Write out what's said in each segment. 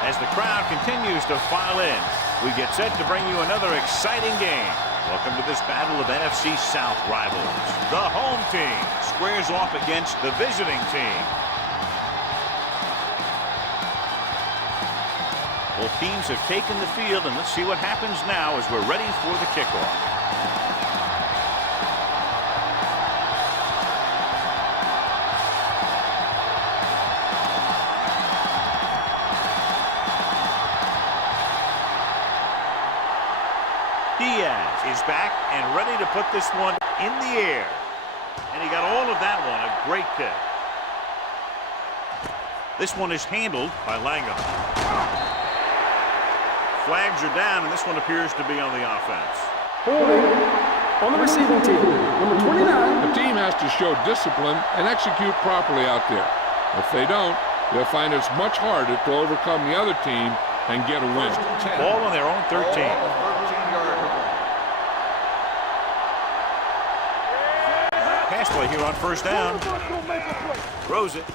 As the crowd continues to file in, we get set to bring you another exciting game. Welcome to this battle of NFC South rivals. The home team squares off against the visiting team. Both teams have taken the field, and let's see what happens now as we're ready for the kickoff. Is back and ready to put this one in the air. And he got all of that one. A great kick. This one is handled by Langham. Flags are down, and this one appears to be on the offense. Holding on the receiving team, number 29. The team has to show discipline and execute properly out there. If they don't, they'll find it's much harder to overcome the other team and get a win. Ball on their own 13. Pass play here on first down. Throws it.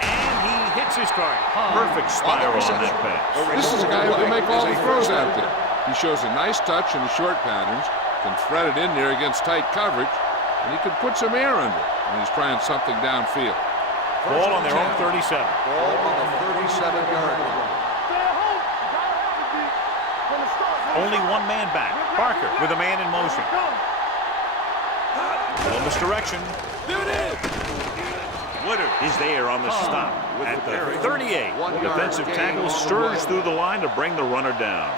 And he hits his target. Perfect spiral on that pass. This is a guy who can make all the throws out there. He shows a nice touch in the short patterns, can thread it in there against tight coverage, and he can put some air under it when he's trying something downfield. Ball on their own 37. Ball on the 37-yard line. Only one man back. Parker with a man in motion. Ball misdirection. Woodard is there on the stop at the 38. Defensive tackle stirs through the line to bring the runner down.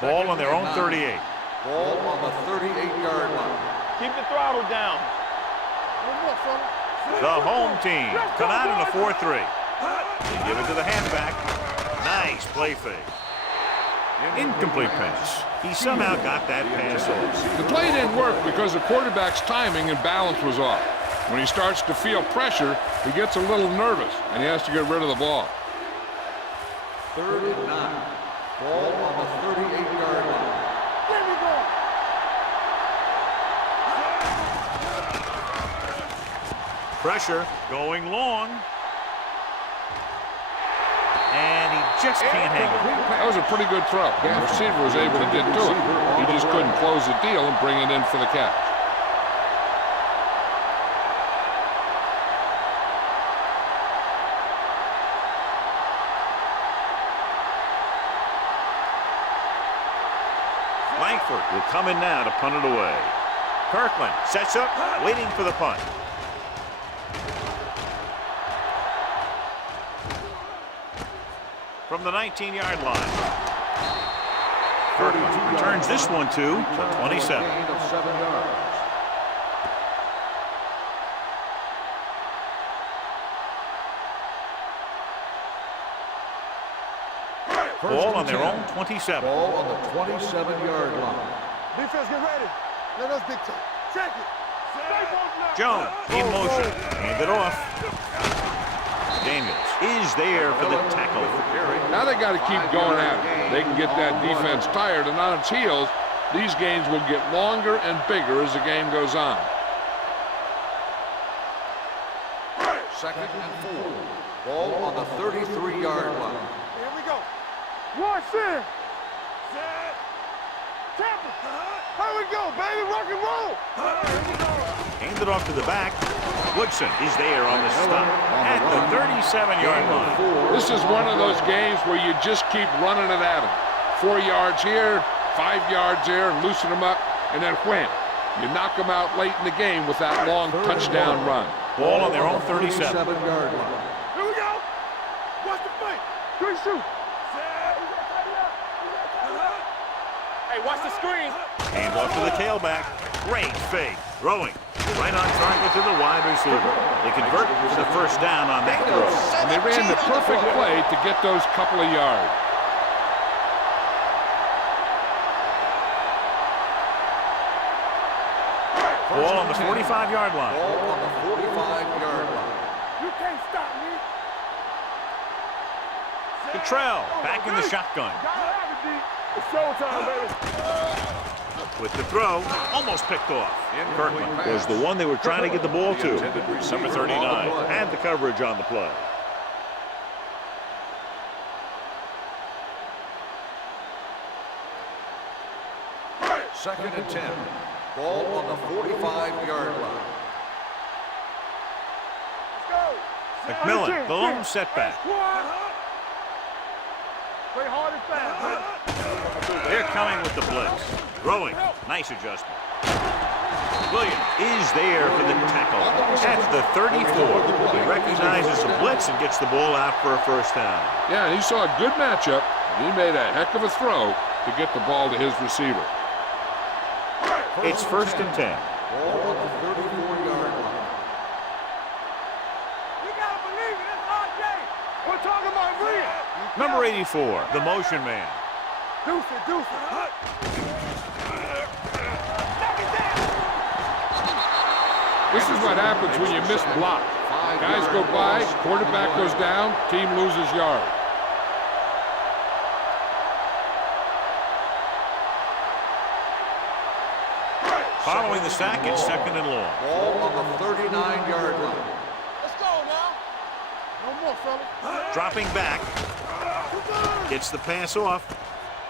Ball on their own 38. Ball on the 38-yard line. Keep the throttle down. The home team come out in a 4-3. They give it to the halfback. Nice play fake. Incomplete pass. He somehow got that pass off. The play didn't work because the quarterback's timing and balance was off. When he starts to feel pressure, he gets a little nervous, and he has to get rid of the ball. 3rd and 9. Ball on the 38-yard line. Pressure going long. And he just can't hang it. That was a pretty good throw. The receiver was able to get to it. He just couldn't close the deal and bring it in for the catch. Langford will come in now to punt it away. Kirkland sets up, waiting for the punt. From the 19-yard line. Kirkland returns this one to the 27. Gain of 7 yards. Ball on their own 27. Ball on the 27-yard line. Defense, get ready. Let us dictate. Check it. Jones in motion. Hand it off. Daniels is there for the tackle. Now they got to keep going at it. They can get that defense tired and on its heels. These games will get longer and bigger as the game goes on. 2nd and 4. Ball on the 33-yard line. Here we go. Watch it. Set. Tampa. Here we go, baby. Rock and roll. Here we go. Hand it off to the back. Woodson is there on the stop at the 37-yard line. This is one of those games where you just keep running it at them. 4 yards here, 5 yards there, and loosen them up, and then wham. You knock them out late in the game with that long touchdown run. Ball on their own 37. 37-yard line. Here we go. Watch the fake. Good shoot. Hey, watch the screen. Hand off to the tailback. Great fake. Throwing. Right on target to the wide receiver. They convert for the first down on that throw. And they ran the perfect play to get those couple of yards. Ball on the 45-yard line. Ball on the 45-yard line. You can't stop me. Cottrell back in the shotgun. It's showtime, baby. With the throw, almost picked off. Kirkland was the one they were trying to get the ball to. Number 39 had the coverage on the play. Second and 10. Ball on the 45-yard line. McMillan, the lone setback. Play hard and fast. They're coming with the blitz. Throwing. Nice adjustment. Williams is there for the tackle. At the 34. He recognizes the blitz and gets the ball out for a first down. Yeah, and he saw a good matchup, and he made a heck of a throw to get the ball to his receiver. It's first and 10. Ball on the 34-yard line. You gotta believe it. It's RJ. We're talking about real. Number 84, the motion man. Deuce it, deuce it. This is what happens when you miss block. Guys go by, quarterback goes down, team loses yard. Following the sack, it's second and long. Ball on the 39-yard line. Let's go now. No more, fellas. Dropping back. Gets the pass off.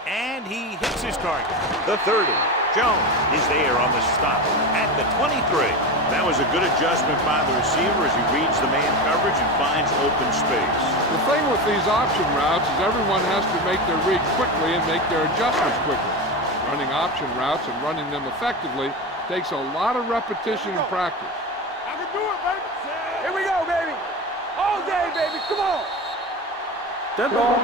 And he hits his target. The 30. Jones is there on the stop at the 23. That was a good adjustment by the receiver as he reads the man coverage and finds open space. The thing with these option routes is everyone has to make their read quickly and make their adjustments quickly. Running option routes and running them effectively takes a lot of repetition and practice. I can do it, baby. Here we go, baby. All day, baby. Come on. Dead ball.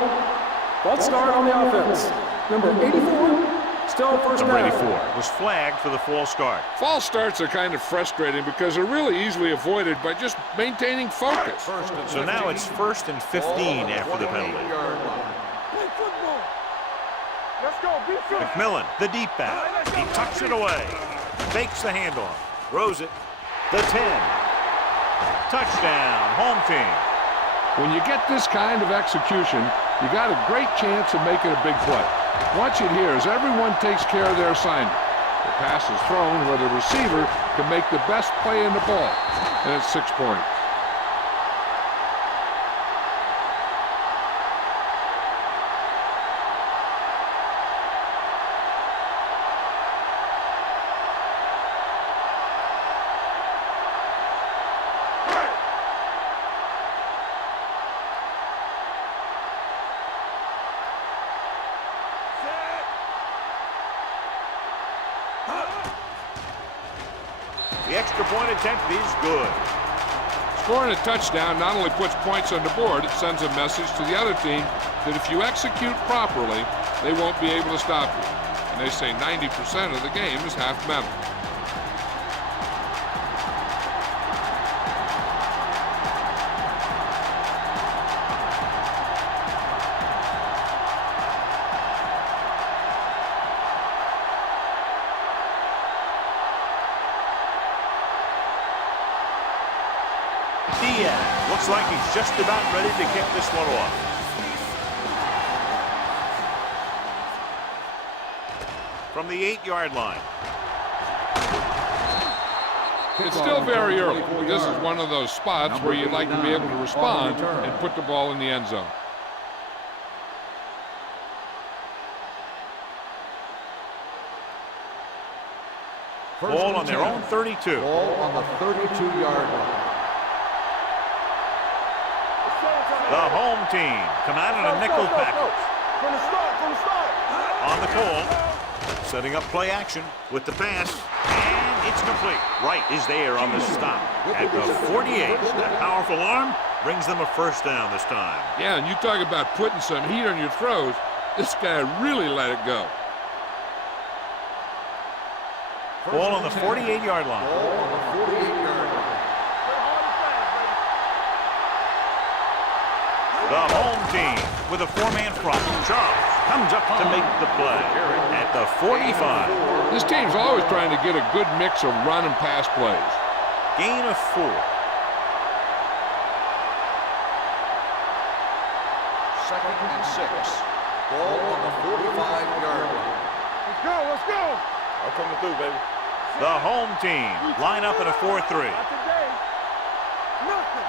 False start on the offense. Number 84, still first Number down. 84 was flagged for the false start. False starts are kind of frustrating because they're really easily avoided by just maintaining focus. So now it's first and 15 after the penalty. Play football. Let's go. Be sure. McMillan, the deep back. He tucks it away. Fakes the handoff. Throws it. The 10. Touchdown, home team. When you get this kind of execution, you got a great chance of making a big play. Watch it here as everyone takes care of their assignment. The pass is thrown where the receiver can make the best play in the ball, and it's 6 points. The extra point attempt is good. Scoring a touchdown not only puts points on the board, it sends a message to the other team that if you execute properly, they won't be able to stop you. And they say 90% of the game is half mental. Diaz looks like he's just about ready to kick this one off. From the 8-yard line. It's still very early. This is one of those spots where you'd like to be able to respond and put the ball in the end zone. Ball on their own 32. Ball on the 32-yard line. The home team come out in a nickel package. From the start. On the call, setting up play action with the pass, and it's complete. Wright is there on the stop at the 48. That powerful arm brings them a first down this time. Yeah, and you talk about putting some heat on your throws. This guy really let it go. Ball on the 48-yard line. Ball on the 48-yard line. The home team with a 4-man front. Charles comes up to make the play at the 45. This team's always trying to get a good mix of run and pass plays. Gain of 4. Second and 6. Ball on the 45-yard line. Let's go. I'm coming through, baby. The home team line up in a 4-3. Not today. Nothing.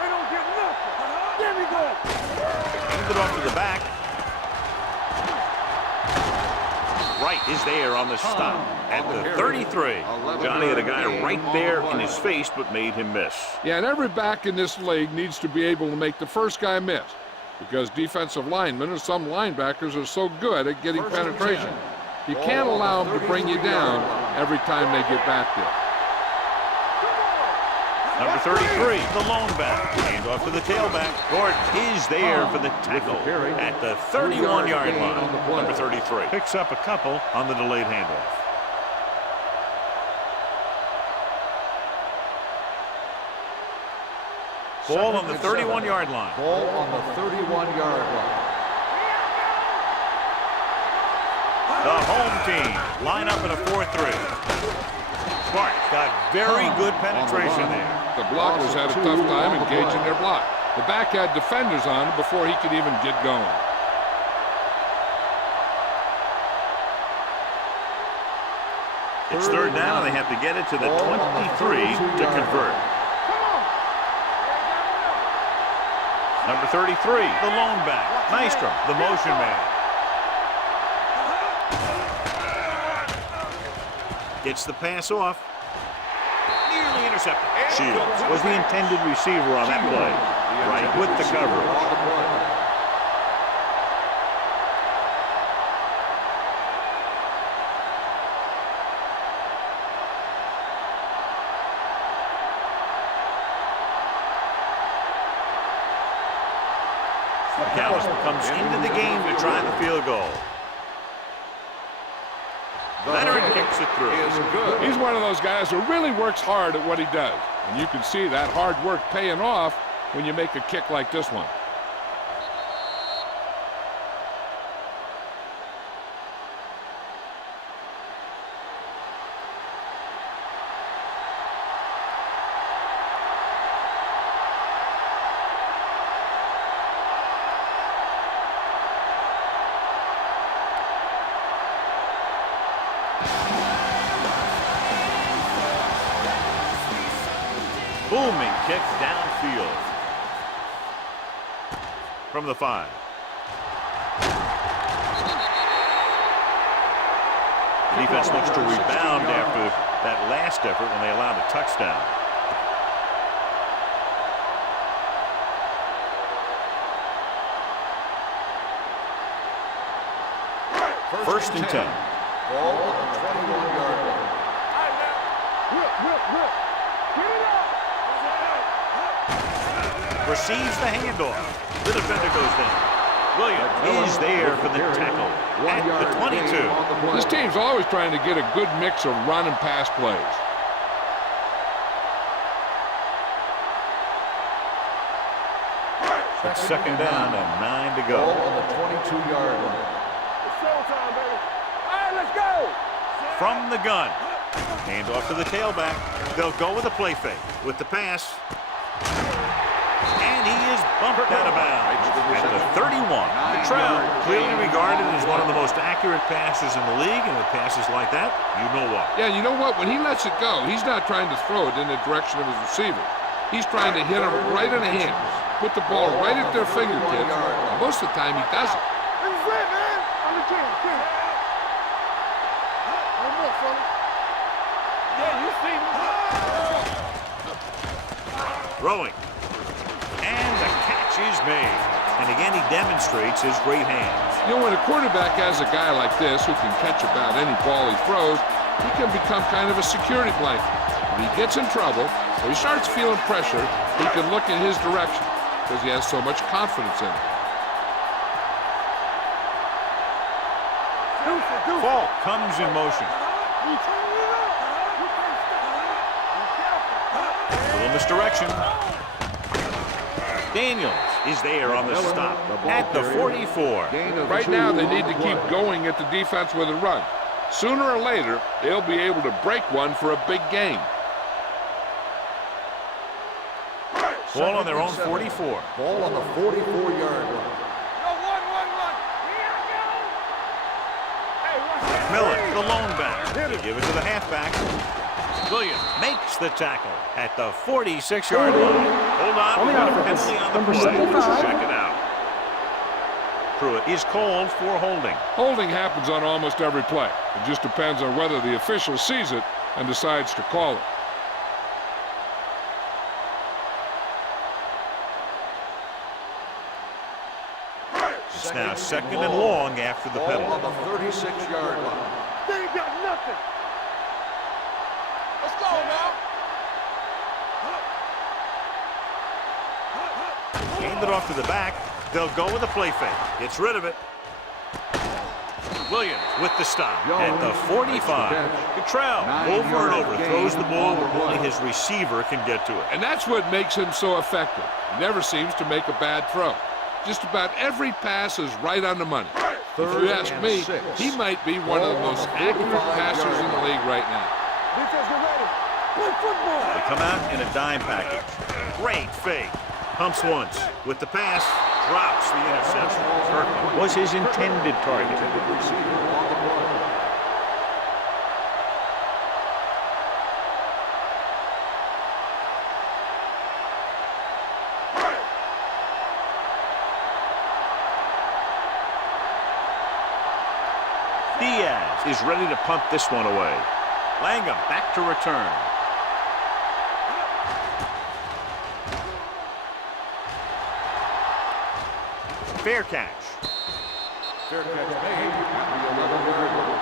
They don't get nothing. There we go. Hand it off to the back. Right is there on the stop at the 33. Johnny had a guy right there in his face, but made him miss. Yeah, and every back in this league needs to be able to make the first guy miss, because defensive linemen or some linebackers are so good at getting penetration. You can't allow them to bring you down every time they get back there. Number 33, the lone back. Hand off to the tailback. Gordon is there for the tackle at the 31-yard line. Number 33 picks up a couple on the delayed handoff. Ball on the 31-yard line. Ball on the 31-yard line. The home team line up in a 4-3. Smart got very good penetration there. The blockers had a tough time engaging their block. The back had defenders on him before he could even get going. It's third down, and they have to get it to the 23 to convert. Number 33, the lone back. Nystrom, the motion man. Gets the pass off. Nearly intercepted. Shields was the intended receiver on that play. Right with the coverage. McAllister comes into the game to try the field goal. Leonard kicks it through. He's one of those guys who really works hard at what he does. And you can see that hard work paying off when you make a kick like this one. Booming kick downfield from the 5. The defense looks to rebound after that last effort when they allowed a touchdown. First and 10. Ball on the 21-yard line. Whip. Get it up. Receives the handoff. The defender goes down. Williams is there for the tackle at the 22. This team's always trying to get a good mix of run and pass plays. It's second down and 9 to Ball go. on the 22-yard line. It's showtime, baby. All right, let's go. From the gun. Hand off to the tailback. They'll go with a play fake with the pass. And he is bumped out of bounds at the 31. Trout, clearly regarded as one of the most accurate passers in the league, and with passes like that, you know what. Yeah, you know what? When he lets it go, he's not trying to throw it in the direction of his receiver. He's trying to hit him right in the hands, put the ball right at their fingertips. Most of the time, he doesn't. This is it, man. I'm the king. One more, fellas. Yeah, you see me. Throwing. And the catch is made. And again, he demonstrates his great hands. You know, when a quarterback has a guy like this who can catch about any ball he throws, he can become kind of a security blanket. If he gets in trouble or he starts feeling pressure, he can look in his direction because he has so much confidence in it. Falk comes in motion. A little misdirection. Daniels is there on the stop at the 44. Right now, they need to keep going at the defense with a run. Sooner or later, they'll be able to break one for a big gain. Ball on their own 44. Ball on the 44-yard line. Miller, the lone back. They give it to the halfback. Williams makes the tackle at the 46-yard line. Hold on, we got a penalty on the play. Let's check it out. Pruitt is called for holding. Holding happens on almost every play. It just depends on whether the official sees it and decides to call it. It's now 2nd and long after the penalty. On the 36-yard line. They ain't got nothing. Let's go now. Hand it off to the back. They'll go with a play fake. Gets rid of it. Williams with the stop at the 45. Cottrell over and over throws the ball where only his receiver can get to it. And that's what makes him so effective. He never seems to make a bad throw. Just about every pass is right on the money. If you ask me, he might be one of the most accurate passers in the league right now. Defense, get ready. Play football. They come out in a dime package. Great fake. Pumps once. With the pass, drops the interception. Kirkland was his intended target. Diaz is ready to punt this one away. Langham back to return. Fair catch. Fair catch made at the 11-yard line.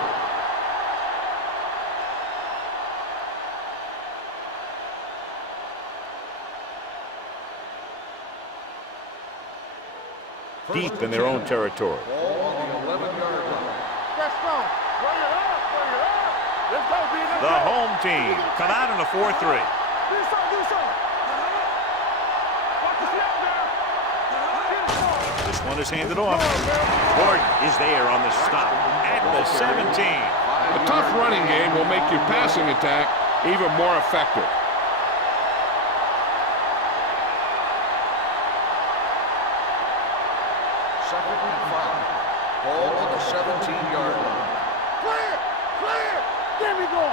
Deep in their own territory. Ball on the 11-yard line. Let's go. Bring it up. Bring it up. Let's go, B. Let's The go. home team come out in a 4-3. Do something. Do something. Watch the snap now. This one is handed off. Gordon is there on the stop at the 17. A tough running game will make your passing attack even more effective. Second and 5. Ball on the 17-yard line. Clear. Clear. There we go.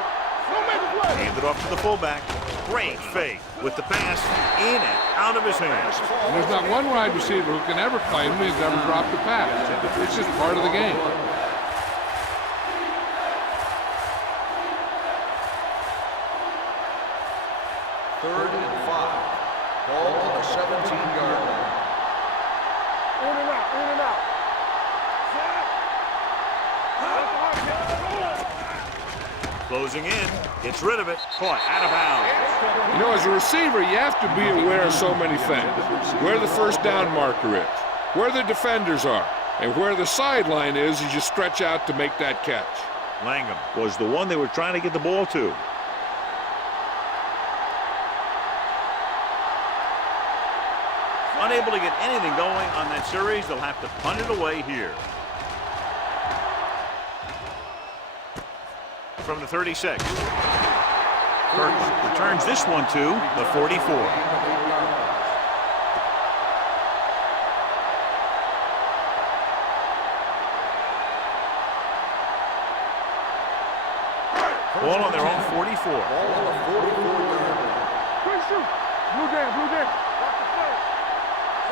Don't make a play. Handed off to the fullback. Great fake with the pass in and out of his hands. And there's not one wide receiver who can ever claim he's never dropped a pass. It's just part of the game. Third and 5. Ball on the 17-yard line. In and out. In and out. Closing in. Gets rid of it. Caught out of bounds. You know, as a receiver, you have to be aware of so many things. Where the first down marker is, where the defenders are, and where the sideline is as you stretch out to make that catch. Langham was the one they were trying to get the ball to. Unable to get anything going on that series, they'll have to punt it away here. From the 36. Kirk returns this one to the 44. Ball on their own 44. Ball on the 44-yard line. Quick shoot. Blue game. Blue game. Watch the play.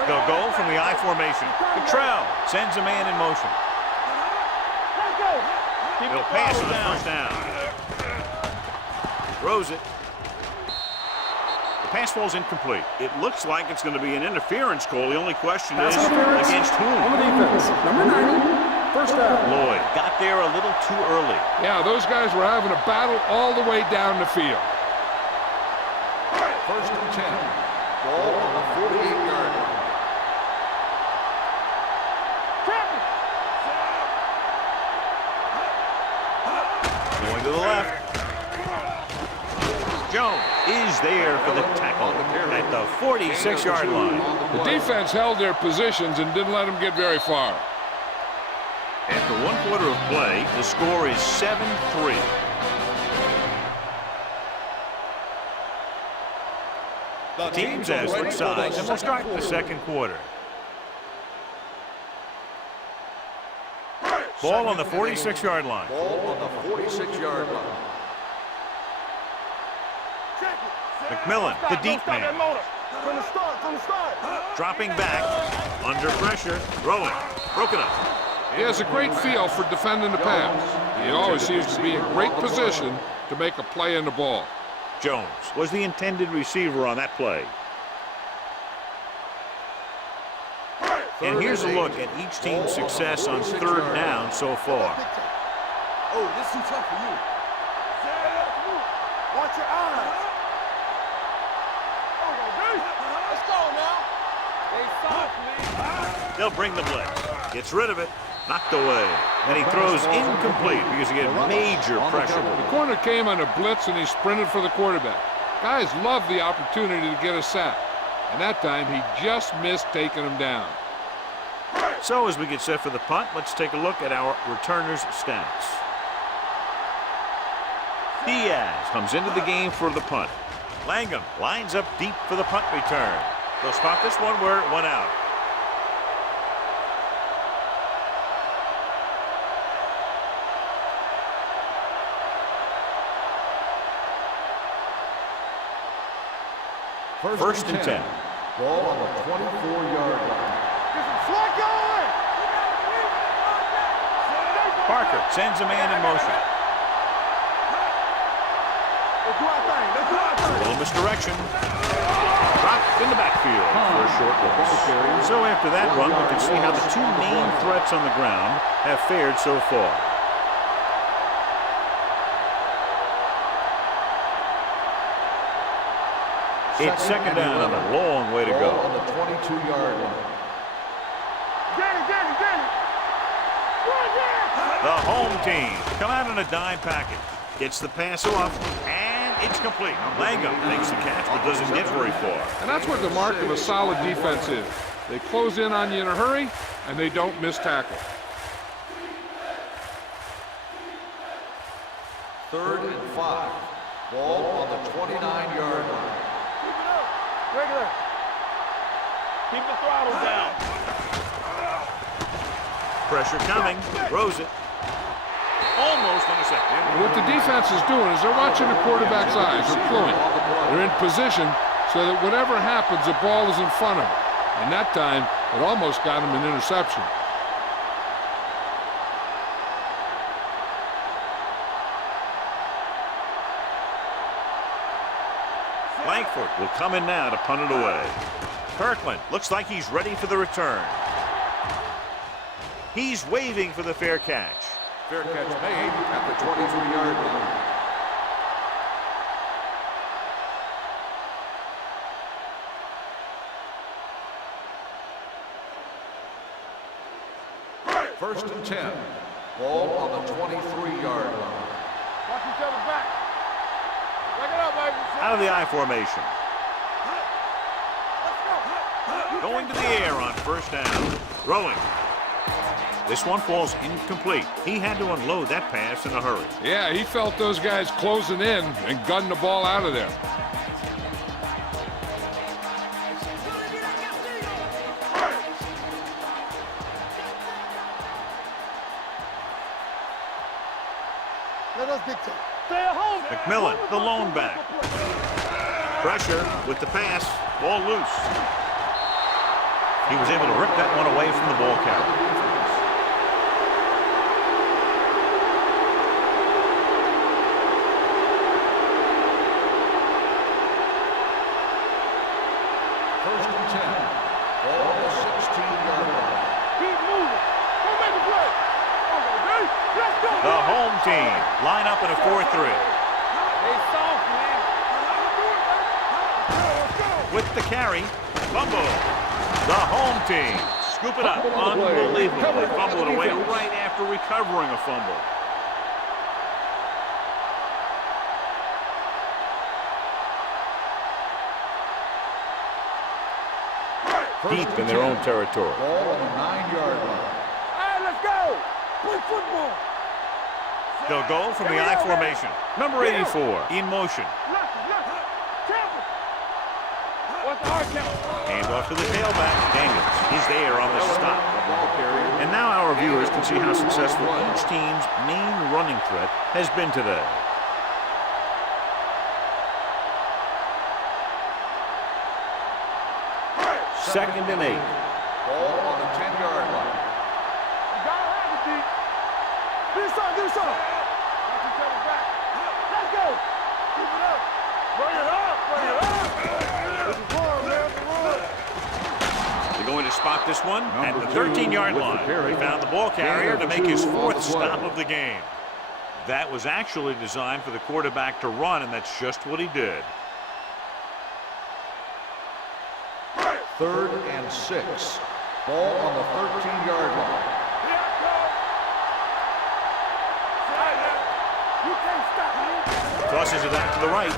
They'll go from the I formation. Cottrell sends a man in motion. Let's go. He'll pass on the first down. Throws it. The pass falls incomplete. It looks like it's going to be an interference call. The only question is Pass interference against on whom? the defense. Number 90, first down. Lloyd got there a little too early. Yeah, those guys were having a battle all the way down the field. First and 10. Ball on the 48-yard line. Going to the left. Jones is there for the tackle at the 46-yard line. The defense held their positions and didn't let them get very far. After 1 quarter of play, the score is 7-3. The teams as switch sides, and we'll start the second quarter. Ball on the Second and 46-yard line. Ball on the 46-yard line. Check it. McMillan, the deep Stop that man. motor. From the start. Dropping back. Under pressure. Throwing. Broken up. He has a great feel for defending the pass. He always seems to be in great position to make a play in the ball. Jones was the intended receiver on that play. And here's a look at each team's success on third down so far. Oh, this too tough for you. Watch your eyes. Let's go now. They soft, man. They'll bring the blitz. Gets rid of it. Knocked away. And he throws incomplete because he get major pressure. The corner came on a blitz and he sprinted for the quarterback. Guys love the opportunity to get a sack. And that time he just missed taking him down. So as we get set for the punt, let's take a look at our returners' stats. Diaz comes into the game for the punt. Langham lines up deep for the punt return. They'll spot this one where it went out. First and 10. Ball on the 24-yard line. Slide going. Parker sends a man in motion. Let's do our thing. A little misdirection. Dropped in the backfield for a short loss. So after that run, we can see how the two main threats on the ground have fared so far. It's second down and a long way to Ball go. on the 22-yard line. Get it. The home team come out in a dime package. Gets the pass off, and it's complete. Langham makes the catch, but doesn't get very far. And that's what the mark of a solid defense is. They close in on you in a hurry, and they don't miss tackle. Third and 5. Ball on the 29-yard line. Keep it up. Regular. Keep the throttle down. Pressure coming, throws it. Almost intercepted. And what the defense is doing is they're watching the quarterback's eyes. They're fluent. They're in position so that whatever happens, the ball is in front of them. And that time, it almost got him an interception. Langford will come in now to punt it away. Kirkland looks like he's ready for the return. He's waving for the fair catch. Fair catch made at the 23-yard line. First and 10. Ball on the 23-yard line. Watch each other back. Back it up, baby. Out of the I formation. Let's go. Going to the air on first down. Throwing. This one falls incomplete. He had to unload that pass in a hurry. Yeah, he felt those guys closing in and gunned the ball out of there. Let us dictate. Stay at home. McMillan, the lone back. Pressure with the pass. Ball loose. He was able to rip that one away from the ball carrier. First and 10. Ball on the 16-yard line. Keep moving. Go make a play. Okay, baby. Let's go. The home team line up in a 4-3. They soft, man. Let's go. With the carry, fumble. The home team scoop it up. Unbelievable. They fumble it away right after recovering a fumble. Deep in their own territory. Ball on the 9-yard line. All right, let's go. Play football. They'll go from the I formation. Number 84 in motion. Left. Tampa. What's the hard count? Hand off to the tailback. Daniels is there on the stop. And now our viewers can see how successful each team's main running threat has been today. Second and 8. Ball on the 10-yard line. You gotta have it, D. Do something, do something. Watch each other back. Let's go. Keep it up. Bring it up, bring it up. This is wrong, man. It's wrong. They're going to spot this one at the 13-yard line. He found the ball carrier to make his fourth stop of the game. That was actually designed for the quarterback to run, and that's just what he did. 3rd and 6. Ball on the 13-yard line. Here I come. You can't stop me. Tosses it out to the right.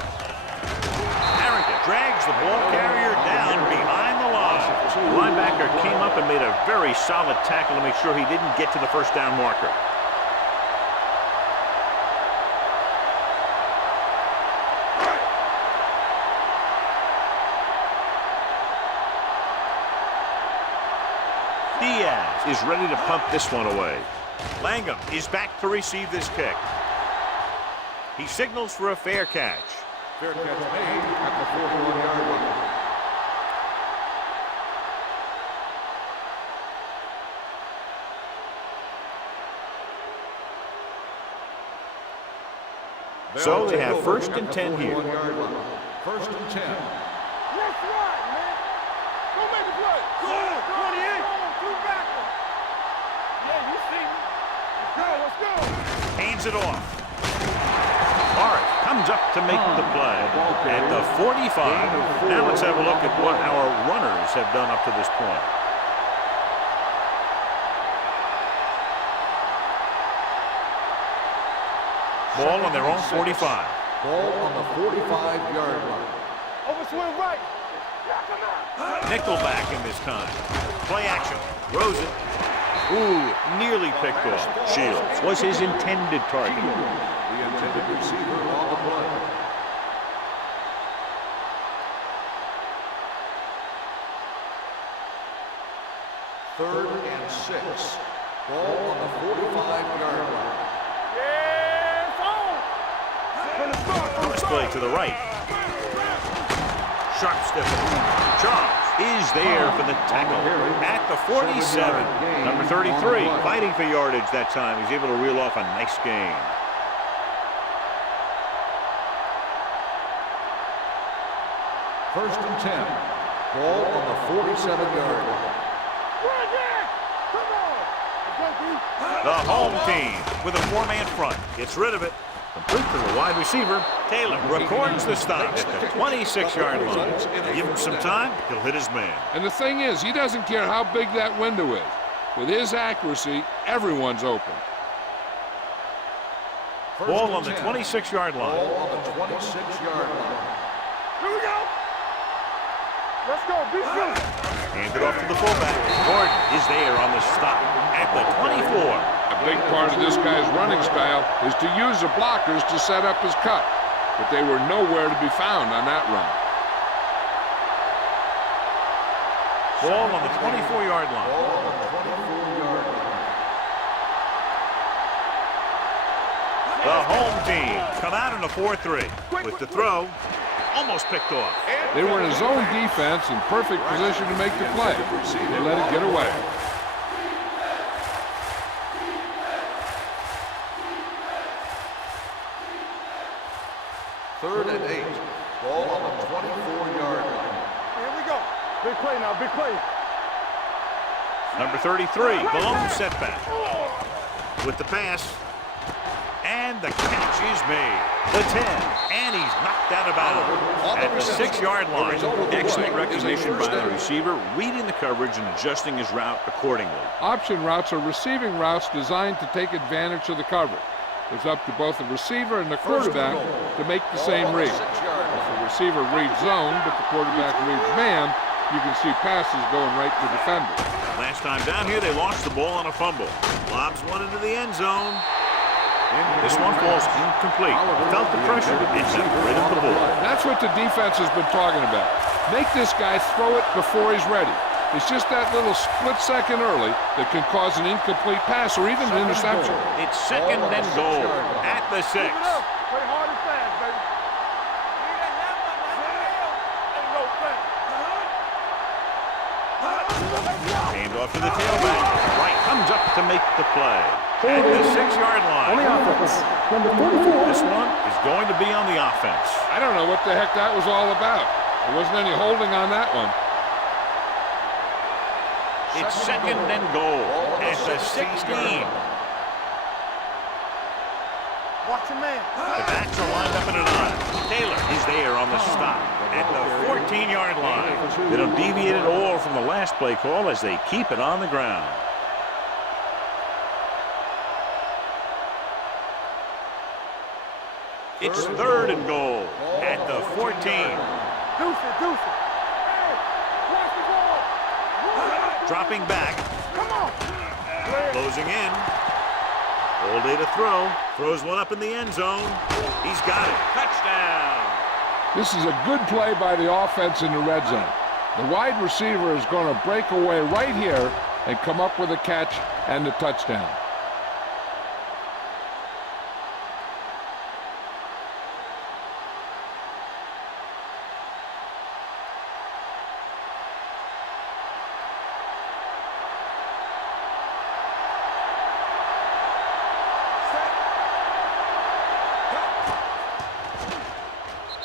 Harrington drags the ball carrier down behind the line. The linebacker came up and made a very solid tackle to make sure he didn't get to the first down marker. Diaz is ready to pump this one away. Langham is back to receive this kick. He signals for a fair catch. Fair catch made at the 41-yard line. So they have 1st and 10 here. 1st and 10. Let's ride, man. Go make a play. Go, 28. Two backwards. Yeah, you see me. Let's go. Hands it off. Hart comes up to make the play at the 45. Now let's have a look at what our runners have done up to this point. Ball on their own 45. Ball on the 45-yard line. Overswing right. Knock him out. Nickelback in this time. Play action. Throws it. Ooh, nearly picked off. Shields was his intended target. The intended receiver on the play. Third and 6. Ball on the 45-yard line. Yeah, it's on. First play to the right. Sharp step. Charles is there for the tackle at the 47. Number 33 fighting for yardage that time. He's able to reel off a nice gain. First and 10. Ball on the 47-yard line. Run there. Come on. Let's go, D. The home team with a 4-man front gets rid of it. Complete to the wide receiver. Taylor records the stop at the 26-yard line. Give him some time, he'll hit his man. And the thing is, he doesn't care how big that window is. With his accuracy, everyone's open. Ball on the 26-yard line. Ball on the 26-yard line. Here we go. Let's go. Be good. Hand it off to the fullback. Gordon is there on the stop at the 24. A big part of this guy's running style is to use the blockers to set up his cut, but they were nowhere to be found on that run. Ball on the 24-yard line. Ball on the 24-yard line. The home team come out in a 4-3 with the throw almost picked off. They were in a zone defense in perfect position to make the play. They let it get away. Third and 8. Ball on the 24-yard line. Here we go. Big play now. Big play. Number 33, the lone setback. With the pass. And the catch is made. The 10. And he's knocked out of bounds at the 6-yard line. Excellent recognition by the receiver, reading the coverage and adjusting his route accordingly. Option routes are receiving routes designed to take advantage of the coverage. It's up to both the receiver and the quarterback to make the same read. If the receiver reads zone, but the quarterback reads man, you can see passes going right to defenders. Last time down here, they lost the ball on a fumble. Lobs one into the end zone. This one falls incomplete. Felt the pressure and separated the ball. That's what the defense has been talking about. Make this guy throw it before he's ready. It's just that little split second early that can cause an incomplete pass or even an interception. It's second and goal at the 6. Play hard and fast, baby. Ain't no thing. Hand off to the tailback. Wright comes up to make the play. At the 6-yard On the line. offense, number 44. This one is going to be on the offense. I don't know what the heck that was all about. There wasn't any holding on that one. It's second and goal at the 16. Watch your man. The backs are lined up in a 9. Taylor is there on the stop at the 14-yard line. They don't deviate at all from the last play call as they keep it on the ground. It's third and goal at the 14. Deuce it, deuce it. Hey, watch the ball. Dropping back, Come on. closing in. All day to throw. Throws one up in the end zone. He's got it. Touchdown. This is a good play by the offense in the red zone. The wide receiver is going to break away right here and come up with a catch and the touchdown.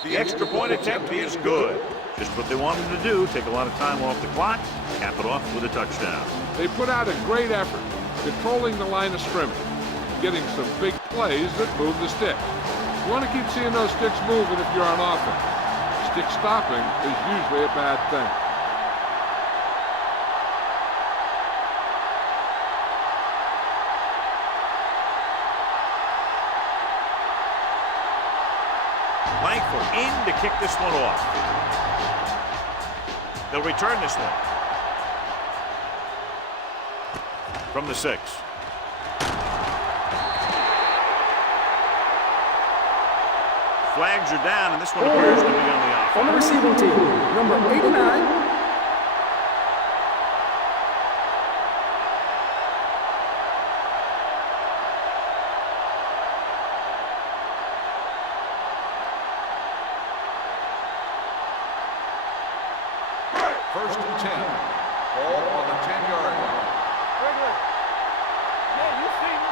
The extra point attempt is good. Just what they wanted to do, take a lot of time off the clock, cap it off with a touchdown. They put out a great effort, controlling the line of scrimmage, getting some big plays that move the stick. You want to keep seeing those sticks moving if you're on offense. Stick stopping is usually a bad thing. Langford in to kick this one off. They'll return this one. From the 6. Flags are down, and this one appears to be on the offense. On the receiving team, number 89. First and 10. Ball on the 10-yard line. Regular. Yeah, you see me.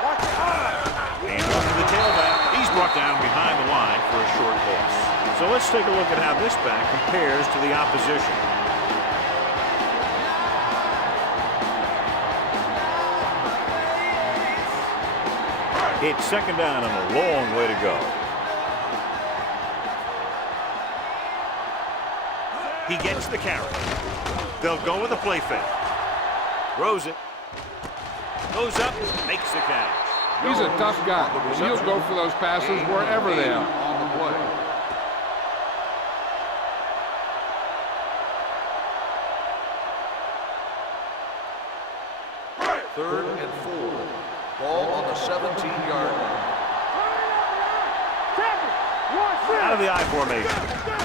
Watch your eyes. Hand off to the tailback. He's brought down behind the line for a short loss. So let's take a look at how this back compares to the opposition. It's second down and a long way to go. He gets the carry. They'll go with a play fake. Throws it. Goes up, makes the catch. He's a tough guy. He'll go for those passes wherever they are. On the play. Third and 4. Ball on the 17-yard line. Out of the I formation.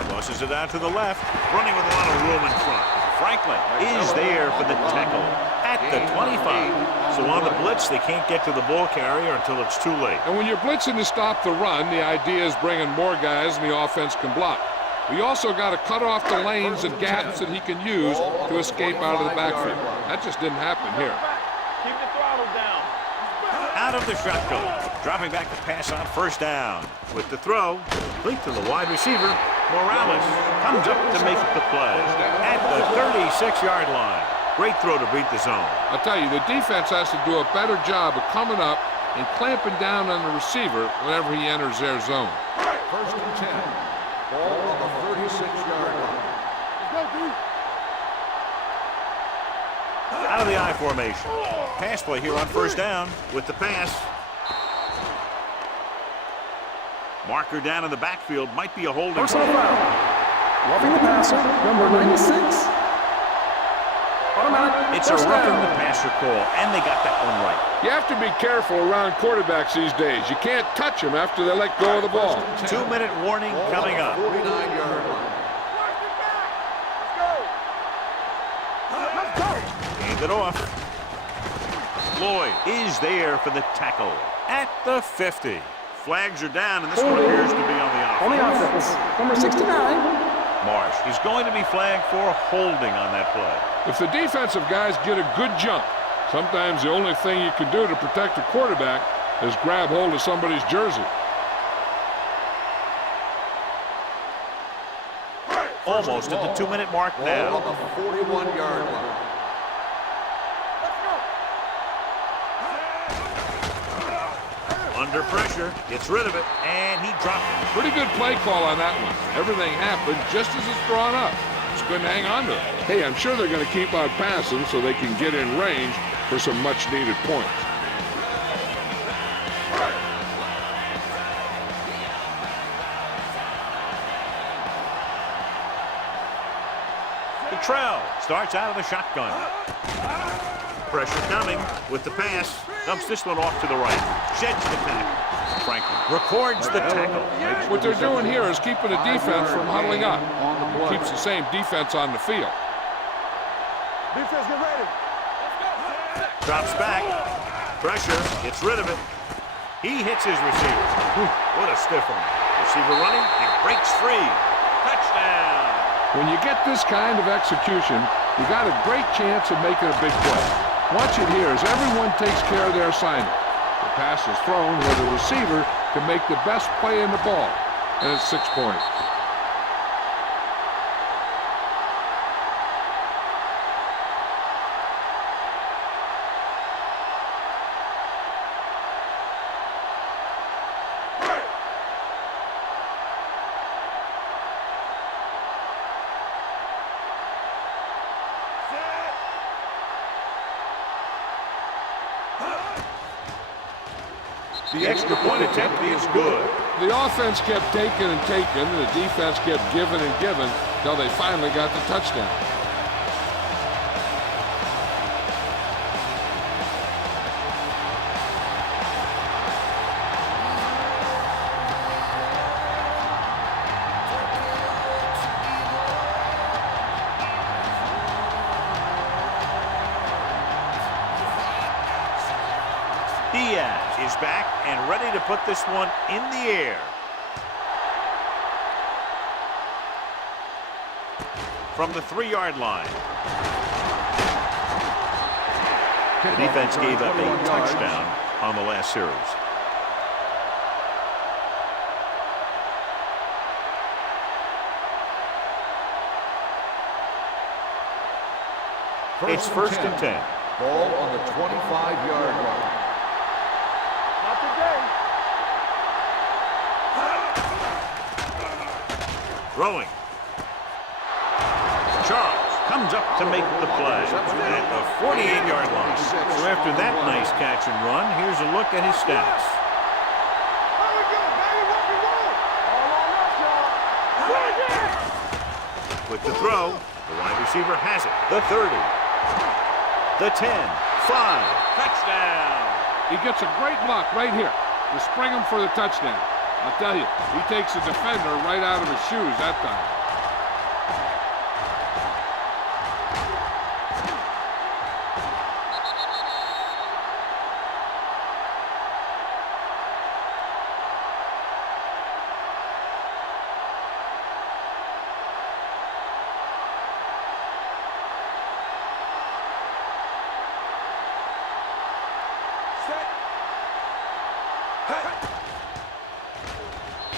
Tosses it out to the left. Running with a lot of room in front. Franklin is there for the tackle at the 25. So on the blitz, they can't get to the ball carrier until it's too late. And when you're blitzing to stop the run, the idea is bringing more guys than the offense can block. We also got to cut off the lanes and gaps that he can use to escape out of the backfield. That just didn't happen here. Keep the throttle down. Out of the shotgun. Dropping back to pass on first down. With the throw, complete to the wide receiver. Morales comes up to make the play at the 36-yard line. Great throw to beat the zone. I'll tell you, the defense has to do a better job of coming up and clamping down on the receiver whenever he enters their zone. First and 10. Ball on the 36-yard line. Let's go, dude. Out of the I formation. Pass play here on first down with the pass. Marker down in the backfield. Might be a holding. Personal foul. Roughing the passer, number 96. Automatic It's a roughing the passer call, and they got that one right. You have to be careful around quarterbacks these days. You can't touch them after they let go of the ball. 2-minute warning coming up. 49-yard line. Hand it off. Lloyd is there for the tackle at the 50. Flags are down, and this one appears to be on the offense. On the offense, number 69. Marsh is going to be flagged for holding on that play. If the defensive guys get a good jump, sometimes the only thing you can do to protect a quarterback is grab hold of somebody's jersey. Almost at the 2-minute mark Ball now. on the 41-yard line. Under pressure, gets rid of it, and he dropped it. Pretty good play call on that one. Everything happened just as it's drawn up. Just couldn't hang on to it. Hey, I'm sure they're going to keep on passing so they can get in range for some much-needed points. Trell starts out of the shotgun. Pressure coming with the pass. Dumps this one off to the right. Sheds the tackle. Franklin records the tackle. What they're doing here is keeping the defense from huddling up. Keeps the same defense on the field. Defense, get ready. Drops back. Pressure. Gets rid of it. He hits his receiver. What a stiff one. Receiver running and breaks free. Touchdown. When you get this kind of execution, you got a great chance of making a big play. Watch it here as everyone takes care of their assignment. The pass is thrown where the receiver can make the best play in the ball, and it's 6 points. The extra point attempt is good. The offense kept taking and taking, and the defense kept giving and giving until they finally got the touchdown. Diaz is back and ready to put this one in the air. From the 3-yard line. The defense gave up a touchdown on the last series. It's first and 10. Ball on the 25-yard line. Not today. Throwing. Charles comes up to make the play at the 48-yard line. So after that nice catch and run, here's a look at his stats. There we go, baby. What we want? All on us, y'all. Go again. With the throw, the wide receiver has it. The 30. The 10. 5. Touchdown. He gets a great block right here to spring him for the touchdown. I'll tell you, he takes the defender right out of his shoes that time.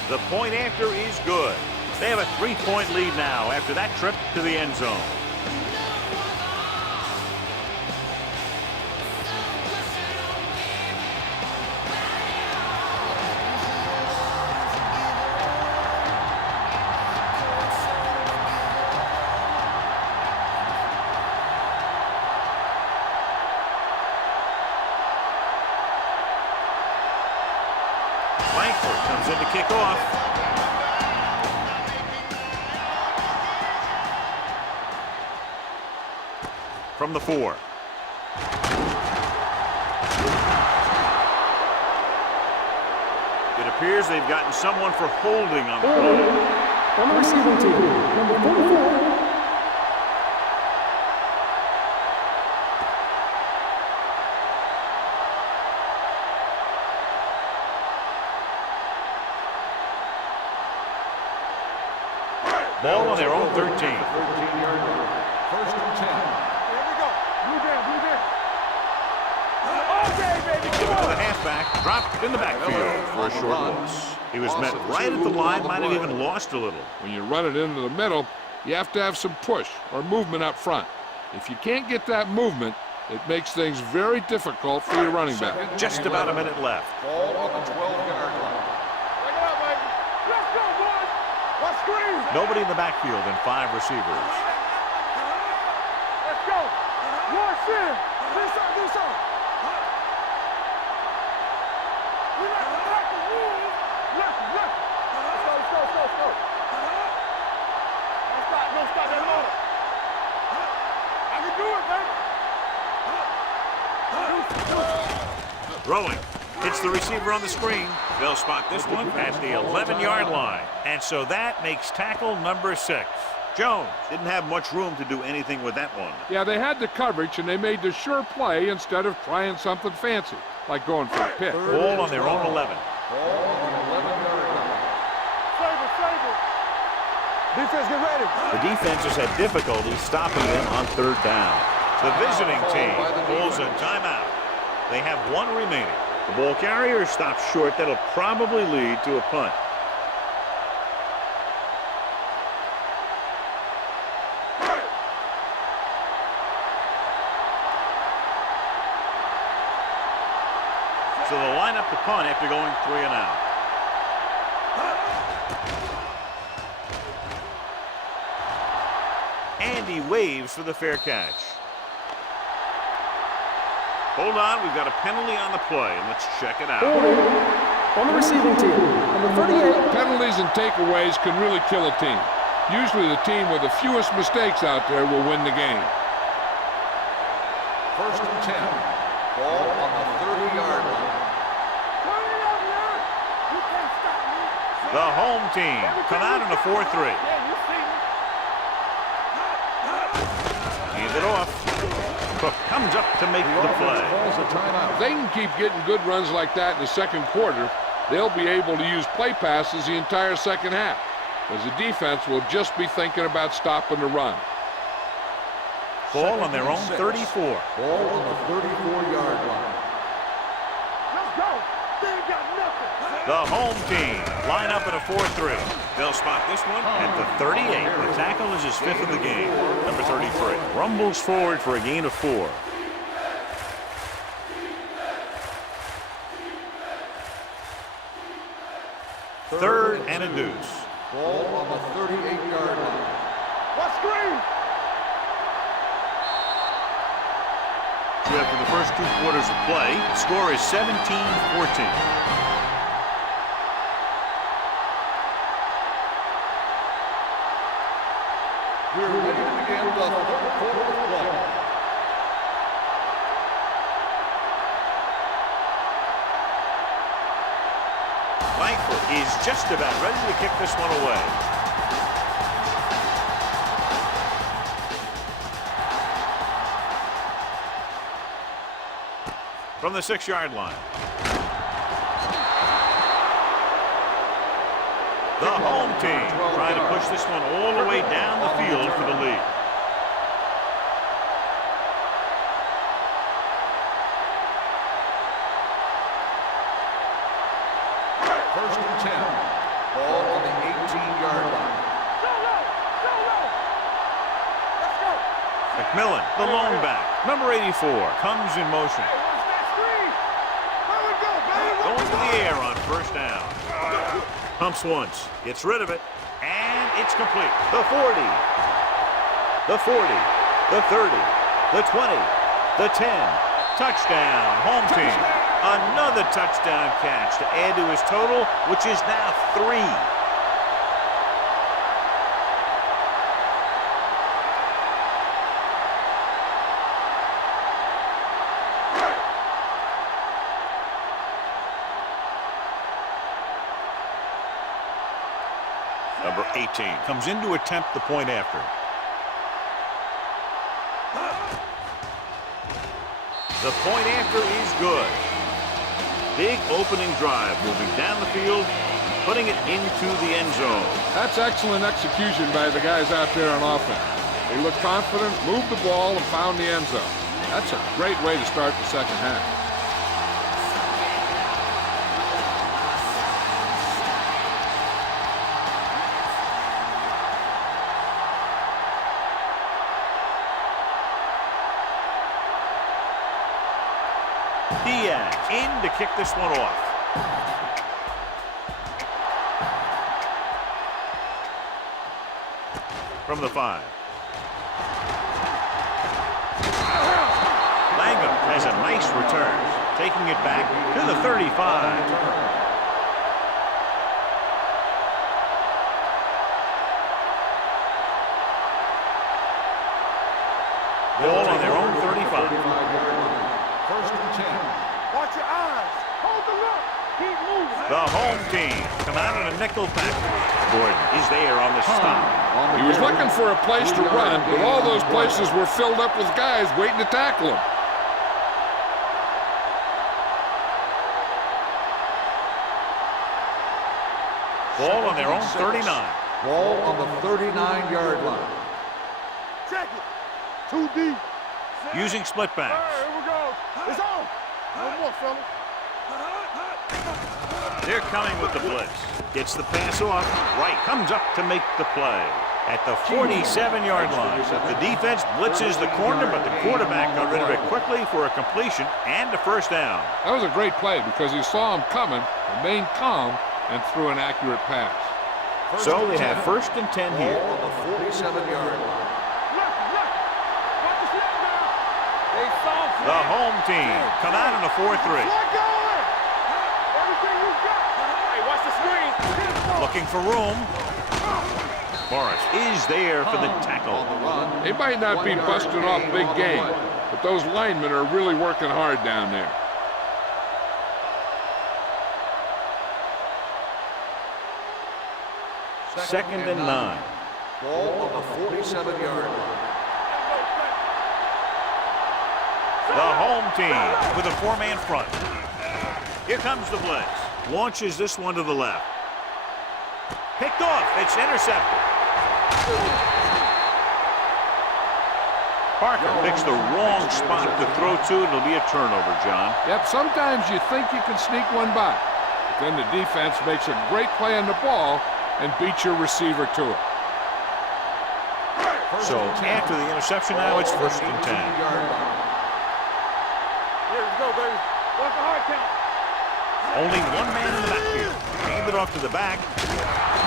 The point after is good. They have a 3-point lead now after that trip to the end zone. Comes in to kick off. from the 4. It appears they've gotten someone for holding on the play. On the receiving team, number 44. Ball on their own 13. 13-yard line. First and 10. Here we go. Move in. Okay, baby, come on. The halfback dropped in the backfield for a short loss. He was met right at the line, might have even lost a little. When you run it into the middle, you have to have some push or movement up front. If you can't get that movement, it makes things very difficult for your running back. Just about a minute left. Ball on the 12-yard line. Take it up, baby. Let's go, boys. Let's screen. Nobody in the backfield and 5 receivers. Let's go. Launch in. Do something. We like to back the rules. Left. Let's go. No stop that motor. I can do it, baby. Throwing. Hits the receiver on the screen. They'll spot this one at the 11-yard line. And so that makes tackle number 6. Jones didn't have much room to do anything with that one. Yeah, they had the coverage, and they made the sure play instead of trying something fancy, like going for a pick. Ball on their own 11. Ball on the 11-yard line. Save it. Defense, get ready. The defense has had difficulty stopping them on 3rd down. The visiting team pulls a timeout. They have 1 remaining. The ball carrier stops short. That'll probably lead to a punt. So they'll line up the punt after going 3 and out. And he waves for the fair catch. Hold on, we've got a penalty on the play, and let's check it out. On the receiving team, number 38. Penalties and takeaways can really kill a team. Usually the team with the fewest mistakes out there will win the game. First and 10. Ball on the 30-yard line. Turn it up, man. You can't stop me. The home team come out in a 4-3. Yeah, you see me. Hand it off. Cook comes up to make the play. Calls a timeout. If they can keep getting good runs like that in the second quarter, they'll be able to use play passes the entire second half, because the defense will just be thinking about stopping the run. Ball on their own 34. Ball on the 34-yard line. Let's go. They ain't got nothing. The home team line up in a 4-3. They'll spot this one at the 38. The tackle is his 5th of the game. Number 33. Rumbles forward for a gain of 4. Third and a deuce. Ball on the 38-yard line. Let's screen. After the first 2 quarters of play, the score is 17-14. We're ready to begin the 3rd quarter of play. Langford is just about ready to kick this one away. From the 6-yard line. The home team trying to push this one all the way down the field for the lead. First and 10. Ball on the 18-yard line. Let's go. McMillan, the lone back, number 84, comes in motion. Hey, what's that screen? There we go, baby. Going to the air on 1st down. Pumps once, gets rid of it, and it's complete. The 40, the 40, the 30, the 20, the 10. Touchdown, home team. Another touchdown catch to add to his total, which is now 3. Number 18 comes in to attempt the point after. The point after is good. Big opening drive, moving down the field, putting it into the end zone. That's excellent execution by the guys out there on offense. They looked confident, moved the ball, and found the end zone. That's a great way to start the second half. Diaz in to kick this one off. From the 5. Langham has a nice return, taking it back to the 35. Ball on their own 35. First and 10. Watch your eyes. Hold the look. Keep moving. The home team come out in a nickel package. Gordon is there on the stop. He was looking for a place to run, but all those places were filled up with guys waiting to tackle him. Ball on their own 39. Ball on the 39-yard line. Check it. Too deep. Using split backs. Here we go. It's on. No more, fella. They're coming with the blitz. Gets the pass off. Wright comes up to make the play. At the 47-yard line. The defense blitzes the corner, but the quarterback got rid of it quickly for a completion and a first down. That was a great play because he saw him coming, remained calm, and threw an accurate pass. So they have first and 10 here. Ball on the 47-yard line. The home team come out in a 4-3. Hey, watch the screen. Looking for room. Morris is there for the tackle. They might not be busting off big game, but those linemen are really working hard down there. Second and 9. Ball on the 47-yard line. The home team with a 4-man front. Here comes the blitz. Launches this one to the left. Picked off. It's intercepted. Parker picks the wrong spot to throw to. It'll be a turnover, John. Yep, sometimes you think you can sneak one by, but then the defense makes a great play on the ball and beats your receiver to it. So after the interception now, it's first and 10. Here we go, baby. What's the hard count? Only one man in the backfield. Hand it off to the back.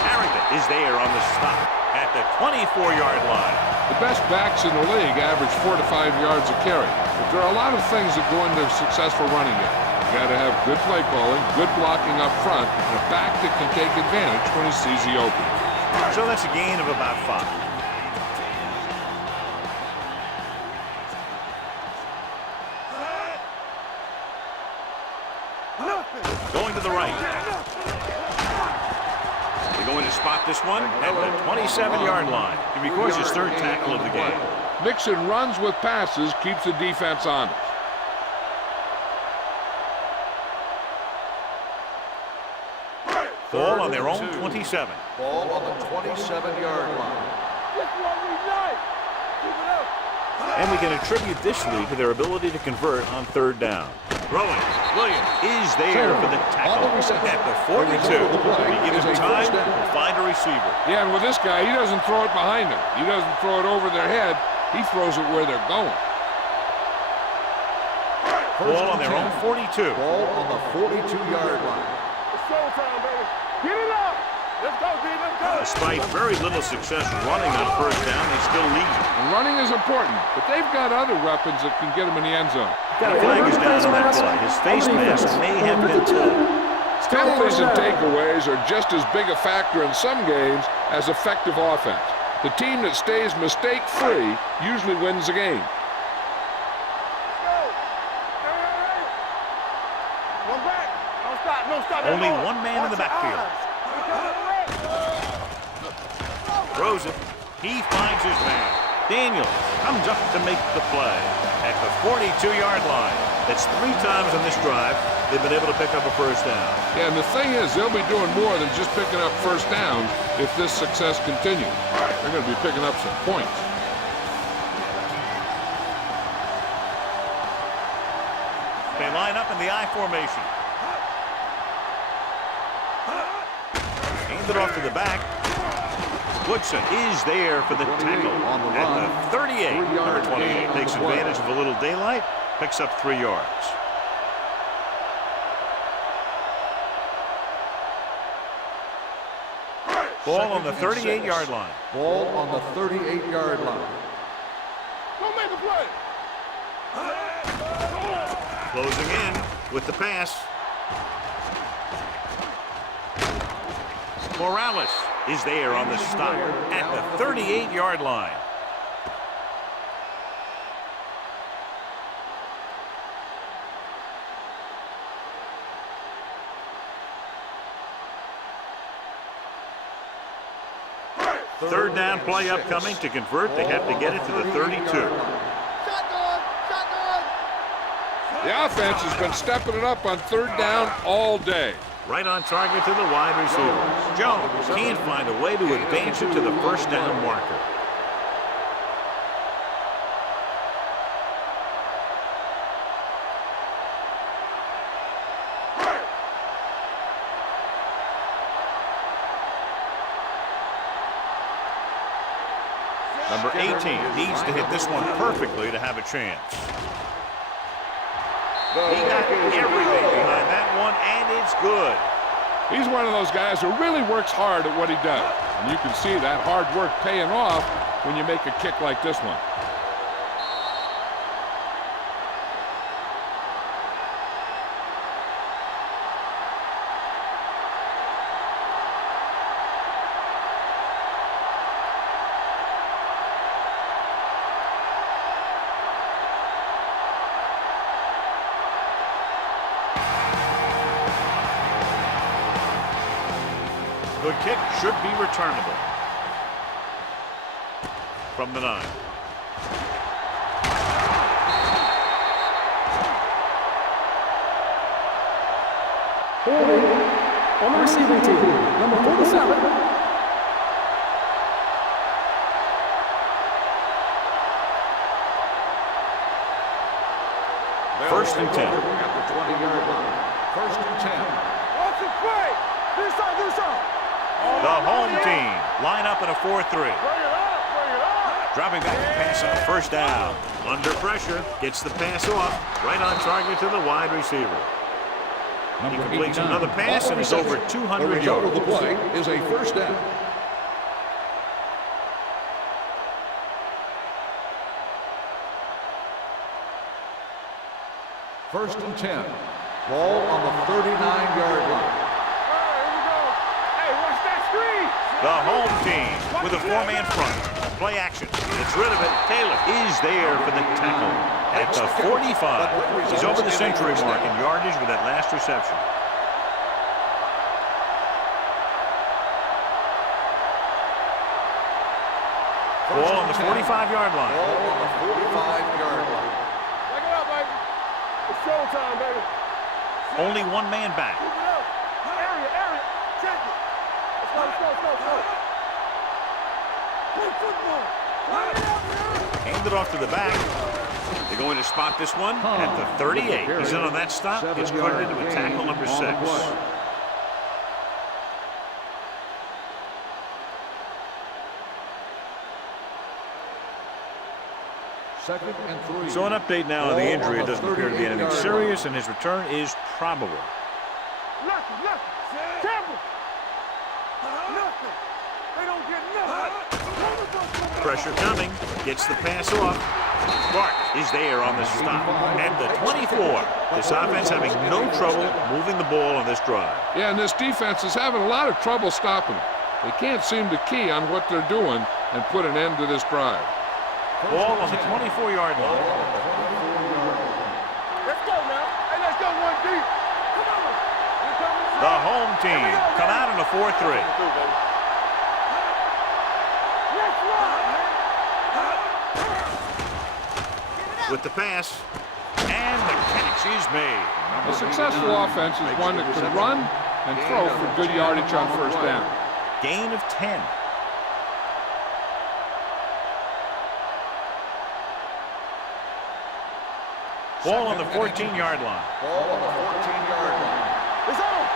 Harrington is there on the stop at the 24-yard line. The best backs in the league average 4 to 5 yards a carry, but there are a lot of things that go into a successful running game. You got to have good play calling, good blocking up front, and a back that can take advantage when he sees the opening. So that's a gain of about 5. Going to the right. They're going to spot this one at the 27-yard line. He records his third tackle of the game. Mixing runs with passes keeps the defense honest. Ball on their own 27. Ball on the 27-yard line. This one we like. Keep it up. And we can attribute this lead to their ability to convert on third down. Throwing. Williams is there for the tackle at the 42. He gives him time to find a receiver. Yeah, and with this guy, he doesn't throw it behind them. He doesn't throw it over their head. He throws it where they're going. Ball on their own 42. Ball on the 42-yard line. It's showtime, baby. Get it up. Let's go, D. Let's go. Despite very little success running on first down, they still lead. And running is important, but they've got other weapons that can get them in the end zone. The flag is down on that play. His face mask may have been pulled. Penalties and takeaways are just as big a factor in some games as effective offense. The team that stays mistake-free usually wins the game. One back. Don't stop. Don't stop. Only one man in the backfield. Throws it. He finds his man. Daniels comes up to make the play at the 42-yard line. That's 3 times on this drive they've been able to pick up a first down. Yeah, and the thing is, they'll be doing more than just picking up first downs if this success continues. They're going to be picking up some points. They line up in the I formation. Hand it off to the back. Woodson is there for the tackle on the at run. the 38. Number 28 on takes the play. advantage of a little daylight, picks up 3 yards. Ball on the 38-yard line. Ball on the 38-yard line. Don't make a play. Closing in with the pass. Morales is there on the stop at the 38-yard line. Third down play upcoming. To convert, they have to get it to the 32. Shotgun. Shotgun. The offense has been stepping it up on third down all day. Right on target to the wide receiver. Jones can't find a way to advance it to the first down marker. Number 18 needs to hit this one perfectly to have a chance. He got everything behind that one, and it's good. He's one of those guys who really works hard at what he does. And you can see that hard work paying off when you make a kick like this one. Good kick, should be returnable. From the 9. Holding on the receiving team, number 47. First and 10. At the 20-yard line. First and 10. Watch it play. Do something. The home team line up in a 4-3. Bring it up. Dropping back to pass on first down. Under pressure, gets the pass off. Right on target to the wide receiver. He completes another pass and is over 200 The result yards. of the play is a first down. First and 10. Ball on the 39-yard line. The home team with a 4-man front. Play action. Gets rid of it. Taylor is there for the tackle at the 45. He's over the century mark in yardage with that last reception. Ball on the 45-yard line. Ball on the 45-yard line. Back it up, baby. It's showtime, baby. Only 1 man back. Keep it up. Area. Check it. Let's go. Play football. Play it up, man. Hand it off to the back. They're going to spot this one at the 38. He's in on that stop. Gets credited with tackle number 6. Second and 3. So an update now on the injury. It doesn't appear to be anything serious, and his return is probable. Nothing. Tampa. Nothing. They don't get nothing. Pressure coming. Gets the pass off. Clark is there on the stop at the 24. This offense having no trouble moving the ball on this drive. Yeah, and this defense is having a lot of trouble stopping them. They can't seem to key on what they're doing and put an end to this drive. Ball on the 24-yard line. Let's go now. Hey, let's go 1 deep. Come on. The home team come out in a 4-3. with the pass. And the catch is made. A successful offense is one that can run and throw for good yardage on first down. Gain of 10. Ball on the 14-yard line. Ball on the 14-yard line. It's on.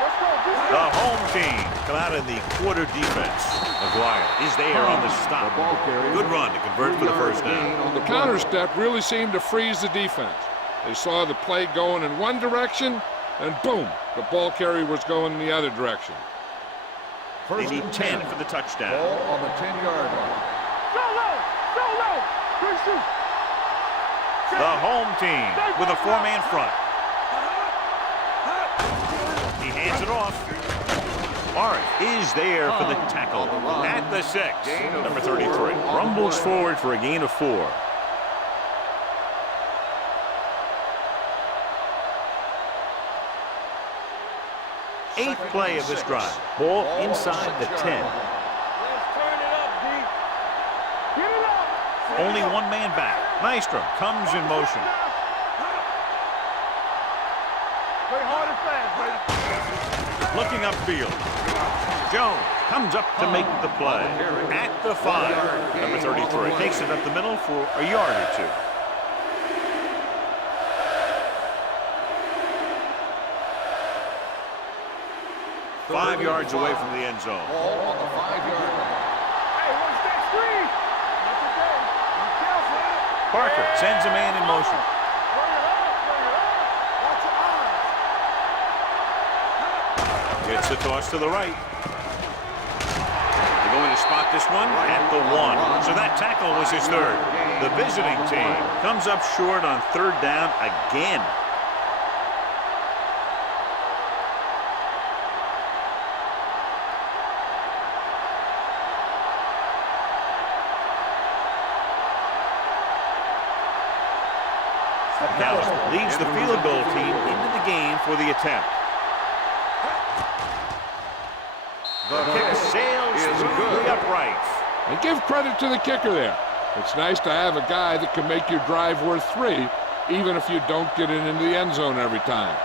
Let's go. The home team come out in the quarter defense. McGuire is there on the stop. Good run to convert for the first down. The counter step really seemed to freeze the defense. They saw the play going in one direction, and boom, the ball carrier was going in the other direction. They need 10 for the touchdown. Ball on the 10-yard line. Go low. Go low. Good shoot. The home team with a four-man front. He hands it off. Mark is there for the tackle at the 6. Number 33 rumbles forward for a gain of 4. Eighth play of this drive. Ball inside the 10. Let's turn it up, D. Get it up. Only one man back. Maestro comes in motion. Play hard and fast, baby. Looking upfield. Jones comes up to make the play. At the 5. Number 33 takes it up the middle for a yard or 2. Five yards away from the end zone. Ball on the 5-yard line. Hey, watch that screen. Not today. Be careful. Parker sends a man in motion. Bring it up. Bring it up. Watch your eyes. Gets the toss to the right. They're going to spot this one at the 1. So that tackle was his third. The visiting team comes up short on third down again. McAllister leads the field goal team into the game for the attempt. The kick sails through the uprights. And give credit to the kicker there. It's nice to have a guy that can make your drive worth 3, even if you don't get it into the end zone every time.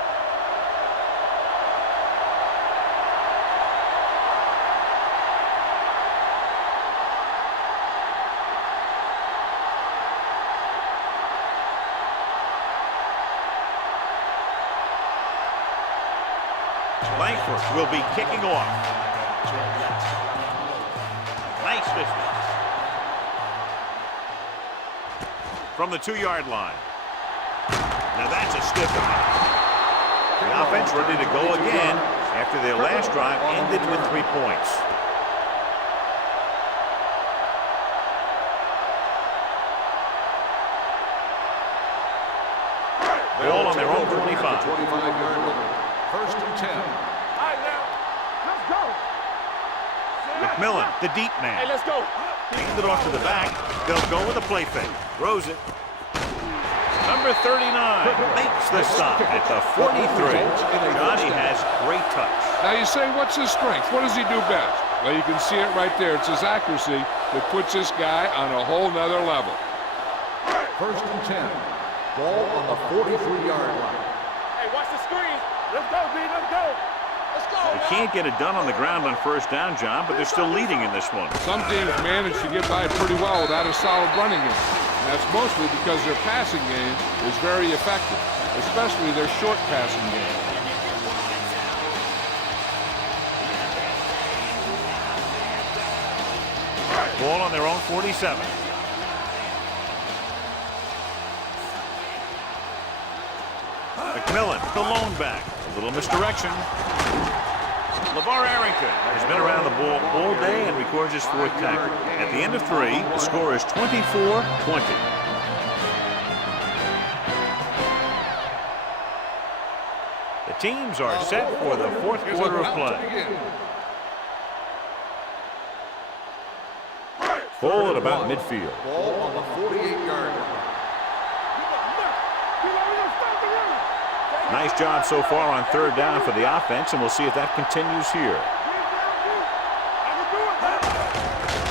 Langford will be kicking off. Nice distance. From the 2-yard line. Now that's a stiff one. The offense ready to go again after their last drive ended with 3 points. Ball on their own 25. 25-yard line. First and 10. All right, now. Let's go. McMillan, the deep Hey, man. let's go. Hand it off to the back. They'll go with a play fake. Throws it. Number 39 makes the stop at the 43. Johnny has great touch. Now you say, what's his strength? What does he do best? Well, you can see it right there. It's his accuracy that puts this guy on a whole nother level. First and 10. Ball on the 43-yard line. Hey, watch the screen. Let's go, D. Let's go. Let's go. They can't get it done on the ground on first down, John, but they're still leading in this one. Some teams manage to get by pretty well without a solid running game. And that's mostly because their passing game is very effective, especially their short passing game. Ball on their own 47. McMillan, the lone back. A little misdirection. LeVar Arrington has been around the ball all day and records his 4th tackle. At the end of 3, the score is 24-20. The teams are set for the 4th quarter of play. Ball at about midfield. Ball on the 48-yard line. Nice job so far on third down for the offense, and we'll see if that continues here.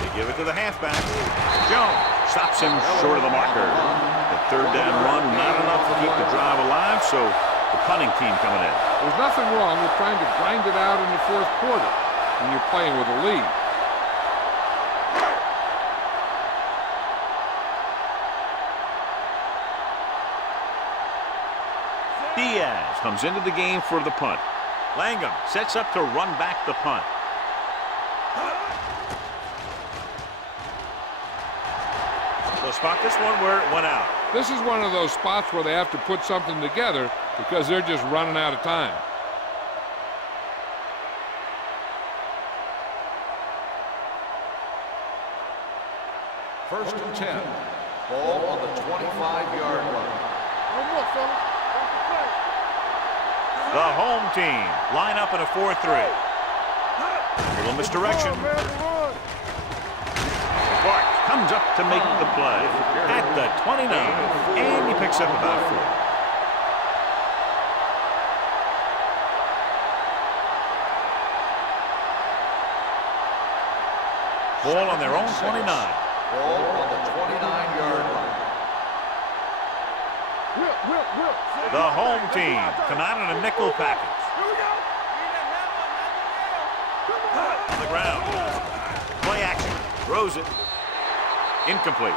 They give it to the halfback. Jones Stops him short of the marker. The third down run, not enough to keep the drive alive, so the punting team coming in. There's nothing wrong with trying to grind it out in the fourth quarter when you're playing with a lead. Diaz comes into the game for the punt. Langham sets up to run back the punt. They'll spot this one where it went out. This is one of those spots where they have to put something together because they're just running out of time. First and 10. Ball on the 25-yard line. One more, fella. Watch the play. The home team line up in a 4-3. Little misdirection. Run, man, run. Bart comes up to make the play at the 29, and he picks up about 4. Ball on their own 29. Ball on the 29-yard line. Whip. The home team come out in a nickel package. Here we go. On the ground. Play action. Throws it. Incomplete.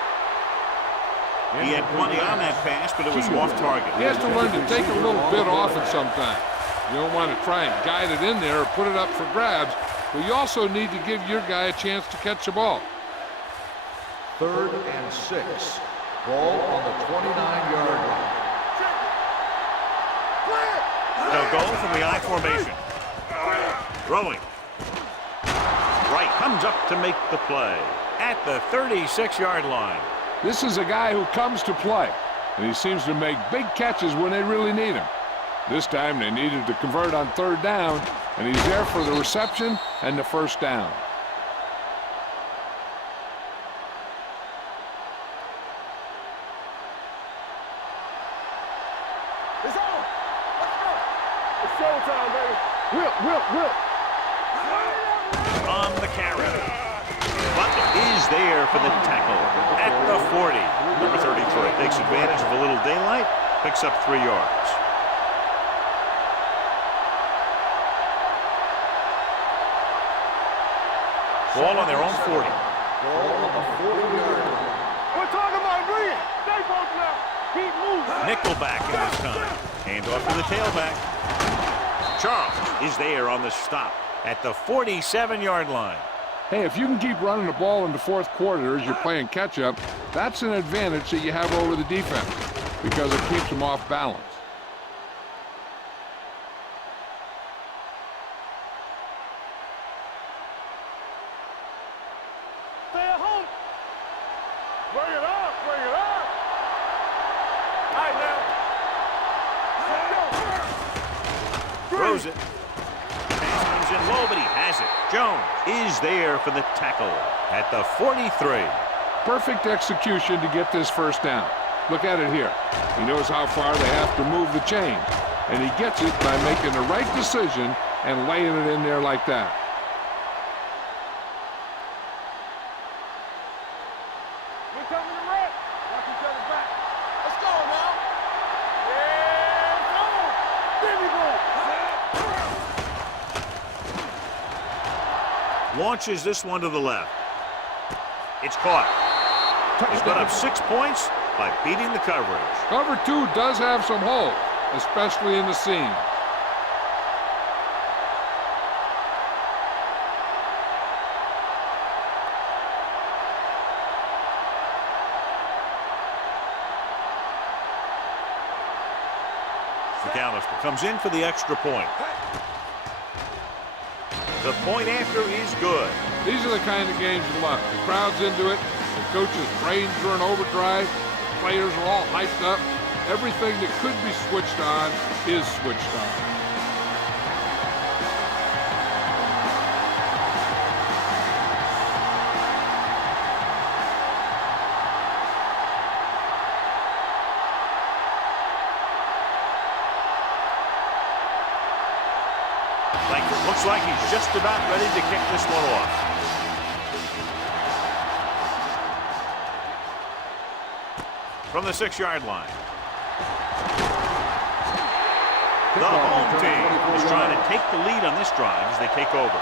He had plenty on that pass, but it was off target. He has to learn to take a little bit off it sometimes. You don't want to try and guide it in there or put it up for grabs, but you also need to give your guy a chance to catch the ball. 3rd and 6. Ball on the 29-yard line. They'll go from the I formation. Throwing. Wright comes up to make the play at the 36-yard line. This is a guy who comes to play, and he seems to make big catches when they really need him. This time they needed to convert on 3rd down, and he's there for the reception and the 1st down. It's on. Let's go. It's showtime, baby. Whip. On the carry. Butler is there for the tackle at the 40. Number 33 takes advantage of a little daylight, picks up 3 yards. Ball on their own 40. Ball on the 40-yard line. We're talking about green. Stay focused now. Keep moving. Nickelback in this time. Hand off to the tailback. Charles is there on the stop at the 47-yard line. Hey, if you can keep running the ball in the fourth quarter as you're playing catch-up, that's an advantage that you have over the defense because it keeps them off balance. Stay at home. Bring it up. All right, now. Throws it. Pass comes in low, but he has it. Jones is there for the tackle at the 43. Perfect execution to get this 1st down. Look at it here. He knows how far they have to move the chain, and he gets it by making the right decision and laying it in there like that. We're coming to red. Watch each other back. Let's go now. Yeah, go. There we go. Launches this one to the left. It's caught. He's put up 6 points by beating the coverage. Cover 2 does have some holes, especially in the seam. McAllister comes in for the extra point. The point after is good. These are the kind of games you love. The crowd's into it. The coach's brains are in overdrive. The players are all hyped up. Everything that could be switched on is switched on. Looks like he's just about ready to kick this one off. from the 6-yard line. The home team is trying to take the lead on this drive as they take over.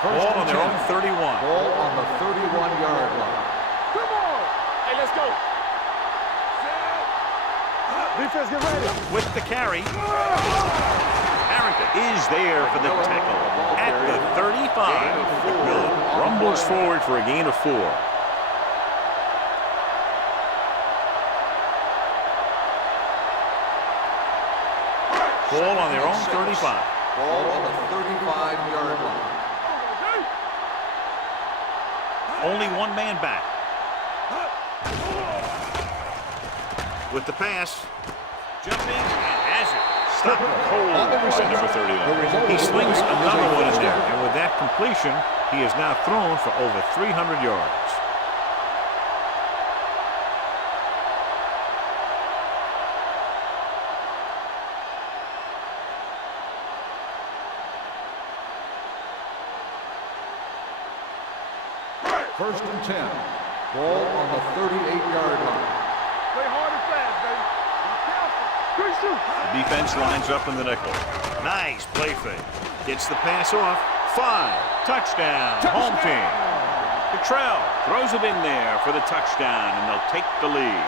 Ball on their own 31. Ball on the 31-yard line. Come on! Hey, let's go! Defense, get ready! With the carry. Harrington is there for the tackle at the 35. McMillan rumbles forward for a gain of 4. Ball on their own 35. Ball on the 35-yard line. Only one man back. With the pass. Jumping and has it. Stopped cold by number 39. He slings another one in there. And with that completion, he is now thrown for over 300 yards. First and 10. Ball on the 38-yard line. Play hard and fast, baby. Be careful. Good shoot. The defense lines up in the nickel. Nice play fake. Gets the pass off. 5. Touchdown. Home team. Cottrell throws it in there for the touchdown, and they'll take the lead.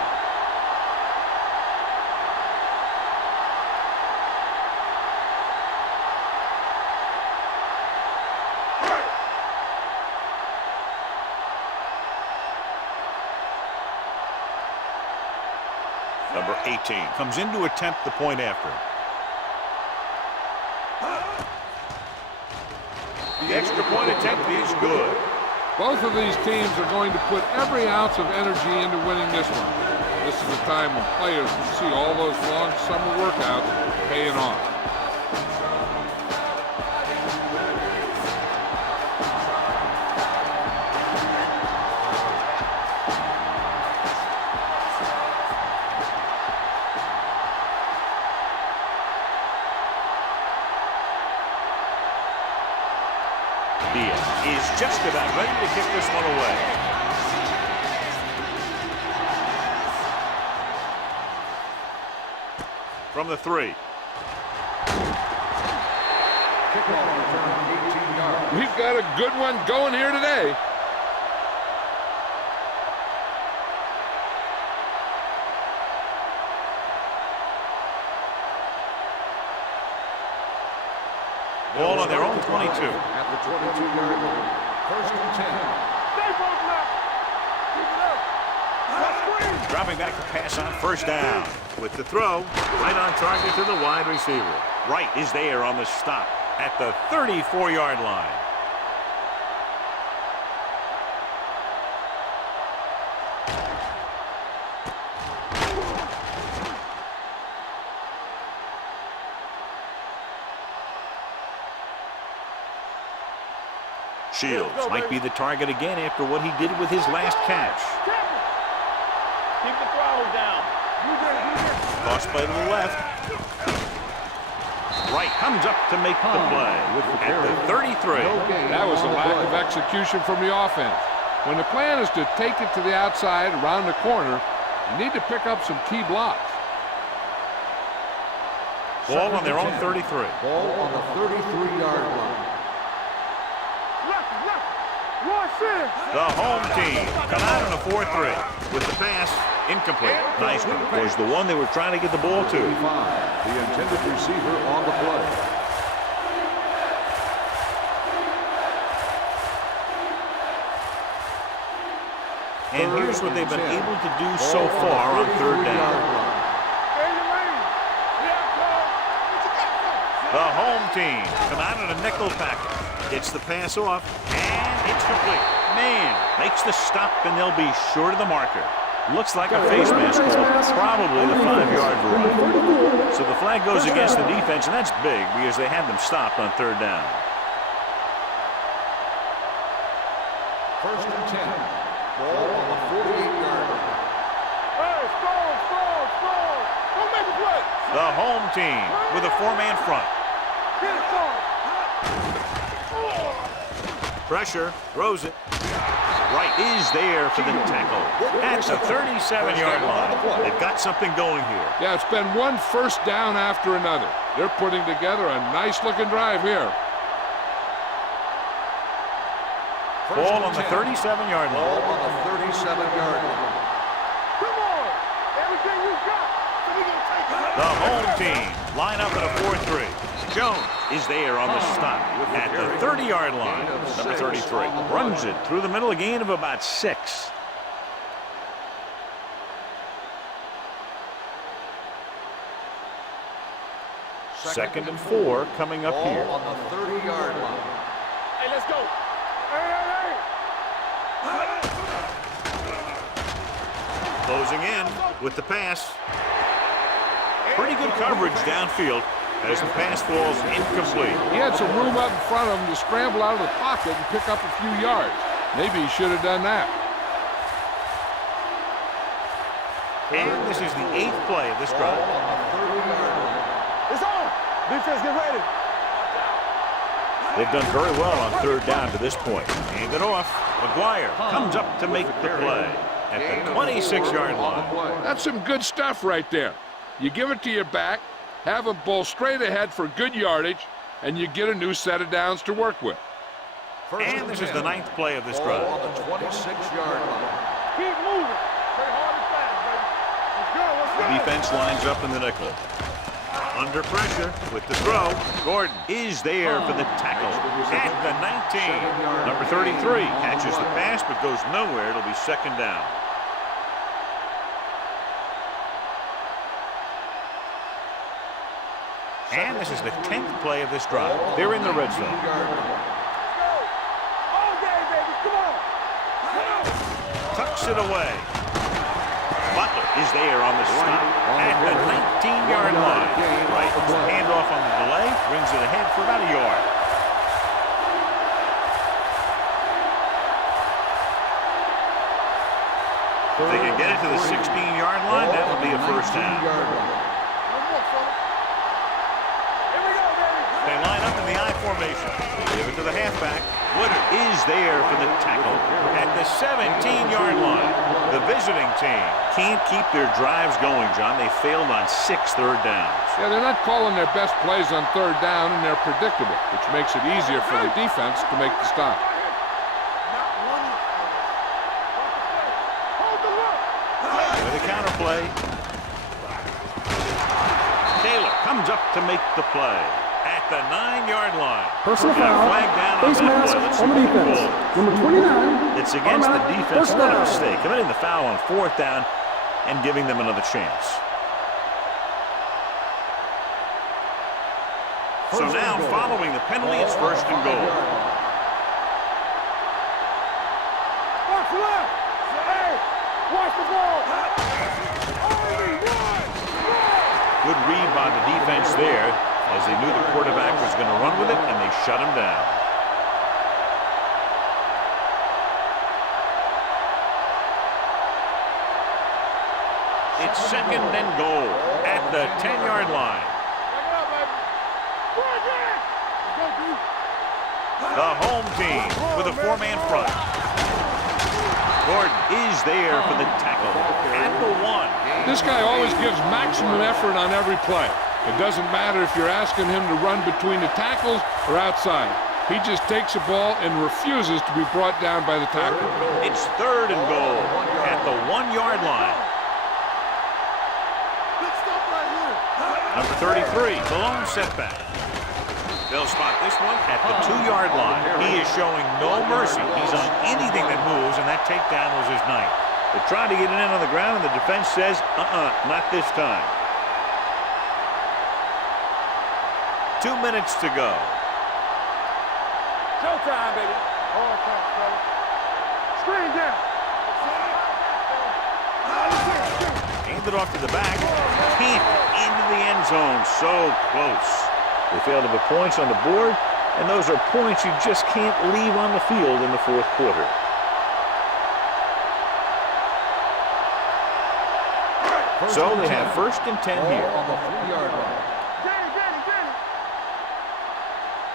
Number 18 comes in to attempt the point after. The extra point attempt is good. Both of these teams are going to put every ounce of energy into winning this one. This is a time when players can see all those long summer workouts paying off. Is just about ready to kick this one away. From the 3. Kickoff return 18 yards. We've got a good one going here today. Ball on their own 22. At the 22-yard line. First and 10. Stay focused now. Keep it up. Let's screen. Dropping back to pass on first down. With the throw, right on target to the wide receiver. Wright is there on the stop at the 34-yard line. Shields might be the target again after what he did with his last catch. Keep the throttle down. Toss play to the left. Wright comes up to make the play at the 33. That was a lack of execution from the offense. When the plan is to take it to the outside around the corner, you need to pick up some key blocks. Ball on their own 33. Ball on the 33-yard line. The home team come out on a 4-3 with the pass incomplete. Nice one. Was the one they were trying to get the ball to. The intended receiver on the play. And here's what they've been able to do so far on third down. The home team come out on a nickel package. Gets the pass off, and it's complete. Man, makes the stop, and they'll be short of the marker. Looks like a face mask call, probably the 5-yard variety. So the flag goes against the defense, and that's big because they had them stopped on third down. First and 10. Ball on the 48-yard line. Hey, score. Don't make a play. The home team with a 4-man front. Get it, son. Pressure, throws it. Right is there for the tackle. At the 37-yard line. They've got something going here. Yeah, it's been one first down after another. They're putting together a nice-looking drive here. Ball on the 37-yard line. Ball on the 37-yard line. Come on! Everything you got, so we gonna take it. The home team line up in a 4-3. Jones is there on the stop at the 30-yard line. Number 33 runs it through the middle, a gain of about 6. Second and 4 coming up here. Ball on the 30-yard line. Hey, let's go. Hey, Closing in with the pass. Pretty good coverage downfield as the pass falls incomplete. He had some room up in front of him to scramble out of the pocket and pick up a few yards. Maybe he should have done that. And this is the 8th play of this drive. It's on. Defense, get ready. They've done very well on 3rd down to this point. Hand it off. McGuire comes up to make the play at the 26-yard line. That's some good stuff right there. You give it to your back, have him bowl straight ahead for good yardage, and you get a new set of downs to work with. And this is the 9th play of this drive. Ball on the 26-yard line. Keep moving. Play hard and fast, baby. Let's go. Let's go. The defense lines up in the nickel. Under pressure with the throw. Gordon is there for the tackle at the 19. Number 33 catches the pass but goes nowhere. It'll be 2nd down. And this is the 10th play of this drive. They're in the red zone. All day, baby. Come on. Tucks it away. Butler is there on the stop at the 19-yard line. Right, handoff on the delay, brings it ahead for about a yard. If they can get it to the 16-yard line, that would be a 1st down. They line up in the I formation. Give it to the halfback. Woodard is there for the tackle at the 17-yard line. The visiting team can't keep their drives going, John. They failed on 6 third downs. Yeah, they're not calling their best plays on 3rd down, and they're predictable, which makes it easier for the defense to make the stop. With a counter play. Taylor comes up to make the play at the 9-yard line. Personal Got a foul. flag down on Face that mask play. Let's see on the what the defense. call. Number 29. It's against the Timeout. defense. First Not a down. mistake. Committing the foul on 4th down and giving them another chance. So now, following the penalty, it's 1st and goal. Watch left. Hey, watch the ball. Only one. Good read by the defense there, as they knew the quarterback was going to run with it, and they shut him down. It's 2nd and goal at the 10-yard line. The home team with a 4-man front. Gordon is there for the tackle at the 1. This guy always gives maximum effort on every play. It doesn't matter if you're asking him to run between the tackles or outside. He just takes the ball and refuses to be brought down by the tackle. It's 3rd and goal at the 1-yard line. Number 33, the lone setback. They'll spot this one at the 2-yard line. He is showing no mercy. He's on anything that moves, and that takedown was his 9th. They tried to get it in on the ground, and the defense says, not this time. 2 minutes to go. Showtime, baby. Hard count, fella. Screen down. Hand it off to the back. Can't into the end zone. So close. They failed to put points on the board, and those are points you just can't leave on the field in the 4th quarter. So they have 1st and 10 here. On the 3-yard line. Get it.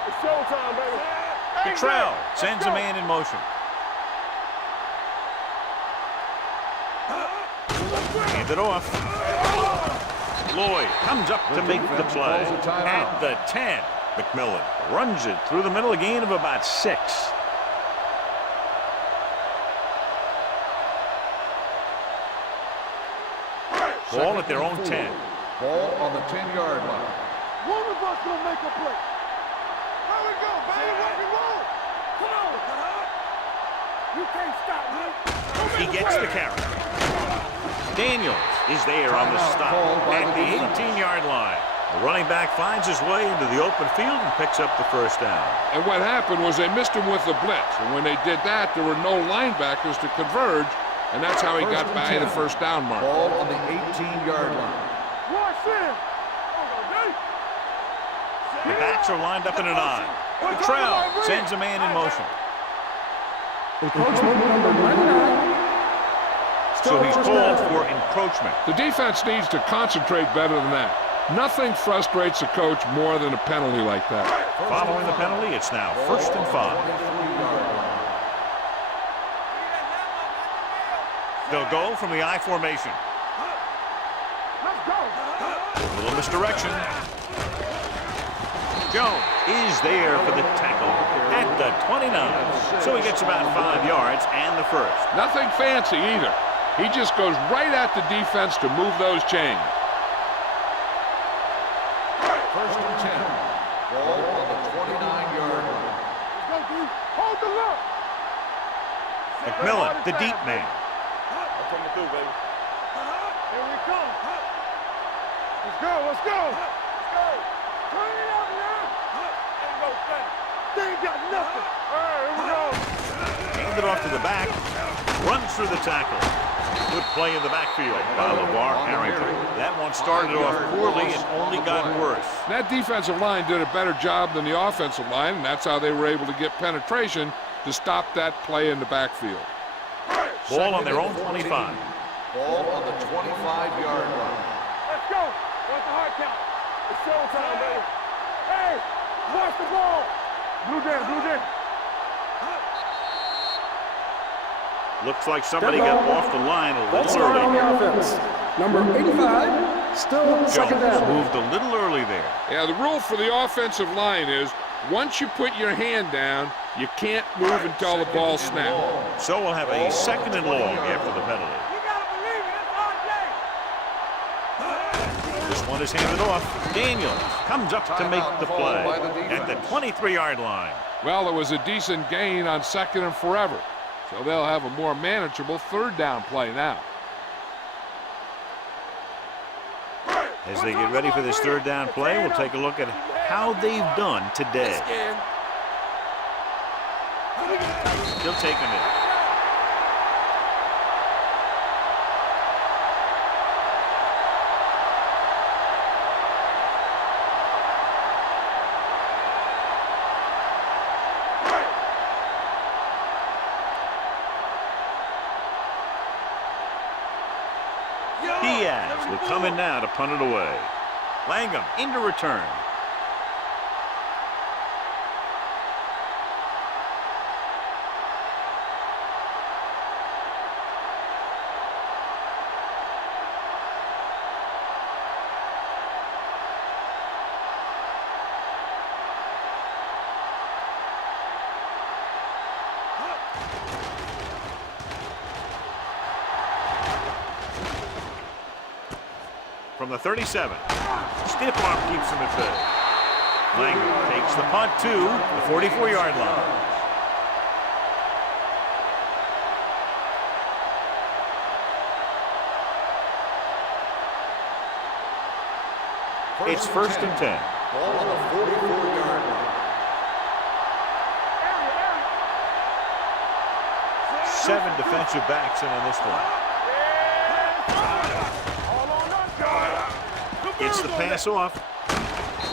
It's showtime, baby. Cottrell sends a man in motion. Hand it off. Lloyd comes up to make the play. At the 10, McMillan runs it through the middle, a gain of about 6. Ball at their own 10. Ball on the 10-yard line. One of us gonna make a play. Here we go, baby. Rock and roll. Come on. You can't stop me. He gets the carry. Daniels is there on the stop at the 18-yard line. The running back finds his way into the open field and picks up the first down. And what happened was they missed him with the blitz. And when they did that, there were no linebackers to converge. And that's how he got by the first down mark. Ball on the 18-yard line. Watch this. The backs are lined up in an I. Cottrell sends a man in motion. Encroachment number 99. So he's called for encroachment. The defense needs to concentrate better than that. Nothing frustrates a coach more than a penalty like that. Following the penalty, it's now 1st and 5. They'll go from the I formation. Let's go. A little misdirection. Jones is there for the tackle at the 29. So he gets about 5 yards and the first. Nothing fancy either. He just goes right at the defense to move those chains. 1st and 10. Ball on the 29-yard line. Let's go, D. Hold the look. McMillan, the deep man. That's what I'm gonna do, baby. Here we come. Let's go, let's go. Let's go. Turn it up now. Ain't no thing. They ain't got nothing. All right, here we go. Hand it off to the back. Runs through the tackle. Good play in the backfield by LeVar Arrington. That one started off poorly and only got worse. That defensive line did a better job than the offensive line, and that's how they were able to get penetration to stop that play in the backfield. Ball on their own 25. Ball on the 25-yard line. Let's go. What's the hard count? It's showtime, baby. Hey, watch the ball. Blue jam, blue jam. Looks like somebody got off the line a Let's little start on early. the offense. Number 85, still second Jones down. moved a little early there. Yeah, the rule for the offensive line is once you put your hand down, you can't move until the ball snaps. So we'll have a 2nd and long after the penalty. You gotta believe it. It's our day. This one is handed off. Daniels comes up to make the play at the 23-yard line. Well, it was a decent gain on 2nd and forever. So they'll have a more manageable 3rd down play now. As they get ready for this 3rd down play, we'll take a look at how they've done today. Still taking it. Diaz will come in now to punt it away. Langham into return. From the 37, stiff arm keeps him at bay. Langham takes the punt to the 44-yard line. It's 1st and 10. Ball on the 44-yard line. 7 defensive backs in on this one. Gets the pass off.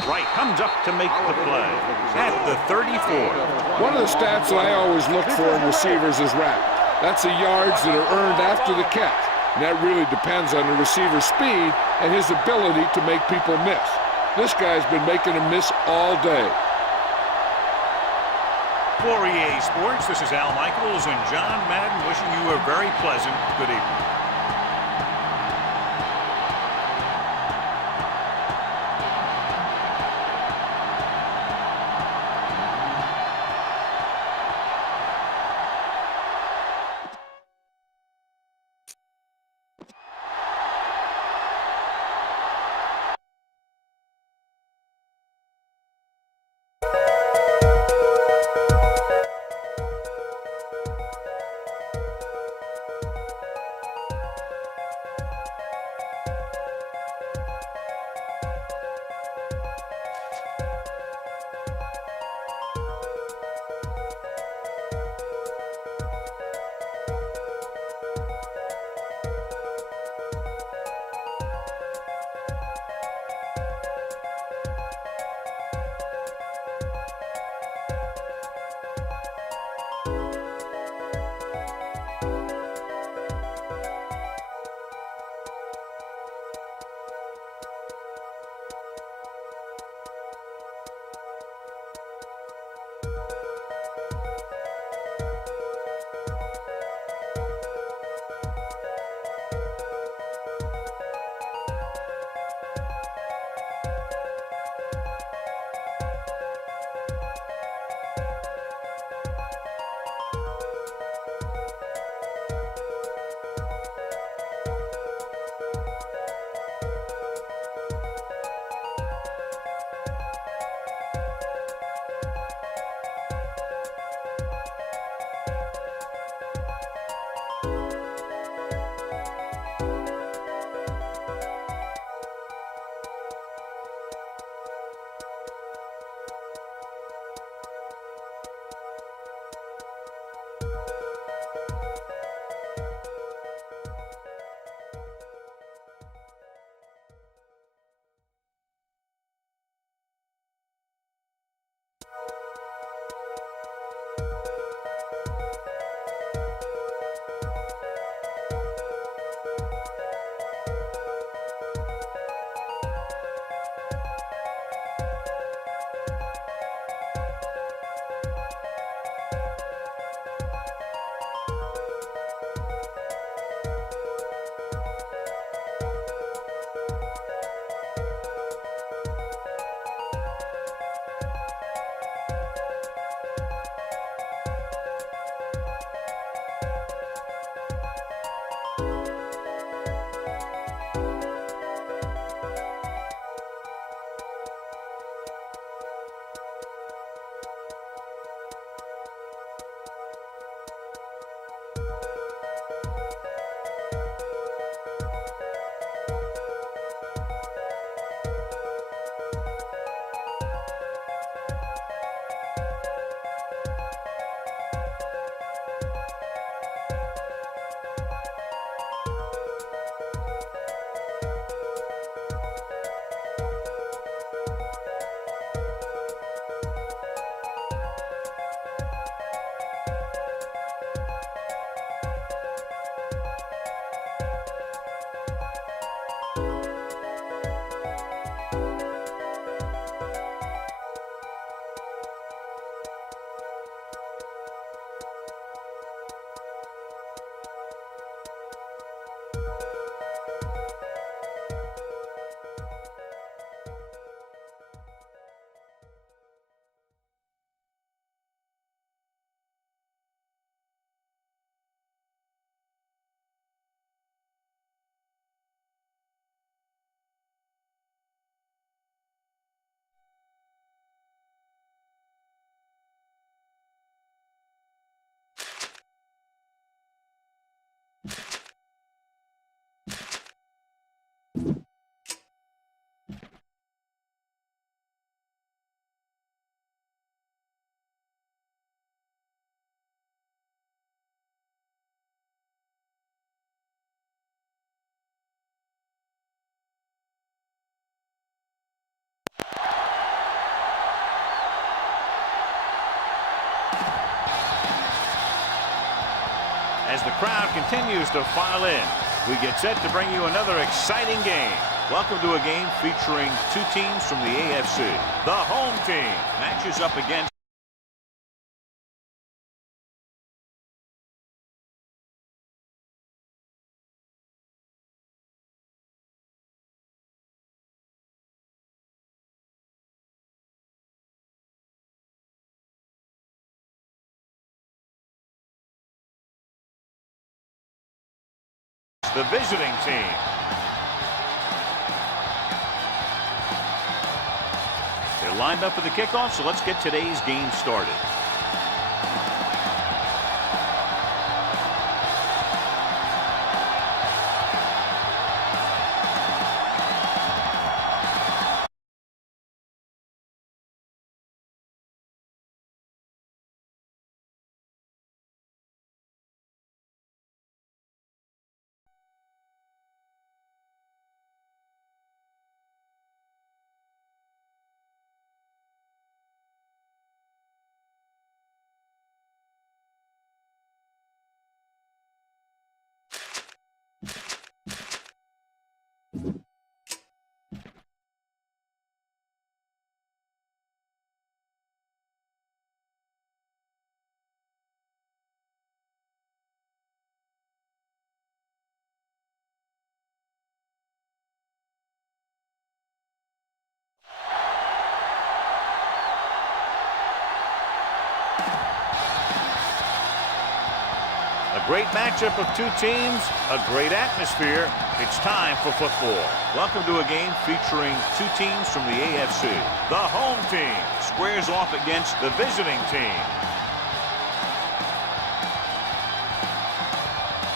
Wright comes up to make the play at the 34. One of the stats that I always look for in receivers is RAP. That's the yards that are earned after the catch. And that really depends on the receiver's speed and his ability to make people miss. This guy's been making them miss all day. For EA Sports, this is Al Michaels and John Madden wishing you a very pleasant good evening. As the crowd continues to file in, we get set to bring you another exciting game. Welcome to a game featuring two teams from the AFC. The home team matches up against against the visiting team. They're lined up for the kickoff, so let's get today's game started. A great matchup of two teams, a great atmosphere. It's time for football. Welcome to a game featuring two teams from the AFC. The home team squares off against the visiting team.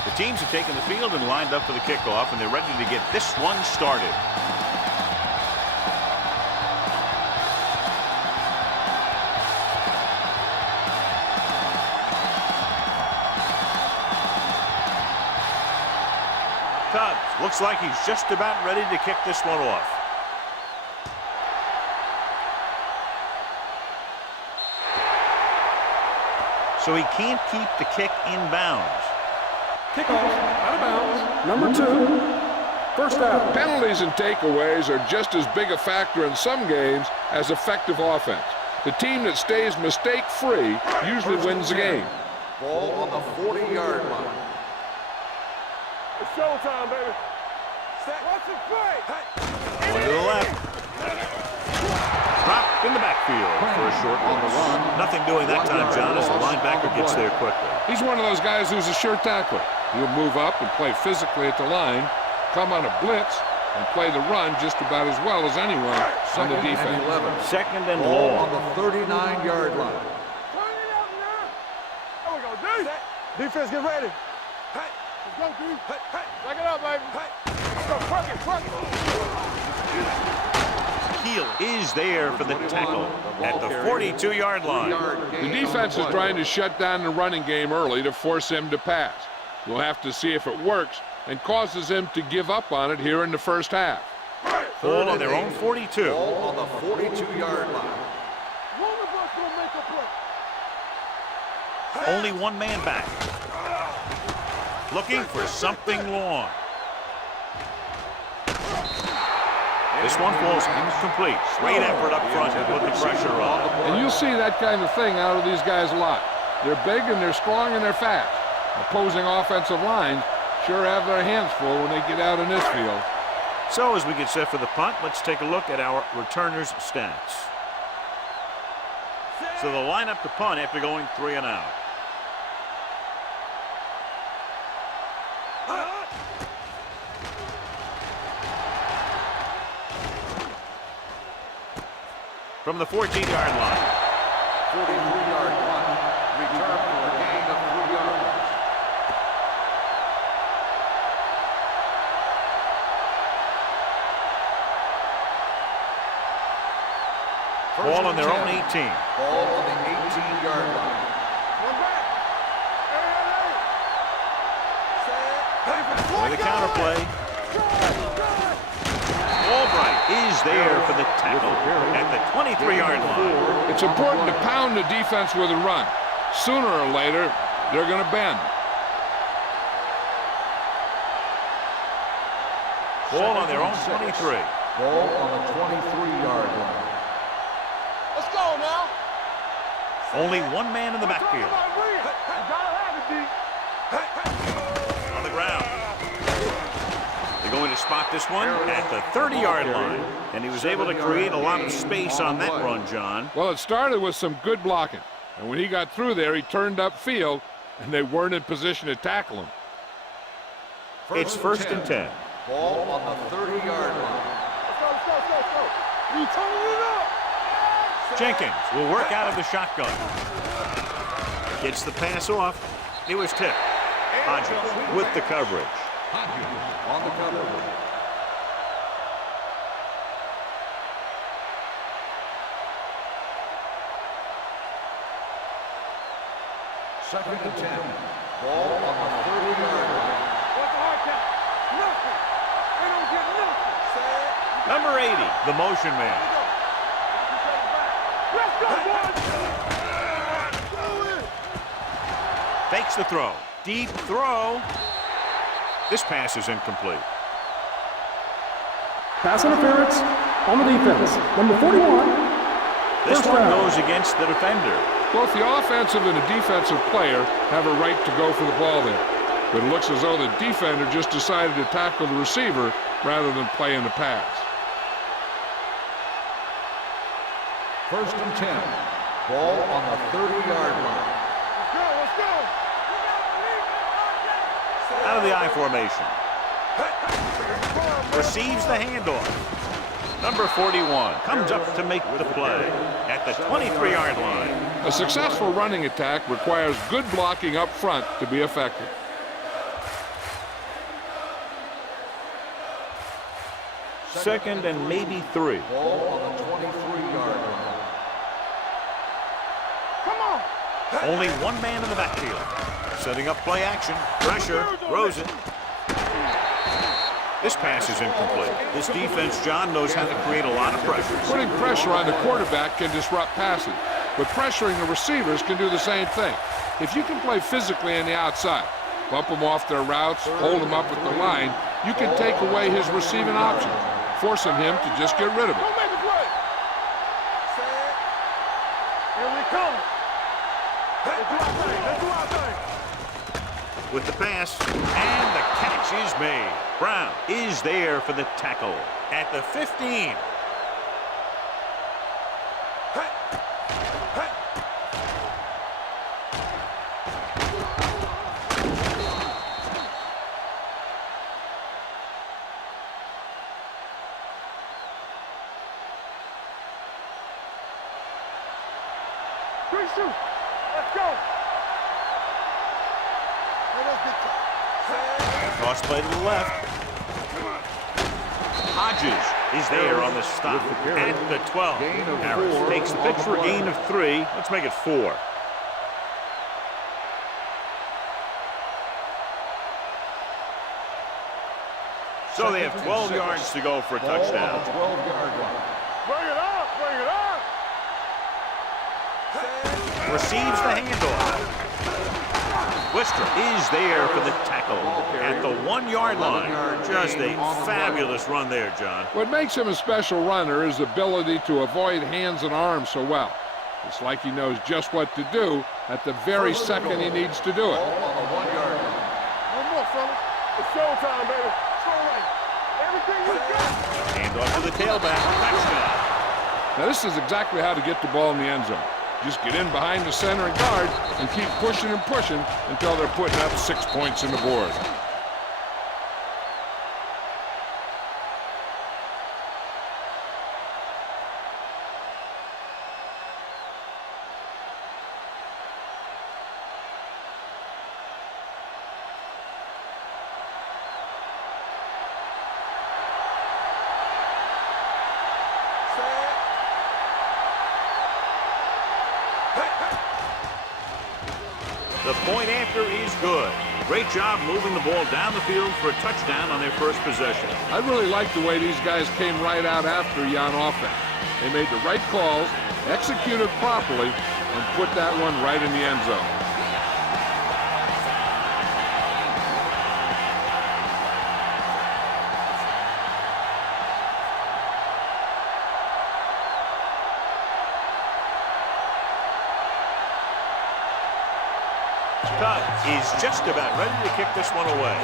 The teams have taken the field and lined up for the kickoff, and they're ready to get this one started. Looks like he's just about ready to kick this one off. So he can't keep the kick in bounds. Kickoff, out of bounds, number 2, first down. Penalties and takeaways are just as big a factor in some games as effective offense. The team that stays mistake-free usually wins the game. Ball on the 40-yard line. It's showtime, baby. Watch it play. Going to the left. Dropped in the backfield for a short loss. Nothing doing that time, John, as the linebacker gets there quickly. He's one of those guys who's a sure tackler. He'll move up and play physically at the line, come on a blitz, and play the run just about as well as anyone on the defense. Second and Ball long. on the 39-yard line. Turn it up now. There we go, D. Defense, get ready. Let's go, D. Back it up, baby. Let's go, truck it. Heel is there for the tackle at the 42-yard line. The defense is trying to shut down the running game early to force him to pass. We'll have to see if it works and causes him to give up on it here in the first half. Ball on their own 42. Ball on the 42-yard line. One of us will make a play. Only one man back. Looking for something long. This one falls incomplete. Great effort up front to put the pressure on. And you'll see that kind of thing out of these guys a lot. They're big and they're strong and they're fast. Opposing offensive lines sure have their hands full when they get out in this field. So as we get set for the punt, let's take a look at our returners' stats. So they'll line up to punt after going 3 and out. From the 14-yard line. 43-yard punt. Return for a gain of 3 yards. Ball on their own 18. Ball on the 18-yard line. One back. With the counter play. Albright is there for the tackle at the 23-yard line. It's important to pound the defense with a run. Sooner or later, they're going to bend. Ball on their own 23. Ball on the 23-yard line. Let's go now. Only one man in the backfield. On the ground. They're going to spot this one at the 30-yard line. And he was able to create a lot of space on that run, John. Well, it started with some good blocking. And when he got through there, he turned upfield, and they weren't in position to tackle him. It's first and 10. Ball on the 30-yard line. Let's go. You turning it up. Jenkins will work out of the shotgun. Gets the pass off. It was tipped. Hodges with the coverage. Hodges on the cover. Second and 10. Ball on the 30-yard line. What's the hard count? Nothing. They don't get nothing. Number 80, the motion man. Let's go, boys. Fakes the throw. Deep throw. This pass is incomplete. Pass interference on the defense. Number 41. This First one down. goes against the defender. Both the offensive and the defensive player have a right to go for the ball there. But it looks as though the defender just decided to tackle the receiver rather than play in the pass. First and 10. Ball on the 30-yard line. Let's go. Out of the I formation. Receives the handoff. Number 41 comes up to make the play at the 23-yard line. A successful running attack requires good blocking up front to be effective. Second and maybe 3. Ball on the 23-yard line. Come on. Only one man in the backfield. Setting up play action. Pressure. Throws it. This pass is incomplete. This defense, John, knows how to create a lot of pressure. Putting pressure on the quarterback can disrupt passing, but pressuring the receivers can do the same thing. If you can play physically on the outside, bump them off their routes, hold them up at the line, you can take away his receiving options, forcing him to just get rid of it. Go make a play. Here we come. Let's do our thing. With the pass, and the catch is made. Brown is there for the tackle at the 15. Let's go. Cross play to the left. Hodges is there on the stop at the 12. Harris takes the pitch for a gain of 3. Let's make it 4. So they have 12 yards to go for a touchdown. 12-yard line. Bring it up. Receives the handoff. Wister is there for the tackle at the 1-yard line. Just a fabulous run there, John. What makes him a special runner is the ability to avoid hands and arms so well. It's like he knows just what to do at the very second he needs to do it. Ball on the 1-yard line. One more, fellas. It's showtime, baby. Slow right. Everything we got. Handoff to the tailback. Touchdown. Now this is exactly how to get the ball in the end zone. Just get in behind the center and guard and keep pushing and pushing until they're putting up 6 points in the board. The point after is good. Great job moving the ball down the field for a touchdown on their first possession. I really like the way these guys came right out after you on offense. They made the right calls, executed properly, and put that one right in the end zone. Tuck is just about ready to kick this one away.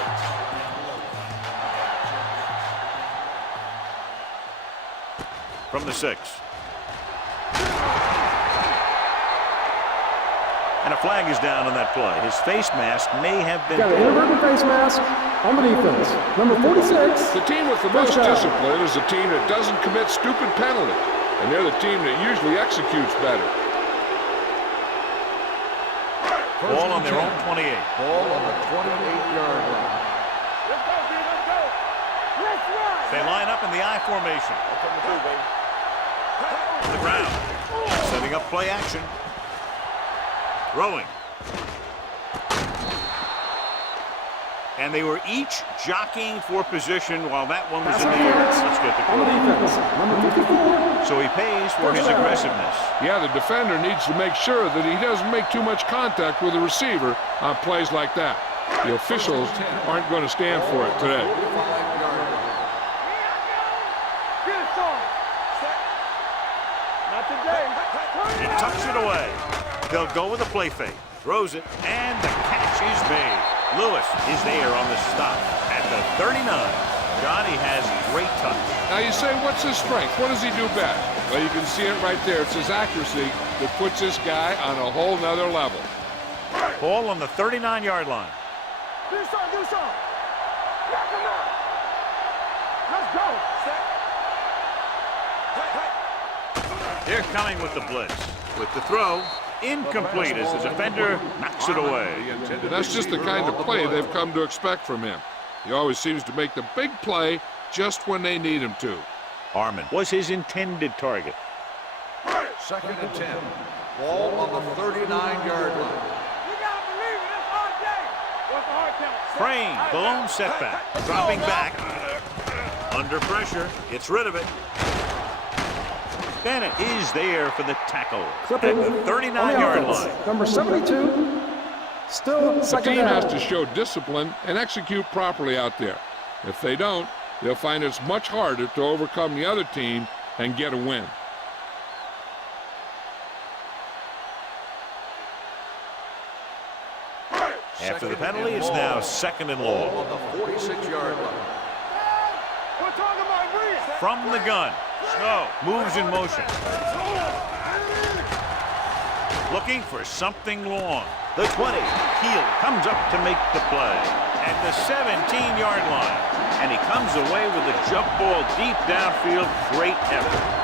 From the 6. And a flag is down on that play. His face mask may have been... Got an inverted face mask on the defense. Number 46. The team with the most discipline is the team that doesn't commit stupid penalties, and they're the team that usually executes better. Ball on their own 28. Ball on the 28-yard line. Let's go, dude, let's go. Let's run. They line up in the I formation. To the ground. Setting up play action. Throwing. And they were each jockeying for position while that one was in the air. Let's get the On the defense. Number 54. So he pays for his aggressiveness. Yeah, the defender needs to make sure that he doesn't make too much contact with the receiver on plays like that. The officials aren't going to stand for it today. 45-yard line. Get it, son. Not today. He tucks it away. They'll go with a play fake. Throws it, and the catch is made. Lewis is there on the stop at the 39. Johnny has great touch. Now you say, what's his strength? What does he do best? Well, you can see it right there. It's his accuracy that puts this guy on a whole nother level. Ball on the 39-yard line. Do something, do something. Knock him out. Let's go. They're coming with the blitz. With the throw, incomplete as the defender knocks it away. That's just the kind of play they've come to expect from him. He always seems to make the big play just when they need him to. Armin was his intended target. 2nd and 10. Ball on the 39-yard line. You gotta believe it. It's hard day. What's the hard count? Crane, the lone setback. Dropping back. Under pressure. Gets rid of it. Bennett is there for the tackle. Clipping At the on 39-yard the offense. line. Number 72. Still The second team down. has to show discipline and execute properly out there. If they don't, they'll find it's much harder to overcome the other team and get a win. After the penalty, it's now 2nd and long. On the 46-yard line. We're talking about Reese. From the gun, Snow moves in motion. Looking for something long. The 20, Keel comes up to make the play. At the 17-yard line. And he comes away with a jump ball deep downfield. Great effort.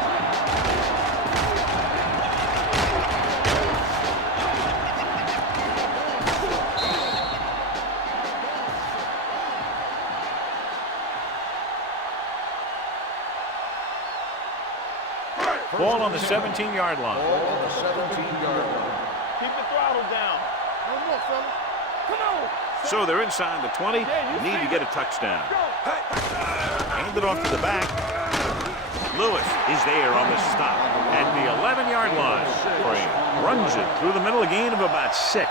Ball on the 17-yard line. Ball on the 17-yard line. Keep the throttle down. No more, fella. Come on. So they're inside the 20. Need to get a touchdown. Hand it off to the back. Lewis is there on the stop at the 11-yard line. Crane runs it through the middle, a gain of about 6.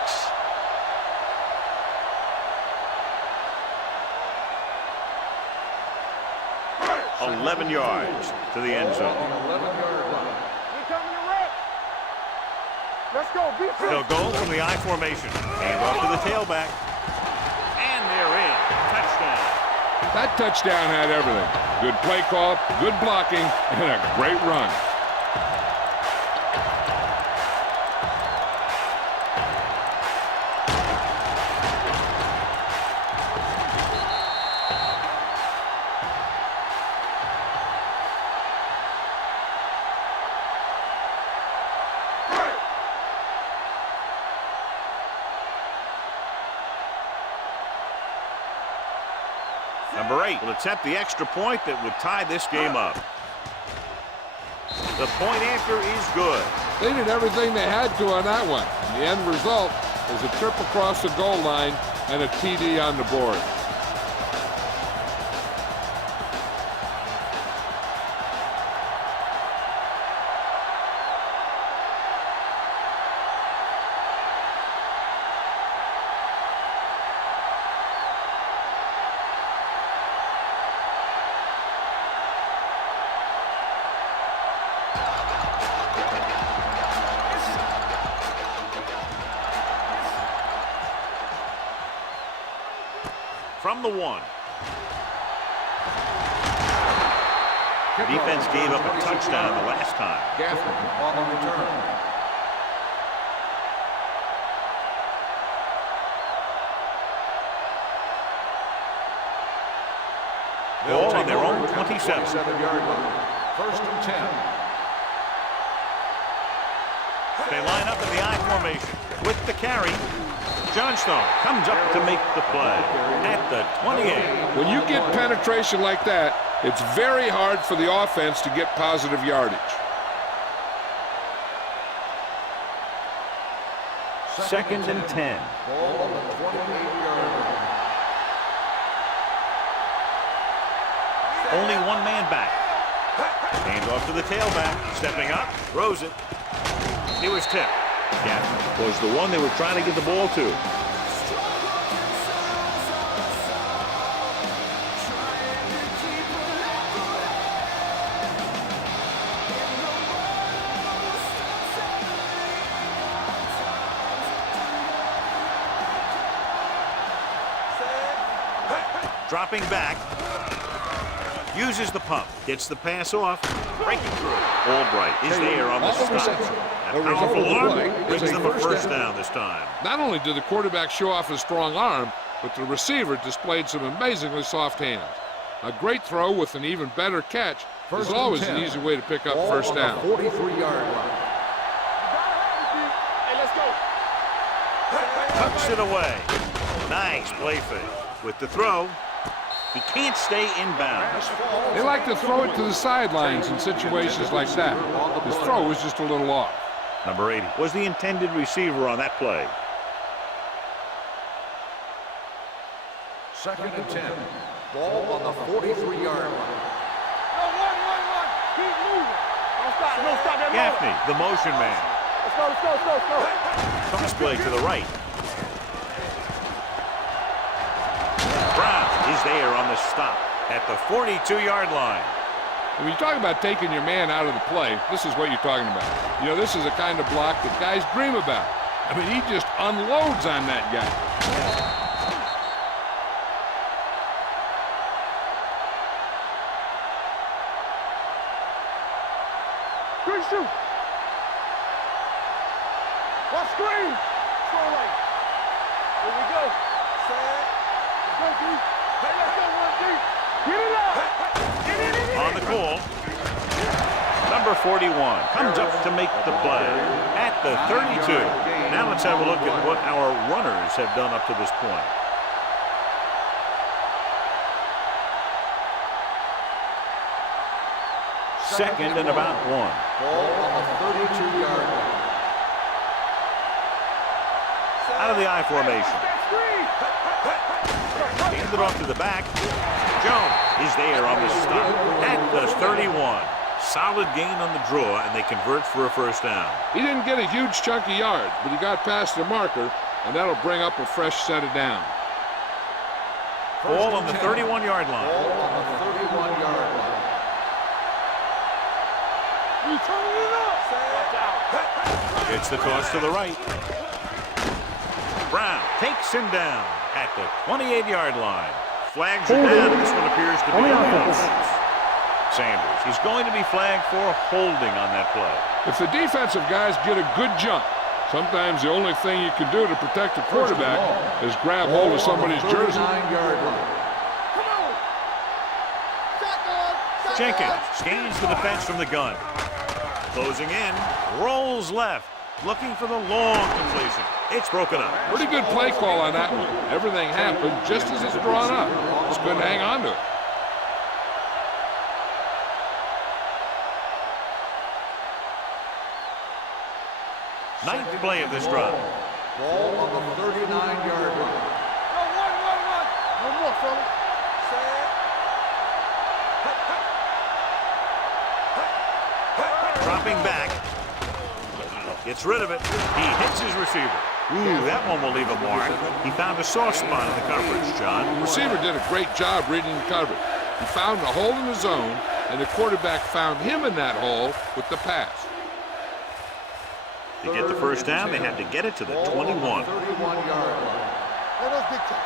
$11 yards to the end zone. 11-yard line. We're coming to wreck. Let's go. Beat They'll go from the I formation. Hand off to the tailback. And they're in. Touchdown. That touchdown had everything. Good play call, good blocking, and a great run. Number 8 will attempt the extra point that would tie this game up. The point after is good. They did everything they had to on that one. The end result is a trip across the goal line and a TD on the board. From the 1. Defense gave up a touchdown the last time. Gaffney on the return. Ball on their own 27. 27-yard line. First and 10. They line up in the I formation with the carry. Johnstone comes up to make the play at the 28. When you get penetration like that, it's very hard for the offense to get positive yardage. Second and 10. Ball on the 28-yard line. Only one man back. Hand off to the tailback. Stepping up, throws it. He was tipped. Gaffney was the one they were trying to get the ball to. Dropping back. Uses the pump. Gets the pass off. Breaking through. Albright is there on the stop. That powerful arm brings them a first down this time. Not only did the quarterback show off his strong arm, but the receiver displayed some amazingly soft hands. A great throw with an even better catch is always an easy way to pick up first down. 43-yard line. Hey, let's go. Tucks it away. Nice play fake. With the throw, he can't stay inbounds. They like to throw it to the sidelines in situations like that. His throw was just a little off. Number 80 was the intended receiver on that play. Second and 10. Ball on the 43-yard line. Go, one. Keep moving. Don't stop. Don't stop that Gaffney, the motion man. Let's go. Toss play to the right. Brown is there on the stop at the 42-yard line. When you talk about taking your man out of the play, this is what you're talking about. You know, this is the kind of block that guys dream about. I mean, he just unloads on that guy. Good shoot. Watch screen. Throw away. Here we go. Set. Let's go, D. Hey, let's go, 1D. Get it up. On the call, number 41 comes up to make the play at the 32. Now let's have a look at what our runners have done up to this point. Second and about 1. Ball on the 32-yard line. Out of the I formation. Handed off to the back. Jones is there on the stop at the 31. Solid gain on the draw, and they convert for a first down. He didn't get a huge chunk of yards, but he got past the marker, and that'll bring up a fresh set of downs. Ball on the 31-yard line. Ball on the 31-yard line. We turning it up. Watch out. It's the toss to the right. Brown takes him down at the 28-yard line. Flags are down, and this one appears to be on the offense. Sanders, he's going to be flagged for holding on that play. If the defensive guys get a good jump, sometimes the only thing you can do to protect the quarterback is grab hold of somebody's jersey. 39-yard line. Come on. Shotgun. Jenkins scans the defense from the gun. Closing in, rolls left, looking for the long completion. It's broken up. Pretty good play call on that one. Everything happened just as it's drawn up. Just couldn't hang on to it. Ninth play of this drive. Ball on the 39-yard line. Go, one. One more, fella. Dropping back. Gets rid of it. He hits his receiver. Ooh, that one will leave a mark. He found a soft spot in the coverage, John. The receiver did a great job reading the coverage. He found a hole in the zone, and the quarterback found him in that hole with the pass. To get the first down, they had to get it to the 21. 31-yard line. Let us get you.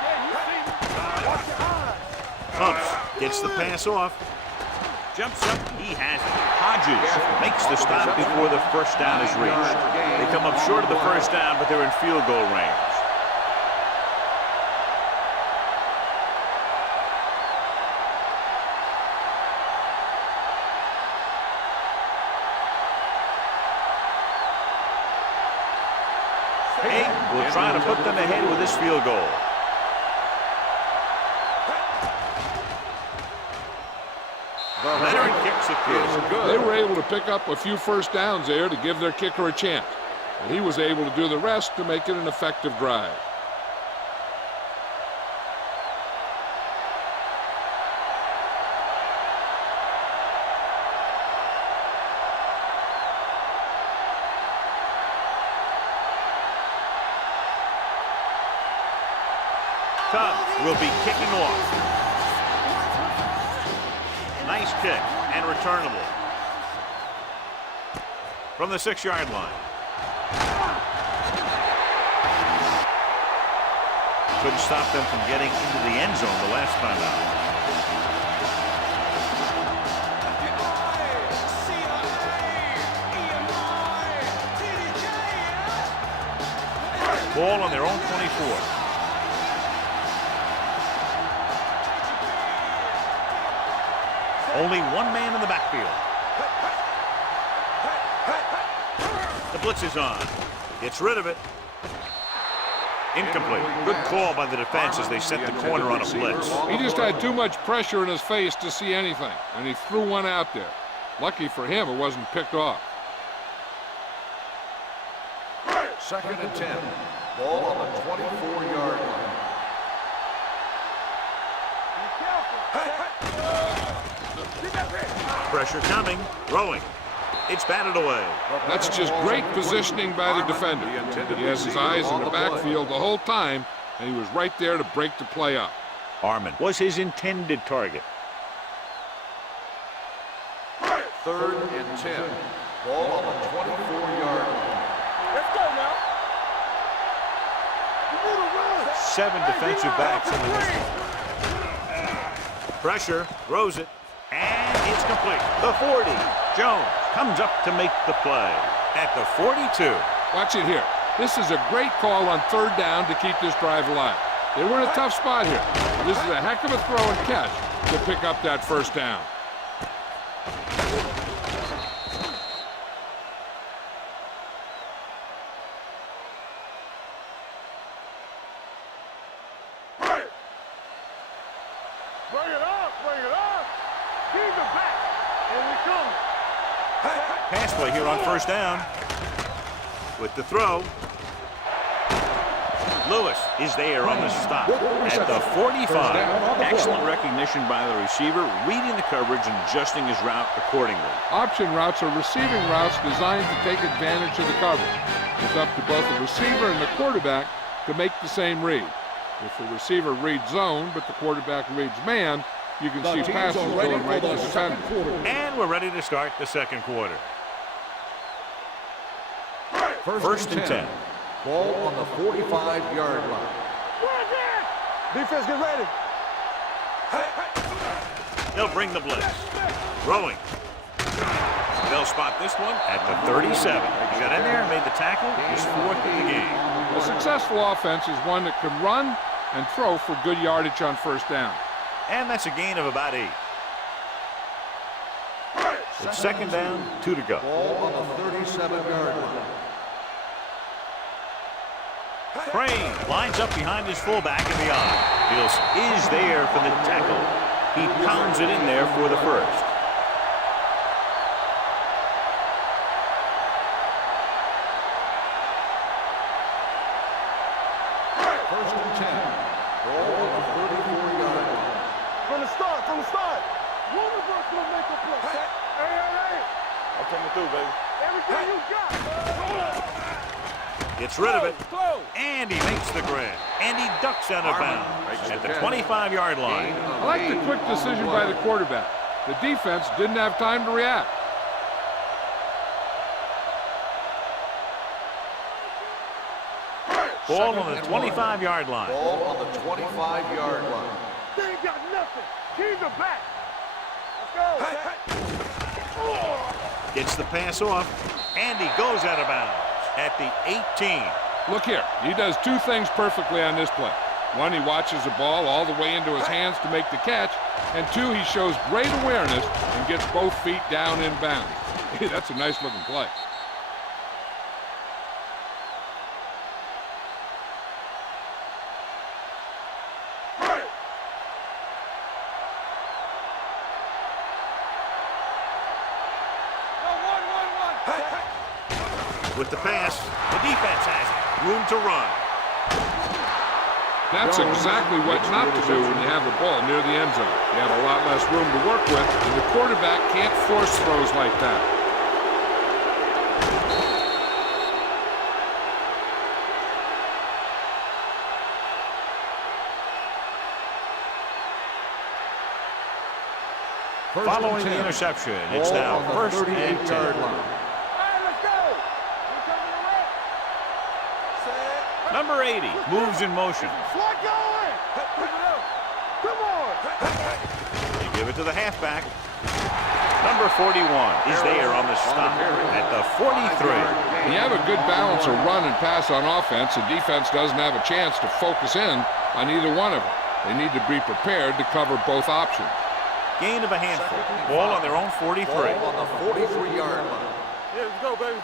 Yeah, you see me. Watch your eyes. Pumps, gets the pass off. Jumps up, he has it. Hodges makes the stop before the first down is reached. They come up short of the first down, but they're in field goal range. will try to put them ahead with this field goal. Leonard kicks it good. They were able to pick up a few first downs there to give their kicker a chance. And he was able to do the rest to make it an effective drive. Cubs will be kicking off. Nice kick and returnable from the 6-yard line. Couldn't stop them from getting into the end zone the last time out. Ball on their own 24. Only one man in the backfield. The blitz is on. Gets rid of it. Incomplete. Good call by the defense as they set the corner on a blitz. He just had too much pressure in his face to see anything, and he threw one out there. Lucky for him, it wasn't picked off. 2nd and 10. Ball on the 24-yard line. Pressure coming. Throwing. It's batted away. That's just great positioning by the defender. He has his eyes in the backfield the whole time, and he was right there to break the play up. Armand was his intended target. 3rd and 10. Ball on the 24-yard line. Let's go now. 7 defensive backs in the distance. Pressure. Throws it. And it's complete. The 40. Jones comes up to make the play at the 42. Watch it here. This is a great call on 3rd down to keep this drive alive. They were in a tough spot here. This is a heck of a throw and catch to pick up that 1st down. Bring it up, bring it up. Keep it back. Here we come. Pass play here on 1st down. With the throw. Lewis is there on the stop at the 45. Excellent recognition by the receiver, reading the coverage and adjusting his route accordingly. Option routes are receiving routes designed to take advantage of the coverage. It's up to both the receiver and the quarterback to make the same read. If the receiver reads zone, but the quarterback reads man, you can see passes going right to the defender. And we're ready to start the 2nd quarter. 1st and 10. Ball on the 45-yard line. Defense, get ready. They'll bring the blitz. Throwing. They'll spot this one at the 37. He got in there and made the tackle. He's 4th in the game. A successful offense is one that can run and throw for good yardage on 1st down. And that's a gain of about 8. It's 2nd down, 2 to go. Ball on the 37-yard line. Crane lines up behind his fullback in the eye. Bills is there for the tackle. He pounds it in there for the 1st. From the start. One of us will make a play. Hey. I'm coming through, baby. Everything you got. Gets rid of it. And he makes the grab. And he ducks out of bounds at the 25-yard line. I like the quick decision by the quarterback. The defense didn't have time to react. Ball on the 25-yard line. Ball on the 25-yard line. They ain't got nothing. Keep it back. Let's go. Gets the pass off, and he goes out of bounds at the 18. Look here. He does 2 things perfectly on this play. 1, he watches the ball all the way into his hands to make the catch, and 2, he shows great awareness and gets both feet down in bounds. That's a nice-looking play. With the pass, the defense has it. Room to run. That's exactly what not to do when you have the ball near the end zone. You have a lot less room to work with, and the quarterback can't force throws like that. Following the interception, it's now first and 10. Number 80 moves in motion. Come on. You give it to the halfback. Number 41 is there on the stop at the 43. When you have a good balance of run and pass on offense, the defense doesn't have a chance to focus in on either one of them. They need to be prepared to cover both options. Gain of a handful. Ball on their own 43. Ball on the 43-yard line. Yeah, let's go, baby.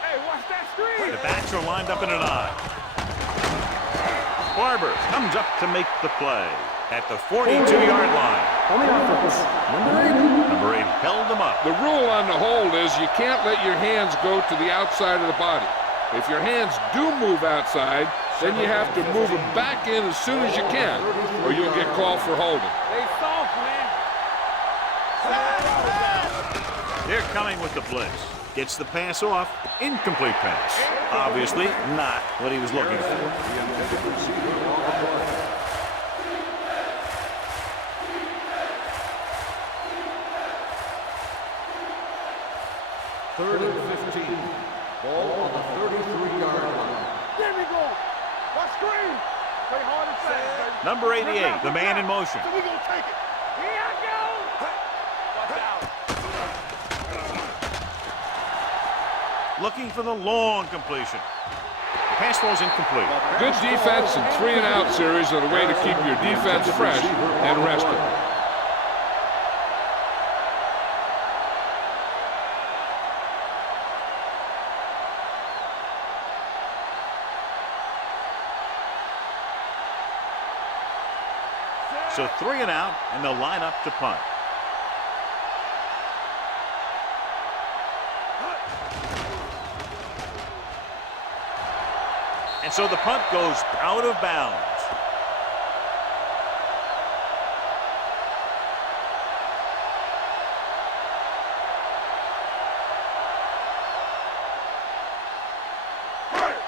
Hey, watch that screen. The backs are lined up in an I. Barber comes up to make the play at the 42-yard line. On the offense, number 80. Number 80 held him up. The rule on the hold is you can't let your hands go to the outside of the body. If your hands do move outside, then you have to move them back in as soon as you can, or you'll get called for holding. They soft, man. They're coming with the blitz. Gets the pass off. Incomplete pass. Obviously not what he was looking for. Third and 15. Ball on the 33-yard line. There we go. Watch screen. Play hard and fast, baby. Number 88, the man in motion. So we're going to take it. Here I go. Watch out. Looking for the long completion. Pass falls incomplete. Good defense and 3-and-out series are the way to keep your defense fresh and rested. So 3 and out, and they'll line up to punt. And so the punt goes out of bounds.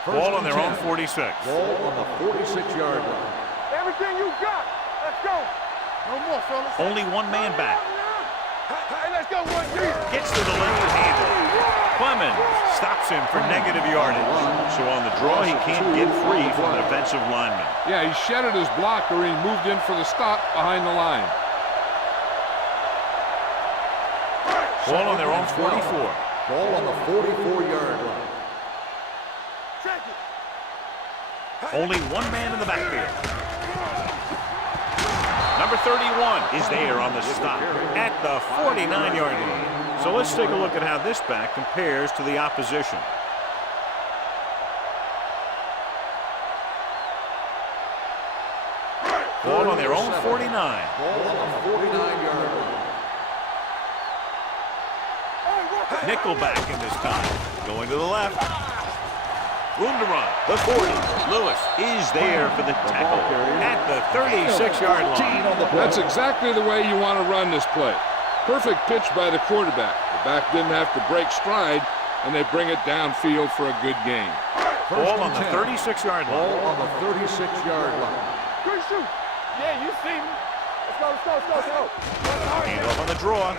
Ball on their own 46. Ball on the 46-yard line. Everything you got. Let's go. No more, fellas. Only one man back. Hey, let's go, one G. Gets to the left handle. Clemens stops him for negative yardage. So on the draw, he can't get free from the defensive lineman. Yeah, he shedded his block or he moved in for the stop behind the line. Ball on their own 44. Ball on the 44-yard line. Check it. Only one man in the backfield. Number 31 is there on the stop at the 49-yard line. So let's take a look at how this back compares to the opposition. Ball on their own 49. Ball on the 49-yard line. Nickelback in this time. Going to the left. Room to run. The 40. Lewis is there for the tackle at the 36-yard line. That's exactly the way you want to run this play. Perfect pitch by the quarterback. The back didn't have to break stride, and they bring it downfield for a good gain. Ball on the 36-yard line. Ball on the 36-yard line. Good shoot. Yeah, you see me. Let's go, let's go, let's go, let's go. Hand off on the draw.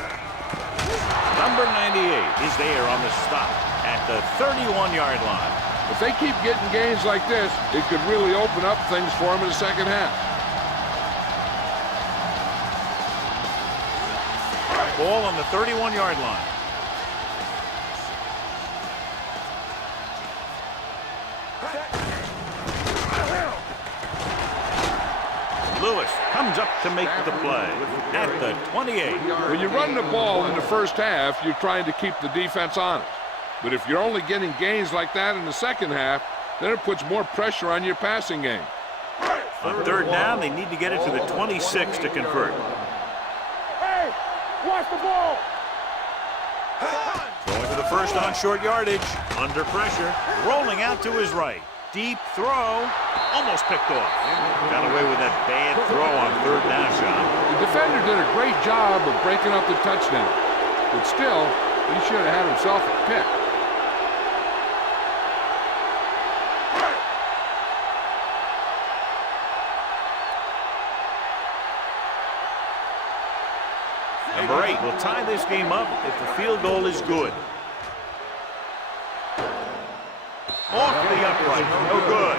Number 98 is there on the stop at the 31-yard line. If they keep getting gains like this, it could really open up things for them in the second half. Ball on the 31-yard line. Lewis comes up to make the play at the 28. When you run the ball in the first half, you're trying to keep the defense honest. But if you're only getting gains like that in the second half, then it puts more pressure on your passing game. On third down, they need to get it to the 26 to convert. Hey, watch the ball. Going to the first on short yardage. Under pressure. Rolling out to his right. Deep throw. Almost picked off. Got away with that bad throw on third down shot. The defender did a great job of breaking up the touchdown. But still, he should have had himself a pick. Number 8 will tie this game up if the field goal is good. Off the upright. No good.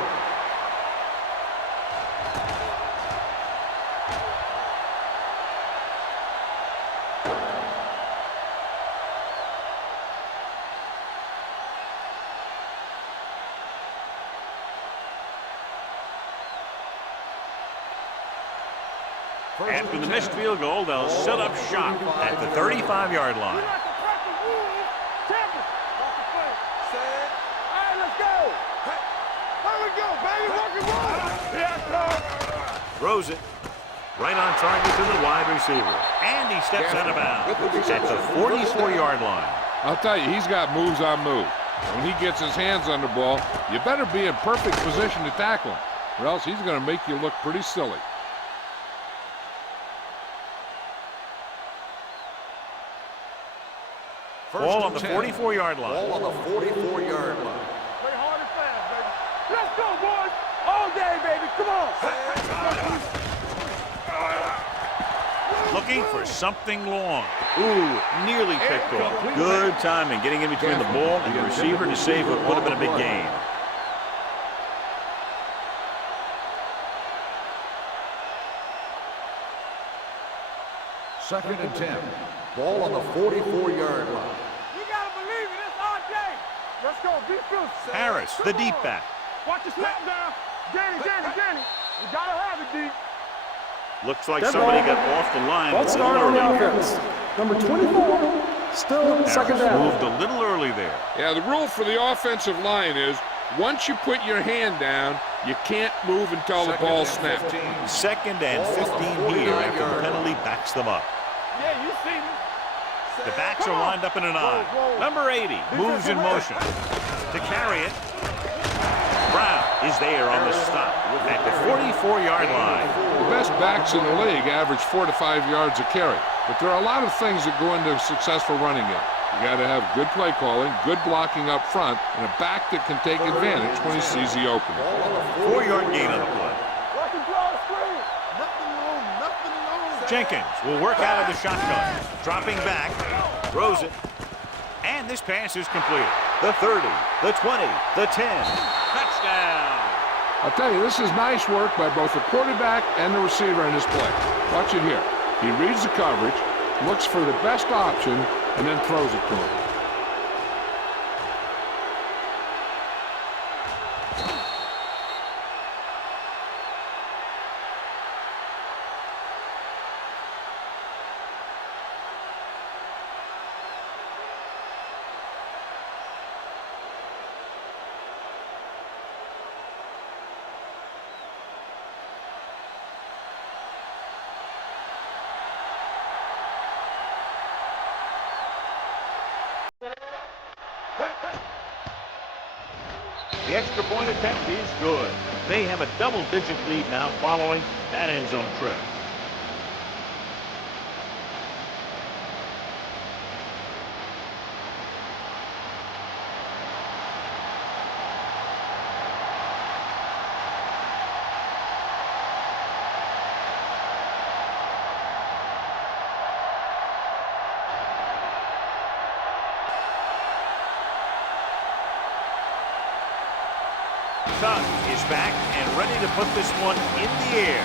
After the missed field goal, they'll set up shop at the 35-yard line. Throws it right on target to the wide receiver. And he steps out of bounds at the 44-yard line. I'll tell you, he's got moves on moves. When he gets his hands on the ball, you better be in perfect position to tackle him, or else he's going to make you look pretty silly. Ball on the 44-yard line. Ball on the 44-yard line. Play hard and fast, baby. Let's go, boys. All day, baby. Come on. Looking for something long. Ooh, nearly picked off. Good timing, getting in between the ball and the receiver to save what would have been a big gain. Second and 10. Ball on the 44-yard line. You gotta believe it. It's all day. Let's go. Defense. Harris, the deep back. Watch the snap down. Danny. You gotta have it, D. Looks like Dead somebody ball. got off the line a False little start on the early. offense. Number 24, still second Harris down. moved a little early there. Yeah, the rule for the offensive line is once you put your hand down, you can't move until the ball snaps. Second and 15 here after the penalty backs them up. Yeah, you see me. The backs are lined up in an I. Number 80 moves in motion. To carry it, Brown is there on the stop at the 44-yard line. The best backs in the league average 4 to 5 yards a carry. But there are a lot of things that go into a successful running game. You got to have good play calling, good blocking up front, and a back that can take advantage when he sees the opening. 4-yard gain on the play. Watch him draw a screen. Nothing long. Jenkins will work out of the shotgun. Dropping back, throws it, and this pass is completed. The 30, the 20, the 10. Touchdown! I'll tell you, this is nice work by both the quarterback and the receiver in this play. Watch it here. He reads the coverage, looks for the best option, and then throws it to him. The extra point attempt is good. They have a double-digit lead now following that end zone trip. Tuck is back and ready to put this one in the air.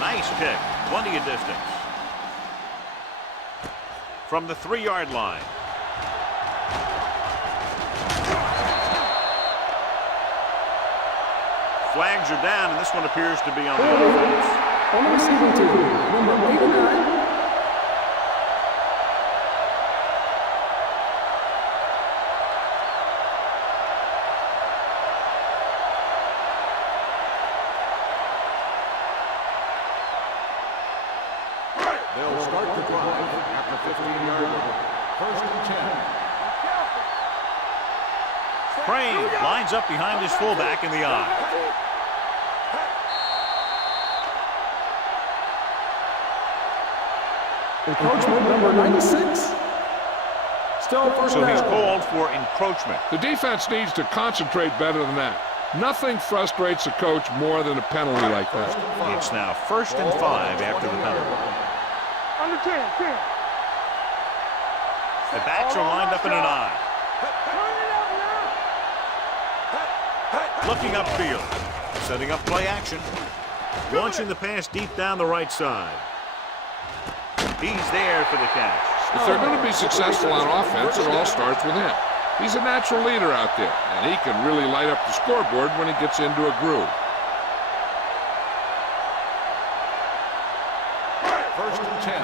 Nice kick, plenty of distance. From the 3-yard line. Flags are down, and this one appears to be on the offense. On the receiving team, number 89. They'll start the drive at the 15-yard line. First and 10. Crane lines up behind his fullback in the eye. Encroachment number 96. Still first So down. he's called for encroachment. The defense needs to concentrate better than that. Nothing frustrates a coach more than a penalty like that. It's now 1st and 5 after the penalty. Under 10, 10. The backs are lined up in an eye. Turn it up now. Looking upfield. Setting up play action. Launching the pass deep down the right side. He's there for the catch. If they're going to be successful on offense, it all starts with him. He's a natural leader out there, and he can really light up the scoreboard when he gets into a groove. First and 10.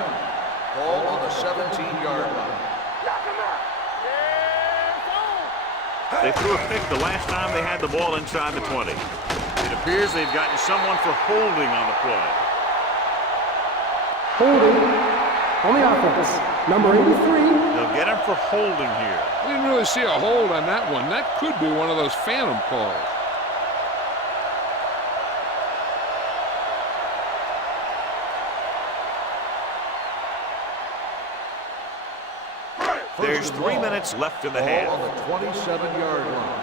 Ball on the 17-yard line. Knock him out. Yeah, They threw a pick the last time they had the ball inside the 20. It appears they've gotten someone for holding on the play. Holding on the offense. Number 83. They'll get him for holding here. I didn't really see a hold on that one. That could be one of those phantom calls. There's 3 minutes left in the Ball half. on the 27-yard line.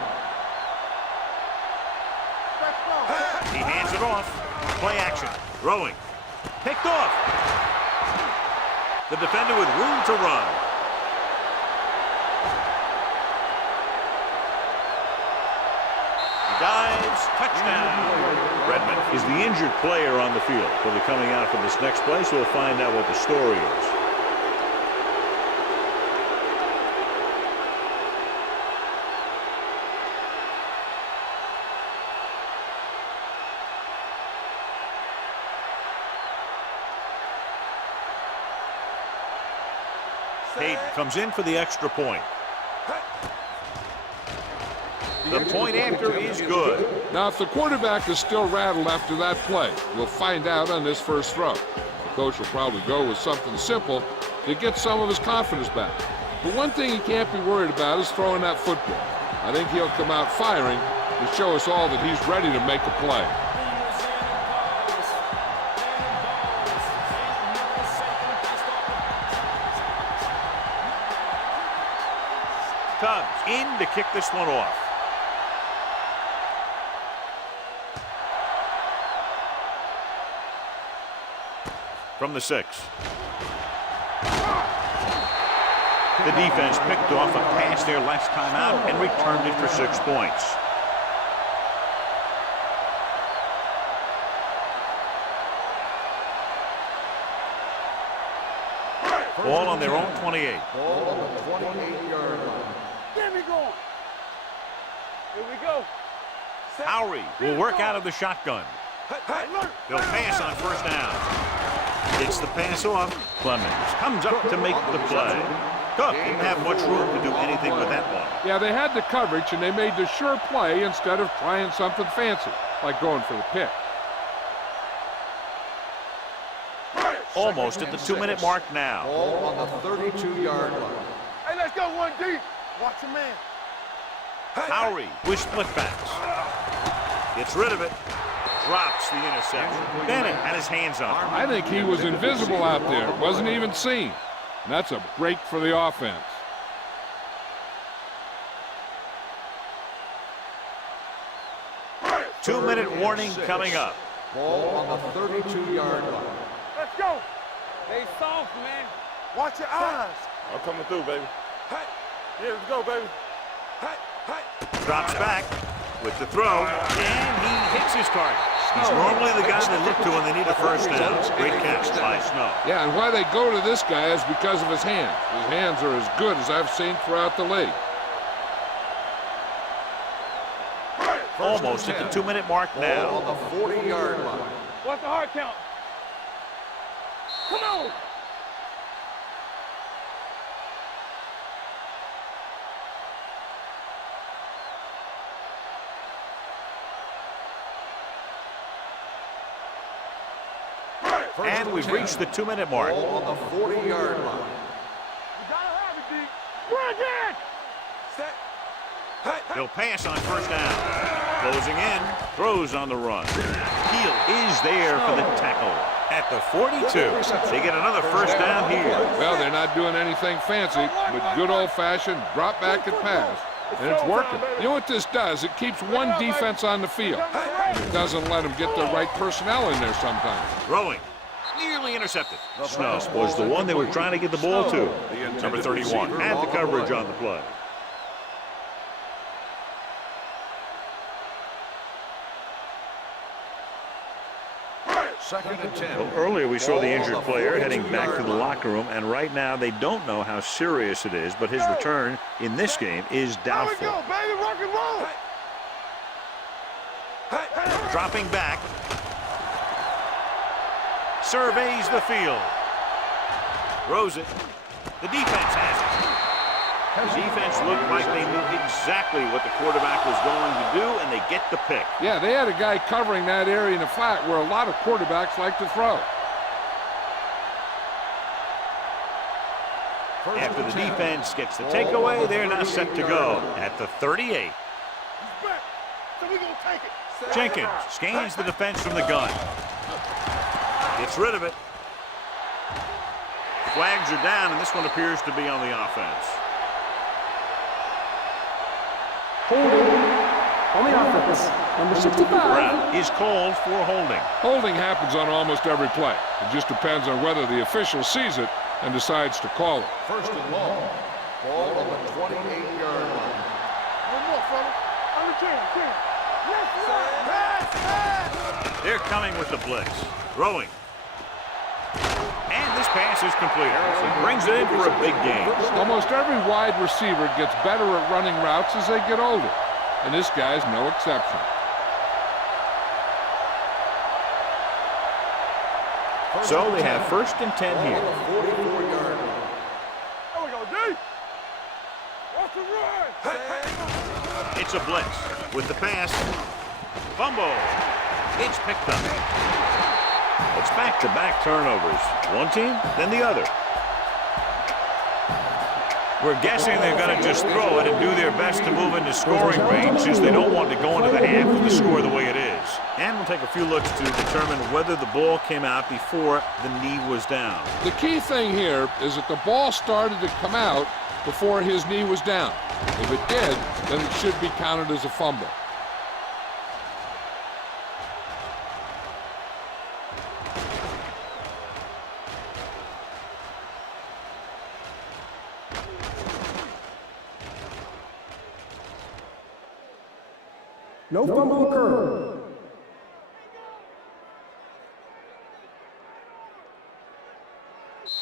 He hands it off. Play action. Throwing. Picked off. The defender with room to run. Dives. Touchdown. Redmond is the injured player on the field. He'll be coming out for this next play, so we'll find out what the story is. Hayden comes in for the extra point. The point after is good. Now, if the quarterback is still rattled after that play, we'll find out on this first throw. The coach will probably go with something simple to get some of his confidence back. But one thing he can't be worried about is throwing that football. I think he'll come out firing to show us all that he's ready to make a play. Cubs in to kick this one off. From the 6. The defense picked off a pass there last time out and returned it for 6 points. Ball on their own 28. Ball on the 28-yard line. Get me going. Here we go. Howry will work out of the shotgun. They'll pass on first down. It's the pass off. Clemens comes up to make the play. Cook didn't have much room to do anything with that one. Yeah, they had the coverage, and they made the sure play instead of trying something fancy, like going for the pick. Almost at the 2-minute mark now. Ball on the 32-yard line. Hey, let's go one deep. Watch your man. Howry with split backs. Gets rid of it. Drops the interception. Bennett had his hands on it. I think he was invisible out there. Wasn't even seen. And that's a break for the offense. Two-minute warning coming up. Ball on the 32-yard line. Let's go. They soft, man. Watch your eyes. I'm coming through, baby. Yeah, let's go, baby. Drops back with the throw, and he hits his target. He's normally the guy they look to when they need a first down. Great catch by Snow. Yeah, and why they go to this guy is because of his hands. His hands are as good as I've seen throughout the league. Almost at the 2-minute mark Ball now. on the 40-yard line. What's the hard count? Come on. And we've reached the 2-minute mark. Ball on the 40-yard line. You gotta have it, D. Bring it! He'll pass on first down. Closing in, throws on the run. Heel is there for the tackle. At the 42, they get another first down here. Well, they're not doing anything fancy, but good old-fashioned drop back and pass. And it's working. You know what this does? It keeps one defense on the field. It doesn't let them get the right personnel in there sometimes. Throwing. Nearly intercepted. Snow was the one they were trying to get the ball to. Number 31 had the coverage on the play. Second and 10. Well, earlier we saw the injured player heading back to the locker room, and right now they don't know how serious it is, but his return in this game is doubtful. Go, baby, rock and roll. Dropping back. Surveys the field. Throws it. The defense has it. The defense looked like they knew exactly what the quarterback was going to do, and they get the pick. Yeah, they had a guy covering that area in the flat where a lot of quarterbacks like to throw. After the defense gets the takeaway, they're now set to go at the 38. So we gonna take it. Jenkins scans the defense from the gun. Gets rid of it. Flags are down, and this one appears to be on the offense. Holding on the offense. Number 65. Brown is called for holding. Holding happens on almost every play. It just depends on whether the official sees it and decides to call it. First and long. Ball on the 28-yard line. One more, fella. On the 10. Pass. They're coming with the blitz. Throwing. And this pass is completed. So brings it in for a big game. Almost every wide receiver gets better at running routes as they get older, and this guy's no exception. So they have first and 10 here. 44-yard line. There we go, D. Watch the run. It's a blitz with the pass. Fumble. It's picked up. It's back-to-back turnovers. One team, then the other. We're guessing they're going to just throw it and do their best to move into scoring range since they don't want to go into the half with the score the way it is. And we'll take a few looks to determine whether the ball came out before the knee was down. The key thing here is that the ball started to come out before his knee was down. If it did, then it should be counted as a fumble. No fumble occurred.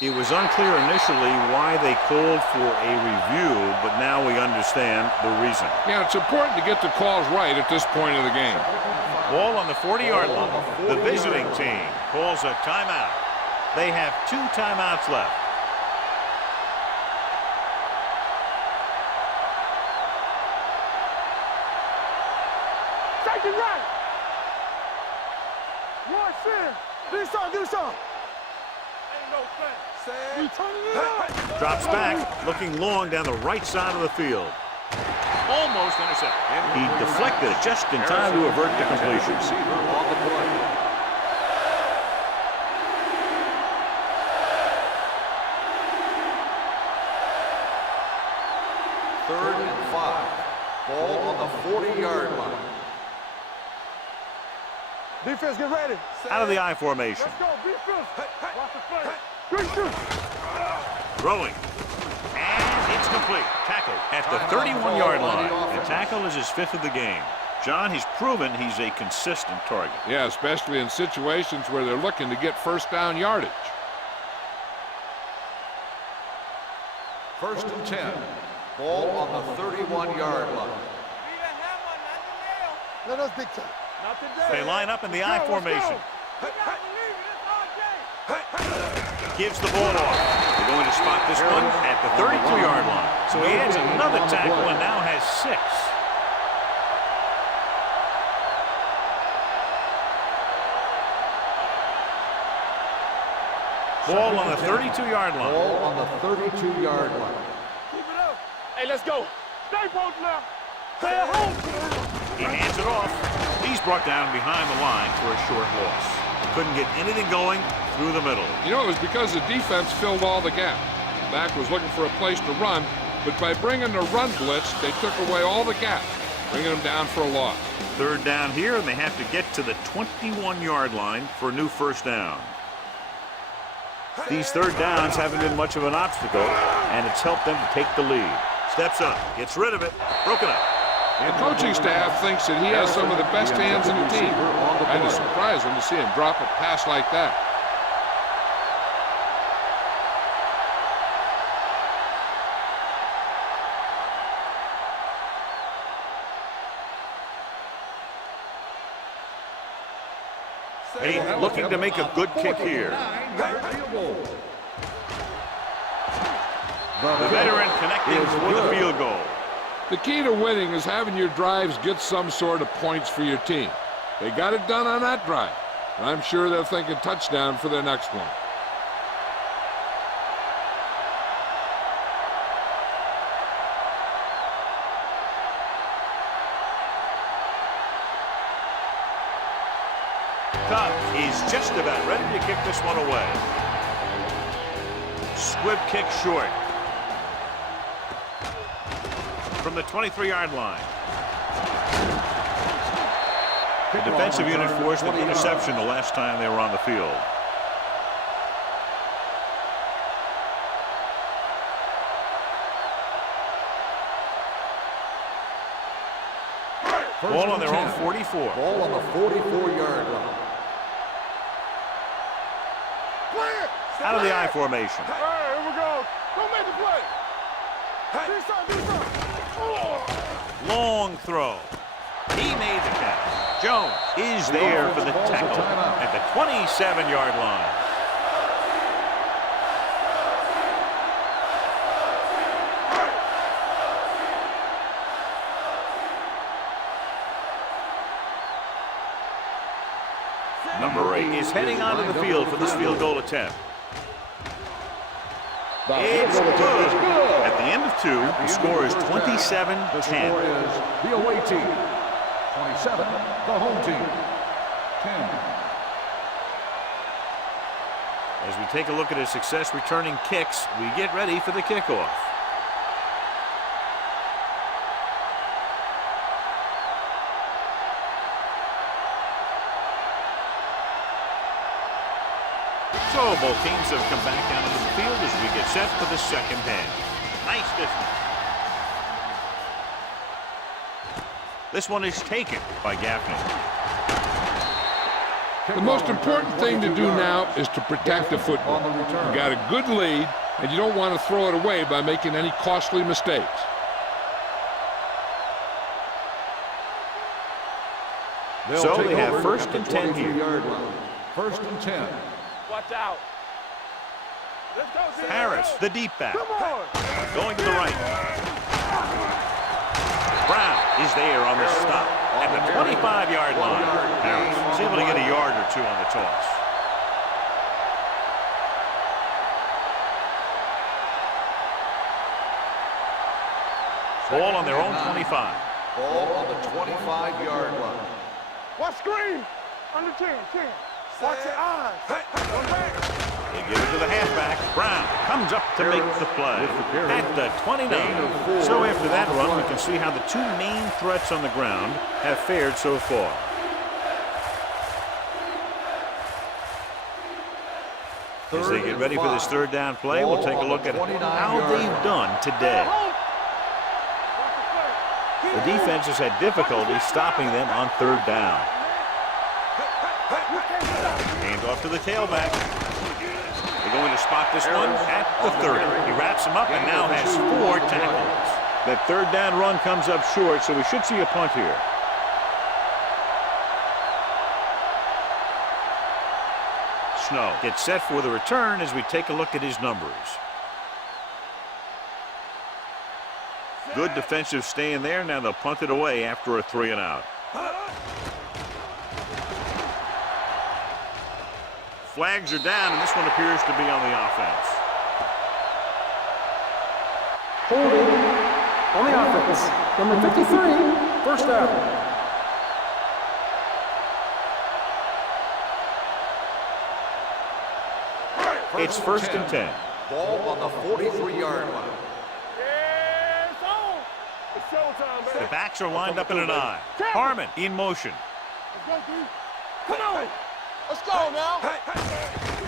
It was unclear initially why they called for a review, but now we understand the reason. Yeah, it's important to get the calls right at this point of the game. Ball on the 40-yard line. The visiting team calls a timeout. They have 2 timeouts left. Take it right. One sin. Do something. Ain't no thing. You turning it up. Drops back, looking long down the right side of the field. Almost intercepted. He deflected it just in time to avert the completion. Receiver on the play. Third and 5. Ball on the 40-yard line. Defense, get ready. Out of the I formation. Let's go, defense. Watch the play. Good shoot. Throwing. And it's complete. Tackle at the 31-yard line. The tackle is his 5th of the game. John, he's proven he's a consistent target. Yeah, especially in situations where they're looking to get first down yardage. First and 10. Ball on the 31-yard line. Let us big time. Not today. They line up in the I formation. Gives the ball off. They're going to spot this one at the 32-yard line. So he adds another tackle and now has 6. Ball on the 32-yard line. Ball on the 32-yard line. Keep it up. Hey, let's go. Stay post left. Stay at home. He hands it off. He's brought down behind the line for a short loss. Couldn't get anything going through the middle. You know, it was because the defense filled all the gaps. Back was looking for a place to run, but by bringing the run blitz, they took away all the gaps, bringing them down for a loss. Third down here, and they have to get to the 21-yard line for a new first down. These third downs haven't been much of an obstacle, and it's helped them to take the lead. Steps up, gets rid of it, broken up. The coaching staff thinks that he has some of the best hands in the team. And it's surprising to see him drop a pass like that. Hey, looking to make a good kick here. The veteran connecting for the field goal. The key to winning is having your drives get some sort of points for your team. They got it done on that drive, and I'm sure they're thinking touchdown for their next one. Cobb is just about ready to kick this one away. Squib kick short. From the 23-yard line. The defensive unit forced an interception the last time they were on the field. Ball on their own 44. Ball on the 44-yard line. Out of the I formation. All right, here we go. Don't make the play. Do something, do something. Long throw. He made the catch. Jones is there for the tackle at the 27-yard line. Number 8 is heading onto the field for this field goal attempt. It's good. At the end of 2, the score is 27-10. The score is the away team 27, the home team 10. As we take a look at his success returning kicks, we get ready for the kickoff. So both teams have come back down into the field as we get set for the second half. Nice distance. This one is taken by Gaffney. The most important thing to do now is to protect the football. You got a good lead, and you don't want to throw it away by making any costly mistakes. So they have first and 10 here. First and 10. Watch out. Let's go, Zeke. Harris, the deep back, Come on. going to the right. Brown is there on the stop at the 25-yard line. Harris is able to get a yard or two on the toss. Ball on their own 25. Ball on the 25-yard line. Watch screen. Under 10. Watch your eyes. One back. They give it to the halfback. Brown comes up to make the play at the 29. So after that run, we can see how the two main threats on the ground have fared so far. As they get ready for this third down play, we'll take a look at how they've done today. The defense has had difficulty stopping them on third down. Hand off to the tailback. They're going to spot this one at the 30. He wraps him up and now has 4 tackles. That third down run comes up short, so we should see a punt here. Snow gets set for the return as we take a look at his numbers. Good defensive stay in there. Now they'll punt it away after a 3 and out. Flags are down, and this one appears to be on the offense. Holding offense. Number 53, first down. It's first and 10. Ball on the 43-yard line. Yeah, it's on. It's showtime, baby. The backs are lined up in an I. Harmon in motion. Let's go, dude. Come on. Let's go now.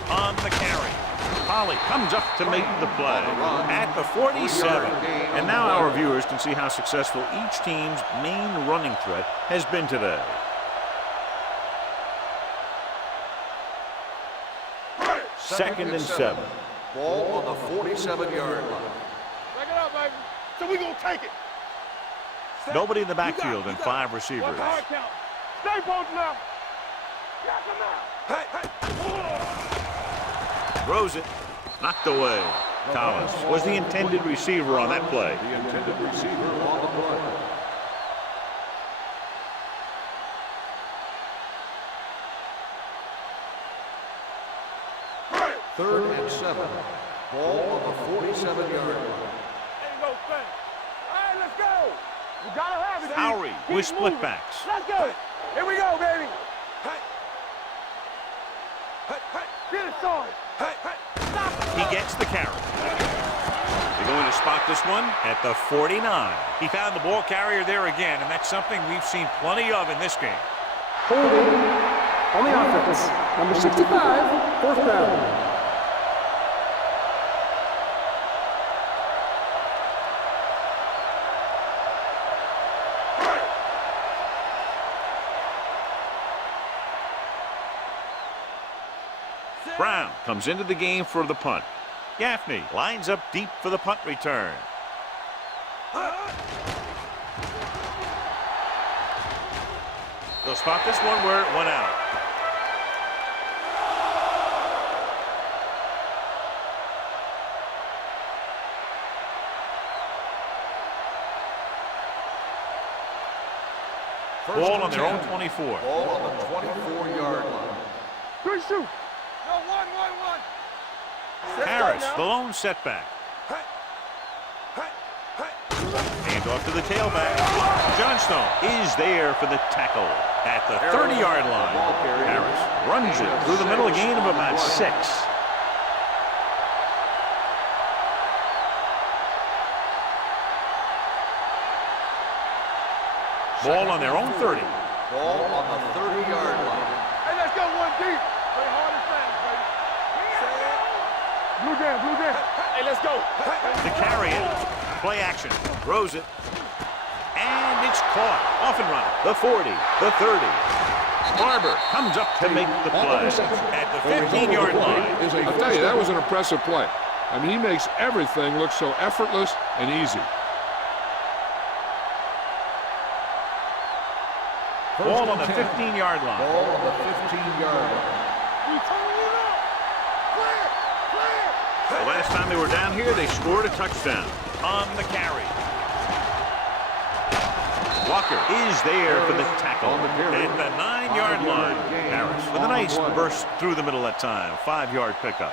On the carry. Pallet comes up to make the play at the 47. And now our viewers can see how successful each team's main running threat has been today. Second and 7. Ball on the 47-yard line. Back it up, baby. So we gonna take it. Nobody in the backfield and 5 receivers. Watch the hard count. Stay posted up. Yeah, come on. Throws it. Knocked away. Collins was the intended receiver on that play. The intended receiver on the play. Third and 7. Ball on the 47-yard line. Ain't no thing. All right, let's go. We gotta have it. Lowry Keep with split moving. backs. Let's go. Here we go, baby. Get it started. Stop it. He gets the carry. They're going to spot this one at the 49. He found the ball carrier there again, and that's something we've seen plenty of in this game. Holding on the offense. Number 65, fourth down. Brown comes into the game for the punt. Gaffney lines up deep for the punt return. They'll spot this one where it went out. Ball on their own 24. Ball on the 24-yard line. Good shoot. No, one. Harris, the lone setback. Hand off to the tailback. Johnstone is there for the tackle at the 30-yard line. Harris runs it through the middle, a gain of about 6. Ball on their own 30. Ball on the 30-yard line. Hey, let's go one deep. Play hard and fast, baby. Blue down. Hey, let's go. To carry it. Play action. Throws it. And it's caught. Off and running. The 40. The 30. Barber comes up to make the play at the 15-yard line. I'll tell you, that was an impressive play. I mean, he makes everything look so effortless and easy. Ball on the 15-yard line. Ball on the 15-yard line. We turn it up. Clear. The last time they were down here, they scored a touchdown on the carry. Walker is there for the tackle at the 9-yard line. Harris with a nice burst through the middle that time. 5-yard pickup.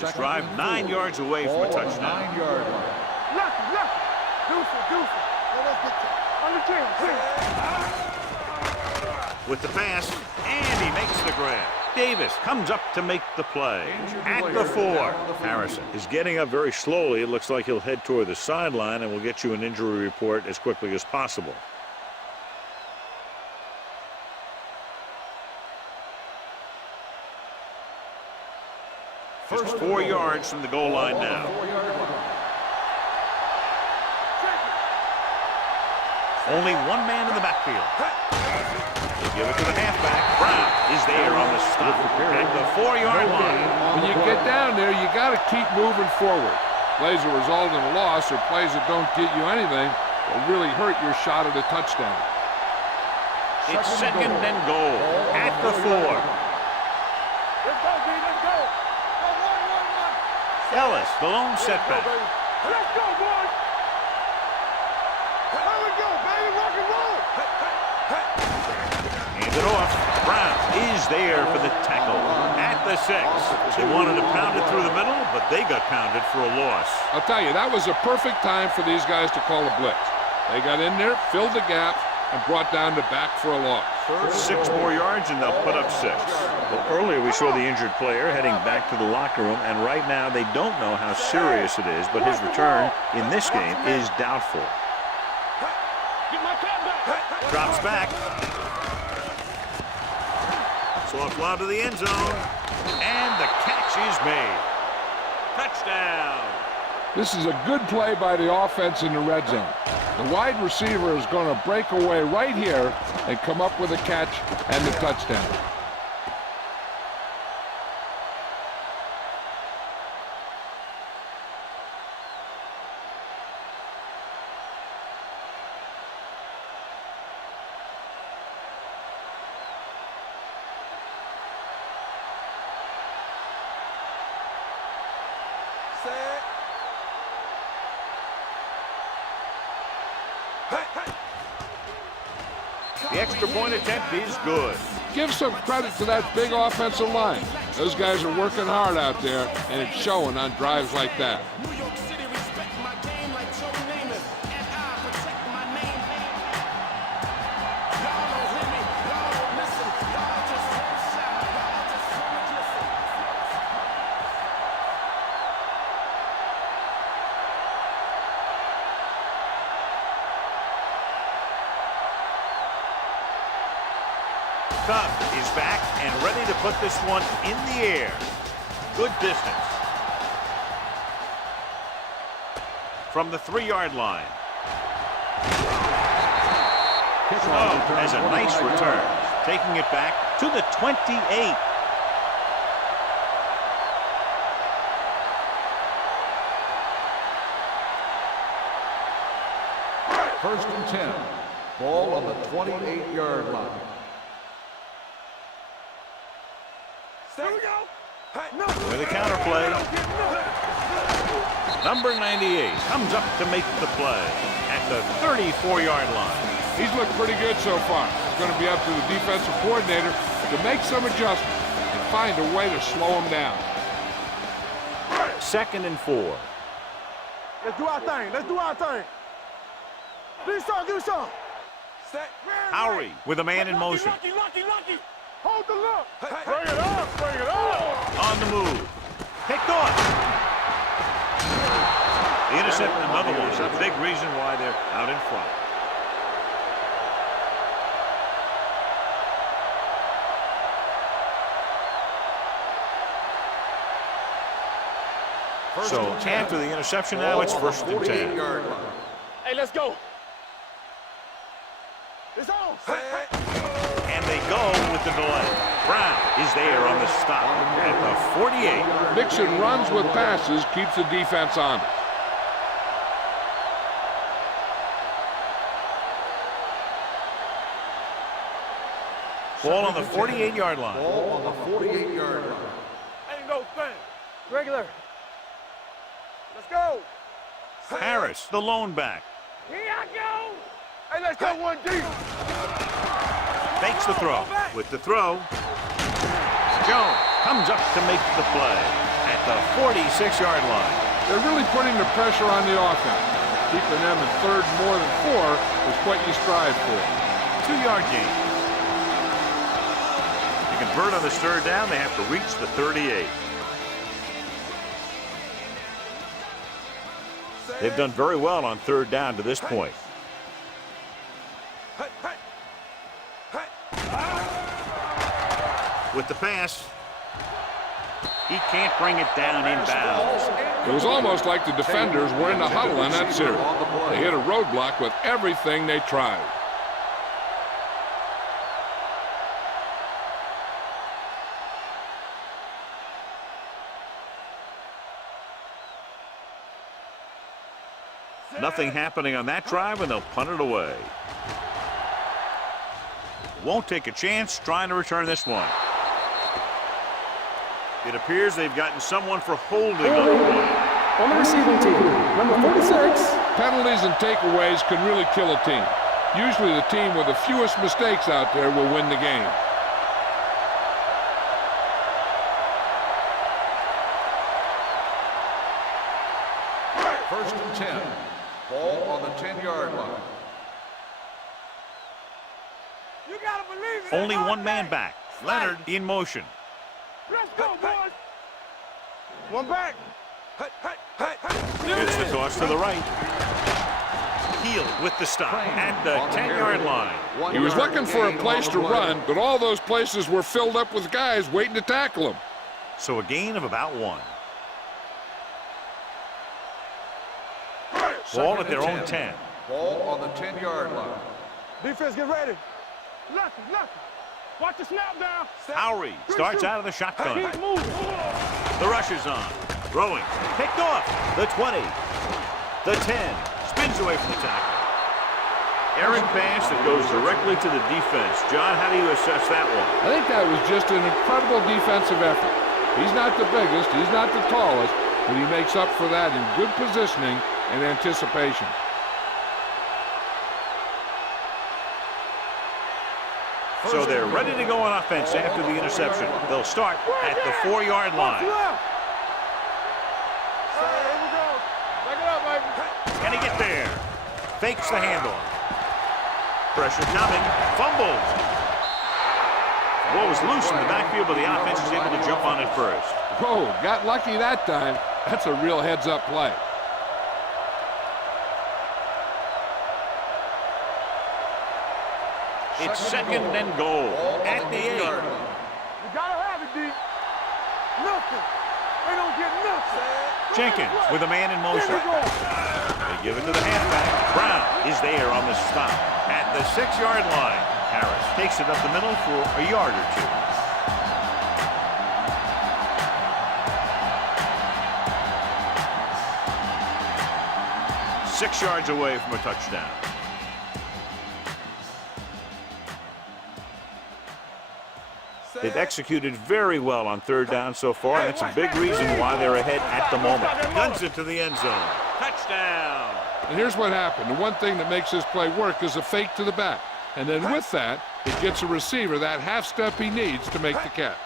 This drive 9 yards away from a touchdown. 9-yard line. Lucky. Deuce. Let's get to on the team. With the pass, and he makes the grab. Davis comes up to make the play at the 4. Harrison is getting up very slowly. It looks like he'll head toward the sideline, and we'll get you an injury report as quickly as possible. Just 4 yards from the goal line now. Only one man in the backfield. They give it to the halfback. Brown is there on the stop at the 4-yard line. When you get down there, you got to keep moving forward. Plays that result in a loss or plays that don't get you anything will really hurt your shot at a touchdown. It's second and goal at the 4. Let's go, D. Let's go. Go, one. Ellis, the lone setback. Let's go, boys. There we go, baby. Rock and roll. Hands it off. Brown is there for the tackle at the 6. They wanted to pound it through the middle, but they got pounded for a loss. I'll tell you, that was a perfect time for these guys to call a blitz. They got in there, filled the gap, and brought down the back for a loss. 6 more yards, and they'll put up 6. Well, earlier we saw the injured player heading back to the locker room, and right now they don't know how serious it is, but his return in this game is doubtful. Drops back. Soft lob to the end zone, and the catch is made. Touchdown. This is a good play by the offense in the red zone. The wide receiver is going to break away right here and come up with a catch and the touchdown. The extra point attempt is good. Give some credit to that big offensive line. Those guys are working hard out there, and it's showing on drives like that. Cup is back and ready to put this one in the air. Good distance. From the 3-yard line. Oh, has a nice return. Taking it back to the 28. First and 10. Ball on the 28-yard line. With a counter play. Number 98 comes up to make the play at the 34-yard line. He's looked pretty good so far. It's going to be up to the defensive coordinator to make some adjustments and find a way to slow him down. 2nd and 4. Let's do our thing. Let's do our thing. Do something. Set. Howery with a man in motion. Lucky. Hold the look. Bring it up. On the move. Picked off. The intercept, another one. A big reason why they're out in front. So after the interception now, it's 1st and 10. Hey, let's go. It's on. And they go with the delay. Brown is there on the stop at the 48. Mixon runs with passes, keeps the defense on. Ball on the 48-yard line. Ball on the 48-yard line. Ain't no thing. Regular. Let's go. Harris, the lone back. Here I go. Hey, let's go one deep. Makes the throw. With the throw, Jones comes up to make the play at the 46-yard line. They're really putting the pressure on the offense. Keeping them in 3rd more than 4 is what you strive for. 2-yard gain. To convert on this 3rd down, they have to reach the 38. They've done very well on 3rd down to this point. With the pass, he can't bring it down inbounds. It was almost like the defenders were in the huddle on that series. They hit a roadblock with everything they tried. Nothing happening on that drive, and they'll punt it away. Won't take a chance trying to return this one. It appears they've gotten someone for holding on the play. On the receiving team, number 46. Penalties and takeaways can really kill a team. Usually the team with the fewest mistakes out there will win the game. You gotta believe it. Only one man back. Leonard in motion. Let's go, boys. One back. Gets the toss to the right. Heel with the stop at the 10-yard line. He was looking for a place to run, but all those places were filled up with guys waiting to tackle him. So a gain of about 1. Ball at their own 10. Ball on the 10-yard line. Defense, get ready. Lucky. Watch the snap down. Hyrule starts out of the shotgun. Keep moving. The rush is on. Throwing. Picked off. The 20. The 10. Spins away from the tackle. Errant pass that goes directly to the defense. John, how do you assess that one? I think that was just an incredible defensive effort. He's not the biggest, he's not the tallest, but he makes up for that in good positioning and anticipation. So they're ready to go on offense after the interception. They'll start at the 4-yard line. Here we go. Back it up, baby. Can he get there? Fakes the handoff. Pressure coming. Fumbles. Ball was loose in the backfield, but the offense is able to jump on it first. Oh, got lucky that time. That's a real heads-up play. It's second and goal at the 8. You gotta have it, D. Nothing. They don't get nothing. Jenkins with a man in motion. They give it to the halfback. Brown is there on the stop at the 6-yard line. Harris takes it up the middle for a yard or 2. 6 yards away from a touchdown. They've executed very well on 3rd down so far, and that's a big reason why they're ahead at the moment. Guns it to the end zone. Touchdown! And here's what happened. The one thing that makes this play work is a fake to the back. And then with that, it gets a receiver that half step he needs to make the catch.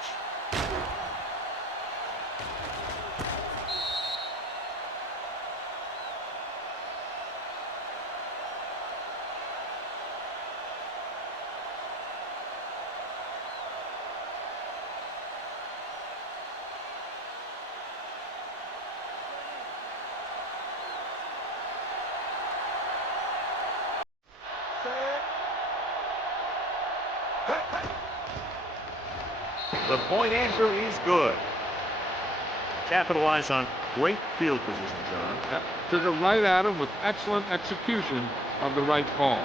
The point answer is good. Capitalize on great field position, John. Yep. Took it right at him with excellent execution of the right call.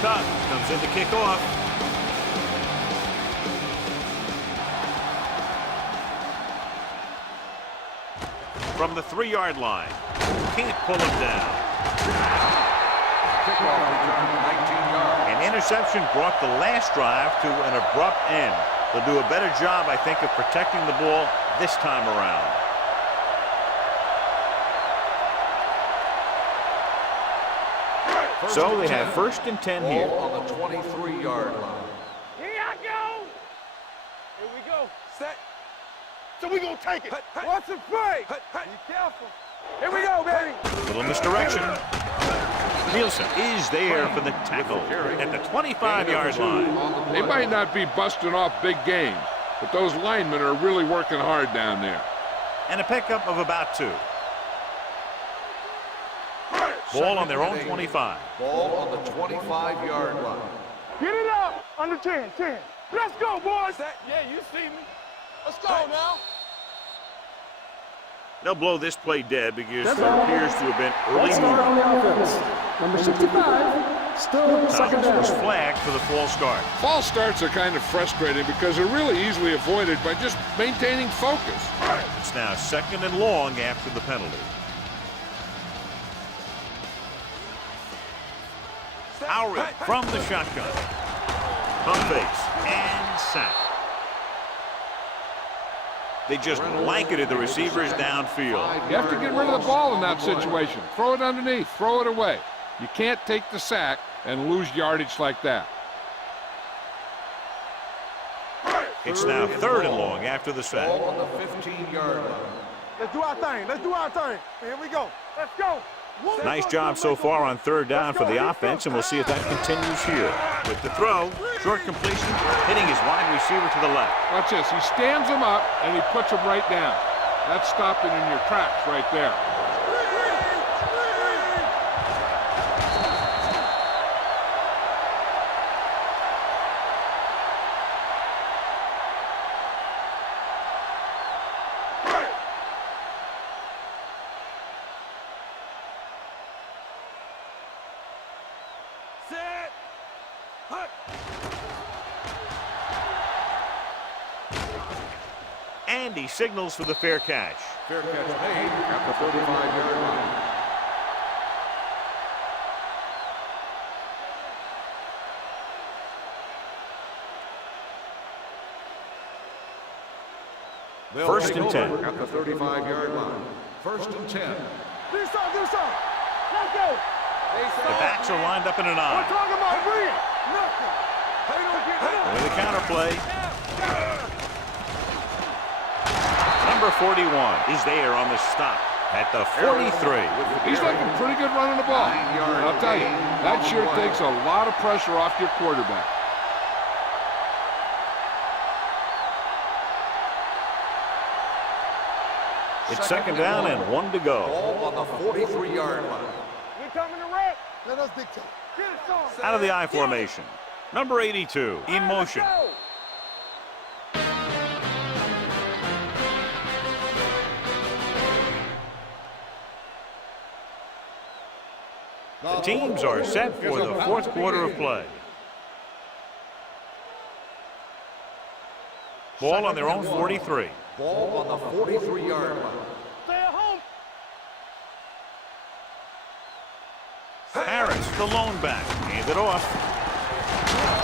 Tubbs comes in to kick off. From the 3-yard line. Can't pull him down. Kickoff return 19 yards. An interception brought the last drive to an abrupt end. They'll do a better job, I think, of protecting the ball this time around. So they have 1st and 10 here. Ball on the 23-yard line. Here I go. Here we go. Set. So we gonna take it. Watch the play. Be careful. Here we go, baby. Little misdirection. Nielsen is there for the tackle at the 25-yard line. They might not be busting off big games, but those linemen are really working hard down there. And a pickup of about 2. Ball on their own 25. Ball on the 25-yard line. Get it up. Under 10. Let's go, boys. Yeah, you see me. Let's go now. They'll blow this play dead because That's there all. appears to have been early False start on movement. the offense. Number 65, still second Thomas was down. flagged for the false start. False starts are kind of frustrating because they're really easily avoided by just maintaining focus. It's now 2nd and long after the penalty. Howard from the shotgun. Pump fakes and sack. They just blanketed the receivers downfield. You have to get rid of the ball in that situation. Throw it underneath. Throw it away. You can't take the sack and lose yardage like that. It's now 3rd and long after the sack. Ball on the 15-yard line. Let's do our thing. Let's do our thing. Here we go. Let's go. Nice job so far on 3rd down for the offense, and we'll see if that continues here. With the throw, short completion, hitting his wide receiver to the left. Watch this. He stands him up, and he puts him right down. That's stopping in your tracks right there. And he signals for the fair catch. Fair catch made at the 35-yard line. First and 10. At the 35-yard line. 1st and 10. Do something. Let's go. The backs are lined up in an We're eye. talking about green. Nothing. They don't get nothing. With a counterplay. Number 41 is there on the stop at the 43. He's looking pretty good running the ball. And I'll tell you, that sure takes a lot of pressure off your quarterback. It's 2nd down and 1 to go. Ball on the 43-yard line. We coming to wreck. Let us dictate. Get it on. Out of the I formation. Number 82 in motion. The teams are set for the 4th quarter of play. Ball on their own 43. Ball on the 43-yard line. Stay at home. Harris, the lone back, hands it off.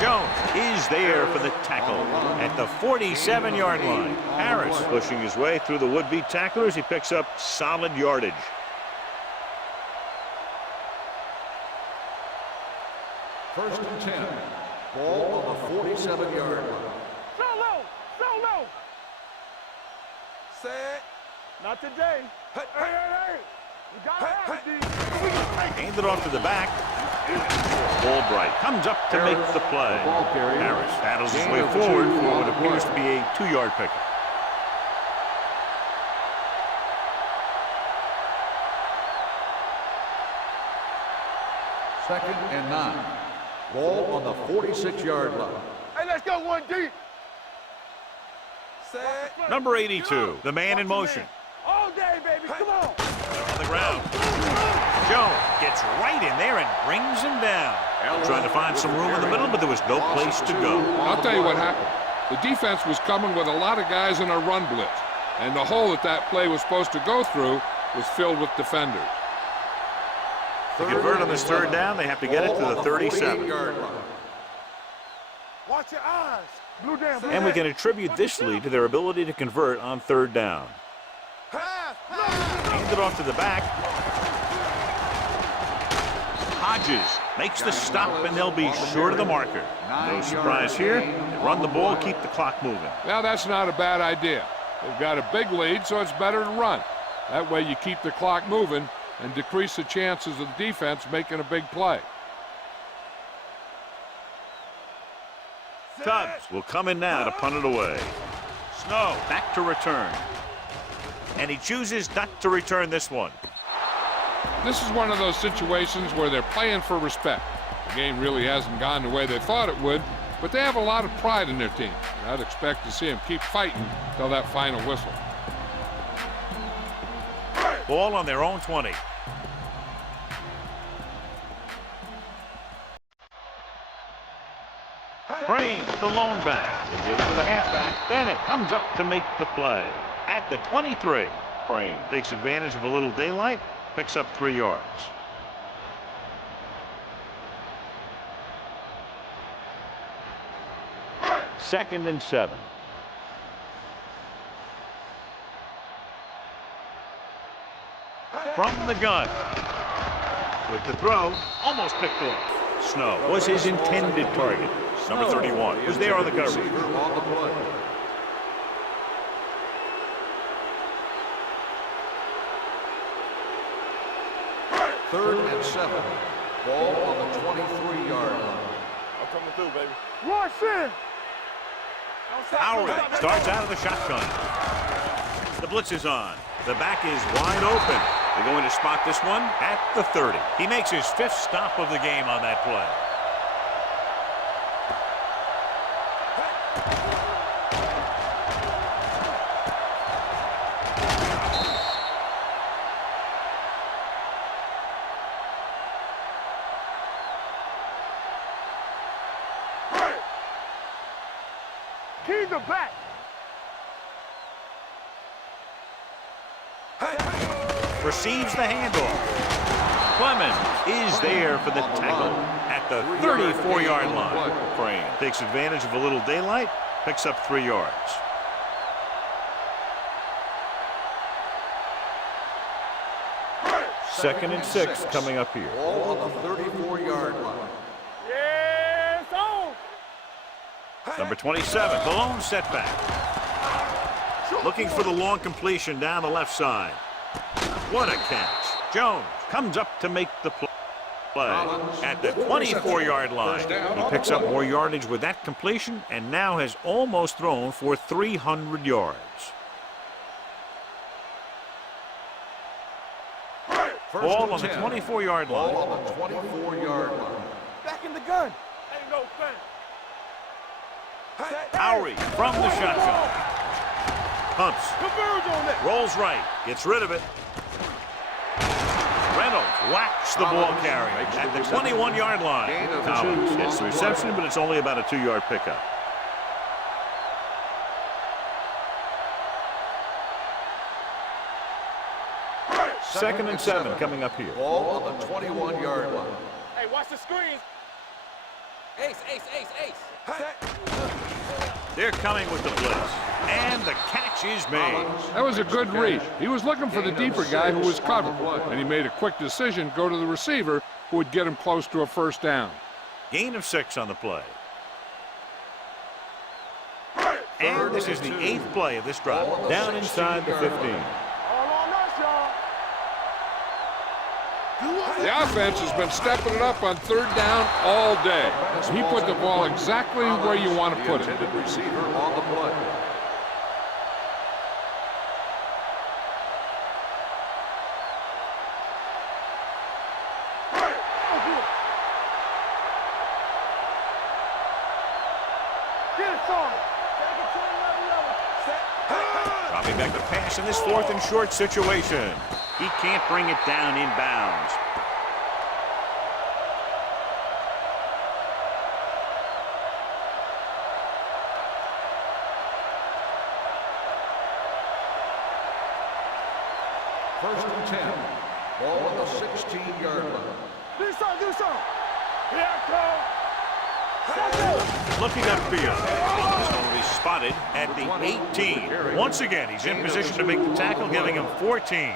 Jones is there for the tackle at the 47-yard line. Harris pushing his way through the would-be tacklers. He picks up solid yardage. First and 10. Ball on the 47-yard line. Solo. Set. Not today. Hey. You got to have it, D. Hand it off to the back. Albright comes up to make the play. Harris battles his way forward for what appears to be a 2-yard pickup. Second and 9. Ball on the 46-yard line. Hey, let's go one deep. Set. Number 82, the man in motion. All day, baby. Come on. On the ground. Jones gets right in there and brings him down. Trying to find some room in the middle, but there was no place to go. I'll tell you what happened. The defense was coming with a lot of guys in a run blitz, and the hole that play was supposed to go through was filled with defenders. To convert on this 3rd down, they have to get it to the 37. Watch your eyes. Blue down. And we can attribute this lead to their ability to convert on 3rd down. Hand it off to the back. Hodges makes the stop, and they'll be short of the marker. No surprise here. Run the ball, keep the clock moving. Now, that's not a bad idea. They've got a big lead, so it's better to run. That way you keep the clock moving and decrease the chances of the defense making a big play. Cubs will come in now to punt it away. Snow back to return. And he chooses not to return this one. This is one of those situations where they're playing for respect. The game really hasn't gone the way they thought it would, but they have a lot of pride in their team. I'd expect to see them keep fighting till that final whistle. Ball on their own 20. Crane, the lone back. They give it to the halfback. Then it comes up to make the play. At the 23. Crane takes advantage of a little daylight, picks up 3 yards. Second and 7. from the gun. With the throw, almost picked off. Snow was his intended target. Number 31 was there on the coverage. On the play. Third and 7. Ball on the 23-yard line. I'm coming through, baby. Rush in. Hyrule starts out of the shotgun. The blitz is on. The back is wide open. They're going to spot this one at the 30. He makes his 5th stop of the game on that play. Keys are back. Receives the handoff. Clemens is there for the tackle at the 34-yard line. Crane takes advantage of a little daylight, picks up 3 yards. Second and 6 coming up here. Ball on the 34-yard line. Yes, on. Number 27, the lone setback. Looking for the long completion down the left side. What a catch. Jones comes up to make the play at the 24-yard line. He picks up more yardage with that completion and now has almost thrown for 300 yards. Ball on the 24-yard line. Ball on the 24-yard line. Back in the gun. Ain't no thing. Howry from the shotgun. Pumps. Converge on that. Rolls right. Gets rid of it. Reynolds whacks the ball carrier at the 21-yard line. Collins gets the reception, but it's only about a 2-yard pickup. Second and 7 coming up here. Ball on the 21-yard line. Hey, watch the screen. Ace, ace, ace, ace. They're coming with the blitz. And the catch is made. That was a good read. He was looking for the deeper guy who was covered, and he made a quick decision, go to the receiver, who would get him close to a first down. Gain of 6 on the play. And this is the 8th play of this drive. Down inside the 15. All on us, y'all. The offense has been stepping it up on 3rd down all day. He put the ball exactly where you want to put it. Intended receiver on the play. Get it, son. Dropping back to pass in this 4th and short situation. He can't bring it down inbounds. First and 10. Ball on the 16-yard line. Do something. Here I come. Looking upfield. This one will be spotted at the 18. Once again, he's in position to make the tackle, giving him 14.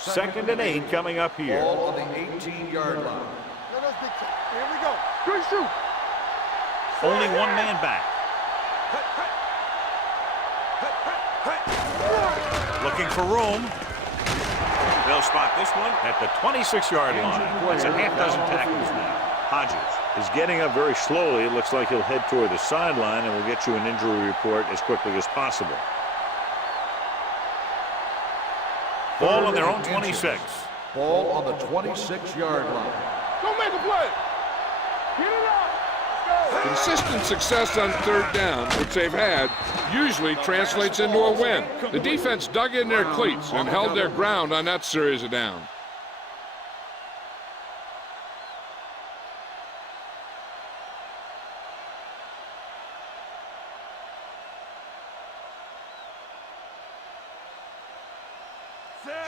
Second and 8 coming up here. Ball on the 18-yard line. Here we go. Good shoot. Only one man back. Looking for room. They'll spot this one at the 26-yard line. That's a half dozen tackles now. Hodges is getting up very slowly. It looks like he'll head toward the sideline, and we'll get you an injury report as quickly as possible. Ball on their own 26. Ball on the 26-yard line. Don't make a play. Get it up. Consistent success on 3rd down, which they've had, usually translates into a win. The defense dug in their cleats and held their ground on that series of downs.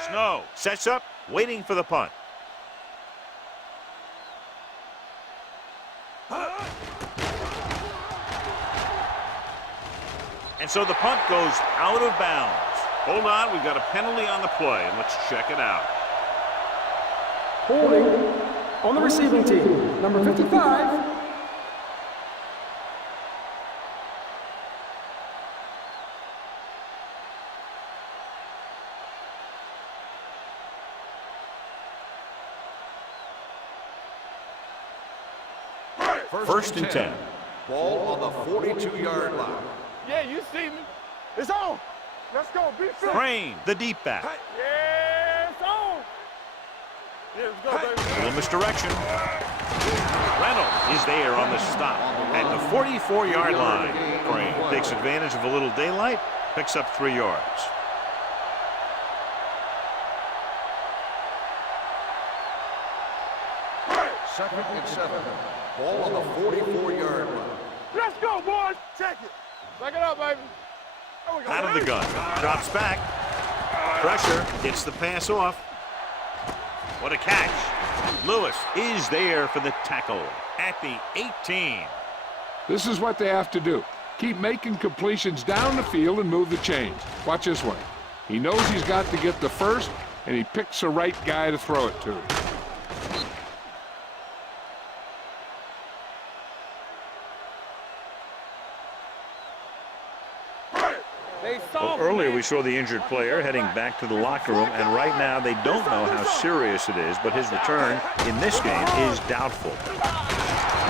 Snow sets up, waiting for the punt. And so the punt goes out of bounds. Hold on, we've got a penalty on the play, and let's check it out. Holding on the receiving team, number 55. First and 10. Ball on the 42-yard line. Yeah, you see me. It's on. Let's go. Be fit. Crane, the deep back. Yeah, it's on. Yeah, let's go, baby. A little misdirection. Reynolds is there on the stop at the 44-yard line. Crane takes advantage of a little daylight, picks up 3 yards. Second and 7. Ball on the 44-yard line. Let's go, boys. Check it. Back it up, baby. There we go. Out of the gun. Drops back. Pressure. Gets the pass off. What a catch. Lewis is there for the tackle at the 18. This is what they have to do. Keep making completions down the field and move the chains. Watch this one. He knows he's got to get the first, and he picks the right guy to throw it to. Well, earlier we saw the injured player heading back to the locker room, and right now they don't know how serious it is, but his return in this game is doubtful.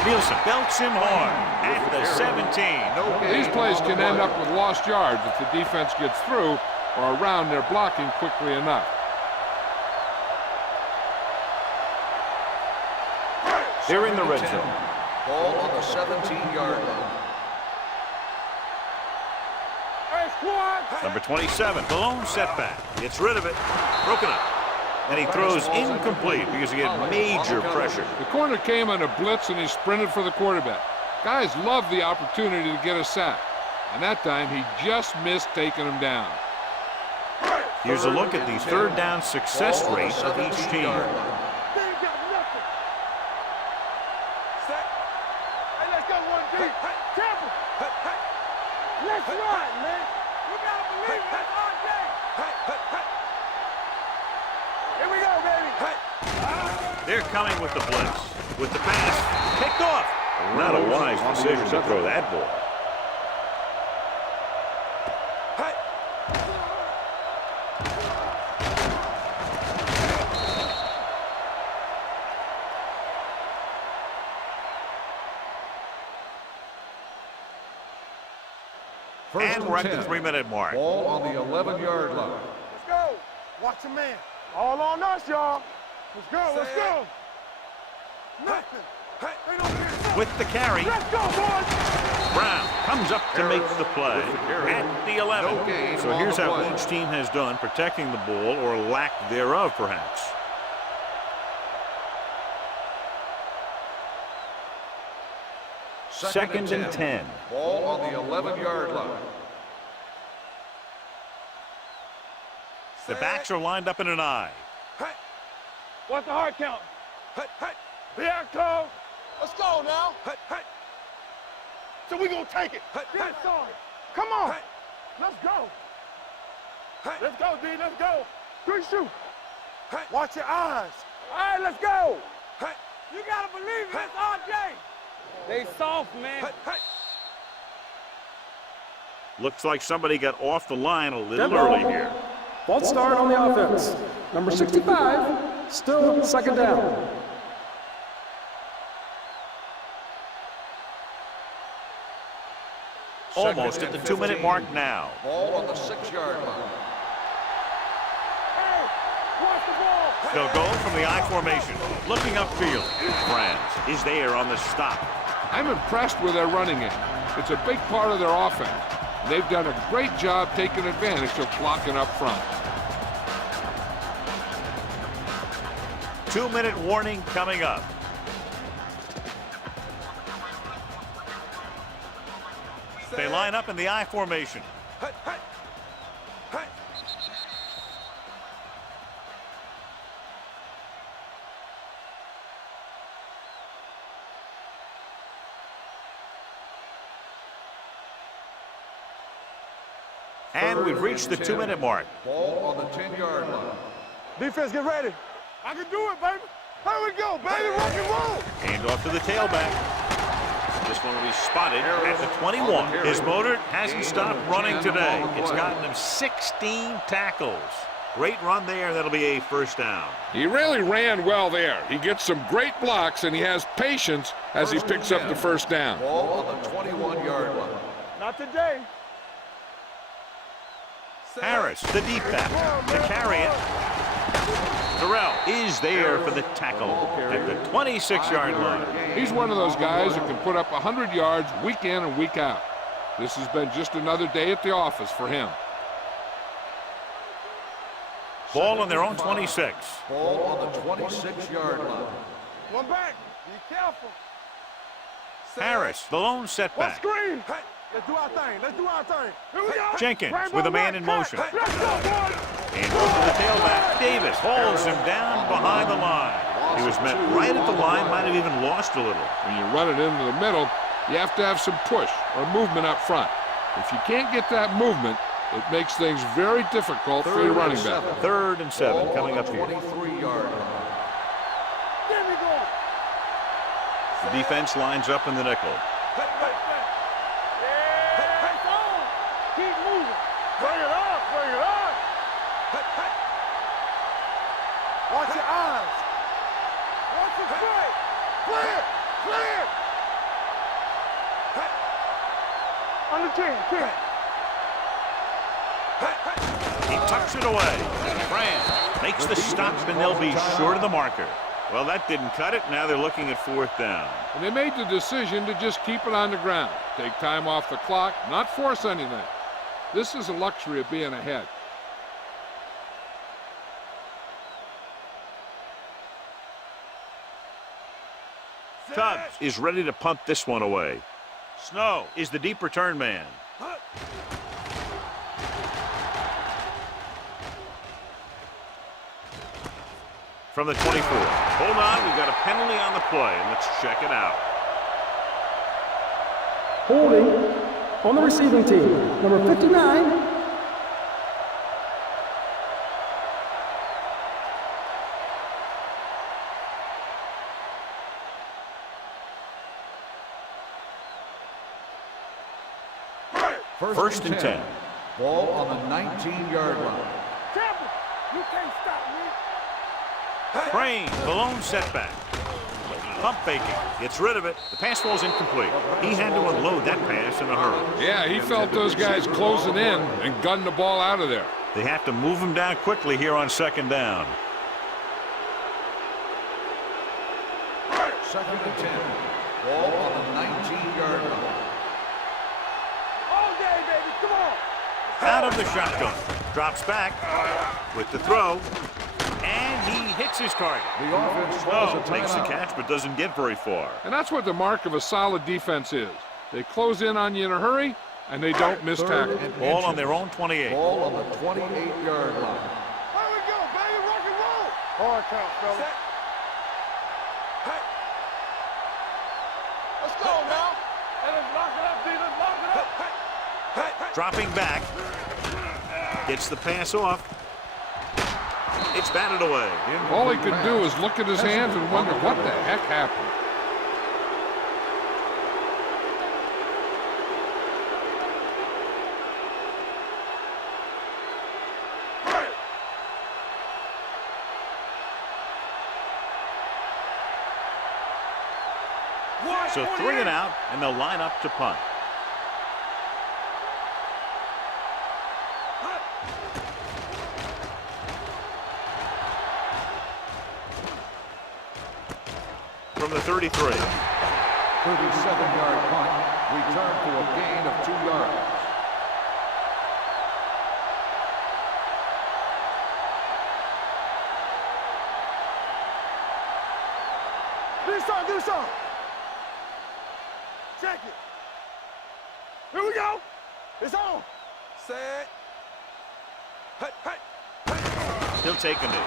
Nielsen belts him hard at the 17. These plays can end up with lost yards if the defense gets through or around their blocking quickly enough. They're in the red zone. Ball on the 17-yard line. Number 27, the lone setback. Gets rid of it. Broken up. And he throws incomplete because he had major pressure. The corner came on a blitz and he sprinted for the quarterback. Guys love the opportunity to get a sack. And that time he just missed taking him down. Here's a look at the third down success rate of each team. Let's go, 1-3. Temple. Let's run, man. You gotta believe it. That's RJ. Here we go, baby. They're coming with the blitz. With the pass, picked off. Not a wise decision to throw that ball. And we're at the 3-minute mark. Ball on the 11-yard line. Let's go. Watch a man. All on us, y'all. Let's go. Let's go. Nothing. They don't get With the carry, Let's go, boys. Brown comes up to make the play at the 11. So here's how each team has done protecting the ball, or lack thereof, perhaps. Second and 10. Ball on the 11-yard line. The backs are lined up in an I. What's the hard count? The outcome. Let's go now. So we gonna take it. Yes, sir. Come on. Let's go. Let's go, D. Let's go. 3 shoot. Watch your eyes. All right, let's go. You gotta believe it. It's RJ. They soft, man. Looks like somebody got off the line a little Dead ball. early here. False start on the offense. Number 65, still second down. Almost at the 2-minute mark now. Ball on the 6-yard line. Hey, watch the ball. They'll go from the I formation. Looking upfield. Franz is there on the stop. I'm impressed with their running game. It's a big part of their offense. They've done a great job taking advantage of blocking up front. 2-minute warning coming up. They line up in the I formation. And we've reached the 2-minute mark. Ball on the 10-yard line. Defense, get ready. I can do it, baby. Here we go, baby. Rock and roll. Hand off to the tailback. This one will be spotted at the 21. His motor hasn't stopped running today. It's gotten him 16 tackles. Great run there. That'll be a first down. He really ran well there. He gets some great blocks, and he has patience as he picks up the first down. Ball on the 21-yard line. Not today. Harris, the deep back, to carry it. Terrell is there for the tackle at the 26-yard line. He's one of those guys that can put up 100 yards week in and week out. This has been just another day at the office for him. Ball on their own 26. Ball on the 26-yard line. One back. Be careful. Harris, the lone One setback. screen. Hey, let's do our thing. Let's do our thing. Here we go. Jenkins Rainbow with a man right, in motion. cut. Let's go, boys. And over to the tailback. Davis hauls him down behind the line. He was met right at the line, might have even lost a little. When you run it into the middle, you have to have some push or movement up front. If you can't get that movement, it makes things very difficult for your running back. 3rd and 7 coming up here. 23-yard line. There we go. The defense lines up in the nickel. Yeah, it's on. Keep moving. Bring it up. Bring it up. Watch your eyes. Watch your straight. Clear. Clear. Under 10. 10. He tucks it away. Brand makes the stop, and they'll be short of the marker. Well, that didn't cut it. Now they're looking at 4th down. And they made the decision to just keep it on the ground. Take time off the clock, not force anything. This is a luxury of being ahead. Tubbs is ready to punt this one away. Snow is the deep return man. From the 24. Hold on, we've got a penalty on the play. Let's check it out. Holding on the receiving team, number 59. First and 10. Ball on the 19-yard line. Careful. You can't stop me. Crane, the lone setback. Pump faking. Gets rid of it. The pass falls incomplete. He had to unload that pass in a hurry. Yeah, he felt those guys closing in and gunned the ball out of there. They have to move him down quickly here on 2nd down. 2nd and 10. Ball on the 19-yard line. All day, baby. Come on. Out of the shotgun. Drops back with the throw. And he hits his target. The offense Snow makes the catch but doesn't get very far. And that's what the mark of a solid defense is. They close in on you in a hurry, and they don't miss tackle. Ball on their own 28. Ball on the 28-yard line. Here we go, baby. Rock and roll. Hard count, fella. Let's go now. And let's lock it up, D. Let's lock it up. Dropping back. Gets the pass off. It's batted away. All he could do is look at his hands and wonder what the heck happened. So 3 and out, and they'll line up to punt. From the 33. 37-yard punt. Return for a gain of 2 yards. Do something. Check it. Here we go. It's on. Set. He'll take a knee.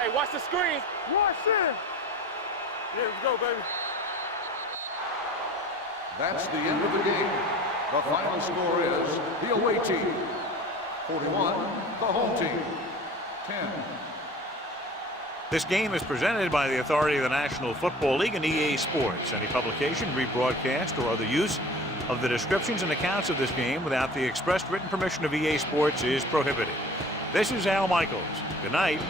Hey, watch the screen. Watch it. Yeah, let's go, baby. That's the end of the game. The final score is the away team 41, the home team 10. This game is presented by the authority of the National Football League and EA Sports. Any publication, rebroadcast, or other use of the descriptions and accounts of this game without the expressed written permission of EA Sports is prohibited. This is Al Michaels. Good night.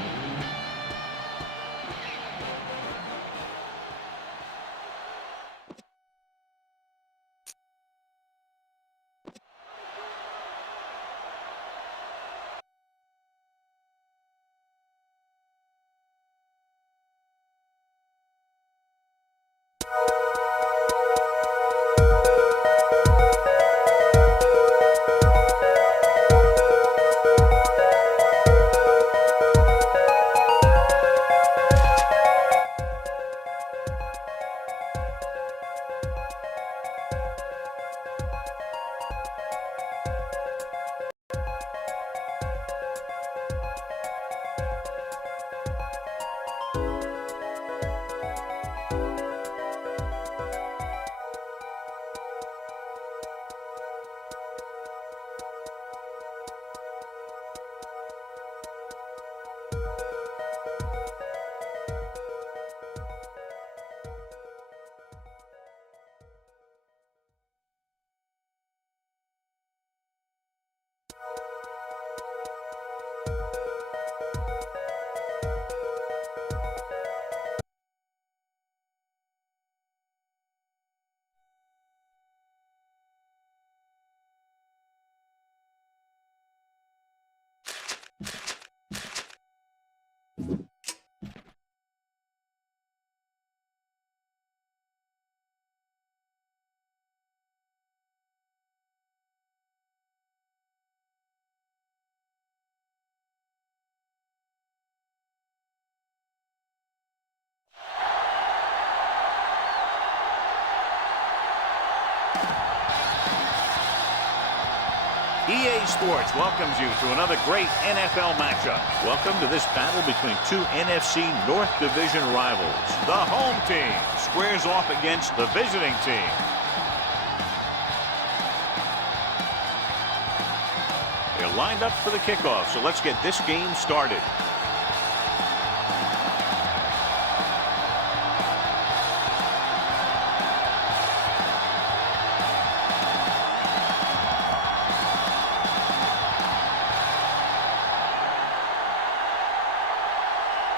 EA Sports welcomes you to another great NFL matchup. Welcome to this battle between two NFC North Division rivals. The home team squares off against the visiting team. They're lined up for the kickoff, so let's get this game started.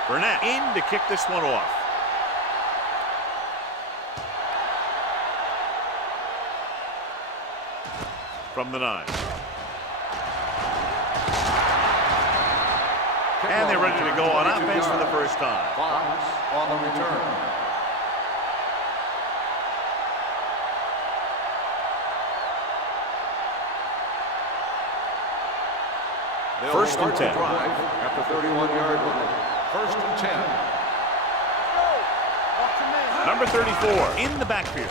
Burnett in to kick this one off. From the 9. And they're ready to go on offense for the first time. Fox on the return. First and 10. Drive at the 31-yard line. First and 10. Number 34 in the backfield.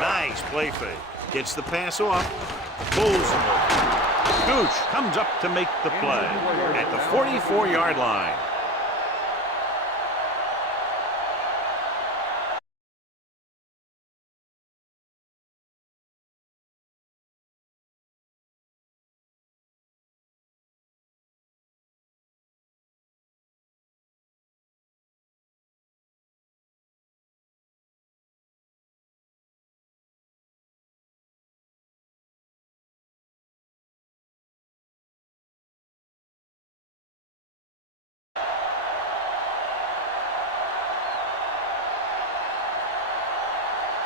Nice play fake. Gets the pass off. Pulls him over. Gooch comes up to make the play at the 44-yard line.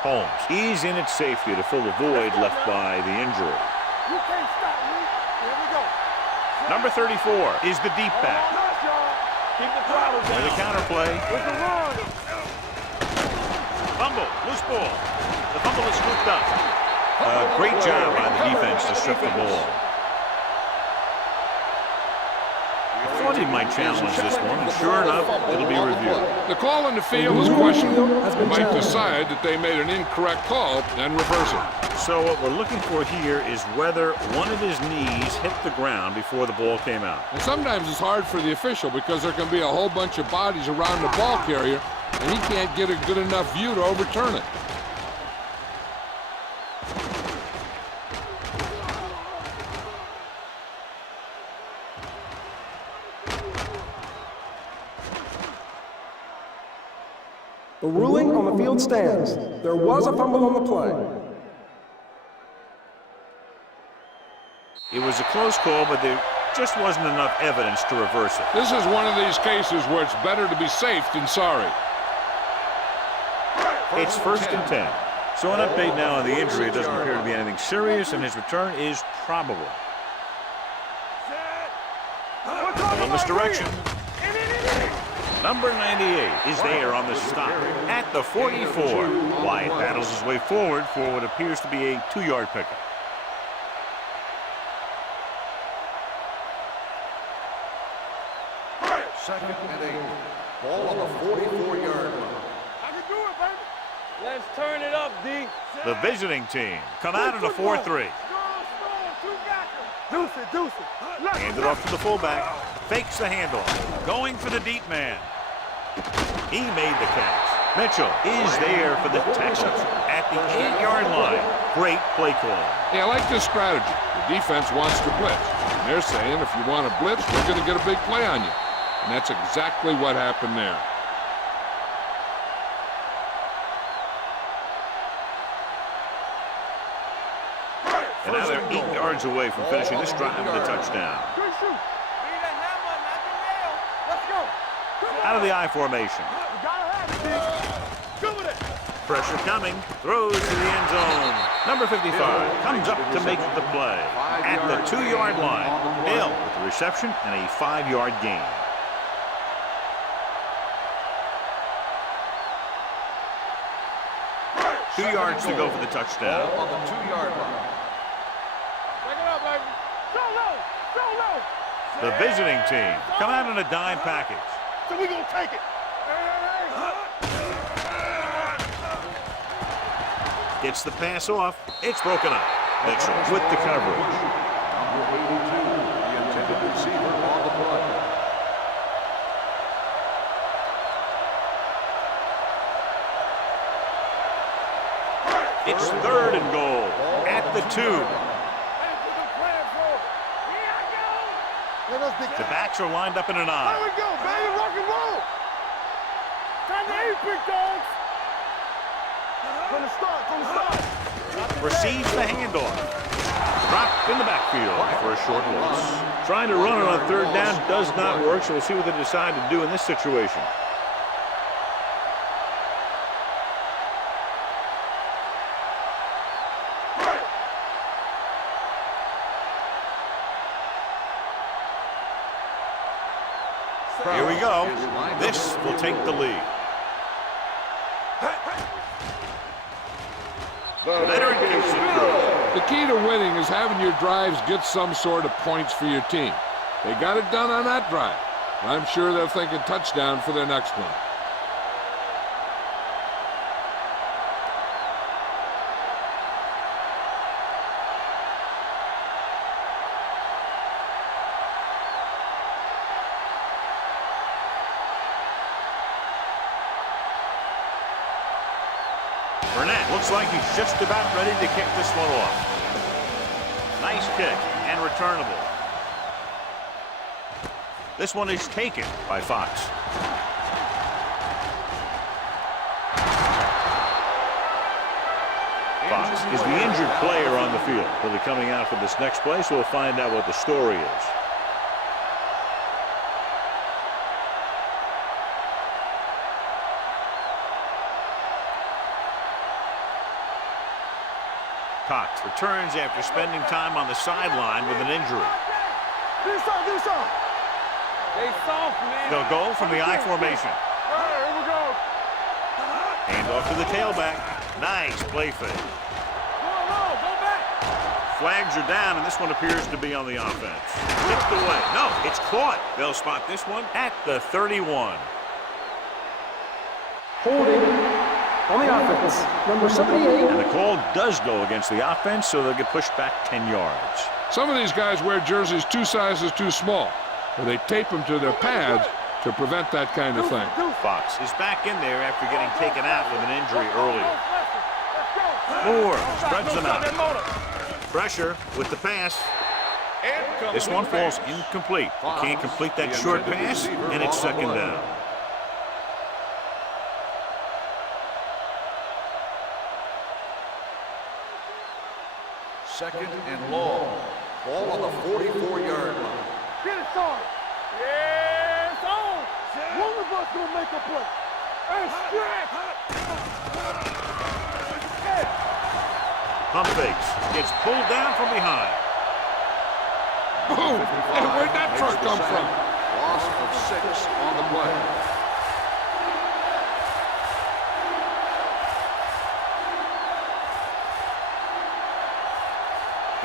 Holmes. He's in at safety to fill the void left by the injury. You can't stop me. Here we go. Number 34 is the deep back. Keep the throttle down. With a counterplay. With the run. Fumble. Loose ball. The fumble is scooped up. Great job by the defense to strip the ball. I thought he might challenge this one, and sure enough, it'll be reviewed. The call on the field is questionable. They might decide that they made an incorrect call and reverse it. So what we're looking for here is whether one of his knees hit the ground before the ball came out. And sometimes it's hard for the official because there can be a whole bunch of bodies around the ball carrier, and he can't get a good enough view to overturn it. The ruling on the field stands. There was a fumble on the play. It was a close call, but there just wasn't enough evidence to reverse it. This is one of these cases where it's better to be safe than sorry. It's 1st and 10. So an update now on the injury. It doesn't appear to be anything serious, and his return is probable. In this direction. Number 98 is there on the stop at the 44. Wyatt battles his way forward for what appears to be a 2-yard pickup. Second and 8. Ball on the 44-yard line. I can do it, baby. Let's turn it up, D. The visiting team come out in a 4-3. Deuce it. Hand it off to the fullback. Fakes the handoff. Going for the deep man. He made the catch. Mitchell is there for the Texans at the 8-yard line. Great play call. Yeah, I like this strategy. The defense wants to blitz. And they're saying if you want to blitz, we're going to get a big play on you. And that's exactly what happened there. And now they're 8 yards away from finishing this drive with a touchdown. Good shoot. Need a hammer, not the nail. Let's go. Out of the I formation. You gotta have it, D. Good with it. Pressure coming. Throws to the end zone. Number 55 comes up to make the play at the 2-yard line. Hill with the reception and a 5-yard gain. Two yards to go for the touchdown. Ball on the 2-yard line. Take it up, baby. Go low. Go low. The visiting team come out in a dime package. So we gonna take it. Gets the pass off. It's broken up. Mitchell with the coverage. Number 82, the intended receiver on the play. It's 3rd and goal at the 2. The backs are lined up in an There I. we go, baby. Rock and roll. Time to eat, big dogs. From the start. Receives the handoff. Dropped in the backfield for a short loss. Trying to run it on 3rd down does not work, so we'll see what they decide to do in this situation. Here we go. This will take the lead. Veteran kicks it through. The key to winning is having your drives get some sort of points for your team. They got it done on that drive. I'm sure they're thinking touchdown for their next one. Burnett looks like he's just about ready to kick this one off. Nice kick and returnable. This one is taken by Fox. Fox is the injured player on the field. He'll be coming out for this next play, so we'll find out what the story is. Cox returns after spending time on the sideline with an injury. Do something. They soft, man. They'll go from the I formation. All right, here we go. Hand off to the tailback. Nice play fake. Go low, go back. Flags are down, and this one appears to be on the offense. Tipped away. No, it's caught. They'll spot this one at the 31. Holding on the offense. Number 78. And the call does go against the offense, so they'll get pushed back 10 yards. Some of these guys wear jerseys 2 sizes too small, or they tape them to their pads to prevent that kind of thing. Fox is back in there after getting taken out with an injury earlier. Moore spreads them out. Pressure with the pass. This one falls incomplete. Can't complete that short pass, and it's second down. Second and long. Ball on the 44-yard line. Get it, son. Yeah, it's on. One of us gonna make a play. Hey, stretch. Pump fakes. Gets pulled down from behind. Boom! Hey, where'd that truck come from? Loss of 6 on the play.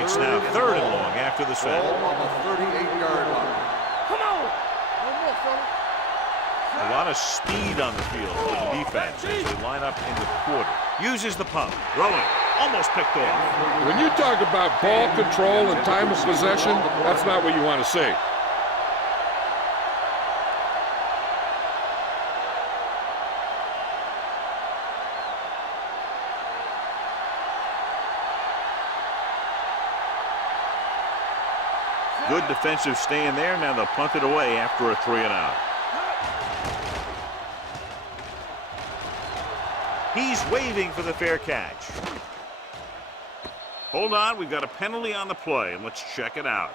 It's now third and long after the snap. Ball on the 38-yard line. Come on. One more, fella. A lot of speed on the field for the defense as they line up in the quarter. Uses the pump. Throwing. Almost picked off. When you talk about ball control and time of possession, that's not what you want to see. Good defensive stand there. Now they'll punt it away after a 3-and-out. He's waving for the fair catch. Hold on, we've got a penalty on the play, and let's check it out.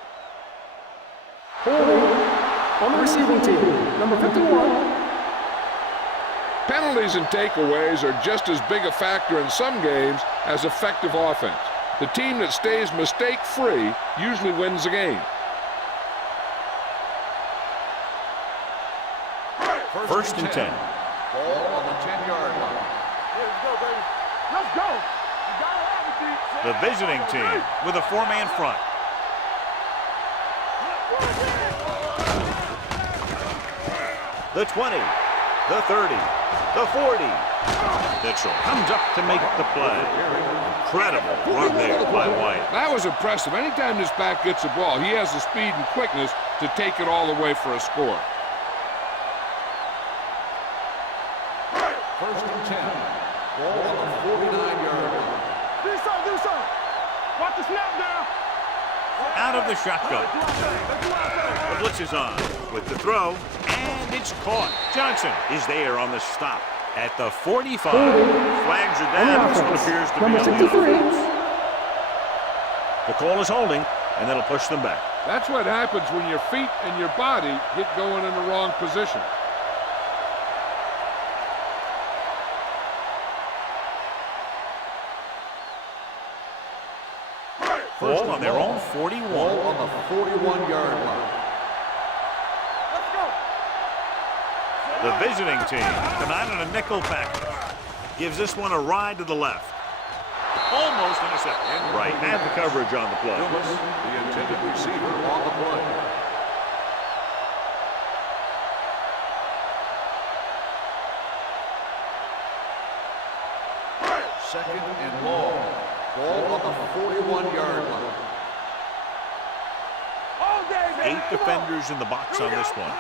Holding on the receiving team. Number 51. Penalties and takeaways are just as big a factor in some games as effective offense. The team that stays mistake-free usually wins the game. First and 10. Ball on the 10-yard line. Let's go, baby. Let's go. You gotta have it, D. The visiting team with a 4-man front. The 20, the 30, the 40. Mitchell comes up to make the play. Incredible run there by White. That was impressive. Anytime this back gets the ball, he has the speed and quickness to take it all the way for a score. First and 10. Ball on the 49-yard line. Do something. Watch the snap now. Out of the shotgun. The blitz is on with the throw, and it's caught. Johnson is there on the stop at the 45. Flags are down. This one appears to be Number on the 63. offense. The call is holding, and that'll push them back. That's what happens when your feet and your body get going in the wrong position. Ball on their own 41. Ball on the 41-yard line. Let's go. The visiting team tonight on a nickel package. Gives this one a ride to the left. Almost intercepted. Right at the coverage on the play. Loomis, the intended receiver on the play. Second and long. Ball on the 41-yard line. All day, baby. 8 defenders in the box on this one.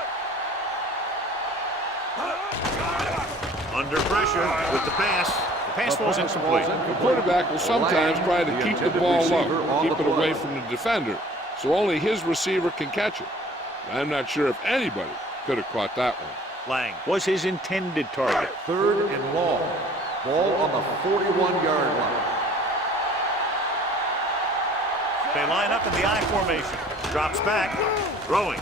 Under pressure with the pass. The pass falls incomplete. The quarterback will sometimes try to keep the ball low, keep it away from the defender, so only his receiver can catch it. I'm not sure if anybody could have caught that one. Lang was his intended target. Third and long. Ball on the 41-yard line. They line up in the I formation. Drops back. Throwing.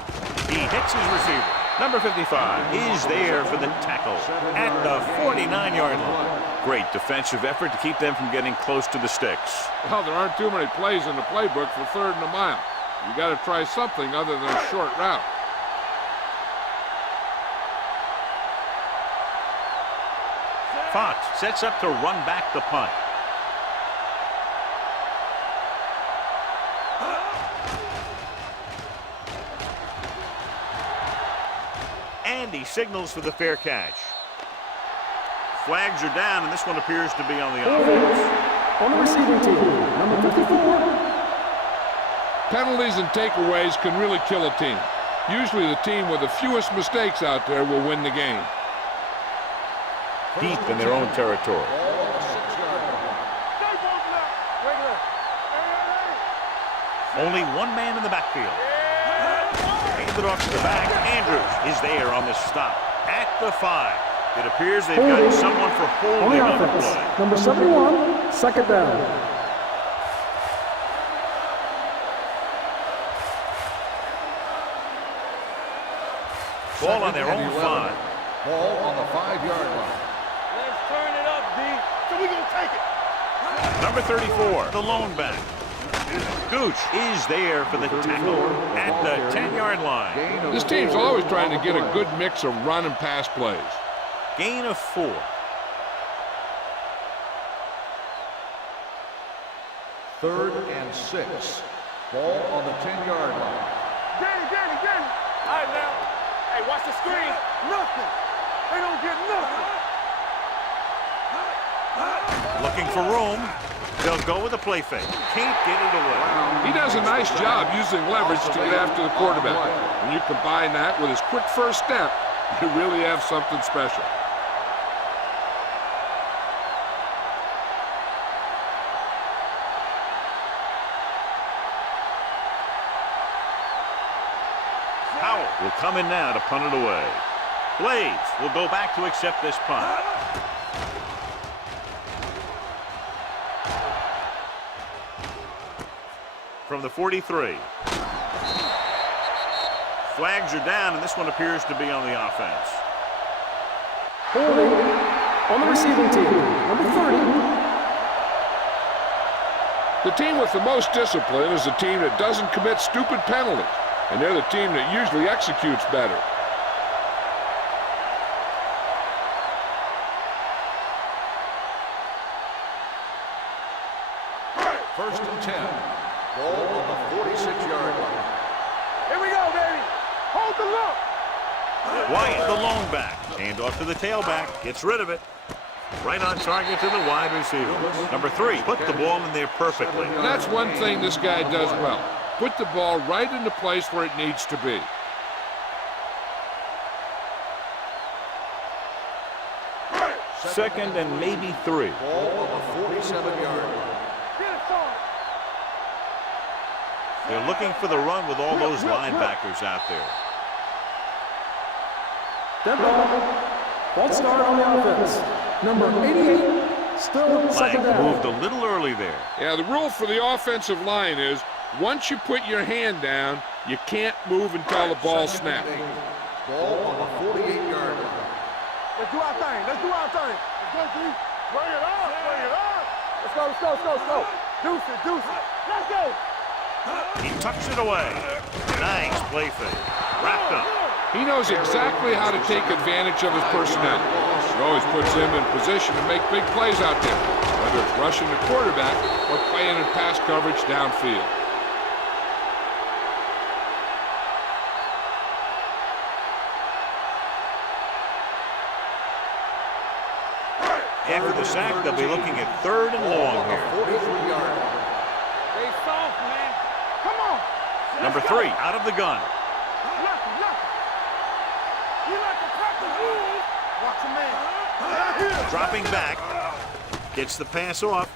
He hits his receiver. Number 55 is there for the tackle at the 49-yard line. Great defensive effort to keep them from getting close to the sticks. Well, there aren't too many plays in the playbook for third and a mile. You got to try something other than a short route. Fox sets up to run back the punt. And he signals for the fair catch. Flags are down, and this one appears to be on the offense. On the receiving team, number 54. Penalties and takeaways can really kill a team. Usually the team with the fewest mistakes out there will win the game. Deep in their own territory. Only one man in the backfield. Handed off to the back. Andrews is there on the stop. At the 5. It appears they've got someone for holding on the play. Number 71, second down. Ball on their own 5. Ball on the 5-yard line. Let's turn it up, D. So we gonna take it. Number 34, the lone back. Gooch is there for the tackle at the 10-yard line. This team's always trying to get a good mix of run and pass plays. Gain of 4. Third and 6. Ball on the 10-yard line. Danny. All right, now. Hey, watch the screen. Nothing. They don't get nothing. Looking for room. They'll go with a play fake. Can't get it away. He does a nice job using leverage to get after the quarterback. When you combine that with his quick first step, you really have something special. Howell will come in now to punt it away. Blades will go back to accept this punt. From the 43. Flags are down, and this one appears to be on the offense. Holding on the receiving team, number 30. The team with the most discipline is the team that doesn't commit stupid penalties, and they're the team that usually executes better. First and 10. Ball on the 46-yard line. Here we go, baby. Hold the look. Wyatt, the lone back. Hand off to the tailback. Gets rid of it. Right on target to the wide receiver. Number 3, put the ball in there perfectly. And that's one thing this guy does well. Put the ball right in the place where it needs to be. Second and maybe 3. Ball on the 47-yard line. They're looking for the run with all those linebackers out there. Dead ball. False start on the offense. Number 88, still second Flag down. moved a little early there. Yeah, the rule for the offensive line is once you put your hand down, you can't move until the ball snaps. Ball on the 48-yard line. Let's do our thing. Let's do our thing. Let's go, D. Bring it up. Bring it up. Let's go. Deuce it. Let's go. He tucks it away. Nice play fake. Wrapped up. He knows exactly how to take advantage of his personnel. He always puts them in position to make big plays out there, whether it's rushing the quarterback or playing in pass coverage downfield. After the sack, they'll be looking at 3rd and long here. 43-yard line. They soft, man. Come on. Number 3, out of the gun. Lock him. You like to crack the rules. Watch a man. Right here. Dropping back. Gets the pass off.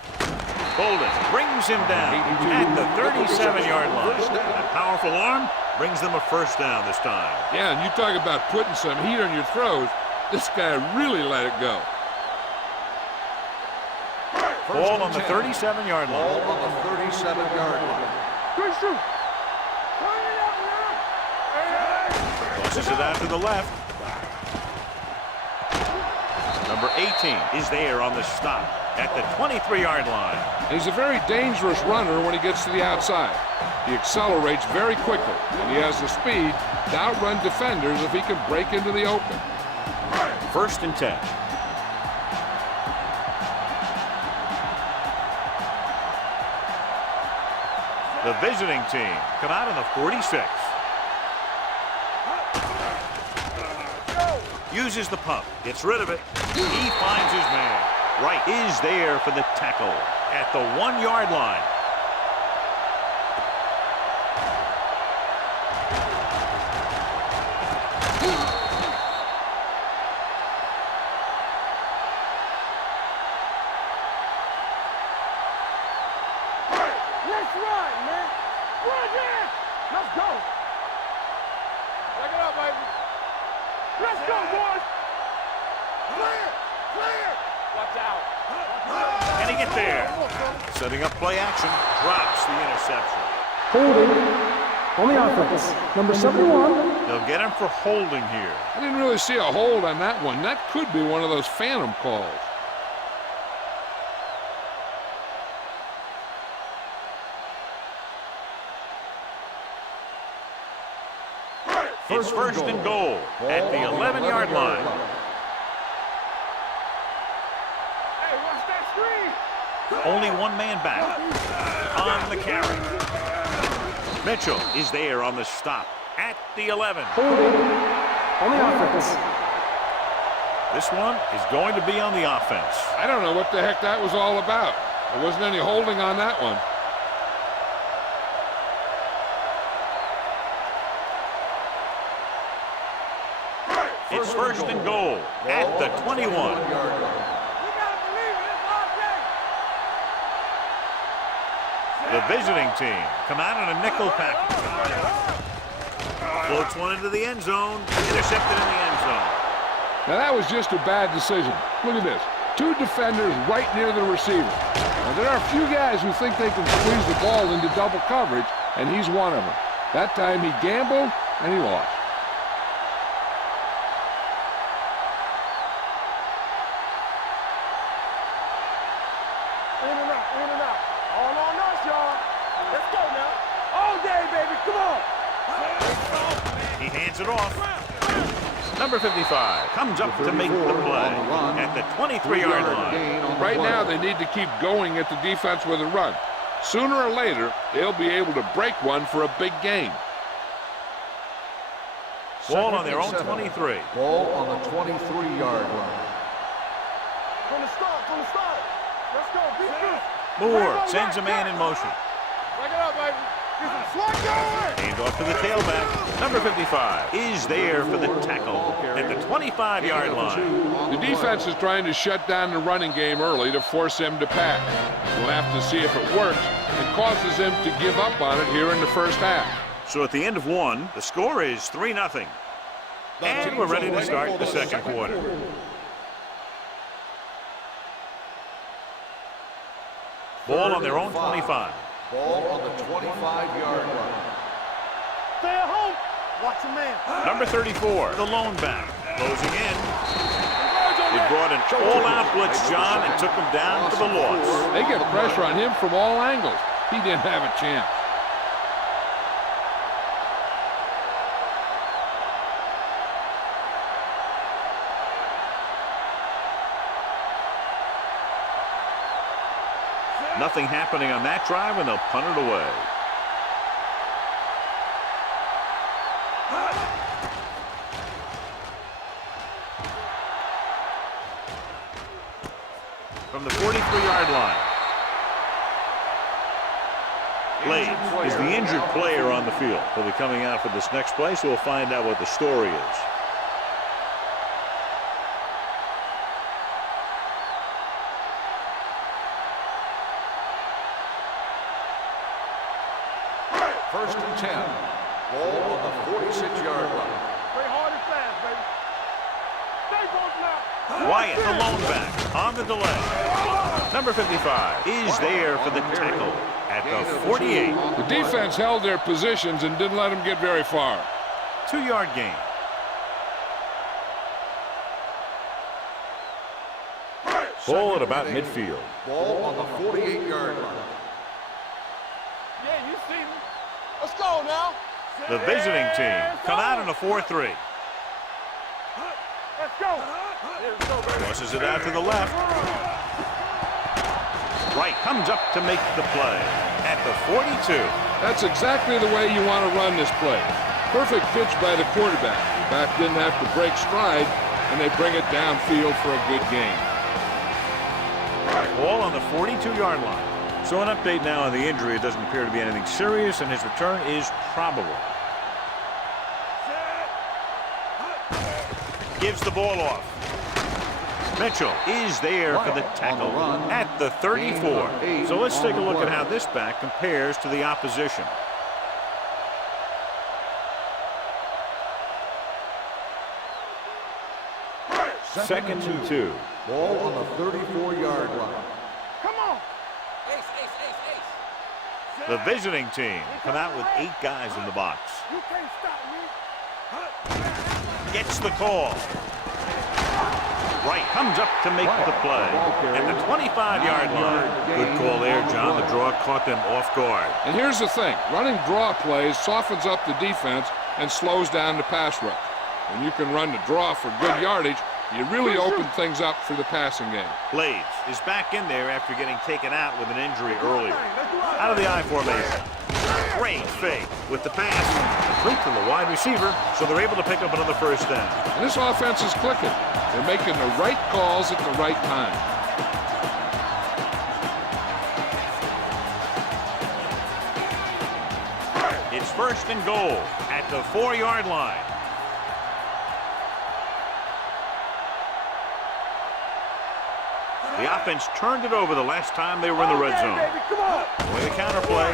Bolden brings him down at the 37-yard line. That powerful arm brings them a first down this time. Yeah, and you talk about putting some heat on your throws. This guy really let it go. Ball on the 37-yard Ball line. on the 37-yard line. Good shoot. Turn it up now. Tosses it out to the left. Number 18 is there on the stop at the 23-yard line. He's a very dangerous runner when he gets to the outside. He accelerates very quickly, and he has the speed to outrun defenders if he can break into the open. 1st and 10. The visiting team come out on the 46. Uses the pump. Gets rid of it. He finds his man. Right is there for the tackle at the 1-yard line. Let's run, man. Run there. Let's go. Back it up, baby. Let's go, boys. Clear. Clear. Watch out. Can he get there? Setting up play action. Drops the interception. Holding on the offense. Number 71. They'll get him for holding here. I didn't really see a hold on that one. That could be one of those phantom calls. It's first and goal at the 11-yard line. Hey, watch that screen. Only one man back on the carry. Mitchell is there on the stop at the 11. Holding on the offense. This one is going to be on the offense. I don't know what the heck that was all about. There wasn't any holding on that one. It's first and goal at the 21. You gotta believe it. It's our The visiting team come out in a nickel package. Floats one into the end zone. Intercepted in the end zone. Now that was just a bad decision. Look at this. 2 defenders right near the receiver. Now there are a few guys who think they can squeeze the ball into double coverage, and he's one of them. That time he gambled, and he lost. In and out, in and out. All on us, y'all. Let's go now. All day, baby. Come on. He hands it off. Number 55 comes up to make the play at the 23-yard line. Right now they need to keep going at the defense with a run. Sooner or later, they'll be able to break one for a big game. Ball on their own 23. Ball on the 23-yard line. From the start, from the start. Let's go. Beat this. Moore sends a man in motion. Back it up, baby. Get some swag going. Hand off to the tailback. Number 55 is there for the tackle at the 25-yard line. The defense is trying to shut down the running game early to force him to pass. We'll have to see if it works and causes him to give up on it here in the first half. So at the end of one, the score is 3-0. And we're ready to start the second quarter. Ball on their own 25. Ball on the 25-yard line. Stay at home. Watch your man. Number 34, the lone back, closing in. They brought an all-out blitz, John, and took him down for the loss. They get pressure on him from all angles. He didn't have a chance. Nothing happening on that drive, and they'll punt it away. From the 43-yard line. Blades is the injured player on the field. He'll be coming out for this next play, so we'll find out what the story is. First and 10. Ball on the 46-yard line. Play hard and fast, baby. Stay close now. Wyatt, the lone back, on the delay. Number 55 is there for the tackle at the 48. The defense held their positions and didn't let them get very far. 2-yard gain. Ball at about midfield. Ball on the 48-yard line. Yeah, you see me. Let's go now. The visiting team come out in a 4-3. Let's go. Here we go, baby. Tosses it out to the left. Wright comes up to make the play at the 42. That's exactly the way you want to run this play. Perfect pitch by the quarterback. The back didn't have to break stride, and they bring it downfield for a good gain. Ball on the 42-yard line. So an update now on the injury. It doesn't appear to be anything serious, and his return is probable. Gives the ball off. Mitchell is there for the tackle at the 34. So let's take a look at how this back compares to the opposition. Second and 2. Ball on the 34-yard line. Come on. The visiting team come out with 8 guys in the box. You can't stop me. Gets the call. Wright comes up to make the play. At the 25-yard line. Good call there, John. The draw caught them off guard. And here's the thing. Running draw plays softens up the defense and slows down the pass rush. When you can run the draw for good yardage, you really open things up for the passing game. Blades is back in there after getting taken out with an injury earlier. Out of the I formation. Great fake with the pass. Complete to the wide receiver, so they're able to pick up another first down. And this offense is clicking. They're making the right calls at the right time. It's first and goal at the 4-yard line. The offense turned it over the last time they were in the red zone. Away the counter play.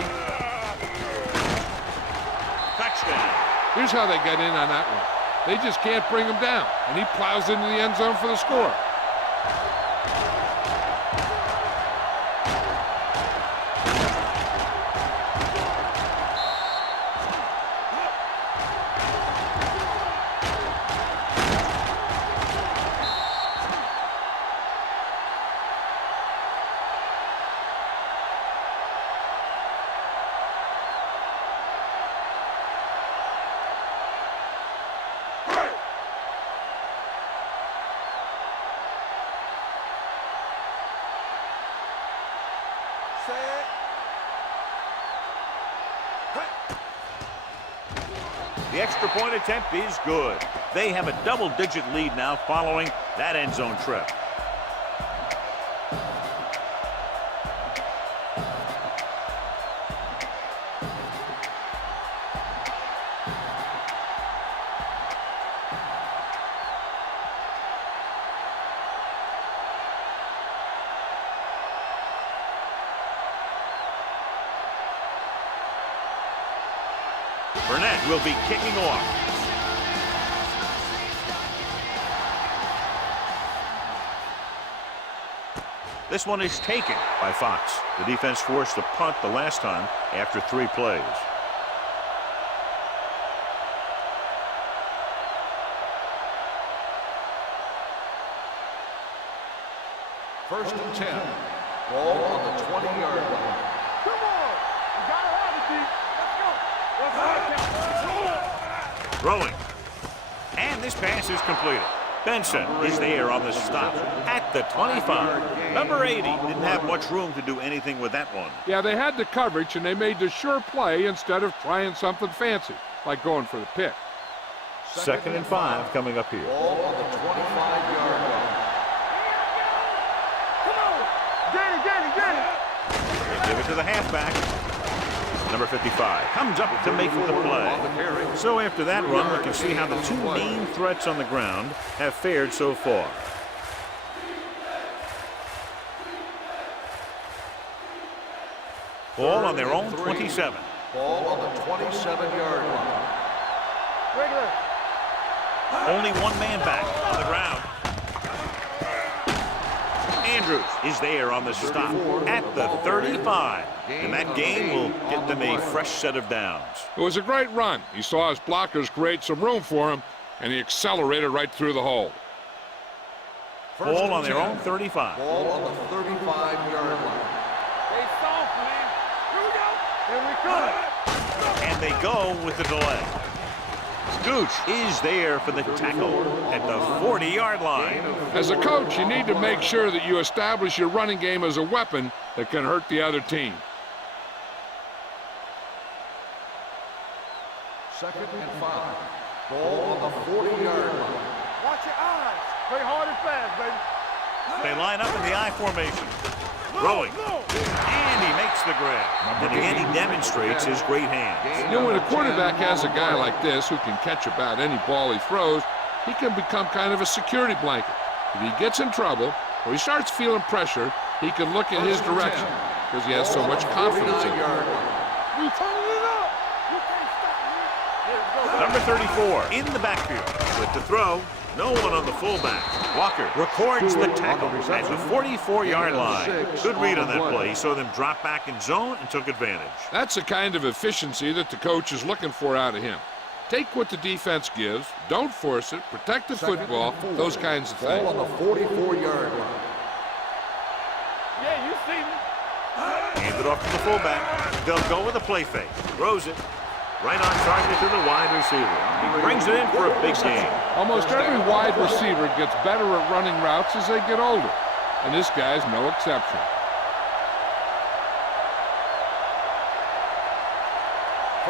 Touchdown. Here's how they get in on that one. They just can't bring him down, and he plows into the end zone for the score. The extra point attempt is good. They have a double-digit lead now following that end zone trip. Burnett will be kicking off. This one is taken by Fox. The defense forced a punt the last time after 3 plays. First and 10. Ball on the 20-yard line. Come on. You gotta have it, D. Throwing. And this pass is completed. Benson is there on the stop at the 25. Number 80 didn't have much room to do anything with that one. Yeah, they had the coverage, and they made the sure play instead of trying something fancy, like going for the pick. Second and 5 coming up here. Ball on the 25-yard line. Come on. Get it. They give it to the halfback. Number 55 comes up to make the play. So after that run, we can see how the 2 main threats on the ground have fared so far. Ball on their own 27. Ball on the 27-yard line. Regular. Only 1 man back on the ground. Andrews is there on the stop at the 35. And that gain will get them a fresh set of downs. It was a great run. He saw his blockers create some room for him, and he accelerated right through the hole. Ball on their own 35. Ball on the 35-yard line. Stay soft, man. Here we go. Here we come. And they go with the delay. Gooch is there for the tackle at the 40-yard line. As a coach, you need to make sure that you establish your running game as a weapon that can hurt the other team. Second and 5. Ball on the 40-yard line. Watch your eyes. Play hard and fast, baby. They line up in the I formation. Throwing. And he makes the grab. And again, he demonstrates his great hands. You know, when a quarterback has a guy like this who can catch about any ball he throws, he can become kind of a security blanket. If he gets in trouble or he starts feeling pressure, he can look in his direction because he has so much confidence in him. We turning it up. You can't stop me. Here we go. Number 34 in the backfield. With the throw, no one on the fullback. Walker records the tackle at the 44-yard line. Good read on that play. He saw them drop back in zone and took advantage. That's the kind of efficiency that the coach is looking for out of him. Take what the defense gives, don't force it, protect the football, those kinds of things. Ball on the 44-yard line. Yeah, you see me. Hand it off to the fullback. They'll go with a play fake. Throws it. Right on target to the wide receiver. He brings it in for a big game. Almost every wide receiver gets better at running routes as they get older, and this guy's no exception.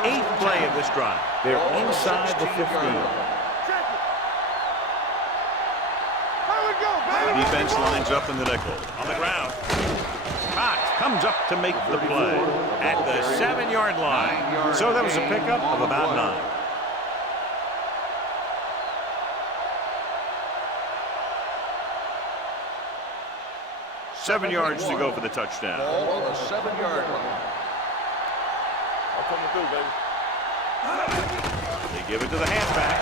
Eighth play of this drive. They're inside the 15. Check it. Here we go, baby. Defense lines up in the nickel. On the ground. Cox comes up to make the play at the 7-yard line. So that was a pickup of about 9. Seven yards to go for the touchdown. Ball on the 7-yard line. I'm coming through, baby. They give it to the halfback.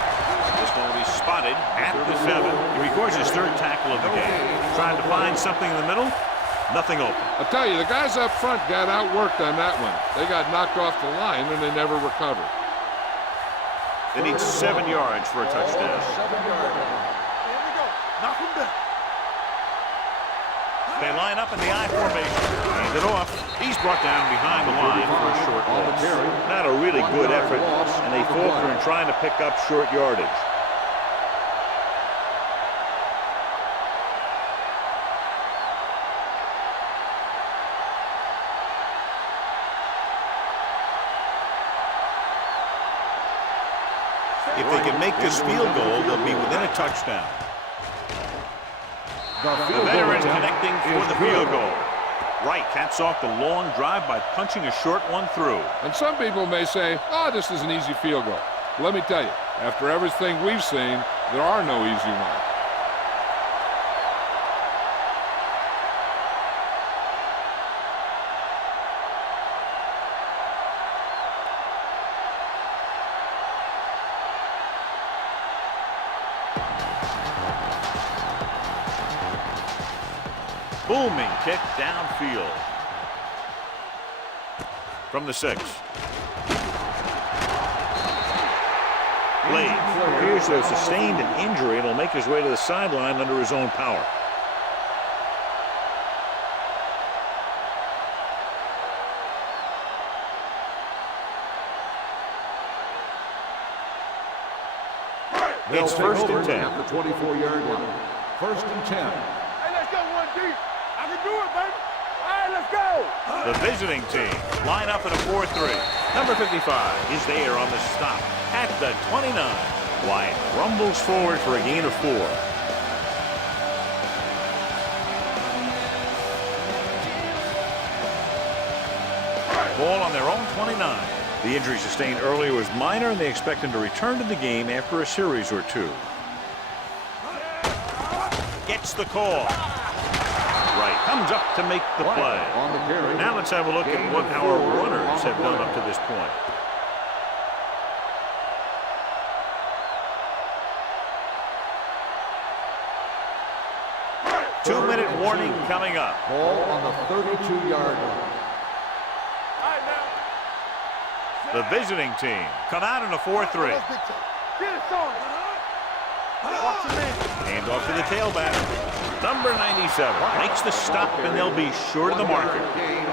This one will be spotted at the 7. He records his 3rd tackle of the game. Trying to find something in the middle. Nothing open. I'll tell you, the guys up front got outworked on that one. They got knocked off the line and they never recovered. They need 7 yards for a touchdown. 7-yard line. Here we go. Knock him down. They line up in the I formation. Hand it off. He's brought down behind the line for a short loss. Not a really good effort, and they falter in trying to pick up short yardage. If they can make this field goal, they'll be within a touchdown. The veteran connecting for the field goal. Wright caps off the long drive by punching a short one through. And some people may say, oh, this is an easy field goal. Let me tell you, after everything we've seen, there are no easy ones. Booming kick downfield. From the 6. Blade appears to have sustained an injury and will make his way to the sideline under his own power. It's 1st and 10. At the 24-yard line. 1st and 10. Hey, let's go 1 deep. I can do it, baby. All right, let's go. The visiting team line up in a 4-3. Number 55 is there on the stop at the 29. Wyatt rumbles forward for a gain of 4. Ball on their own 29. The injury sustained earlier was minor, and they expect him to return to the game after a series or 2. Gets the call. Wright comes up to make the play. Now let's have a look at what our runners have done up to this point. Two-minute warning coming up. Ball on the 32-yard line. The visiting team come out in a 4-3. Get it, son. Watch your man. Hand off to the tailback. Number 97 makes the stop, and they'll be short of the marker.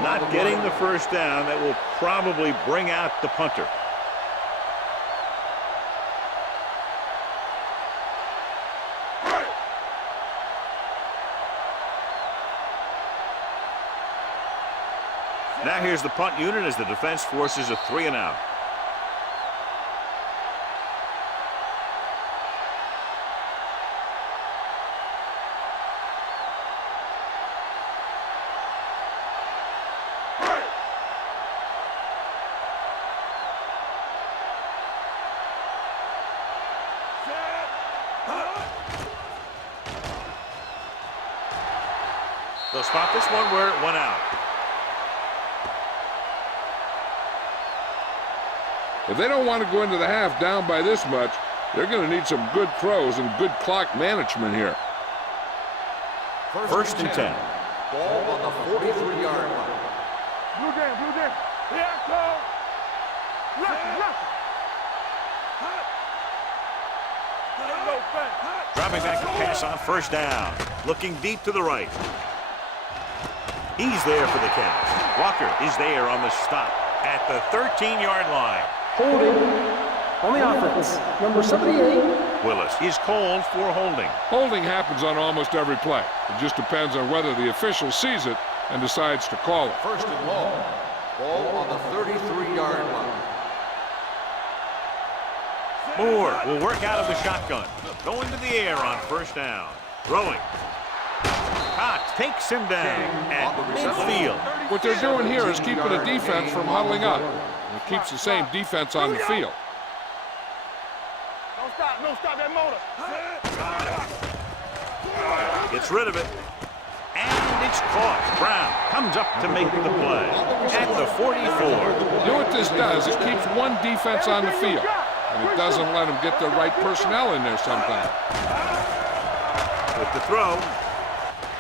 Not getting the first down. That will probably bring out the punter. Now here's the punt unit as the defense forces a 3-and-out. They'll spot this one where it went out. If they don't want to go into the half down by this much, they're going to need some good throws and good clock management here. First and 10. Ball on the 43-yard line. Blue game, blue game. Yeah, go. Left. Dropping back to pass on first down. Looking deep to the right. He's there for the catch. Walker is there on the stop at the 13-yard line. Holding on the offense. Number 78. Willis is called for holding. Holding happens on almost every play. It just depends on whether the official sees it and decides to call it. First and long. Ball on the 33-yard line. Moore will work out of the shotgun. Going to the air on first down. Throwing. Cox takes him down at midfield. What they're doing here is keeping the defense from huddling up. It keeps the same defense on the field. Don't stop that motor. Gets rid of it. And it's caught. Brown comes up to make the play at the 44. You know what this does? It keeps one defense on the field. And it doesn't let them get the right personnel in there sometimes. With the throw,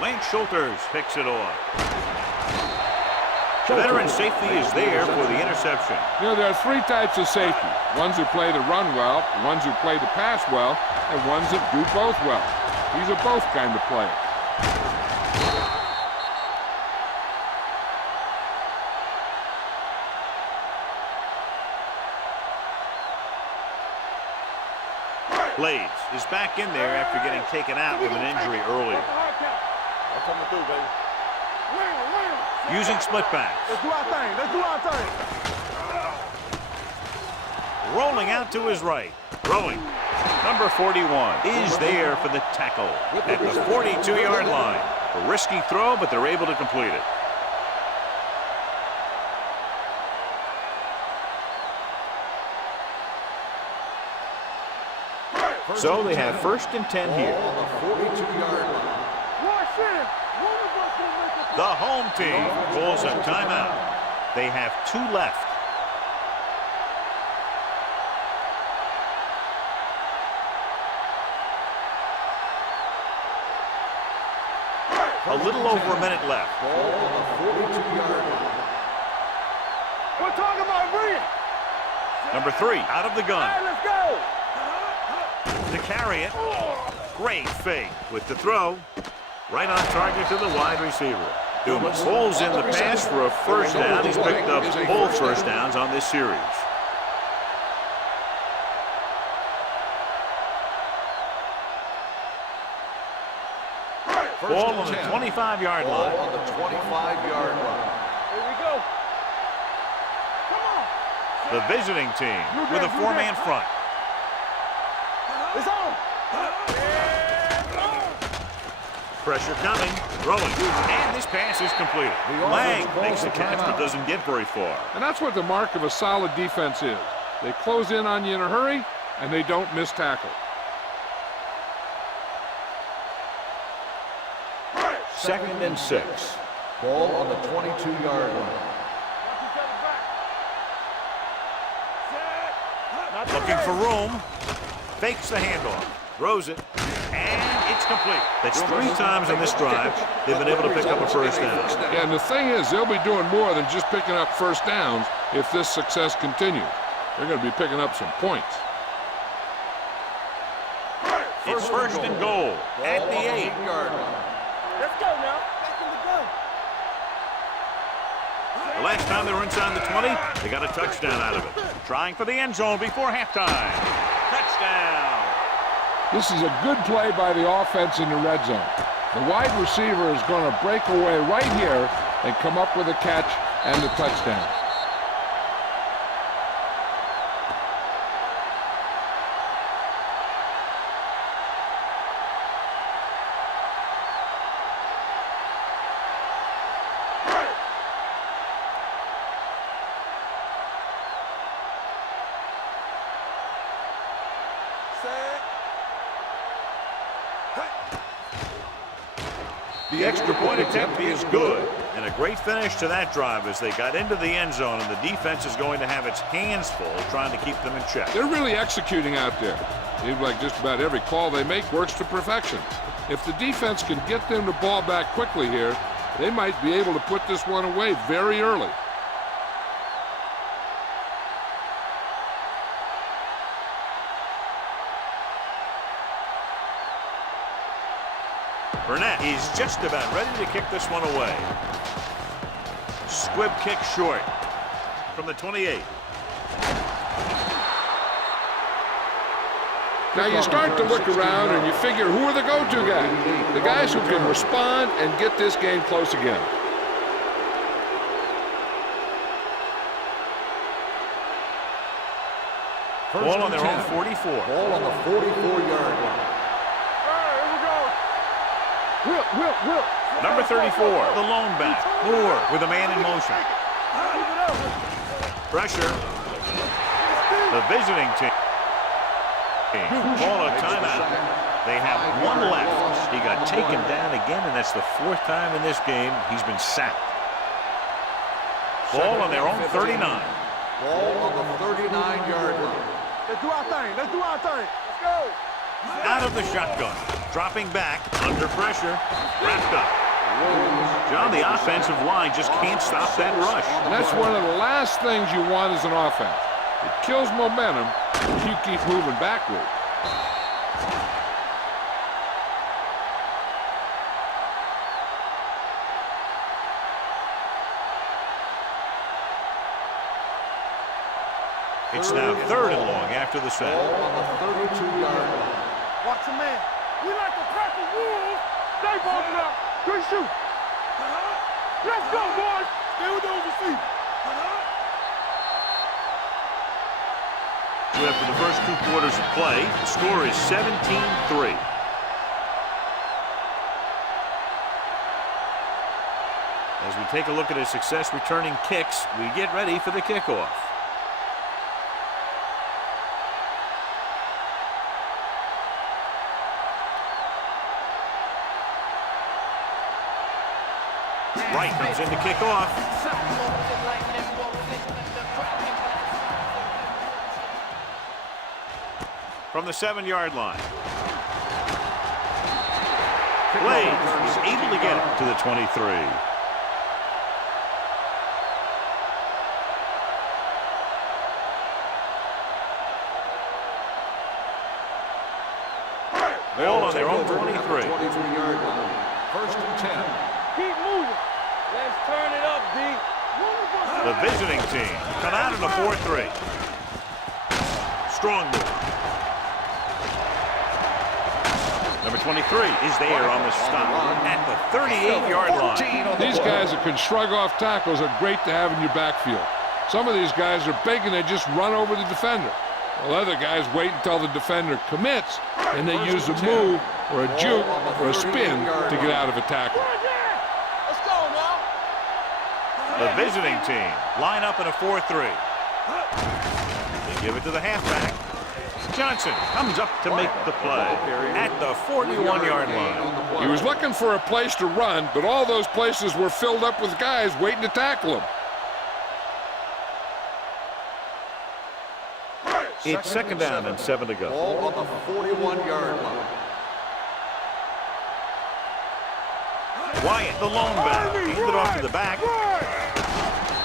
Lance Schulters picks it off. The veteran safety is there for the interception. You know, there are three types of safety. Ones who play to run well, ones who play to pass well, and ones that do both well. These are both kind of players. Blades is back in there after getting taken out with an injury earlier. That's what I'm going to do, baby. Using split backs. Let's do our thing. Let's do our thing. Rolling out to his right. Throwing. Number 41 is there for the tackle at the 42-yard line. A risky throw, but they're able to complete it. So they have first and 10 here. On the 42-yard line. The home team pulls a timeout. They have 2 left. A little over a minute left. Ball on the 42-yard line. We're talking about Bree. Number 3 out of the gun. All right, let's go. To carry it. Great fake with the throw. Right on target to the wide receiver. Dumas pulls in the pass for a first down. He's picked up both first downs on this series. Ball on the 25-yard line. Ball on the 25-yard line. Here we go. Come on. The visiting team with a 4-man front. It's on. Pressure coming, throwing, and this pass is completed. Lang makes the catch but doesn't get very far. And that's what the mark of a solid defense is. They close in on you in a hurry, and they don't miss tackle. Second and 6. Ball on the 22-yard line. Looking for room, fakes the handoff, throws it, and it's complete. That's 3 times on this drive they've been able to pick up a first down. Yeah, and the thing is, they'll be doing more than just picking up first downs if this success continues. They're going to be picking up some points. It's first and goal at the 8. Let's go now. Back in the gun. The last time they were inside the 20, they got a touchdown out of it. Trying for the end zone before halftime. Touchdown. This is a good play by the offense in the red zone. The wide receiver is going to break away right here and come up with a catch and the touchdown. The extra point attempt is good. And a great finish to that drive as they got into the end zone, and the defense is going to have its hands full trying to keep them in check. They're really executing out there. Seems like just about every call they make works to perfection. If the defense can get them the ball back quickly here, they might be able to put this one away very early. Burnett is just about ready to kick this one away. Squib kick short from the 28. Now you start to look around and you figure, who are the go-to guys? The guys who can respond and get this game close again. Ball on their own 44. Ball on the 44-yard line. Whip. Number 34, the lone back. Moore with a man in motion. Pressure. The visiting team. Call a timeout. They have one left. He got taken down again, and that's the 4th time in this game he's been sacked. Ball on their own 39. Ball on the 39-yard line. Let's do our thing. Let's go. Out of the shotgun. Dropping back. Under pressure. Wrapped up. John, the offensive line just can't stop that rush. And that's one of the last things you want as an offense. It kills momentum if you keep moving backward. It's now 3rd and long after the sack. Ball on the 32-yard line. Watch your man. We like to practice rules. Stay balling up. Good shoot. Let's go, boys. Stay with those receivers. After the first 2 quarters of play, the score is 17-3. As we take a look at his success returning kicks, we get ready for the kickoff. Wright comes in to kick off. From the 7-yard line. Blaze is able to get it to the 23. Ball on their own 23. 23-yard line. 1st and 10. Keep moving. Let's turn it up, D. The visiting team come out in a 4-3. Strong move. Number 23 is there on the stop at the 38-yard line. These guys that can shrug off tackles are great to have in your backfield. Some of these guys are big and they just run over the defender. While other guys wait until the defender commits and they use a move or a juke or a spin to get out of a tackle. Let's go now. The visiting team line up in a 4-3. They give it to the halfback. Johnson comes up to make the play at the 41-yard line. He was looking for a place to run, but all those places were filled up with guys waiting to tackle him. It's 2nd down and 7 to go. Ball on the 41-yard line. Wyatt, the lone back, handed off to the back.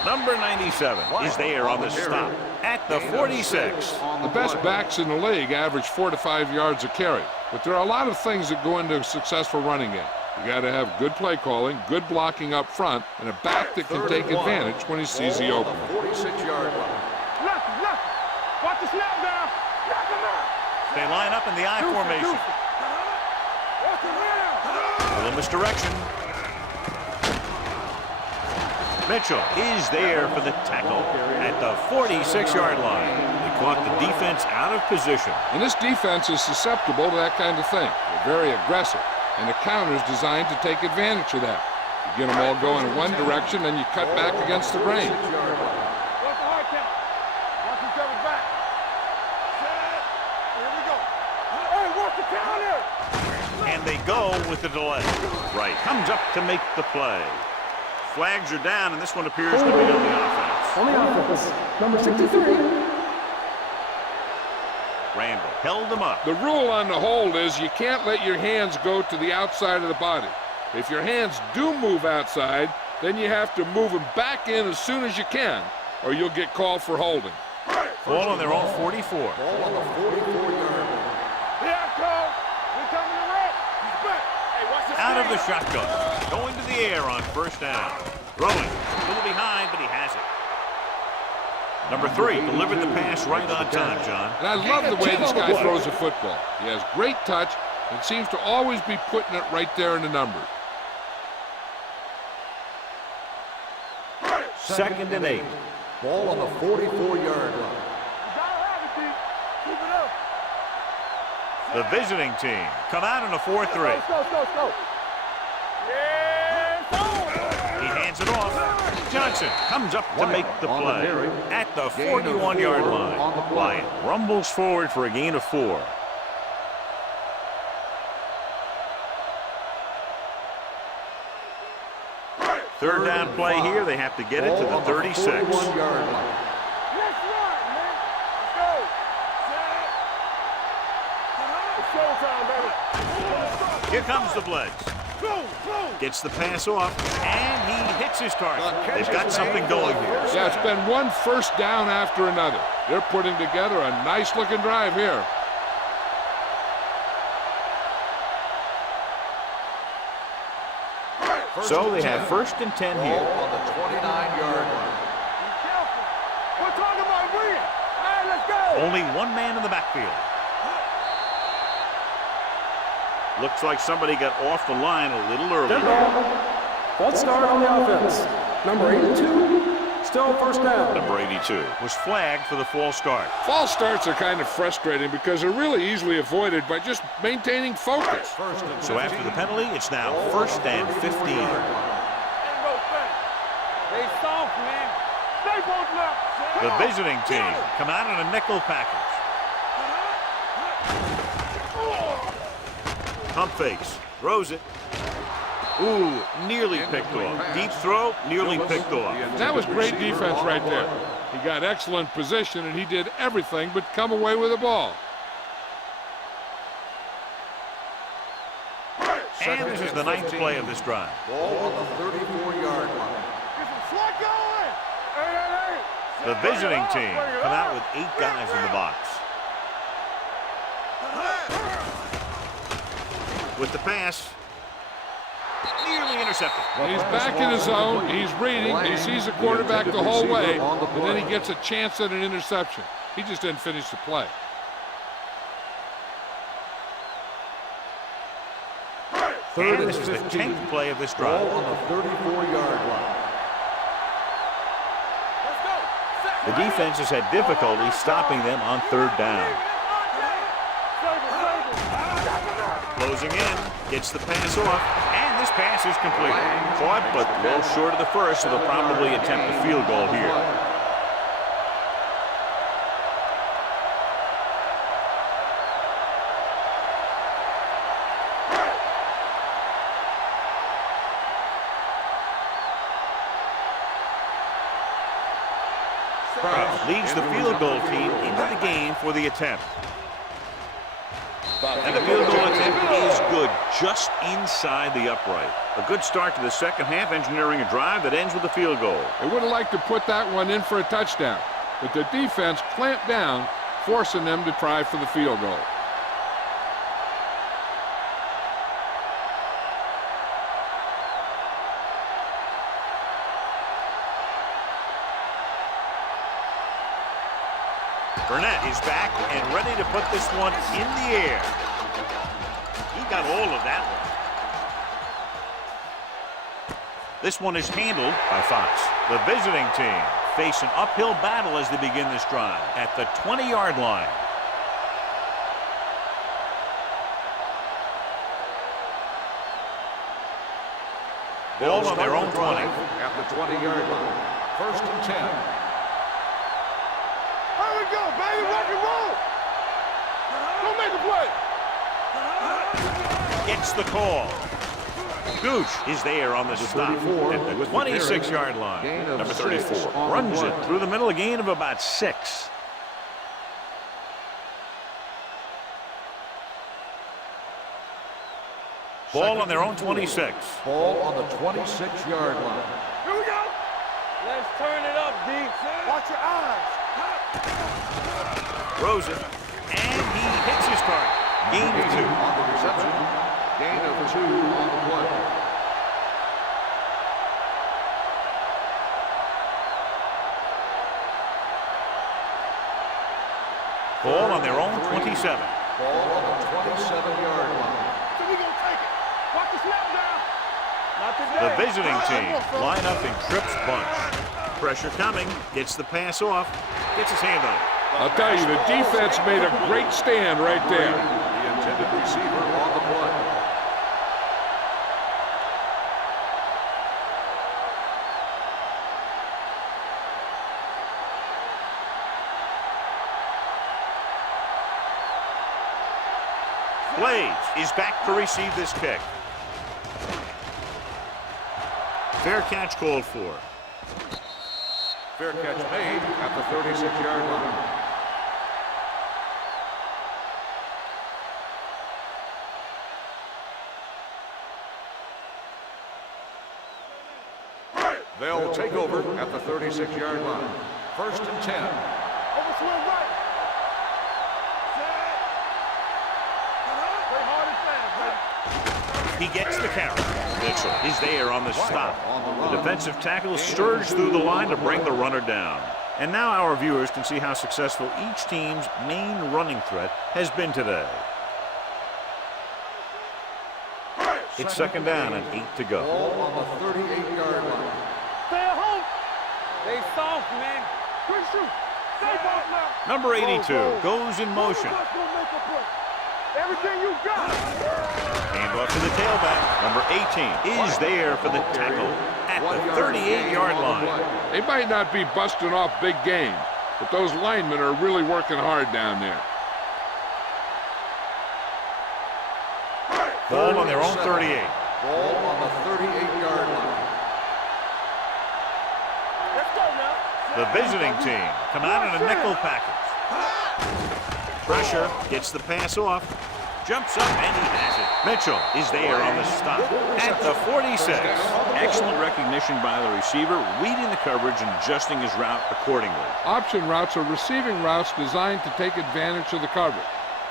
Number 97 is there on the stop at the 46. The best backs in the league average 4 to 5 yards a carry, but there are a lot of things that go into a successful running game. You got to have good play calling, good blocking up front, and a back that can take advantage when he sees the opening. 46-yard line. Left. Watch the snap down. Knock him out. They line up in the I formation. Watch the man. A little misdirection. Mitchell is there for the tackle at the 46-yard line. They caught the defense out of position. And this defense is susceptible to that kind of thing. They're very aggressive, and the counter is designed to take advantage of that. You get them all going in one direction, then you cut back against the grain. Watch the hard count. Watch each other back. Set. Here we go. Hey, watch the counter. And they go with the delay. Right, comes up to make the play. Flags are down, and this one appears to be on the offense. On the offense, number 63. Randall held him up. The rule on the hold is you can't let your hands go to the outside of the body. If your hands do move outside, then you have to move them back in as soon as you can, or you'll get called for holding. Ball on their own 44. Ball on the 44-yard line. Yeah, Cole. We're coming to red. He's back. Hey, watch this. Out of the shotgun. Going to the air on first down. Throwing. A little behind, but he has it. Number 3 delivered the pass right on time, John. And I love the way this guy throws a football. He has great touch and seems to always be putting it right there in the numbers. 2nd and 8. Ball on the 44-yard line. Keep it up. The visiting team come out in a 4-3. Go. Yeah, He hands it off. Johnson comes up to make the play at the 41-yard line. Wyatt rumbles forward for a gain of 4. Third down play here. They have to get it to the 36. 41-yard line. Let's run, man. Let's go. It's showtime, baby. Here comes the blitz. Gets the pass off, and he hits his target. They've got something going here. Yeah, it's been one first down after another. They're putting together a nice-looking drive here. So they have 1st and 10 Ball here. on the 29-yard line. Be careful. We're talking about win. All right, let's go. Only one man in the backfield. Looks like somebody got off the line a little early. Dead ball. False start on the offense. Number 82. Still first down. Number 82 was flagged for the false start. False starts are kind of frustrating because they're really easily avoided by just maintaining focus. So after the penalty, it's now 1st and 15. Ain't no thing. They soft, man. Stay both left. The visiting team come out in a nickel package. Pump fakes, throws it. Ooh, nearly picked off. Deep throw, nearly picked off. That was great defense right there. He got excellent position, and he did everything but come away with the ball. And this is the 9th play of this drive. Ball on the 34-yard line. Get some slack going. Hey. The visiting team come out with 8 guys in the box. With the pass, nearly intercepted. He's back in his zone. He's reading. He sees the quarterback the whole way, and then he gets a chance at an interception. He just didn't finish the play. And this is the 10th play of this drive. Ball on the 34-yard line. The defense has had difficulty stopping them on 3rd down. Closing in, gets the pass off, and this pass is complete. Caught, but well short of the first, so they'll probably attempt a field goal here. Leads the field goal team into the game for the attempt. And the field goal attempt is good, just inside the upright. A good start to the second half, engineering a drive that ends with a field goal. They would have liked to put that one in for a touchdown, but the defense clamped down, forcing them to try for the field goal. Burnett is back and ready to put this one in the air. He got all of that one. This one is handled by Fox. The visiting team face an uphill battle as they begin this drive at the 20-yard line. Ball on their own 20. At the 20-yard line. 1st and 10. Here we go, baby. Rock and roll. Go make a play. gets the call. Gooch is there on the stop at the 26-yard line. Number 34 runs it through the middle, a gain of about 6. Ball on their own 26. Ball on the 26-yard line. Here we go. Let's turn it up, D. Watch your eyes. Throws it, and he hits his target. Gain of 2. On the reception. Gain of 2 on the play. Ball on their own 27. Ball on the 27-yard line. So we gonna take it. Watch the snap down. Not today. The visiting team line up in trips bunch. Pressure coming, gets the pass off, gets his hand on it. I'll tell you, the defense made a great stand right there. The intended receiver on the play. Blades is back to receive this kick. Fair catch called for. Fair catch made at the 36-yard line. They'll take over at the 36-yard line. 1st and 10. Overswing right. Play hard and fast, He gets the carry. Mitchell is there on the stop. The defensive tackle surged through the line to bring the runner down. And now our viewers can see how successful each team's main running threat has been today. It's 2nd down and 8 to go. Ball on the 38-yard line. Stay at home. Stay soft, man. Quick shoot. Stay off now. Number 82 goes in motion. Everything you got. Hand off to the tailback. Number 18 is there for the tackle at the 38-yard line. They might not be busting off big games, but those linemen are really working hard down there. Ball on their own 38. Ball on the 38-yard line. Let's go now. The visiting team come out in a nickel package. Pressure, gets the pass off, jumps up, and he has it. Mitchell is there on the stop at the 46. Excellent recognition by the receiver, reading the coverage and adjusting his route accordingly. Option routes are receiving routes designed to take advantage of the coverage.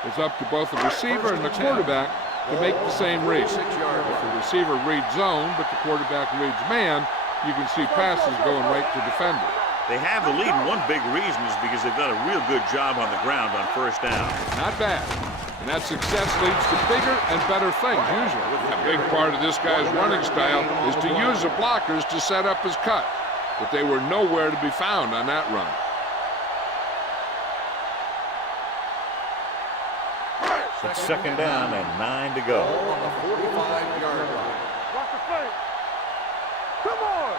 It's up to both the receiver and the quarterback to make the same read. If the receiver reads zone, but the quarterback reads man, you can see passes going right to defender. They have the lead, and one big reason is because they've done a real good job on the ground on 1st down. Not bad. And that success leads to bigger and better things, usually. A big part of this guy's running style is to use the blockers to set up his cut. But they were nowhere to be found on that run. It's 2nd down and 9 to go. Ball on the 45-yard line. Watch the play. Come on.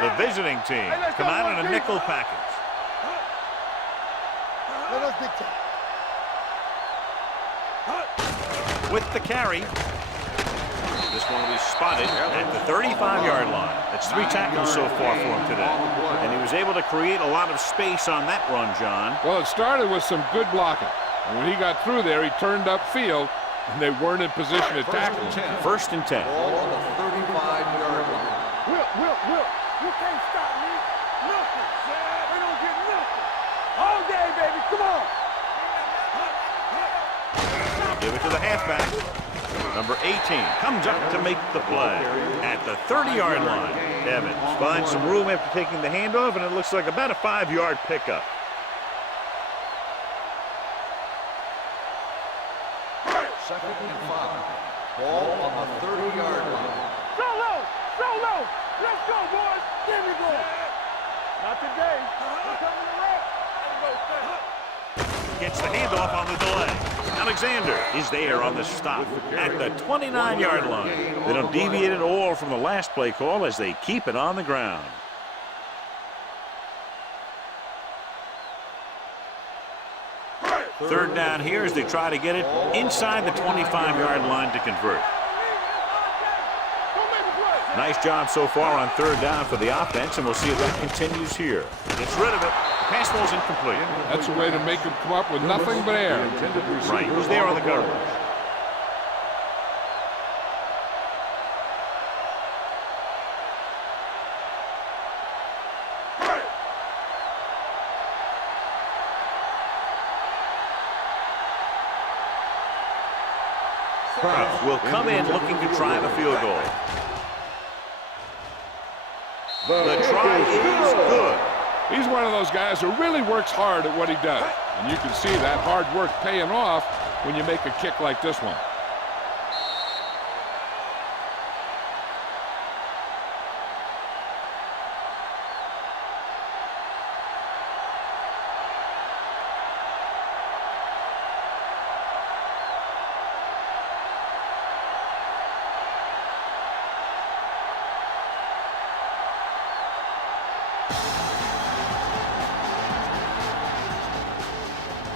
The visiting team come out in a nickel package. Let us dictate. With the carry. This one will be spotted at the 35-yard line. That's 3 tackles so far for him today. And he was able to create a lot of space on that run, John. Well, it started with some good blocking. And when he got through there, he turned upfield, and they weren't in position to tackle him. 1st and 10. Ball on the 35-yard line. Will. You can't stop me. Nothing. They don't get nothing. All day, baby. Come on. Give it to the halfback. Number 18 comes up to make the play at the 30-yard line. Evans finds some room after taking the handoff, and it looks like about a 5-yard pickup. 2nd and 5. Ball on the 30-yard line. Solo. Let's go, boys. Give me ball. Not today. We're coming around. Gets the handoff on the delay. Alexander is there on the stop at the 29-yard line. They don't deviate at all from the last play call as they keep it on the ground. Third down here as they try to get it inside the 25-yard line to convert. Nice job so far on third down for the offense, and we'll see if that continues here. Gets rid of it. The pass ball's incomplete. That's a way to make him come up with nothing but air. Right. Who's there on the coverage? Will come in looking to try the field goal. The try is good. He's one of those guys who really works hard at what he does. And you can see that hard work paying off when you make a kick like this one.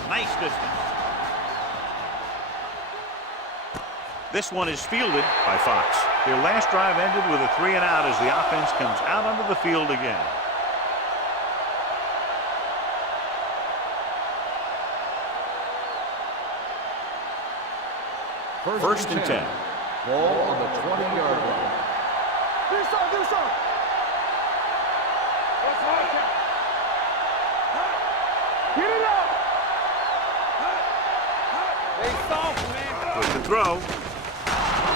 Nice distance. This one is fielded by Fox. Their last drive ended with a 3-and-out as the offense comes out onto the field again. First and 10. Ball on the 20-yard line. Do something. Get it up. With the throw,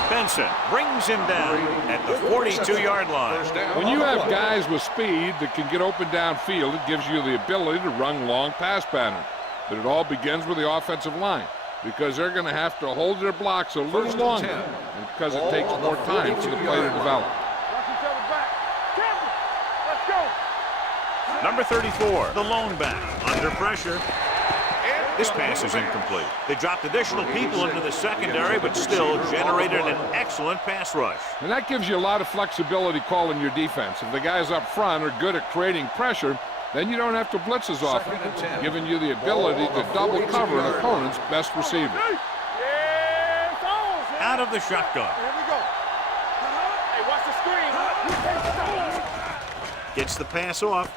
Benson brings him down at the 42-yard line. When you have guys with speed that can get open downfield, it gives you the ability to run long pass patterns. But it all begins with the offensive line, because they're going to have to hold their blocks a little longer, and because it takes more time for the play to develop. Watch each other back. Campbell, let's go. Number 34, the lone back, under pressure. This pass is incomplete. They dropped additional people into the secondary, but still generated an excellent pass rush. And that gives you a lot of flexibility calling your defense. If the guys up front are good at creating pressure, then you don't have to blitz as often, giving you the ability to double cover an opponent's best receiver. Out of the shotgun. Here we go. Hey, watch the screen. Gets the pass off.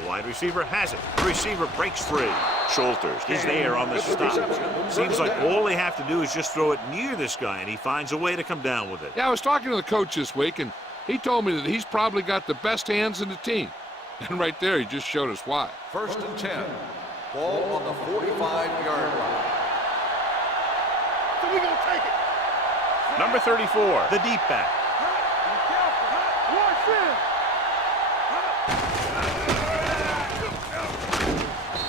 The wide receiver has it. The receiver breaks free. Schulters is there on the stop. Seems like all they have to do is just throw it near this guy, and he finds a way to come down with it. Yeah, I was talking to the coach this week, and he told me that he's probably got the best hands in the team. And right there, he just showed us why. First and 10. Ball on the 45-yard line. So we gonna take it. Number 34, the deep back. Be careful. Watch in.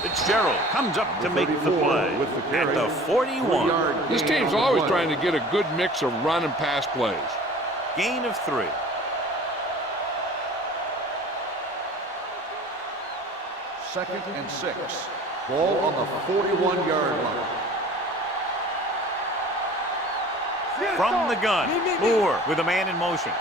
Fitzgerald comes up to make the play at the 41. This team's always trying to get a good mix of run and pass plays. Gain of 3. Second and 6. Ball on the 41-yard line. From the gun, Moore with a man in motion.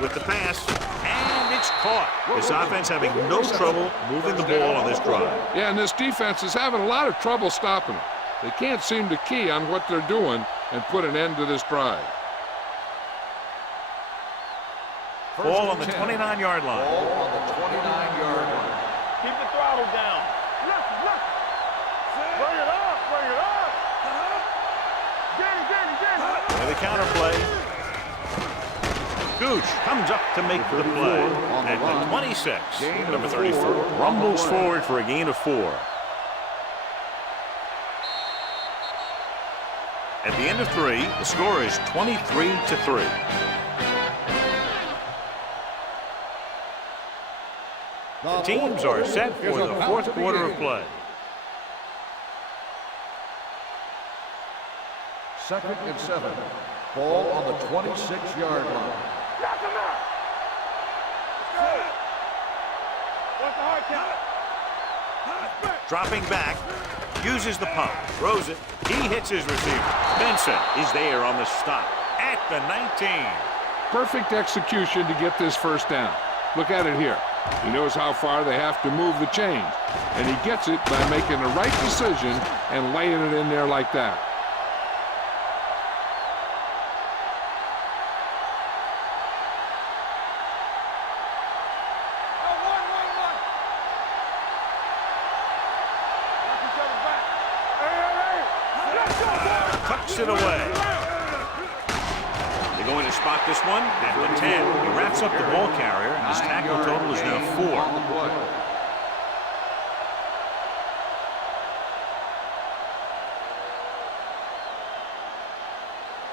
With the pass, and it's caught. This offense having no trouble moving the ball on this drive. Yeah, and this defense is having a lot of trouble stopping them. They can't seem to key on what they're doing and put an end to this drive. Ball on the 29-yard line. Ball on the 29-yard line. Keep the throttle down. Look. Bring it up. Get it. With a counter play. Gooch comes up to make the play at the 26. Number 34 rumbles forward for a gain of 4. At the end of 3, the score is 23-3. The teams are set for the fourth quarter of play. Second and 7. Ball on the 26-yard line. Knock him out. What's the hard count? Dropping back, uses the pump, throws it. He hits his receiver. Benson is there on the stop at the 19. Perfect execution to get this first down. Look at it here. He knows how far they have to move the chains, and he gets it by making the right decision and laying it in there like that. tucks it away. They're going to spot this one at the 10. He wraps up the ball carrier, and his tackle total is now 4.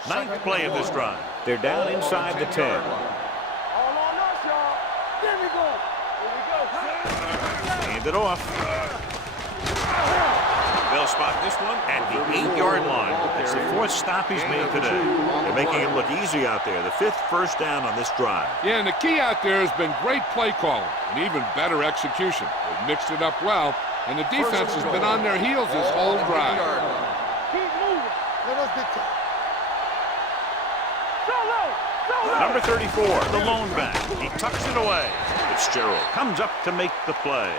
Ninth play of this drive. They're down inside the 10. All on us, y'all. There we go. Here we go. Hand it off. They'll spot this one at the 8-yard line. It's the 4th stop he's made today. They're making it look easy out there. The 5th first down on this drive. Yeah, and the key out there has been great play calling and even better execution. They've mixed it up well, and the defense has been on their heels this whole drive. Keep moving. Let us dictate. Number 34, the lone back. He tucks it away. Fitzgerald comes up to make the play.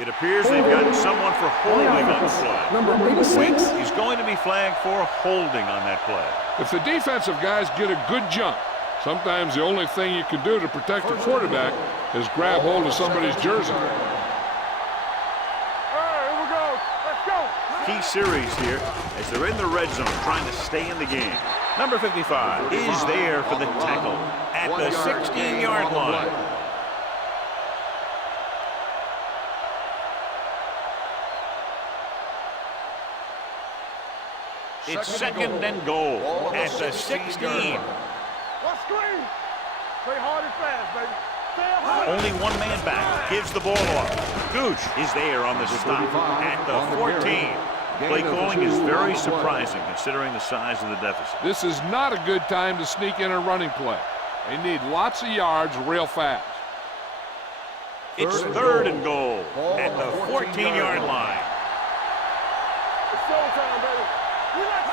It appears they've gotten someone for holding on the play. Number 86. He's going to be flagged for holding on that play. If the defensive guys get a good jump, sometimes the only thing you can do to protect the quarterback is grab hold of somebody's jersey. All right, here we go. Let's go. Key series here as they're in the red zone trying to stay in the game. Number 55 is there for the tackle at the 16-yard line. It's second and goal at the 16. Let's screen. Play hard and fast, baby. Stay up high. Only one man back. Gives the ball off. Gooch is there on the stop at the 14. Play calling is very surprising considering the size of the deficit. This is not a good time to sneak in a running play. They need lots of yards real fast. It's third and goal at the 14-yard line. It's showtime, baby.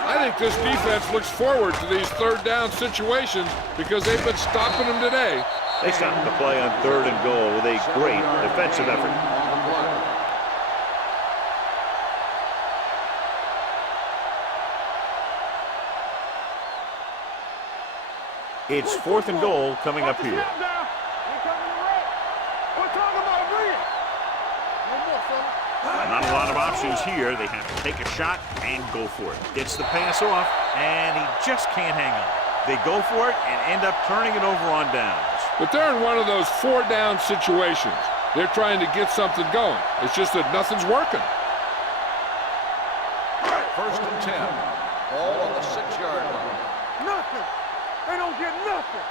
I think this defense looks forward to these third down situations because they've been stopping them today. They stopped the play on third and goal with a great defensive effort. It's fourth and goal coming up here. Not a lot of options here. They have to take a shot and go for it. Gets the pass off, and he just can't hang on. They go for it and end up turning it over on downs. But they're in one of those 4-down situations. They're trying to get something going. It's just that nothing's working. First and 10. Ball on the 6-yard line. Nothing. They don't get nothing.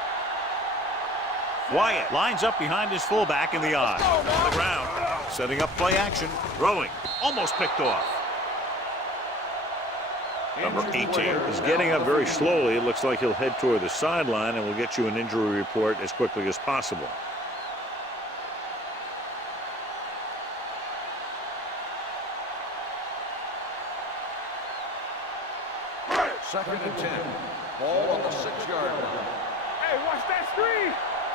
Wyatt lines up behind his fullback in the eye. On the ground, setting up play action. Throwing, almost picked off. Number 18 is getting up very slowly. It looks like he'll head toward the sideline, and we'll get you an injury report as quickly as possible. Second and 10. Ball on the 6-yard line. Hey, watch that screen.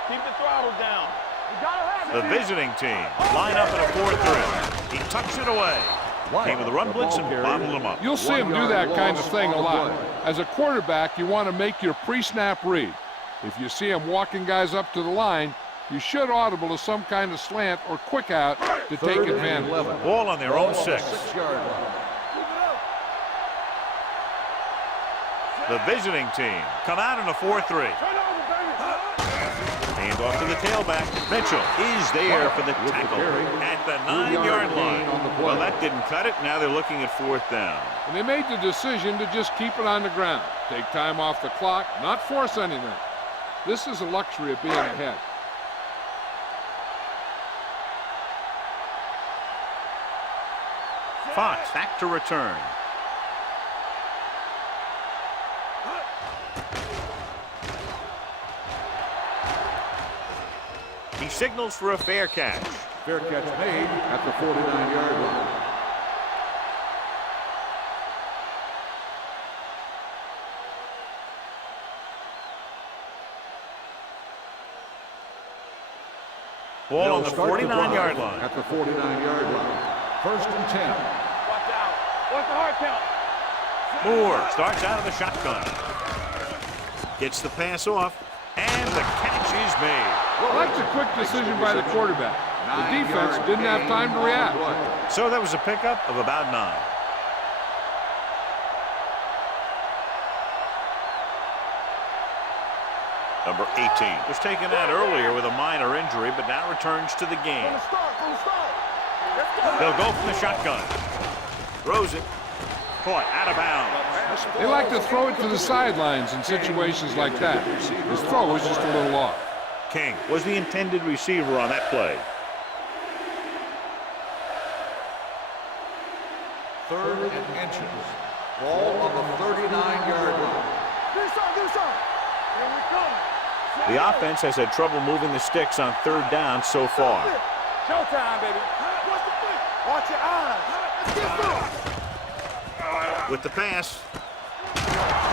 Keep the throttle down. You gotta have it. The visiting team line up in a 4-3. He tucks it away. Came with a run blitz and bottled him up. You'll see him do that kind of thing a lot. As a quarterback, you want to make your pre-snap read. If you see him walking guys up to the line, you should audible to some kind of slant or quick out to take advantage. Ball on their own 6. 6-yard line. The visiting team come out in a 4-3. Hand off to the tailback. Mitchell is there for the tackle at the 9-yard line. Well, that didn't cut it. Now they're looking at 4th down. And they made the decision to just keep it on the ground. Take time off the clock, not force anything. This is a luxury of being ahead. Fox back to return. He signals for a fair catch. Fair catch made at the 49-yard line. Ball on the 49-yard line. At the 49-yard line. First and 10. Watch out. What's the hard count? Moore starts out of the shotgun. Gets the pass off, and the catch is made. Well, that's a quick decision by the quarterback. The defense didn't have time to react. So that was a pickup of about 9. Number 18 was taken out earlier with a minor injury, but now returns to the game. They'll go from the shotgun. Throws it. Caught out of bounds. They like to throw it to the sidelines in situations like that. His throw was just a little off. King was the intended receiver on that play. 3rd and inches. Ball on the 39-yard line. Here we come. The offense has had trouble moving the sticks on 3rd down so far. Showtime, baby. Watch your eyes. Let's get through. With the pass,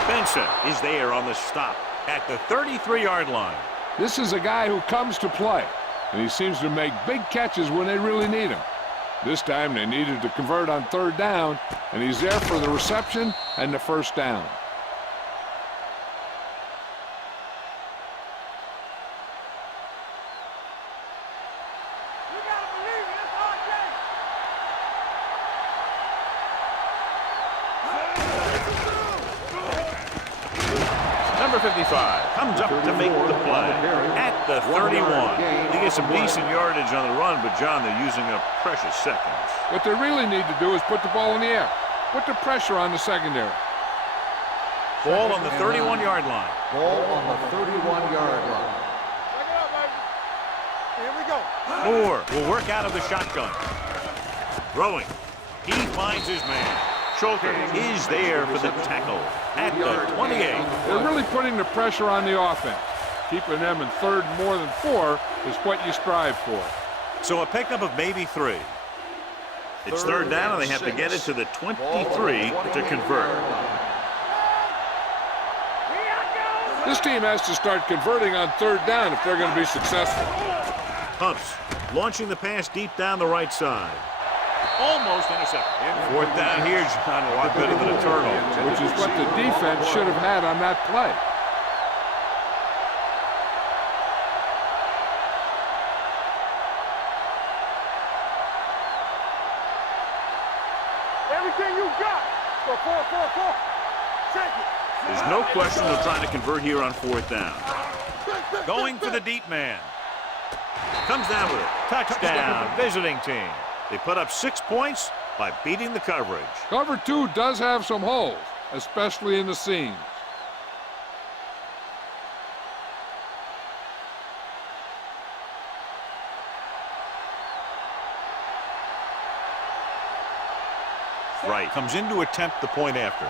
Benson is there on the stop at the 33-yard line. This is a guy who comes to play, and he seems to make big catches when they really need him. This time they needed to convert on 3rd down, and he's there for the reception and the 1st down. Number 55 comes up to make the play at the 31. They get some decent yardage on the run, but, John, they're using up precious seconds. What they really need to do is put the ball in the air. Put the pressure on the secondary. Ball on the 31-yard line. Ball on the 31-yard line. Check it out, baby. Here we go. Moore will work out of the shotgun. Throwing. He finds his man. Schulter is there for the tackle at the 28. They're really putting the pressure on the offense. Keeping them in 3rd and more than 4 is what you strive for. So a pickup of maybe 3. It's 3rd down, and they have to get it to the 23 to convert. This team has to start converting on 3rd down if they're going to be successful. Humps launching the pass deep down the right side. Almost intercepted. 4th down here, John, a lot better than a turnover. Which is what the defense should have had on that play. Everything you got. Go 4. Check it. There's no question they're trying to convert here on 4th down. Going for the deep man. Comes down with it. Touchdown, visiting team. They put up 6 points by beating the coverage. Cover 2 does have some holes, especially in the seams. Right, comes in to attempt the point after.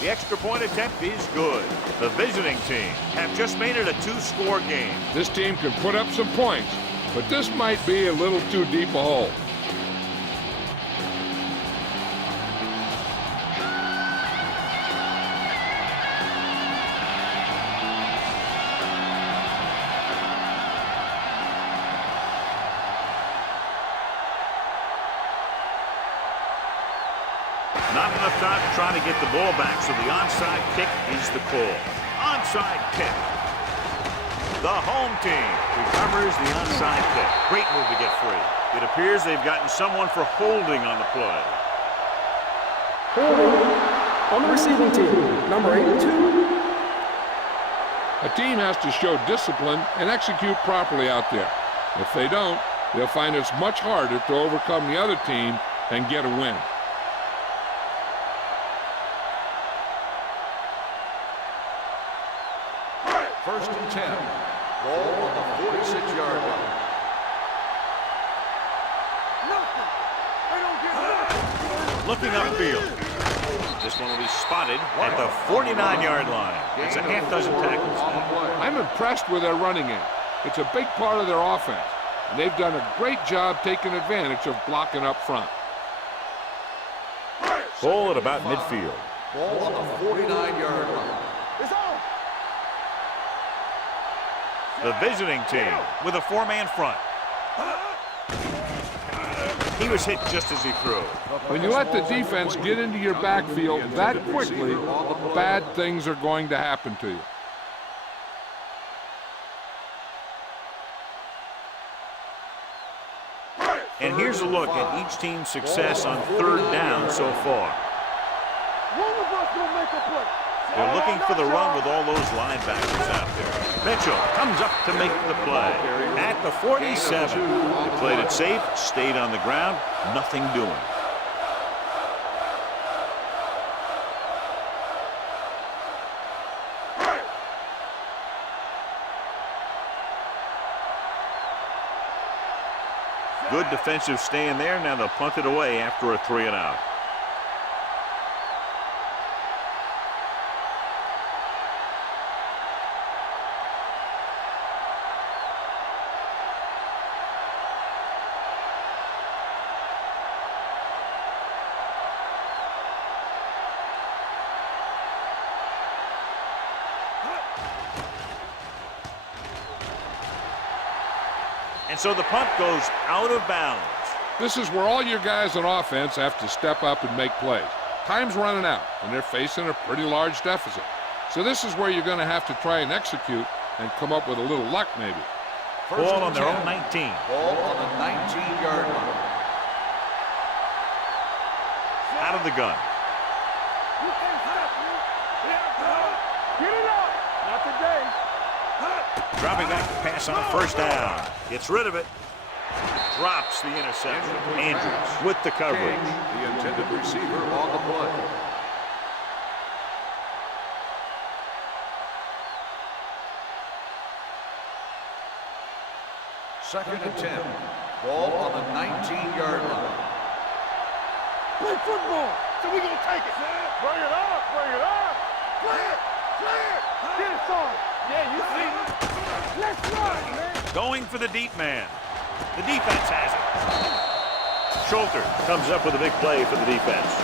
The extra point attempt is good. The visiting team have just made it a 2-score game. This team can put up some points, but this might be a little too deep a hole. Not enough time to try to get the ball back, so the onside kick is the call. Onside kick. The home team recovers the onside kick. Great move to get free. It appears they've gotten someone for holding on the play. Holding on the receiving team, number 82. A team has to show discipline and execute properly out there. If they don't, they'll find it's much harder to overcome the other team and get a win. First and 10. Ball on the 46-yard line. Looking upfield. This one will be spotted at the 49-yard line. It's a half dozen tackles. I'm impressed with their running game. It's a big part of their offense, and they've done a great job taking advantage of blocking up front. Ball at about midfield. Ball on the 49-yard line. It's on. The visiting team with a 4-man front. He was hit just as he threw. When you let the defense get into your backfield that quickly, bad things are going to happen to you. And here's a look at each team's success on 3rd down so far. One of us gonna make a play. They're looking for the run with all those linebackers out there. Mitchell comes up to make the play. At the 47, they played it safe, stayed on the ground, nothing doing. Good defensive stand there. Now they'll punt it away after a 3-and-out. And so the punt goes out of bounds. This is where all your guys on offense have to step up and make plays. Time's running out, and they're facing a pretty large deficit. So this is where you're going to have to try and execute and come up with a little luck, maybe. Ball on their own 19. Ball on the 19-yard line. Out of the gun. Get it up. Not today. Dropping back to pass on first down. Gets rid of it. Drops the interception. Andrews with the coverage. The intended receiver on the play. Second and 10. Ball on the 19-yard line. Play football. So we're going to take it. Bring it up. Bring it up. Play it. Play it. Get it, son. Yeah, you see. Let's run, man. Going for the deep man. The defense has it. Schulter comes up with a big play for the defense.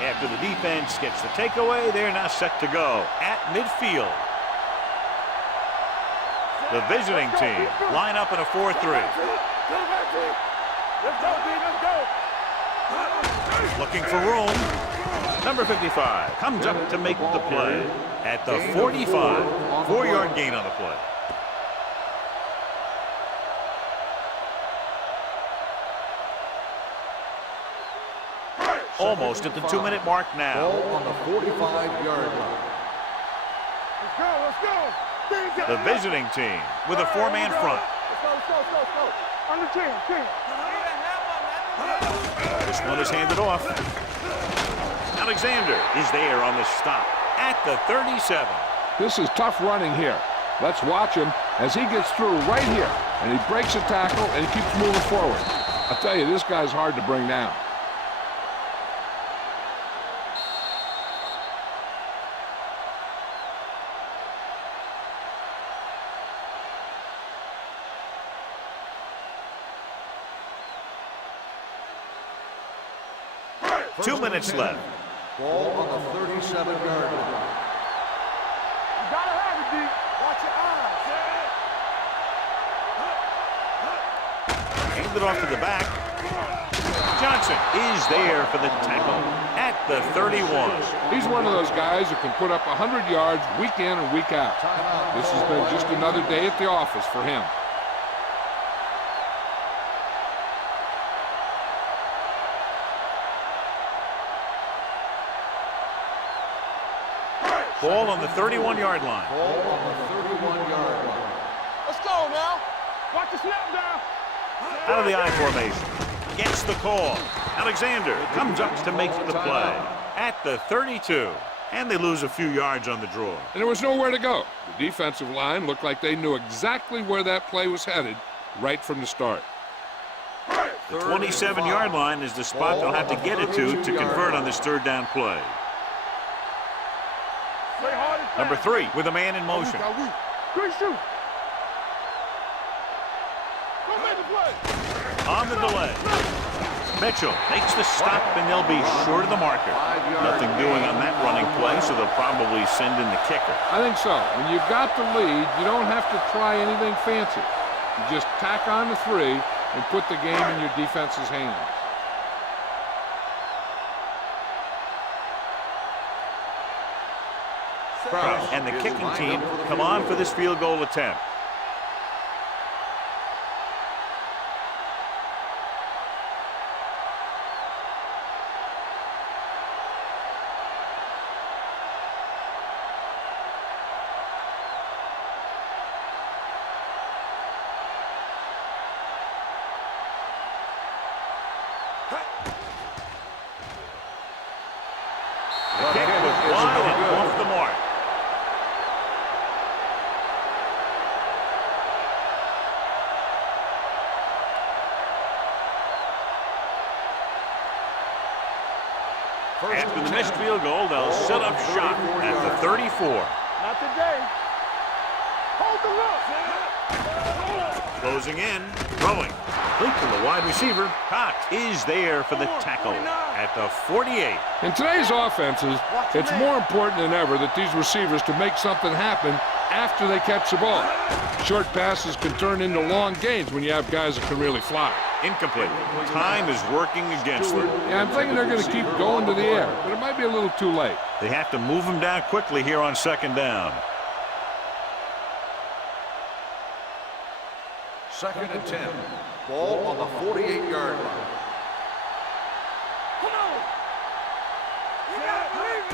After the defense gets the takeaway, they're now set to go at midfield. The visiting team line up in a 4-3. Let's go, D. Let's go. Looking for room. Number 55 comes up to make the play at the 45. 4-yard gain on the play. Almost at the 2-minute mark now. Ball on the 45-yard line. Let's go. Let's go. The visiting team with a 4-man front. Let's go. Let's go. Let's go. On the team. This one is handed off. Alexander is there on the stop at the 37. This is tough running here. Let's watch him as he gets through right here. And he breaks a tackle and he keeps moving forward. I'll tell you, this guy's hard to bring down. First 2 minutes left. Ball on the 37-yard line. You gotta have it, D. Watch your eyes. Handed off to the back. Johnson is there for the tackle at the 31. He's one of those guys who can put up 100 yards week in and week out. This has been just another day at the office for him. Ball on the 31-yard line. Ball on the 31-yard line. Let's go now. Watch the snap down. Out of the I formation. Gets the call. Alexander comes up to make the play at the 32. And they lose a few yards on the draw. And there was nowhere to go. The defensive line looked like they knew exactly where that play was headed right from the start. The 27-yard line is the spot they'll have to get it to convert on this third down play. Number 3 with a man in motion. Great shoot. Go make the play. On the delay. Mitchell makes the stop, and they'll be short of the marker. Nothing doing on that running play, so they'll probably send in the kicker. I think so. When you've got the lead, you don't have to try anything fancy. You just tack on the 3 and put the game in your defense's hands. And the kicking team come on for this field goal attempt. The kick was wide and off the mark. After the missed field goal, they'll set up shop at the 34. Not today. Hold the look. Closing in, throwing. Complete to the wide receiver. Cox is there for the tackle at the 48. In today's offenses, it's more important than ever that these receivers can make something happen after they catch the ball. Short passes can turn into long gains when you have guys that can really fly. Incomplete. Time is working against them. Yeah, I'm thinking they're going to keep going to the air, but it might be a little too late. They have to move him down quickly here on second down. 2nd and 10. Ball on the 48-yard line. Come on. You got to believe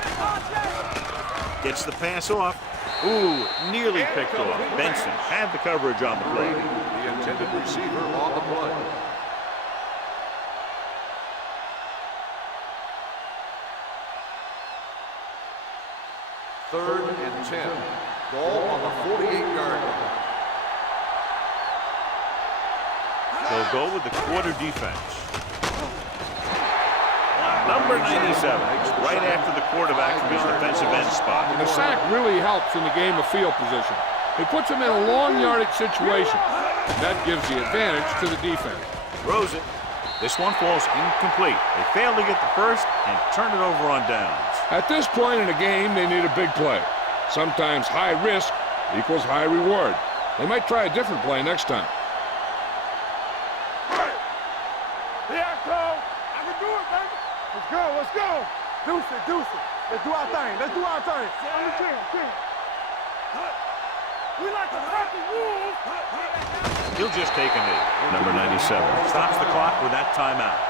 it. Gets the pass off. Ooh, nearly picked off. Benson had the coverage on the play. The intended receiver on the play. Third and 10. Ball on the 48-yard line. They'll go with the quarter defense. Number 97, right after the quarterback from his defensive end spot. And the sack really helps in the game of field position. It puts them in a long yardage situation. That gives the advantage to the defense. Throws it. This one falls incomplete. They fail to get the first and turn it over on downs. At this point in the game, they need a big play. Sometimes high risk equals high reward. They might try a different play next time. Here I come. I can do it, baby. Let's go, let's go. Deuce it, deuce it. Let's do our thing, let's do our thing. On the chin. We like to break the rules. He'll just take a knee. Number 97 stops the clock with that timeout.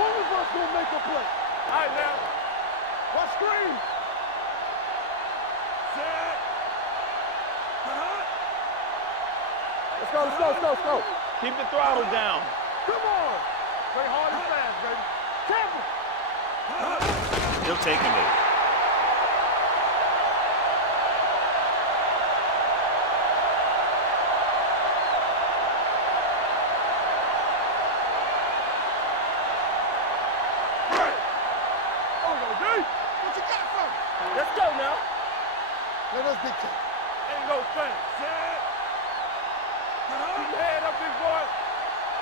One of us will make a play. All right, now. What screen? Set. Let's go. Keep the throttle down. Come on. Play hard and fast, baby. Careful. He'll take a knee. Let's go now. Let us dictate. Ain't no thing. Set. Keep your head up, big boy.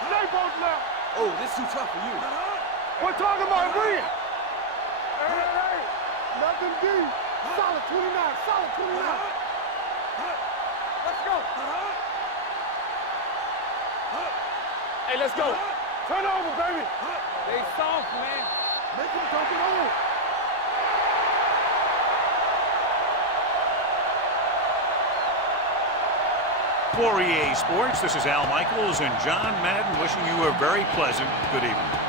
Stay both now. Oh, this too tough for you. We're talking about win. Hey, nothing deep. Solid 29. Let's go. Hey, let's go. Turn over, baby. They soft, man. Make them dump it on. For EA Sports, this is Al Michaels and John Madden wishing you a very pleasant good evening.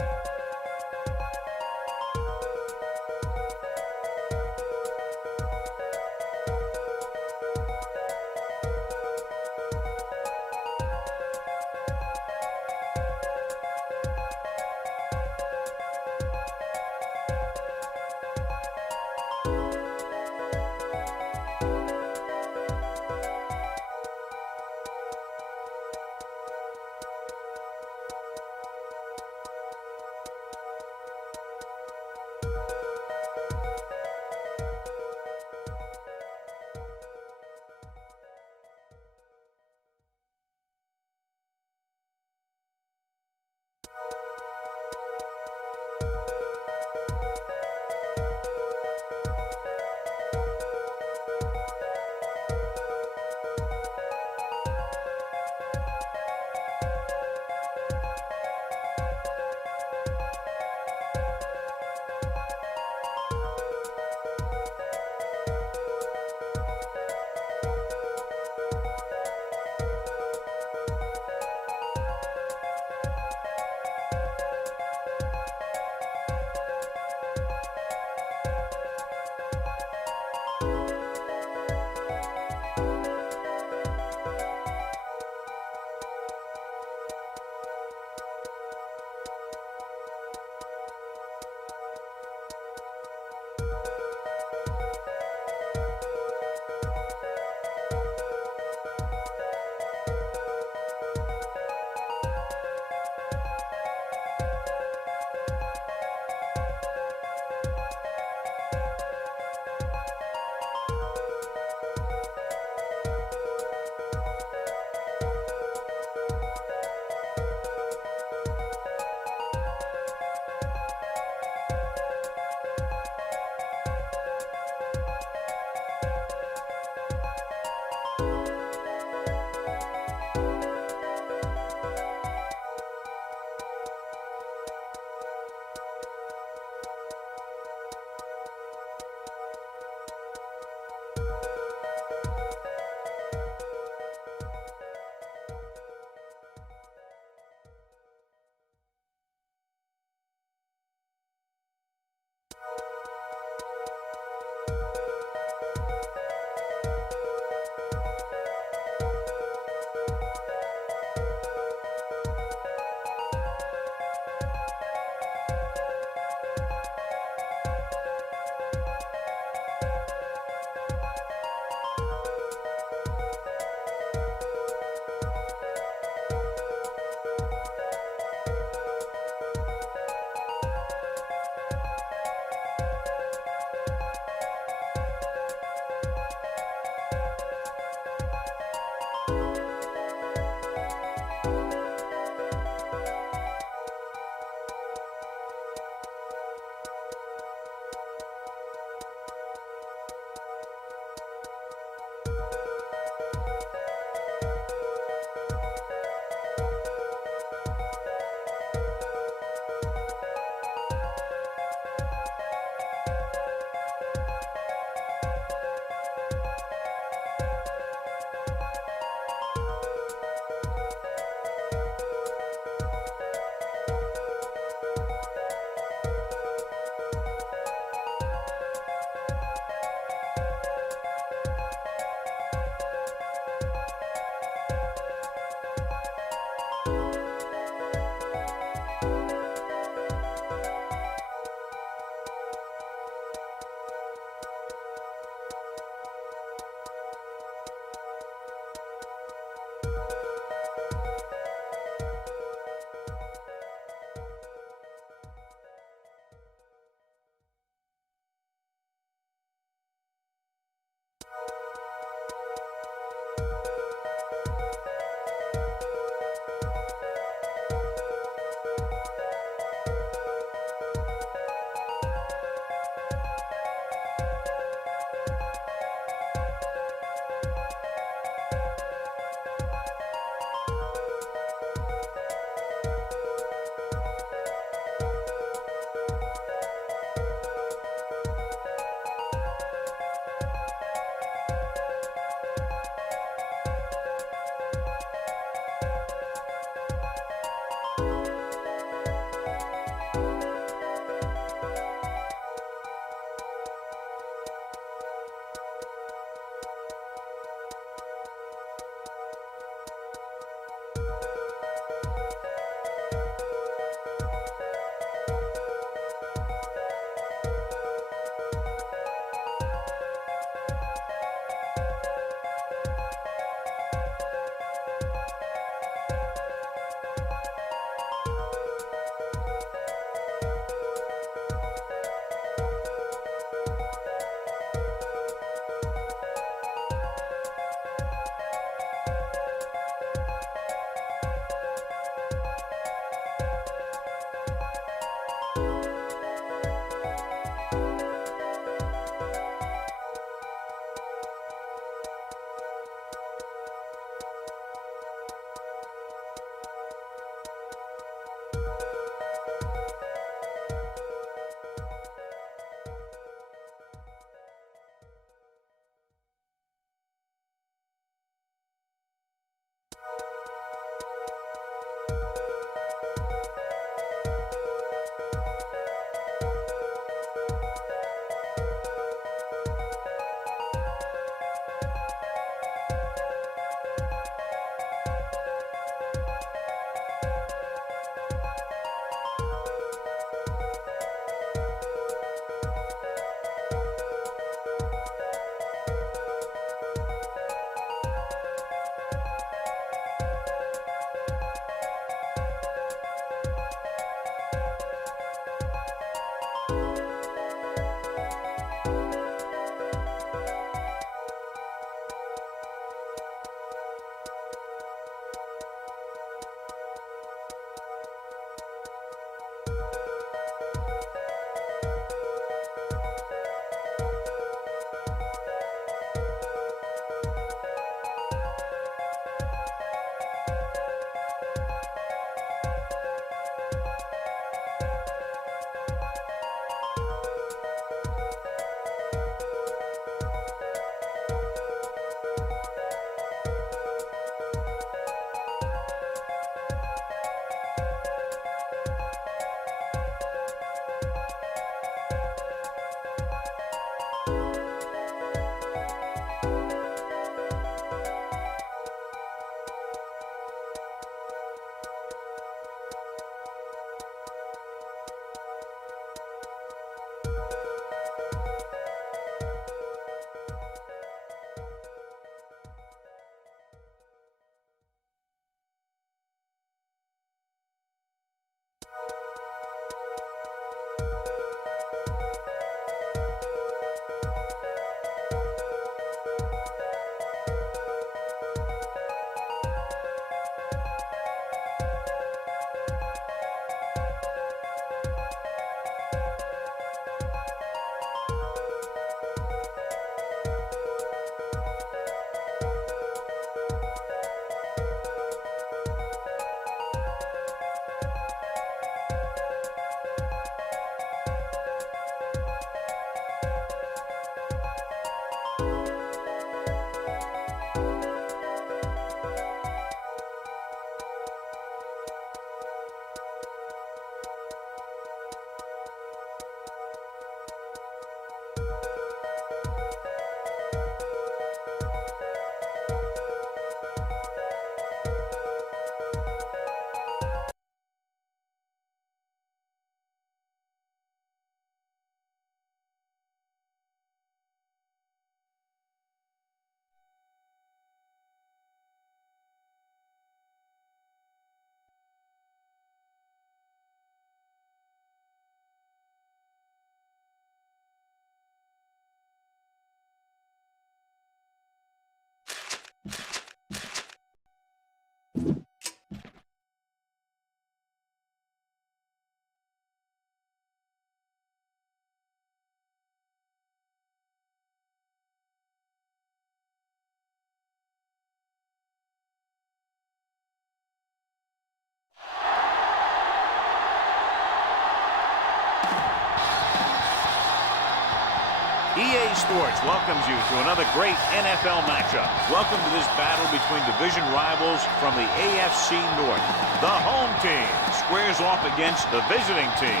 EA Sports welcomes you to another great NFL matchup. Welcome to this battle between division rivals from the AFC North. The home team squares off against the visiting team.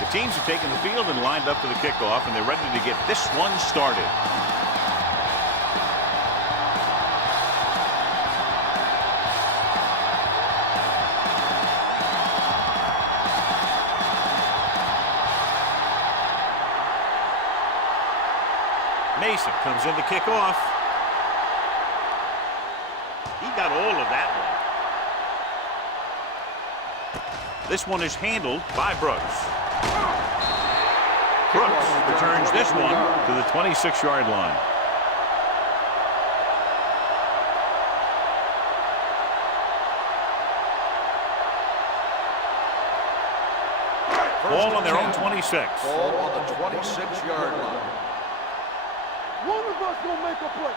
The teams have taken the field and lined up for the kickoff, and they're ready to get this one started. Mason comes in to kick off. He got all of that one. This one is handled by Brooks. Brooks returns this one to the 26-yard line. Ball on their own 26. Ball on the 26-yard line. One of us gonna make a play.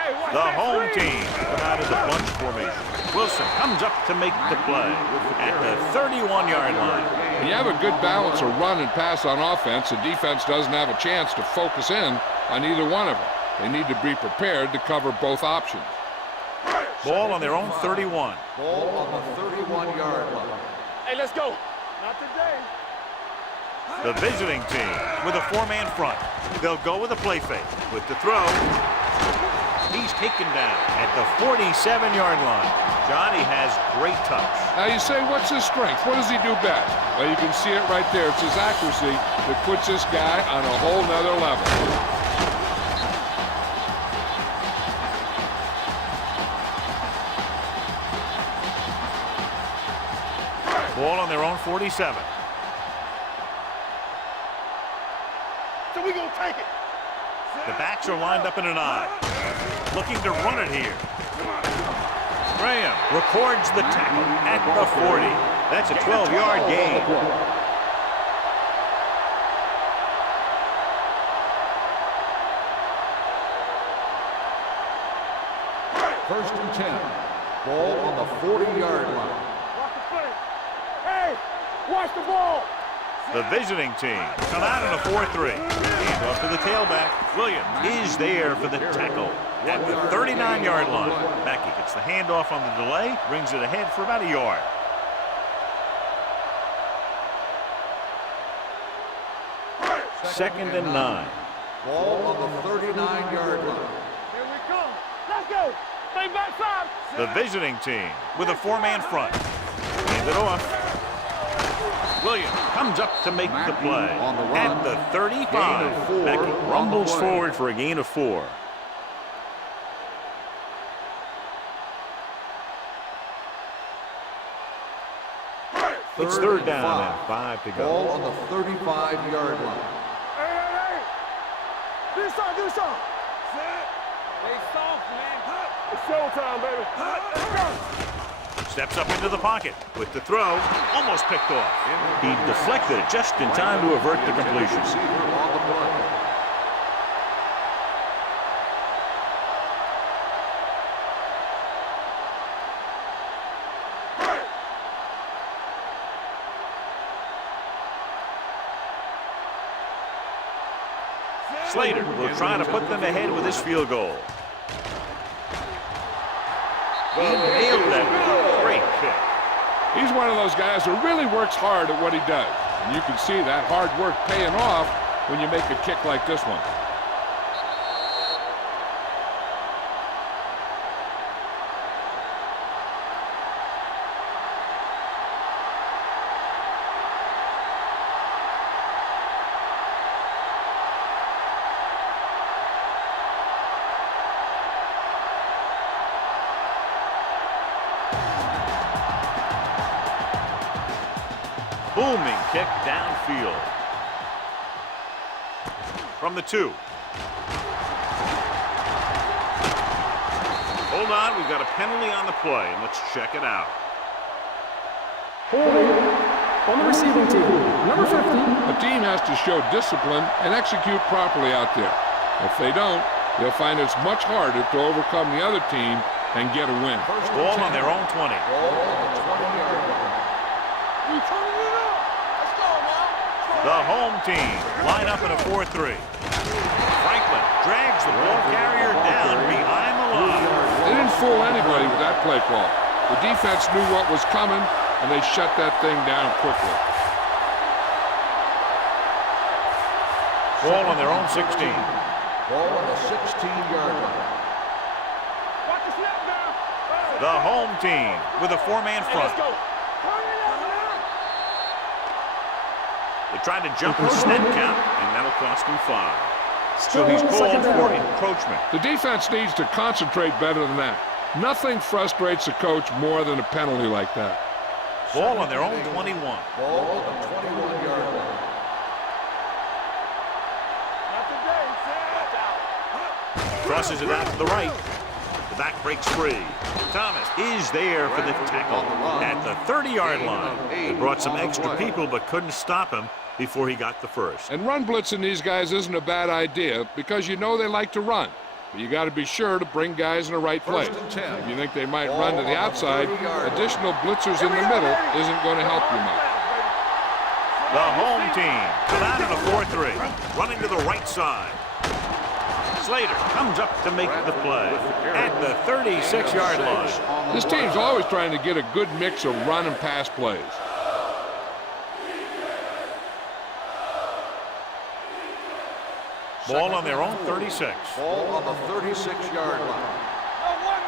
Hey, watch The that home screen. team come out as a bunch formation. Wilson comes up to make the play at the 31-yard line. When you have a good balance of run and pass on offense, the defense doesn't have a chance to focus in on either one of them. They need to be prepared to cover both options. Ball on their own 31. Ball on the 31-yard line. Hey, let's go. Not today. The visiting team with a four-man front. They'll go with a play fake. With the throw, he's taken down at the 47-yard line. Johnny has great touch. Now you say, what's his strength? What does he do best? Well, you can see it right there. It's his accuracy that puts this guy on a whole nother level. Ball on their own 47. So we gonna take it. The backs are lined up in an I. Looking to run it here. Graham records the tackle at the 40. That's a 12-yard gain. First and 10. Ball on the 40-yard line. Watch the play. Hey, watch the ball. The visiting team come out in a 4-3. Hand off to the tailback. Williams is there for the tackle at the 39-yard line. Mackey gets the handoff on the delay, brings it ahead for about a yard. Second and 9. Ball on the 39-yard line. Here we come. Let's go. Stay backside. The visiting team with a four-man front. Hand it off. Williams comes up to make the play at the 35. Mackey rumbles forward for a gain of 4. It's third down and 5 to go. Ball on the 35-yard line. Hey. Do something. Stay soft, man. It's showtime, baby. Let's go. Steps up into the pocket with the throw, almost picked off. He deflected it just in time to avert the completion. Receiver on the play. Slater will try to put them ahead with his field goal. He nailed that. Great kick. He's one of those guys who really works hard at what he does. And you can see that hard work paying off when you make a kick like this one. Booming kick downfield. From the 2. Hold on, we've got a penalty on the play, and let's check it out. Holding on the receiving team, number 50. A team has to show discipline and execute properly out there. If they don't, they'll find it's much harder to overcome the other team and get a win. Ball on their own 20. Ball on the 20-yard line. We turning it up. The home team line up in a 4-3. Franklin drags the ball carrier down behind the line. They didn't fool anybody with that play call. The defense knew what was coming, and they shut that thing down quickly. Ball on their own 16. Ball on the 16-yard line. Watch the snap now. The home team with a 4-man front. Let's go. Turn it up now. They tried to jump the snap count, and that'll cost him 5. So he's called for encroachment. The defense needs to concentrate better than that. Nothing frustrates a coach more than a penalty like that. Ball on their own 21. Ball on the 21-yard line. Not today, Sam. Crosses it out to the right. The back breaks free. Thomas is there for the tackle at the 30-yard line. They brought some extra people but couldn't stop him before he got the first. And run blitzing these guys isn't a bad idea because you know they like to run. But you got to be sure to bring guys in the right place. If you think they might run to the outside, additional blitzers in the middle isn't going to help you much. The home team come out in a 4-3, running to the right side. Slater comes up to make the play at the 36-yard line. This team's always trying to get a good mix of run and pass plays. Ball on their own 36. Ball on the 36-yard line. One.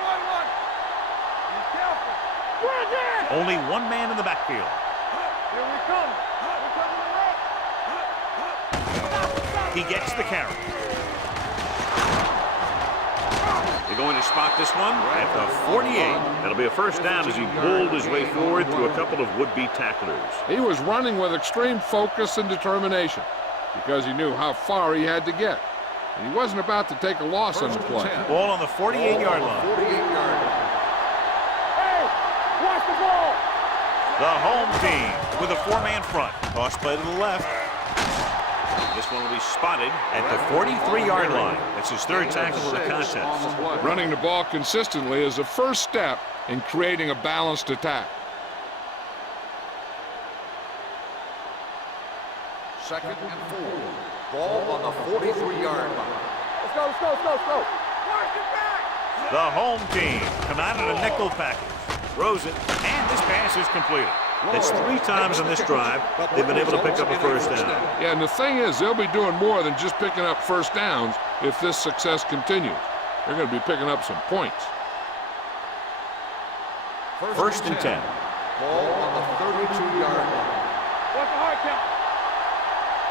Be careful. We're there. Only one man in the backfield. Here we come. We're coming right. He gets the carry. They're going to spot this one at the 48. That'll be a first down as he pulled his way forward through a couple of would-be tacklers. He was running with extreme focus and determination because he knew how far he had to get. And he wasn't about to take a loss on the play. Ball on the 48-yard line. 48-yard line. Hey, watch the ball. The home team with a 4-man front. Toss play to the left. This one will be spotted at the 43-yard line. That's his third tackle of the contest. Running the ball consistently is the first step in creating a balanced attack. Second and 4. Ball on the 43-yard line. Let's go. Watch it back. The home team come out in a nickel package. Throws it, and this pass is completed. That's 3 times on this drive they've been able to pick up a first down. Yeah, and the thing is, they'll be doing more than just picking up first downs if this success continues. They're going to be picking up some points. First and 10. Ball on the 32-yard line. Watch the hard count.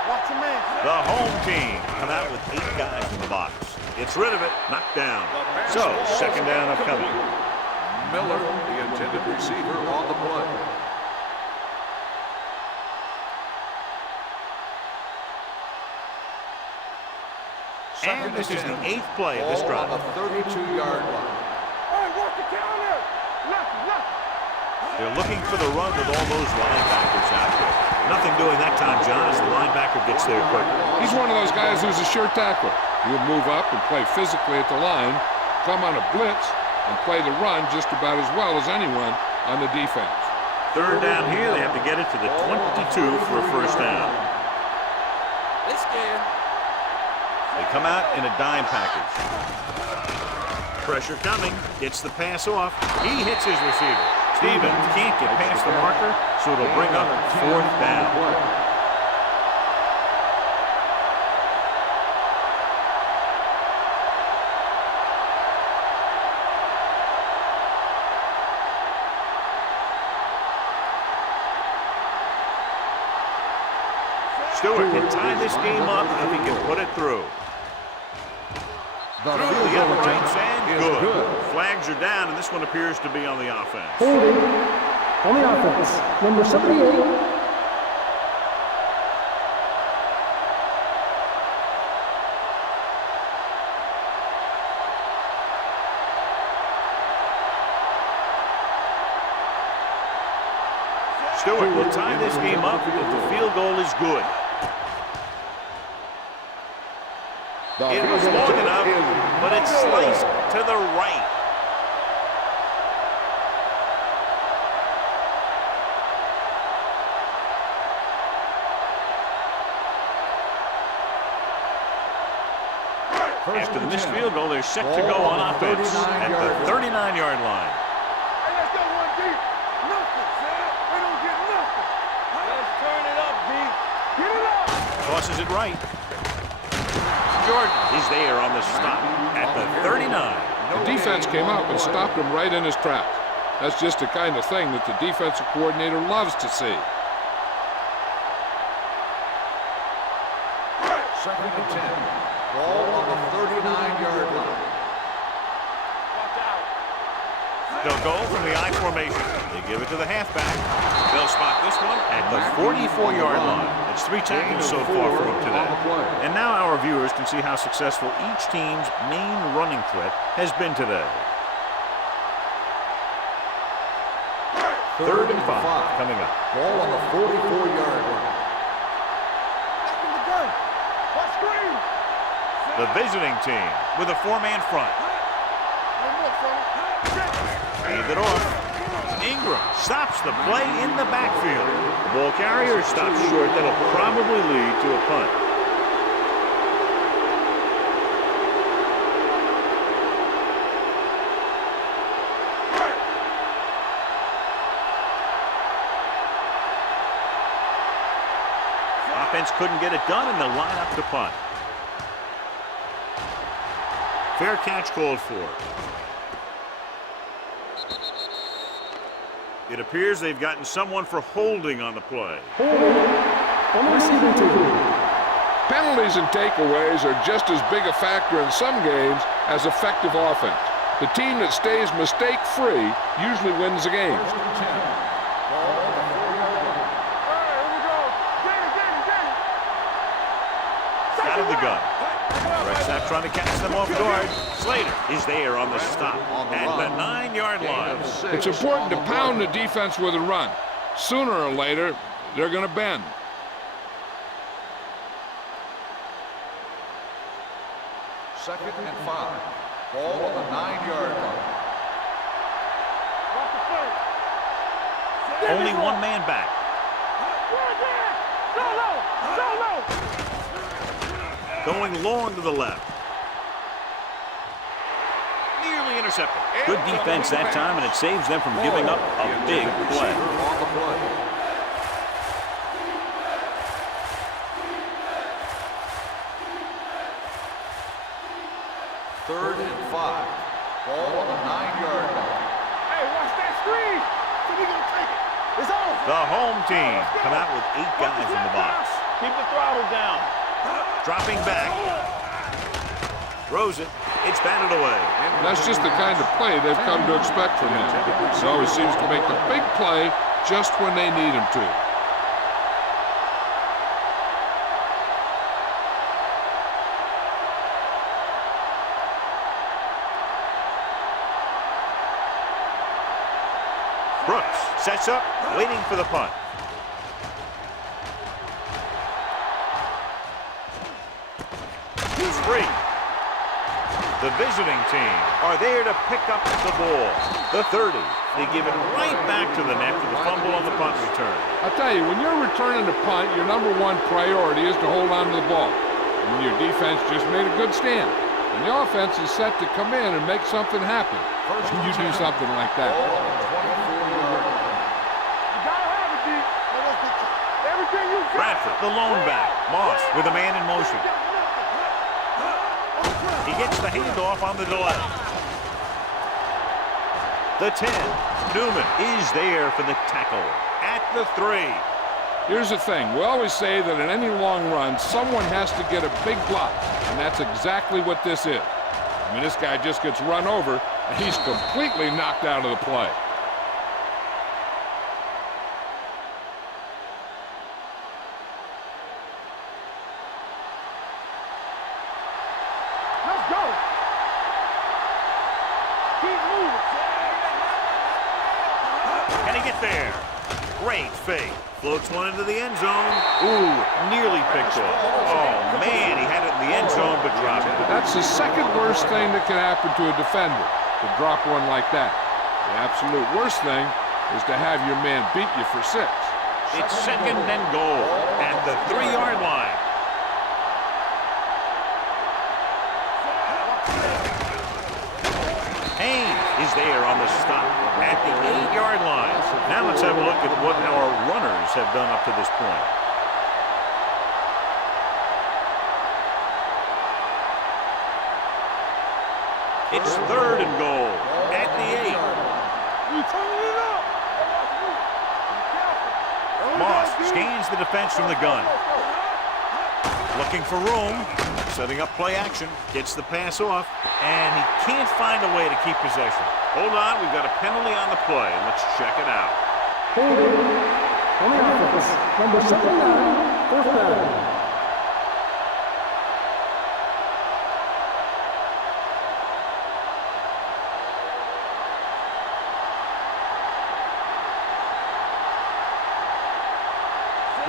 Watch the man. The home team come out with 8 guys in the box. Gets rid of it, knocked down. So, second down upcoming. Miller, the intended receiver, on the play. And this is the 8th play of this drive. On the 32-yard line. Hey, watch the counter. Left. They're looking for the run with all those linebackers out there. Nothing doing that time, John, as the linebacker gets there quickly. He's one of those guys who's a sure tackler. He'll move up and play physically at the line, come on a blitz, and play the run just about as well as anyone on the defense. Third down here, they have to get it to the 22 for a first down. They scared. They come out in a dime package. Pressure coming, gets the pass off. He hits his receiver. Stevens can't get past the marker, so it'll bring up 4th down. Stewart can tie this game up if he can put it through. Through the uprights and good. Flags are down, and this one appears to be on the offense. Holding on the offense, number 78. Stewart will tie this game up if the field goal is good. It was long enough, but it's sliced to the right. After the missed field goal, they're set to go on offense at the 39-yard line. Hey, let's go one deep. Nothing, man. They don't get nothing. Let's turn it up, D. Get it up. Tosses it right. Jordan is there on the stop at the 39. The defense came up and stopped him right in his tracks. That's just the kind of thing that the defensive coordinator loves to see. Second and 10. Ball on the 39-yard line. Watch out. They'll go from the I formation. They give it to the halfback. They'll spot this one at the 44-yard line. It's 3 tackles so far for him today. And now our viewers can see how successful each team's main running threat has been today. 3rd and 5 coming up. Ball on the 44-yard line. Back in the gun. Watch screen. The visiting team with a 4-man front. One more, fella. Hand it off. Ingram stops the play in the backfield. The ball carrier stops short. That'll probably lead to a punt. Offense couldn't get it done, and they'll line up to punt. Fair catch called for. It appears they've gotten someone for holding on the play. On the receiving team. Penalties and takeaways are just as big a factor in some games as effective offense. The team that stays mistake-free usually wins the game. All right, here we go. Get it. Out of the gun. Red snap trying to catch them off guard. Slater is there on the stop at the 9-yard line. It's important to pound the defense with a run. Sooner or later, they're going to bend. Second and 5. Ball on the 9-yard line. Watch the flank. Only one man back. Going long to the left. Nearly intercepted. Good defense that time, and it saves them from giving up a big play. On the play. Third and 5. Ball on the 9-yard line. Hey, watch that screen. So we gonna take it. It's over. The home team come out with 8 guys in the box. Keep the throttle down. Dropping back. Throws it. It's batted away. That's just the kind of play they've come to expect from him. He always seems to make the big play just when they need him to. Brooks sets up, waiting for the punt. He's free. The visiting team are there to pick up the ball. The 30. They give it right back to them after the fumble on the punt return. I'll tell you, when you're returning the punt, your number one priority is to hold on to the ball. And your defense just made a good stand. And the offense is set to come in and make something happen. When you do something like that. You gotta have it, D. Everything you got. Bradford, the lone back. Moss with a man in motion. He gets the handoff on the delay. The 10. Newman is there for the tackle at the 3. Here's the thing. We always say that in any long run, someone has to get a big block. And that's exactly what this is. I mean, this guy just gets run over, and he's completely knocked out of the play. Let's go. Keep moving. Can he get there? Great fake. Floats one into the end zone. Ooh, nearly picked off. Oh, man, he had it in the end zone, but dropped it. That's the second worst thing that can happen to a defender, to drop one like that. The absolute worst thing is to have your man beat you for 6. It's second and goal at the 3-yard line. there on the stop at the 8-yard line. Now let's have a look at what our runners have done up to this point. It's 3rd and goal at the 8. You turning it up. Moss scans the defense from the gun. Looking for room. Setting up play action. Gets the pass off. And he can't find a way to keep possession. Hold on. We've got a penalty on the play. Let's check it out. Holding on the offense. Number 79, 4th down.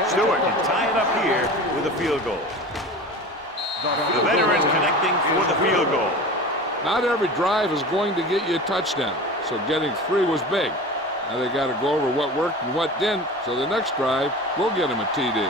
Stewart can tie it up here with a field goal. The veterans connecting for the field goal. Not every drive is going to get you a touchdown, so getting 3 was big. Now they got to go over what worked and what didn't, so the next drive will get them a TD.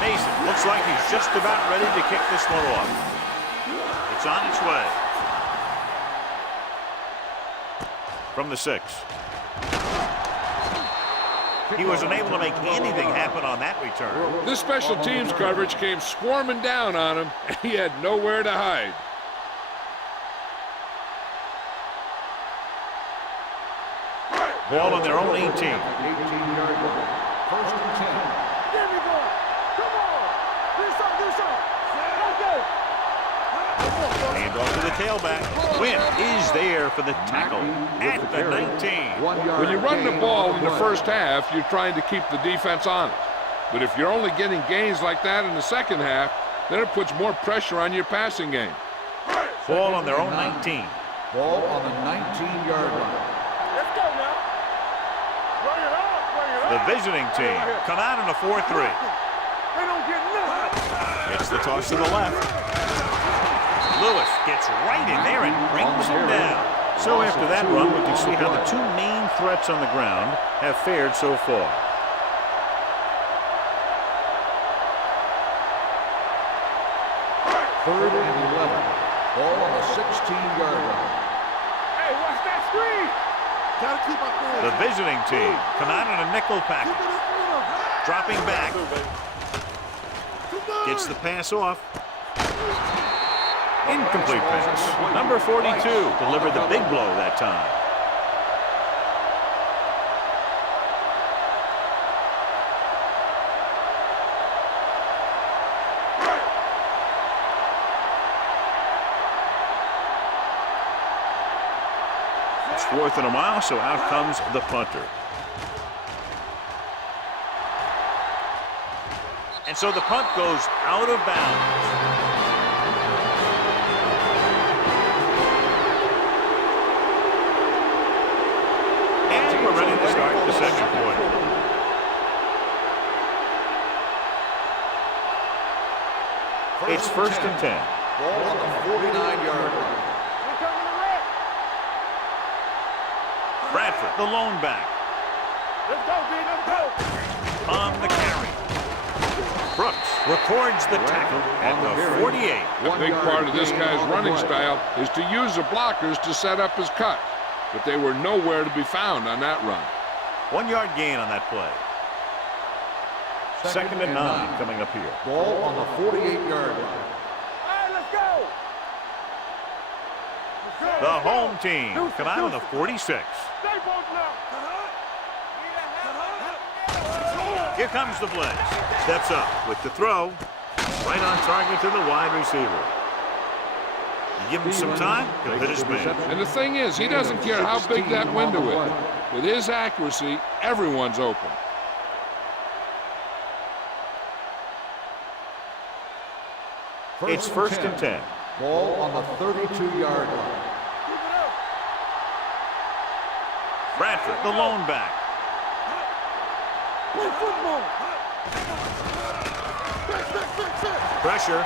Mason looks like he's just about ready to kick this one off. It's on its way. From the 6. He was unable to make anything happen on that return. This special teams coverage came swarming down on him, and he had nowhere to hide. Ball on their own 18. 18-yard line. 1st and 10. Give me one. Come on. Do something. Let's go. Hand off to the tailback. Wynn is there for the tackle at the 19. 1 yard When you run the gain ball on in the play. first half, you're trying to keep the defense honest. But if you're only getting gains like that in the second half, then it puts more pressure on your passing game. Ball on their own 19. Ball on the 19-yard line. Let's go now. Bring it up. The visiting team come out in a 4-3. They don't get nothing. Gets the toss to the left. Lewis gets right in there and brings him down. So after that run, we can see how the 2 main threats on the ground have fared so far. Third and 11. Ball on the 16-yard line. Hey, watch that screen. Gotta keep up there. The visiting team come out in a nickel package. Dropping back. Gets the pass off. Incomplete pass. Number 42 delivered the big blow that time. It's 4th and a mile, so out comes the punter. And so the punt goes out of bounds. And we're ready to start the second quarter. It's 1st and 10. Ball on the 49-yard line. We're coming to wreck. Bradford, the lone back, Let's go, B. Let's go. on the carry. Brooks records the tackle at the 48. A big part of this guy's running style is to use the blockers to set up his cut, but they were nowhere to be found on that run. 1 yard gain on that play. 2nd and 9 coming up here. Ball on the 48-yard line. All right, let's go. The home team come out on the 46. Stay both now. Here comes the blitz. Steps up with the throw. Right on target to the wide receiver. You give him some time, he'll hit his man. And the thing is, he doesn't care how big that window is. With his accuracy, everyone's open. It's 1st and 10. Ball on the 32-yard line. Bradford, the lone back. Play football. Pressure.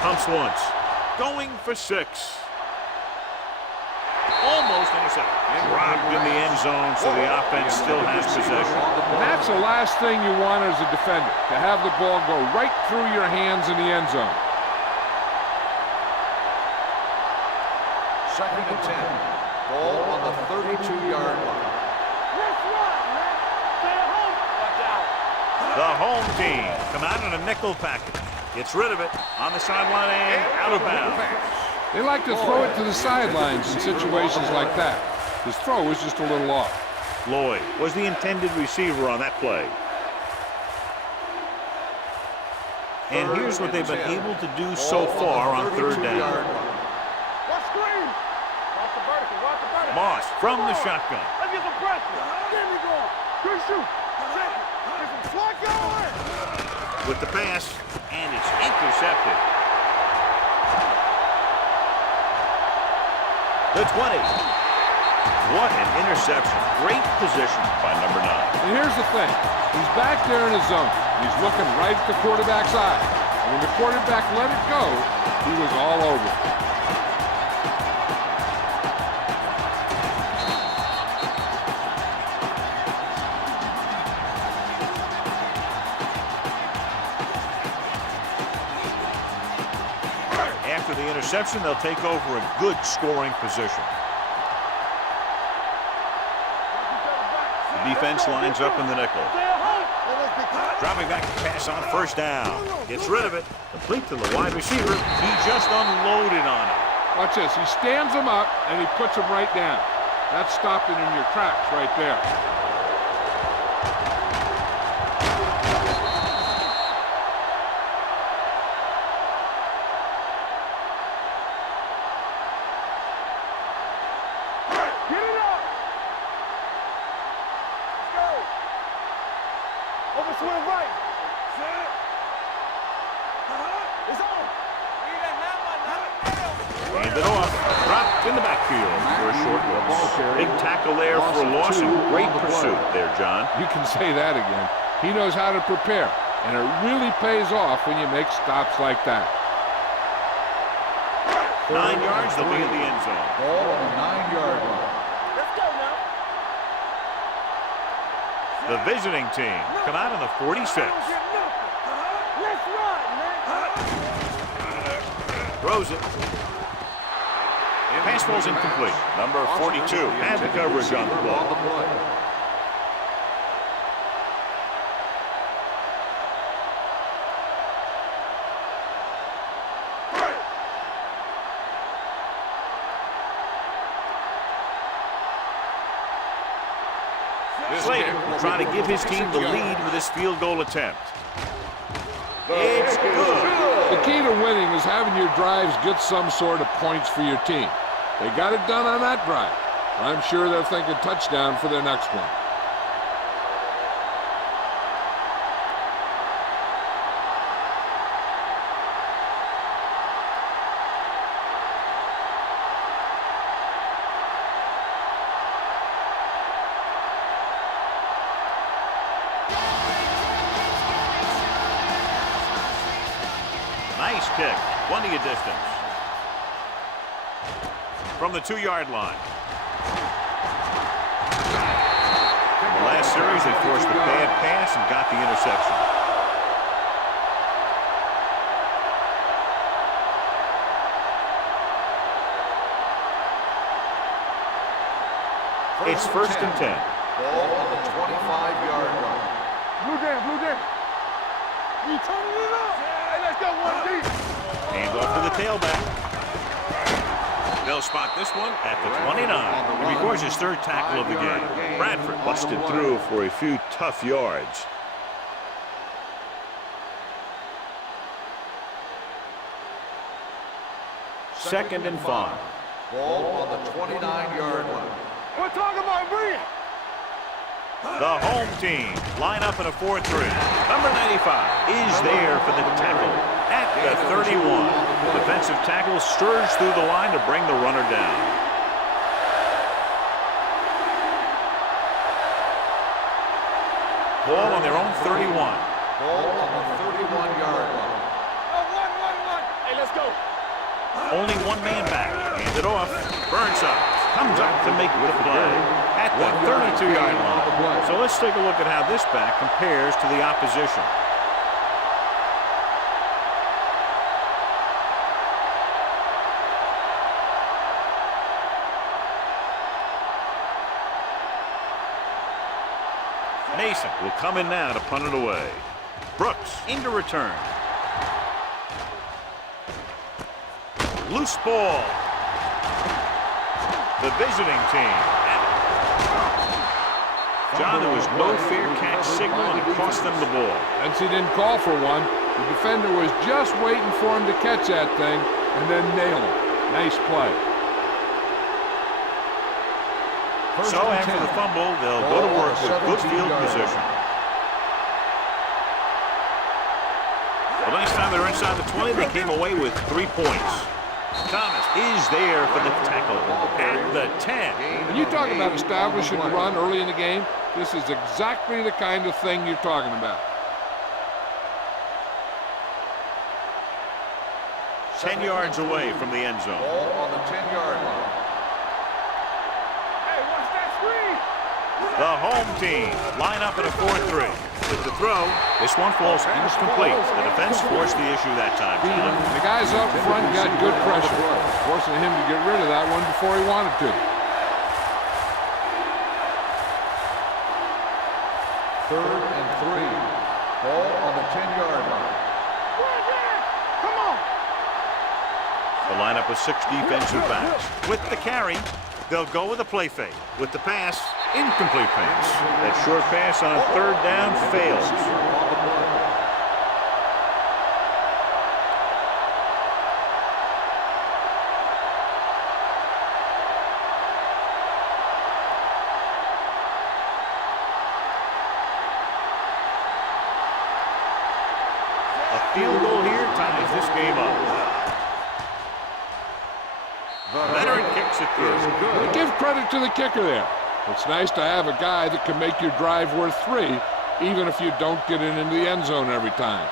Pumps once. Going for 6. Dropped in the end zone, so the offense still has possession. And that's the last thing you want as a defender, to have the ball go right through your hands in the end zone. 2nd and 10. Ball on the 32-yard line. The home team come out in a nickel package. Gets rid of it on the sideline and out of bounds. They like to throw it to the sidelines in situations like that. His throw was just a little off. Lloyd was the intended receiver on that play. And here's what they've been able to do so far on 3rd down. Watch screen. Watch the vertical. Watch the vertical. Moss from the shotgun. Let's get some pressure. Get me going. Good shoot. Get some slot going. With the pass, and it's intercepted. The 20. What an interception. Great position by number 9. And here's the thing. He's back there in his zone. He's looking right at the quarterback's eye. And when the quarterback let it go, he was all over it. After the interception, they'll take over a good scoring position. The defense lines up in the nickel. Dropping back to pass on 1st down. Gets rid of it. Complete to the wide receiver. He just unloaded on it. Watch this. He stands him up, and he puts him right down. That's stopping in your tracks right there. Hand it off. Dropped in the backfield for a short loss. Big tackle there for a loss and great pursuit there, John. You can say that again. He knows how to prepare, and it really pays off when you make stops like that. 9 yards, they'll be in the end zone. Ball on the 9-yard line. Let's go now. The visiting team come out on the 46. Let's run, man. Throws it. Pass ball's incomplete. Number 42 had the coverage on the ball. Slater will try to give his team the lead with this field goal attempt. It's good. The key to winning is having your drives get some sort of points for your team. They got it done on that drive. I'm sure they're thinking touchdown for their next one. Nice kick. Plenty of distance. From the 2-yard line. In the last series, they forced a bad pass and got the interception. It's 1st and 10. Ball on the 25-yard line. Blue game. We turning it up. Hey, let's go 1 deep. Hand off to the tailback. They'll spot this one at the 29. He records his 3rd tackle of the game. Bradford busted through for a few tough yards. Second and 5. Ball on the 29-yard line. We're talking about bring it. The home team line up in a 4-3. Number 95 is there for the tackle at the 31. The defensive tackle stirs through the line to bring the runner down. Ball on their own 31. Ball on the 31-yard line. One. Hey, let's go. Only one man back. Hand it off. Burnside comes up to make the play at the 32-yard line. So let's take a look at how this back compares to the opposition. Mason will come in now to punt it away. Brooks into return. Loose ball. The visiting team. John, there was no fair catch signal, and it cost them the ball. Since he didn't call for one, the defender was just waiting for him to catch that thing and then nail it. Nice play. So after the fumble, they'll go to work with good field position. The last time they were inside the 20, they came away with 3 points. Thomas is there for the tackle at the 10. When you talk about establishing a run early in the game, this is exactly the kind of thing you're talking about. 10 yards away from the end zone. Ball on the 10-yard line. Hey, watch that screen. The home team line up in a 4-3. With the throw, this one falls incomplete. The defense forced the issue that time. The guys up front got good pressure, forcing him to get rid of that one before he wanted to. Third and 3. Ball on the 10-yard line. Come on. The lineup of 6 defensive backs. With the carry, they'll go with a play fake. With the pass, incomplete pass. That short pass on 3rd down fails. A field goal here ties this game up. Leonard kicks it through. But give credit to the kicker there. It's nice to have a guy that can make your drive worth 3, even if you don't get it into the end zone every time.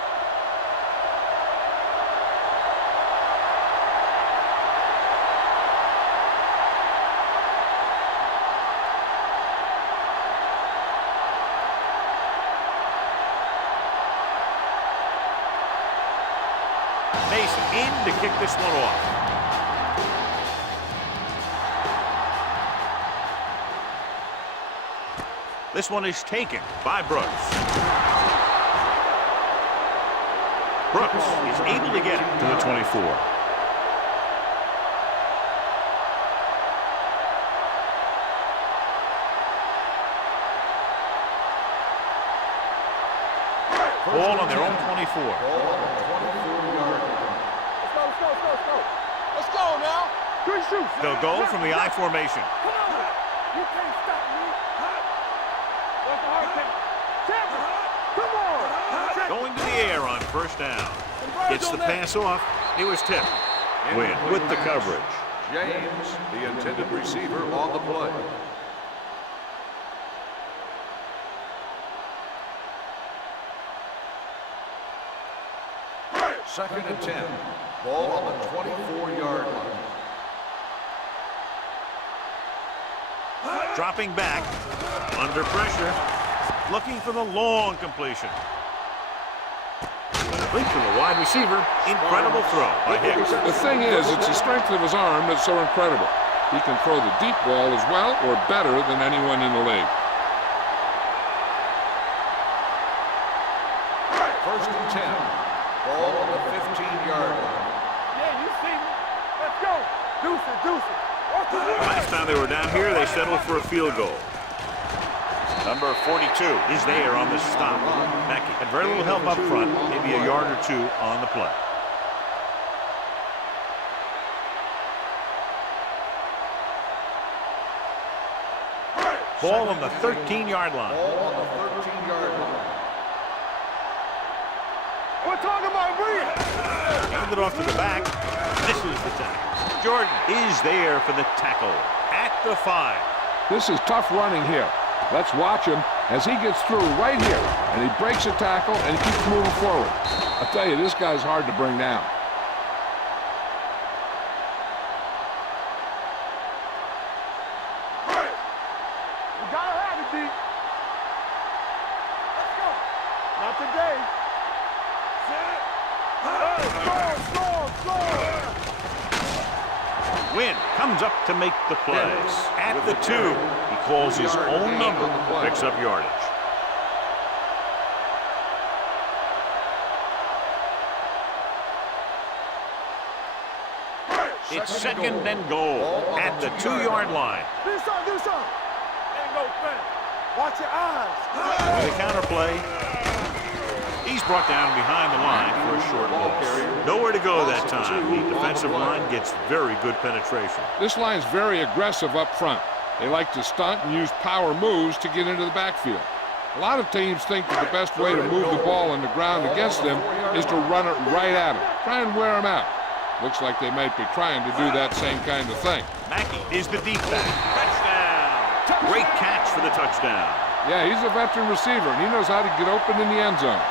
Mason in to kick this one off. This one is taken by Brooks. Brooks is able to get it to the 24. Ball on their own 24. Let's go now. Good shoot. They'll go from the I formation. Come on. You can't stop me. What's the hard take? Come on. Going to the air on 1st down. Gets the pass off. It was tipped. Win with the coverage. James, the intended receiver, on the play. Second and 10. Ball on the 24-yard line. Dropping back. Under pressure. Looking for the long completion. Complete to the wide receiver. Incredible throw by Hicks. The thing is, it's the strength of his arm that's so incredible. He can throw the deep ball as well or better than anyone in the league. First and 10. Ball on the 15-yard line. Yeah, you see me. Let's go. Deuce it, deuce it. Watch the wheel. Last time they were down here, they settled for a field goal. Number 42 is there on the stop. Mackey had very little help up front, maybe a yard or 2 on the play. Ball on the 13-yard line. Ball on the 13-yard line. We're talking about Bree. Handed off to the back. Misses the tackle. Jordan is there for the tackle at the 5. This is tough running here. Let's watch him as he gets through right here, and he breaks a tackle and he keeps moving forward. I'll tell you, this guy's hard to bring down. Wynn comes up to make the play. At the 2, he calls his own number, picks up yardage. It's second and goal at the 2-yard line. Do something, do something. Ain't no thing. Watch your eyes. With a counter play, he's brought down behind the line for a short loss. Nowhere to go that time. The defensive line gets very good penetration. This line's very aggressive up front. They like to stunt and use power moves to get into the backfield. A lot of teams think that the best way to move the ball on the ground against them is to run it right at them. Try and wear them out. Looks like they might be trying to do that same kind of thing. Mackey is the deep back. Touchdown! Great catch for the touchdown. Yeah, he's a veteran receiver, and he knows how to get open in the end zone.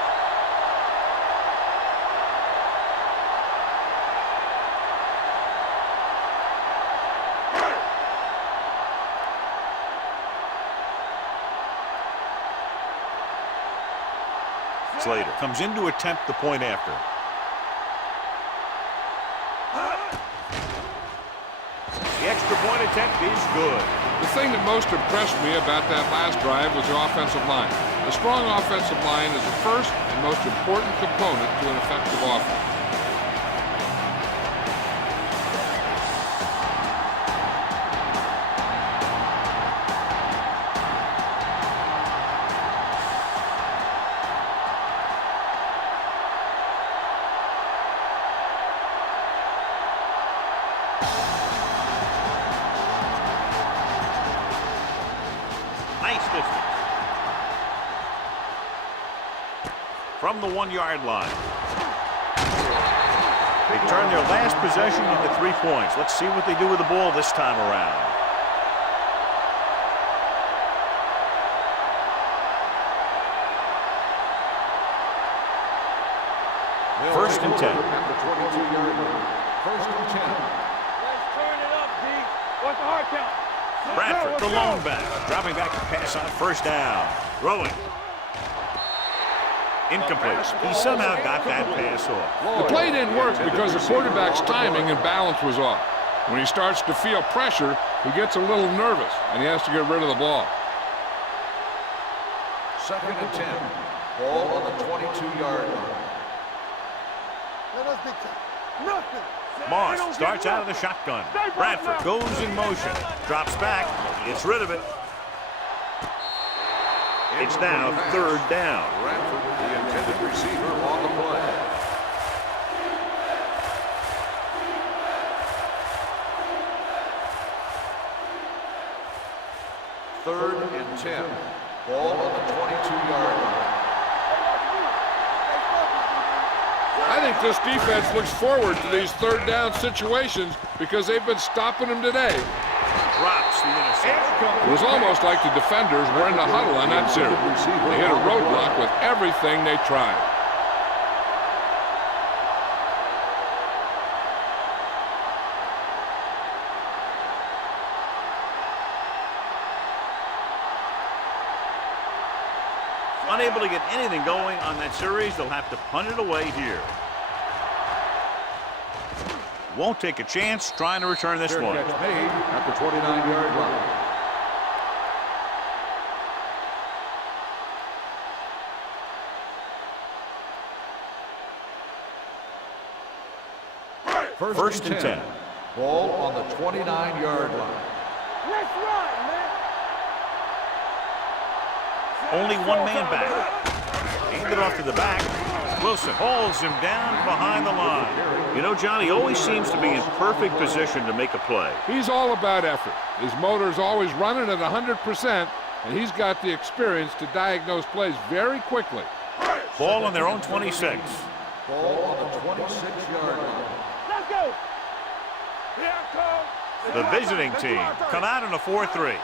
Slater comes in to attempt the point after. The extra point attempt is good. The thing that most impressed me about that last drive was the offensive line. A strong offensive line is the first and most important component to an effective offense. From the 1-yard line. They turn their last possession into 3 points. Let's see what they do with the ball this time around. First and 10. At the 22-yard line. First and 10. Let's turn it up, D. What's the hard count? Bradford, the lone back, dropping back to pass on first down. Throwing. Incomplete. He somehow got that pass off. The play didn't work because the quarterback's timing and balance was off. When he starts to feel pressure, he gets a little nervous, and he has to get rid of the ball. Second and 10. Ball on the 22-yard line. Let us dictate. Nothing. Moss starts out of the shotgun. Bradford goes in motion. Drops back. Gets rid of it. It's now third down. Bradford, the intended receiver, on the play. Third and 10. Ball on the 22-yard line. I think this defense looks forward to these third down situations because they've been stopping them today. Drops the interception. It was almost like the defenders were in the huddle on that series. They hit a roadblock with everything they tried. Unable to get anything going on that series, they'll have to punt it away here. Won't take a chance trying to return this one. Catch made at the 29-yard line. First and 10. Ball on the 29-yard line. Let's run, man. Only one man back. Handed off to the back. Wilson hauls him down behind the line. You know, Johnny always seems to be in perfect position to make a play. He's all about effort. His motor's always running at 100%, and he's got the experience to diagnose plays very quickly. Ball on their own 26. Ball on the 26-yard line. Let's go. Here it comes. The visiting team come out in a 4-3.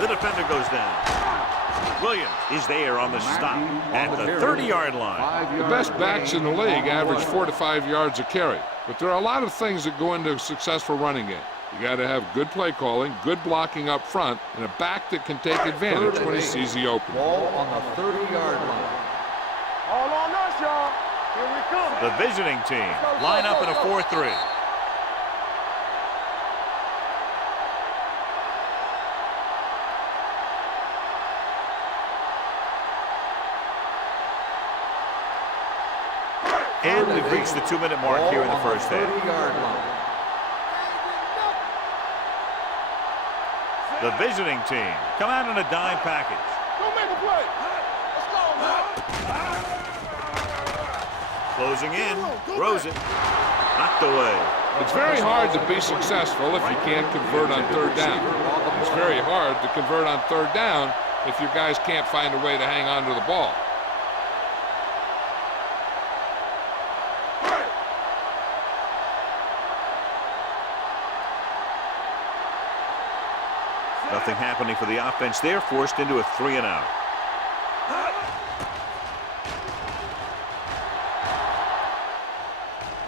The defender goes down. Williams is there on the stop at the 30-yard line. The best backs in the league average 4 to 5 yards a carry, but there are a lot of things that go into a successful running game. You got to have good play calling, good blocking up front, and a back that can take advantage when he sees the opening. Ball on the 30-yard line. All on us, y'all. Here we come. The visiting team line up in a 4-3. And we've reached the 2-minute mark here in the first half. 30-yard line. The visiting team come out in a dime package. Go make a play. Let's go, man. Closing in, throws it, knocked away. It's very hard to be successful if you can't convert on third down. It's very hard to convert on third down if your guys can't find a way to hang on to the ball. Nothing happening for the offense there, forced into a 3-and-out.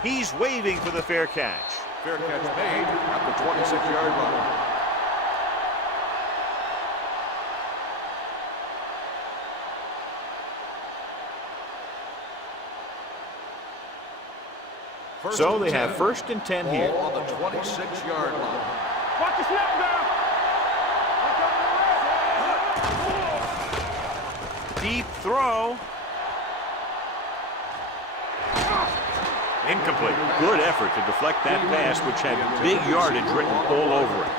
He's waving for the fair catch. Fair catch made at the 26-yard line. So they have 1st and 10 here. Ball on the 26-yard line. Watch the snap down. Deep throw. Incomplete. Good effort to deflect that pass, which had big yardage written all over it.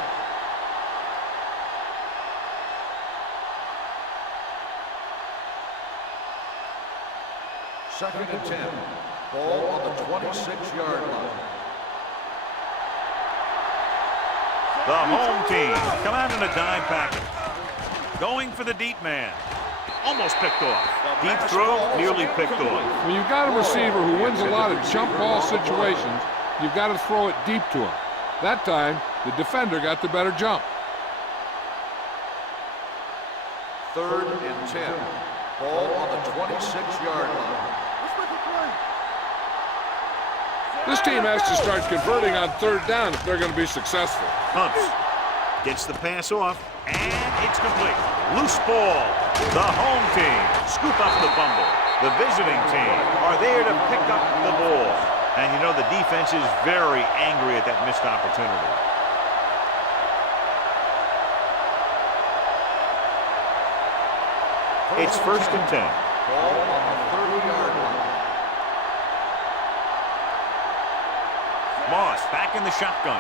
Second and 10. Ball on the 26-yard line. The home team come out in a dime package. Going for the deep man. Almost picked off. Deep throw, nearly picked off. When you've got a receiver who wins a lot of jump ball situations, you've got to throw it deep to him. That time, the defender got the better jump. Third and 10. Ball on the 26-yard line. Let's make a play. This team has to start converting on third down if they're going to be successful. Pumps. Gets the pass off, and it's complete. Loose ball. The home team scoop up the fumble. The visiting team are there to pick up the ball. And you know the defense is very angry at that missed opportunity. It's 1st and 10. Ball on the 30-yard line. Moss back in the shotgun.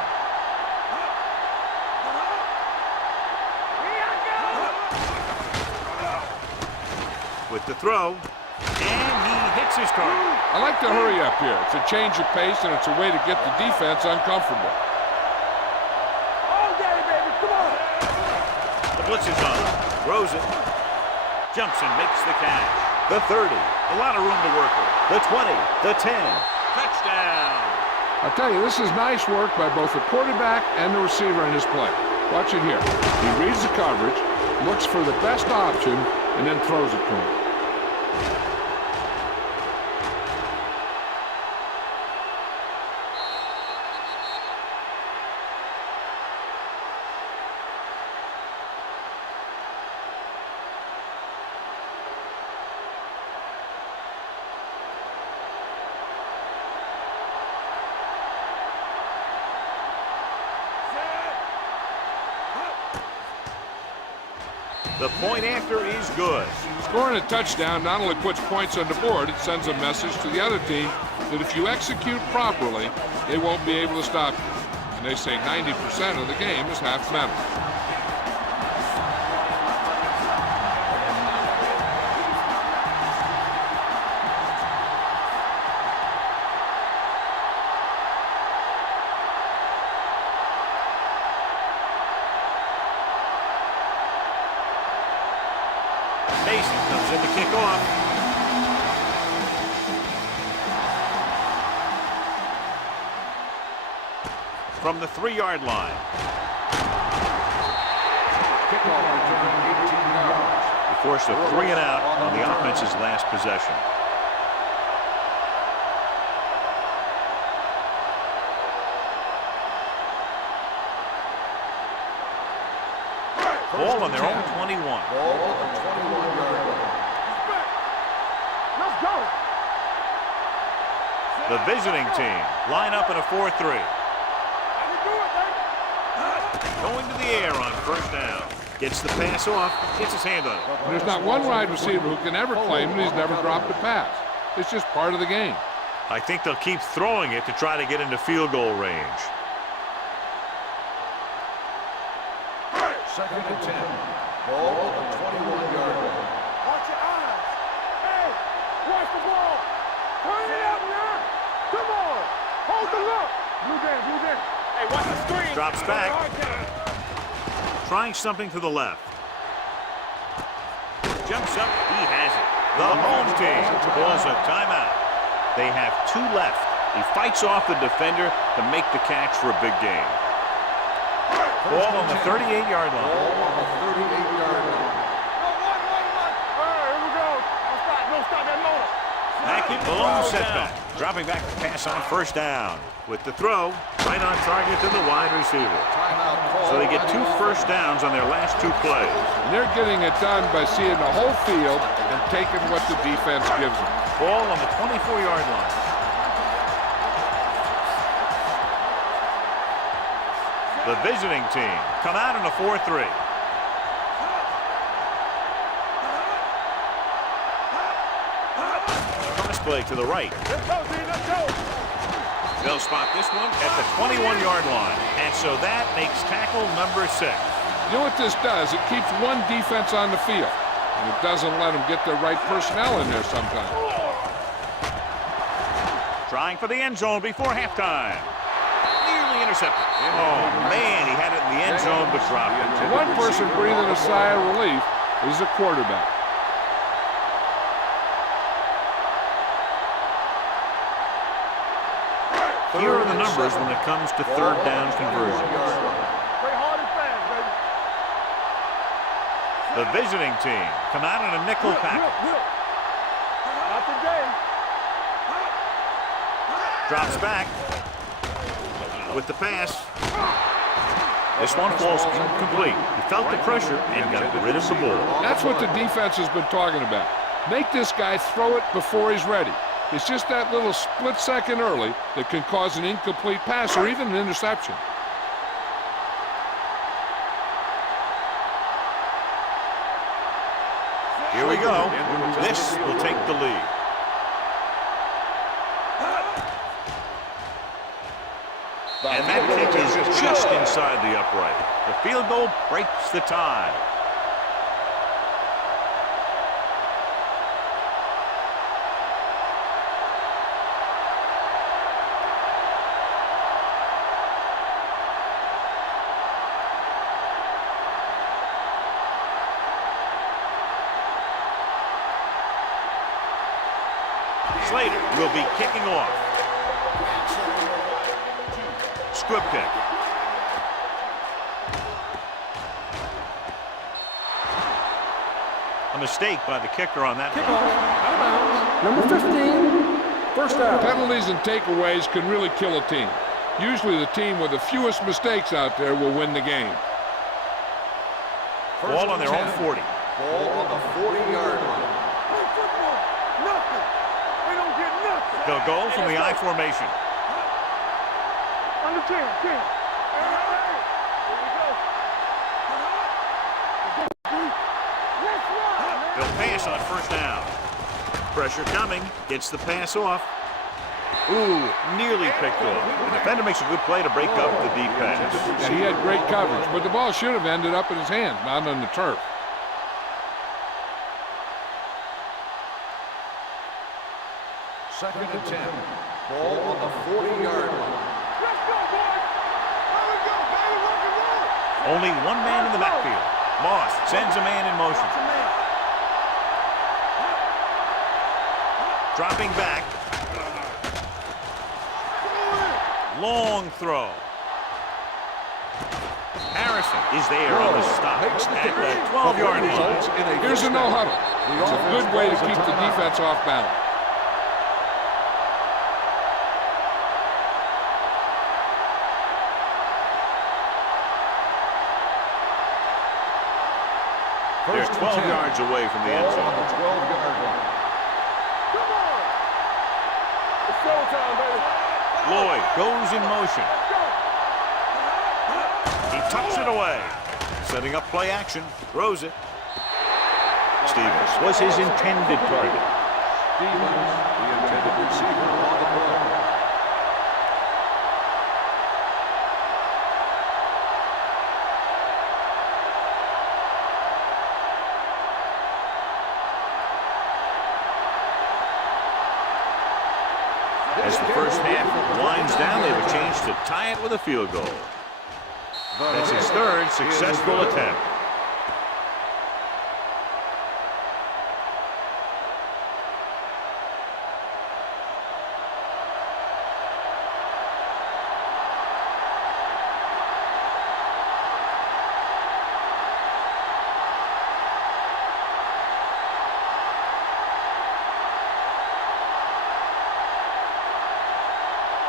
With the throw, and he hits his target. I like to hurry up here. It's a change of pace, and it's a way to get the defense uncomfortable. All day, baby. Come on. The blitz is on. Throws it. Jumps and makes the catch. The 30. A lot of room to work with. The 20. The 10. Touchdown. I'll tell you, this is nice work by both the quarterback and the receiver in his play. Watch it here. He reads the coverage, looks for the best option, and then throws it to him. The point after is good. Scoring a touchdown not only puts points on the board, it sends a message to the other team that if you execute properly, they won't be able to stop you. And they say 90% of the game is half mental. Mason comes in to kick off. From the 3-yard line. Kickoff return 18 yards. He forced a 3-and-out on the offense's last possession. Ball on their own 21. Ball on the 21-yard line. Let's go. The visiting team line up in a 4-3. Going to the air on first down. Gets the pass off, gets his hand on it. And there's not one wide receiver who can ever claim that he's never dropped a pass. It's just part of the game. I think they'll keep throwing it to try to get into field goal range. 2nd and 10. Ball on the 21-yard line. Watch your eyes. Hey, watch the ball. Turn it up now. Come on. Hold the look. Blue game, blue game. Hey, watch the screen. Drops back. Trying something to the left. Jumps up. He has it. The home team calls a timeout. They have 2 left. He fights off the defender to make the catch for a big game. Ball on the 38-yard line. Ball on the 38-yard line. Here we go. Don't stop that motor. Acme below setback. Dropping back to pass on first down. With the throw, right on target to the wide receiver. So they get 2 first downs on their last 2 plays. And they're getting it done by seeing the whole field and taking what the defense gives them. Ball on the 24-yard line. The visiting team come out in a 4-3. Cross play to the right. Let's go, D. Let's go. They'll spot this one at the 21-yard line. And so that makes tackle number 6. You know what this does? It keeps one defense on the field. And it doesn't let them get the right personnel in there sometimes. Trying for the end zone before halftime. Nearly intercepted. Oh, man, he had it in the end zone, but dropped it. One person breathing a sigh of relief is the quarterback. Here are the numbers when it comes to 3rd down conversions. Play hard and fast, baby. The visiting team come out in a nickel package. Not today. Drops back with the pass. This one falls incomplete. He felt the pressure and got rid of the ball. That's what the defense has been talking about. Make this guy throw it before he's ready. It's just that little split second early that can cause an incomplete pass or even an interception. Here we go. This will take the lead. And that kick is just inside the upright. The field goal breaks the tie. Slater will be kicking off. Squib kick. A mistake by the kicker on that Kickoff. one. Out of bounds. Number 15. First down. Penalties and takeaways can really kill a team. Usually the team with the fewest mistakes out there will win the game. Ball on their own 40. Ball on the 40-yard line. Play football. Nothing. They don't get nothing. They'll go from the I formation. Under 10, 10. Here we go. Let's run. They'll pass on first down. Pressure coming. Gets the pass off. Ooh, nearly picked off. The defender makes a good play to break up the deep pass. Yeah, he had great coverage, but the ball should have ended up in his hands, not on the turf. Second and 10. Ball on the 40-yard line. Let's go, boys. Here we go, baby. Rock and roll. Only one man in the backfield. Moss sends a man in motion. Dropping back. Long throw. Harrison is there on the stop at the 12-yard line. Here's a no huddle. It's a good way to keep the defense off balance. They're 12 yards away from the end zone. On the 12-yard line. Come on. showtime, baby. Lloyd goes in motion. He tucks it away. Setting up play action. Throws it. Stevens was his intended target. Stevens, the intended receiver on the play. As the first half winds down, they have a chance to tie it with a field goal. That's his third successful attempt.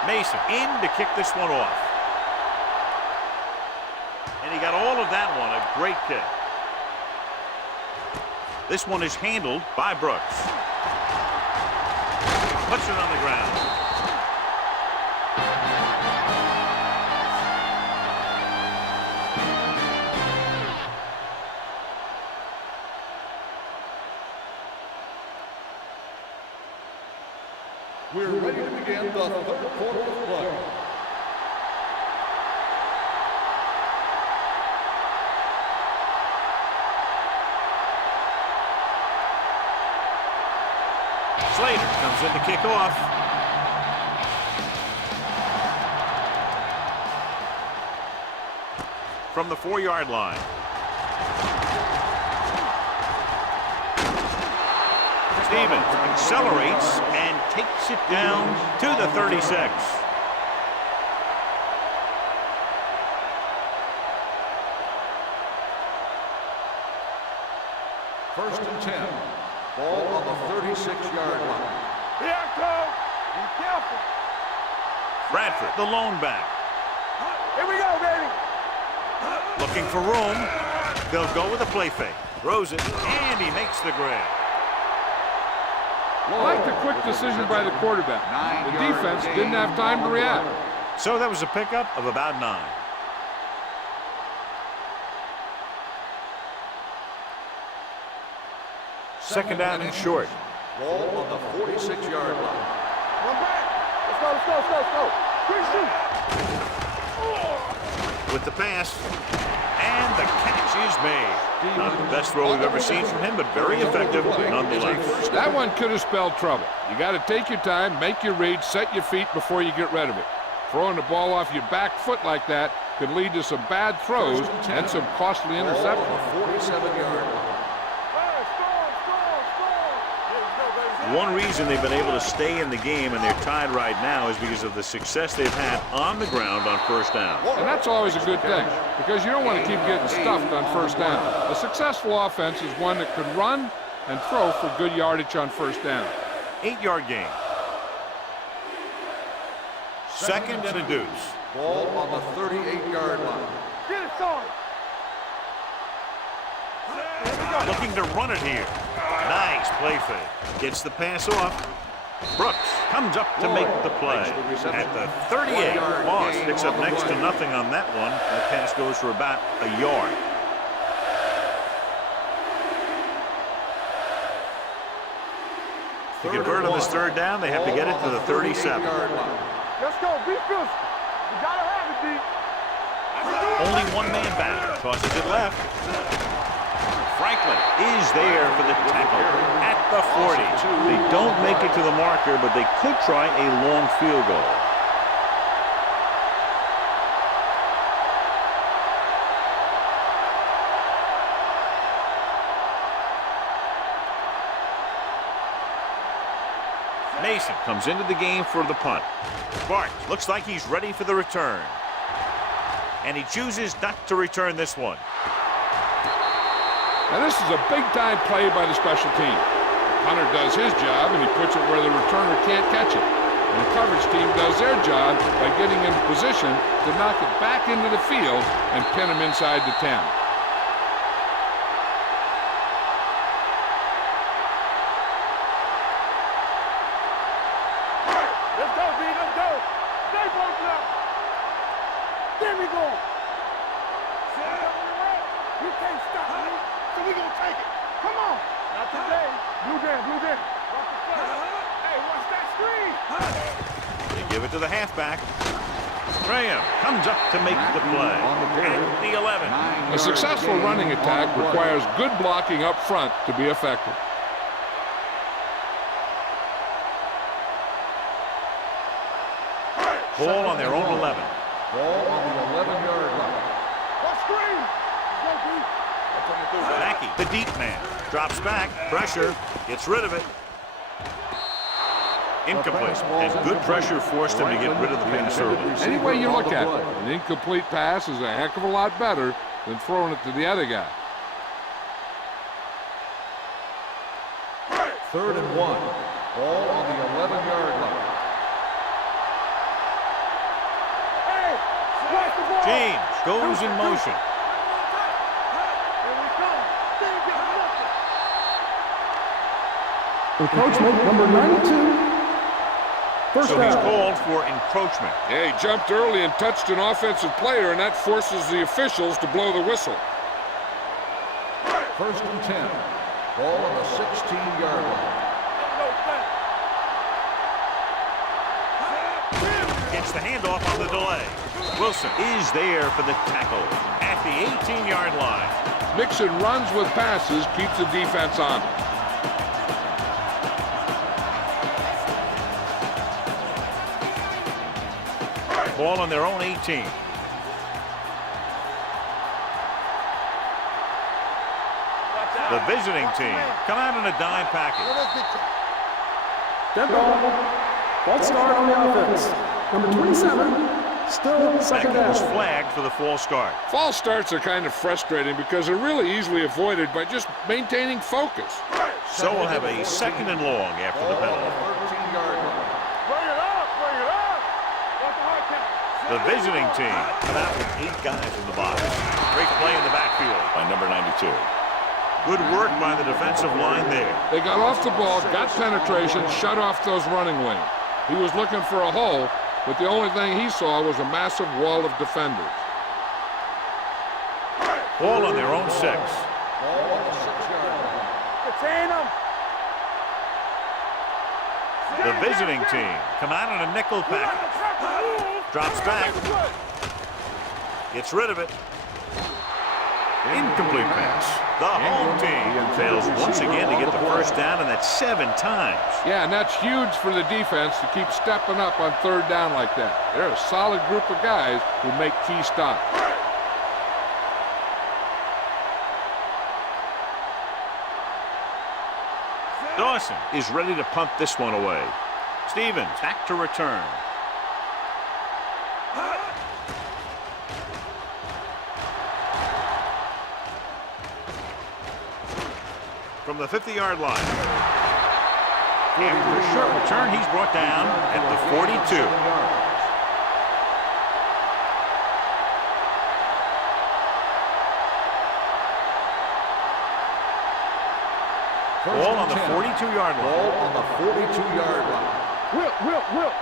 Mason in to kick this one off. And he got all of that one. A great kick. This one is handled by Brooks. Puts it on the ground. We're ready to begin the third quarter of play. Slater comes in to kick off. From the 4-yard line. Stevens accelerates and takes it down to the 36. First and 10. Ball on the 36-yard line. Here I come. Be careful. Bradford, the lone back. Here we go, baby. Looking for room. They'll go with a play fake. Throws it, and he makes the grab. I like the quick decision by the quarterback. The defense didn't have time to react. So that was a pickup of about 9. Second down and short. Ball on the 46-yard line. Run back. Let's go. Quick shoot. With the pass, and the catch is made. Not the best throw we've ever seen from him, but very effective nonetheless. That one could have spelled trouble. You got to take your time, make your read, set your feet before you get rid of it. Throwing the ball off your back foot like that could lead to some bad throws and some costly interceptions. 47-yard line. One reason they've been able to stay in the game and they're tied right now is because of the success they've had on the ground on first down. And that's always a good thing, because you don't want to keep getting stuffed on first down. A successful offense is one that could run and throw for good yardage on first down. 8-yard gain. Second and a deuce. Ball on the 38-yard line. Get it started. Looking to run it here. Nice play fake. Gets the pass off. Brooks comes up to make the play. At the 38, Moss picks up next to nothing on that one. That pass goes for about a yard. To convert on this third down, they have to get it to the 37. Let's go. Be physical. You gotta have it, D. Only one man back. Tosses it left. Franklin is there for the tackle at the 40. They don't make it to the marker, but they could try a long field goal. Mason comes into the game for the punt. Bart looks like he's ready for the return. And he chooses not to return this one. Now this is a big-time play by the special team. The punter does his job, and he puts it where the returner can't catch it. And the coverage team does their job by getting in position to knock it back into the field and pin him inside the 10. Let's go, B. Let's go. Stay broken up. There we go. You can't stop me. So we gonna take it. Come on. Not today. Blue down, blue down. Watch the play. Hey, watch that screen. They give it to the halfback. Graham comes up to make the play. At the 11. A successful running attack requires good blocking up front to be effective. Ball on their own 11. Ball on the 11-yard line. Watch screen. Mackey, the deep man, drops back, pressure, gets rid of it. Incomplete, and good pressure forced him to get rid of the pass early. Any way you look at it, an incomplete pass is a heck of a lot better than throwing it to the other guy. 3rd and 1. Ball on the 11-yard line. Hey, watch the ball. James goes in motion. Encroachment number 92. First So he's down. called for encroachment. Yeah, he jumped early and touched an offensive player, and that forces the officials to blow the whistle. 1st and 10. Ball on the 16-yard line. Gets the handoff on the delay. Wilson is there for the tackle at the 18-yard line. Mixon runs with passes, keeps the defense on. Ball on their own 18. The visiting team come out in a dime package. Dead ball. False start on the offense. Number 27. Still second Mackey was down. flagged for the false start. False starts are kind of frustrating because they're really easily avoided by just maintaining focus. So we'll have a 2nd and long after the Ball on penalty. the 13-yard line. Bring it up, bring it up. Watch the hard count. The visiting team come out with 8 guys in the box. Great play in the backfield by number 92. Good work by the defensive line there. They got off the ball, got penetration, shut off those running lanes. He was looking for a hole, but the only thing he saw was a massive wall of defenders. Ball on their own 6. Ball on the 6-yard line. Contain them. The visiting team come out in a nickel package. Drops back. Gets rid of it. Incomplete pass. The home team fails once again to get the first down, and that's 7 times. Yeah, and that's huge for the defense to keep stepping up on 3rd down like that. They're a solid group of guys who make key stops. Dawson is ready to punt this one away. Stevens back to return. From the 50-yard line. After a short return, he's brought down at the 42. Ball on the 42-yard line. Ball on the 42-yard line. Whip.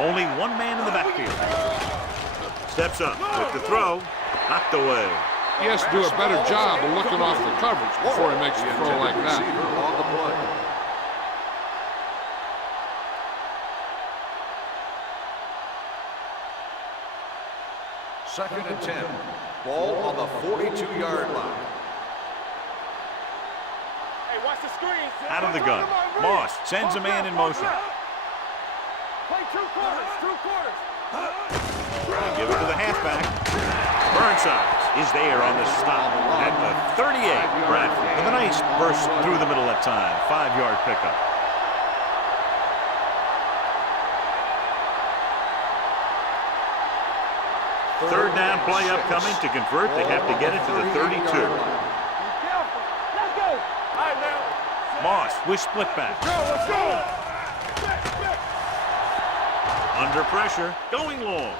Only one man in the backfield. Steps up with the throw. Knocked away. He has to do a better job of looking off the coverage before he makes a throw like that. On the play. Second and 10. Ball on the 42-yard line. Hey, watch the screen. Out of the gun. Moss sends a man in motion. Play 2 quarters, 2 quarters. They give it to the halfback. Burnside is there on the stop at the 38. Bradford with a nice burst through the middle that time. 5-yard pickup. Third down play upcoming. To convert, they have to get it to the 32. Be careful. Let's go. All right, now. Moss with split back. Let's go. Under pressure, going long.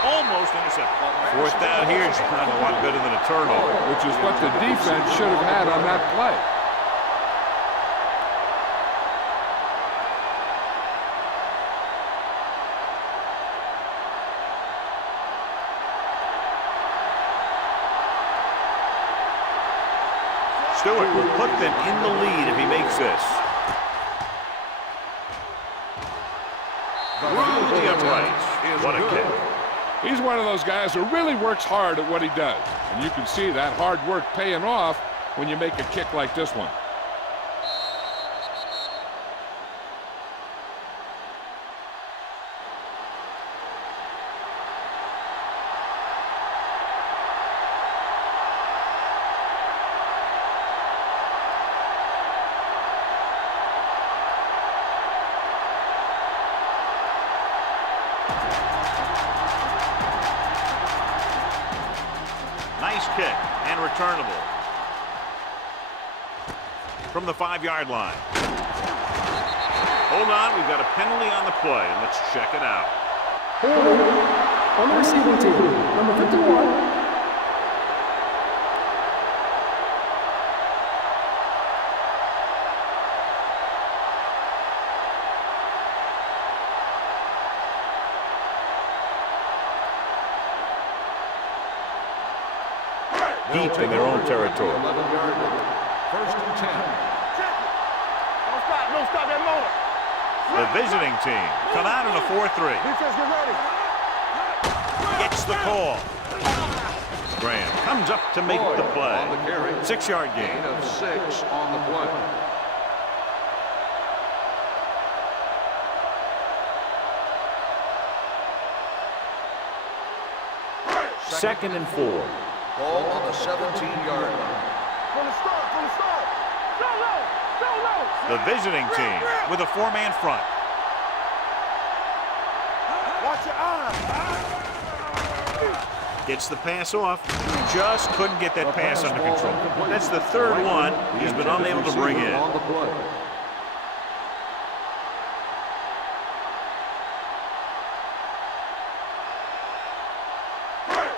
Almost intercepted. 4th down here is not a lot better than a turnover. Which is what the defense should have had on that play. Stewart will put them in the lead if he makes this. Through the uprights. What a kick. He's one of those guys who really works hard at what he does. And you can see that hard work paying off when you make a kick like this one. Nice kick and returnable. From the 5-yard line. Hold on, we've got a penalty on the play. Let's check it out. Holding on the receiving team, number 51. Deep in their own territory. 11-yard line. First and 10. Don't stop that motor. The visiting team come out in a 4-3. Defense, get ready. Gets the call. Graham comes up to make the play. On the carry. 6-yard gain. Gain of 6 on the play. Second and 4. Ball on the 17-yard line. From the start. Go low. The visiting team with a 4-man front. Watch your eyes. Gets the pass off. Just couldn't get that pass under control. That's the third one he's been unable to bring in. On the play.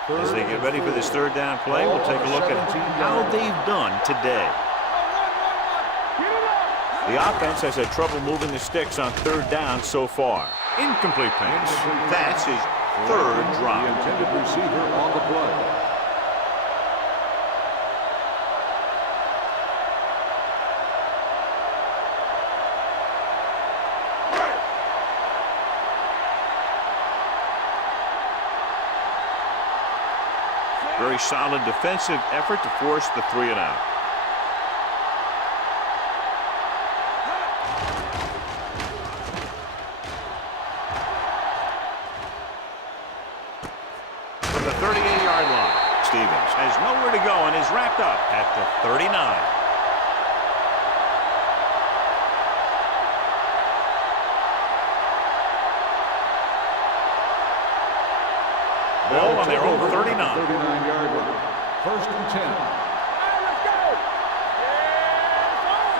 As they get ready for this third down play, we'll take a look at how they've done today. The offense has had trouble moving the sticks on third down so far. Incomplete pass. That's his third The drop. intended receiver on the play. Very solid defensive effort to force the 3-and-out. From the 38-yard line, Stevens has nowhere to go and is wrapped up at the 39. Ball on their own 39. 39-yard line. First and 10.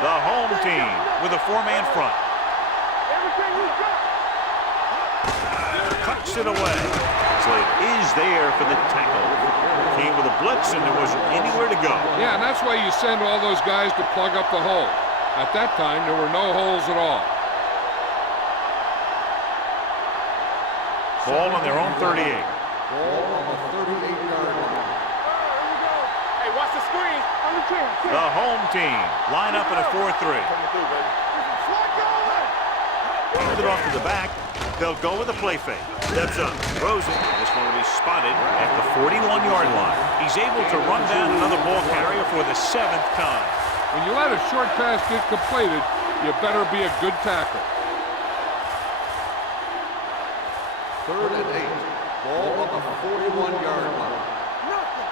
The home team with a 4-man front. Everything you got. Cuts it away. Slade is there for the tackle. Came with a blitz and there wasn't anywhere to go. Yeah, and that's why you send all those guys to plug up the hole. At that time, there were no holes at all. Ball on their own 38. Ball on the 38-yard line. Hey, watch the screen. On the team. The home team line up in a 4-3. Coming through, baby. Hand it off to the back. They'll go with a play fake. Steps up. Throws it. This one will be spotted at the 41-yard line. He's able to run down another ball carrier for the 7th time. When you let a short pass get completed, you better be a good tackle. Third and 8. Ball on the 41-yard line. Nothing.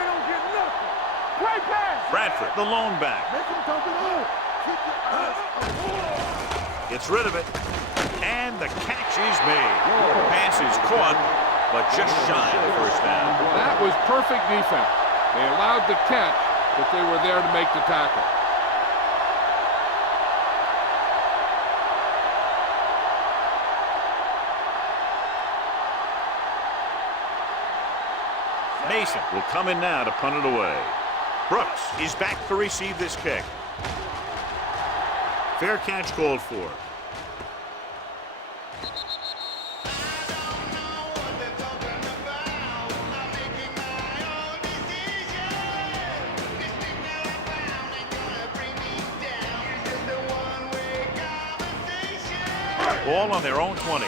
They don't get nothing. Play pass. Bradford, the lone back. Make them dump it on. Keep your eyes on the ball. Gets rid of it. And the catch is made. Pass is caught, but just shy of the first down. That was perfect defense. They allowed the catch, but they were there to make the tackle. Mason will come in now to punt it away. Brooks is back to receive this kick. Fair catch called for. Ball on their own 20.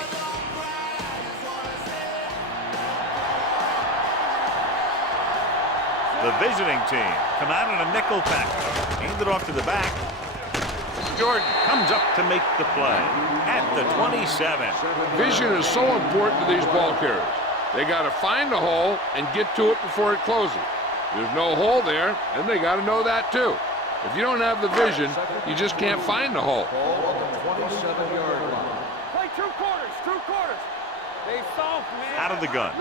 The visiting team come out in a nickel pack. Hand it off to the back. Jordan comes up to make the play at the 27. Vision is so important to these ball carriers. They got to find the hole and get to it before it closes. There's no hole there, and they got to know that too. If you don't have the vision, you just can't find the hole. Ball on the 27-yard line. Play two quarters. They soft, man. Out of the gun.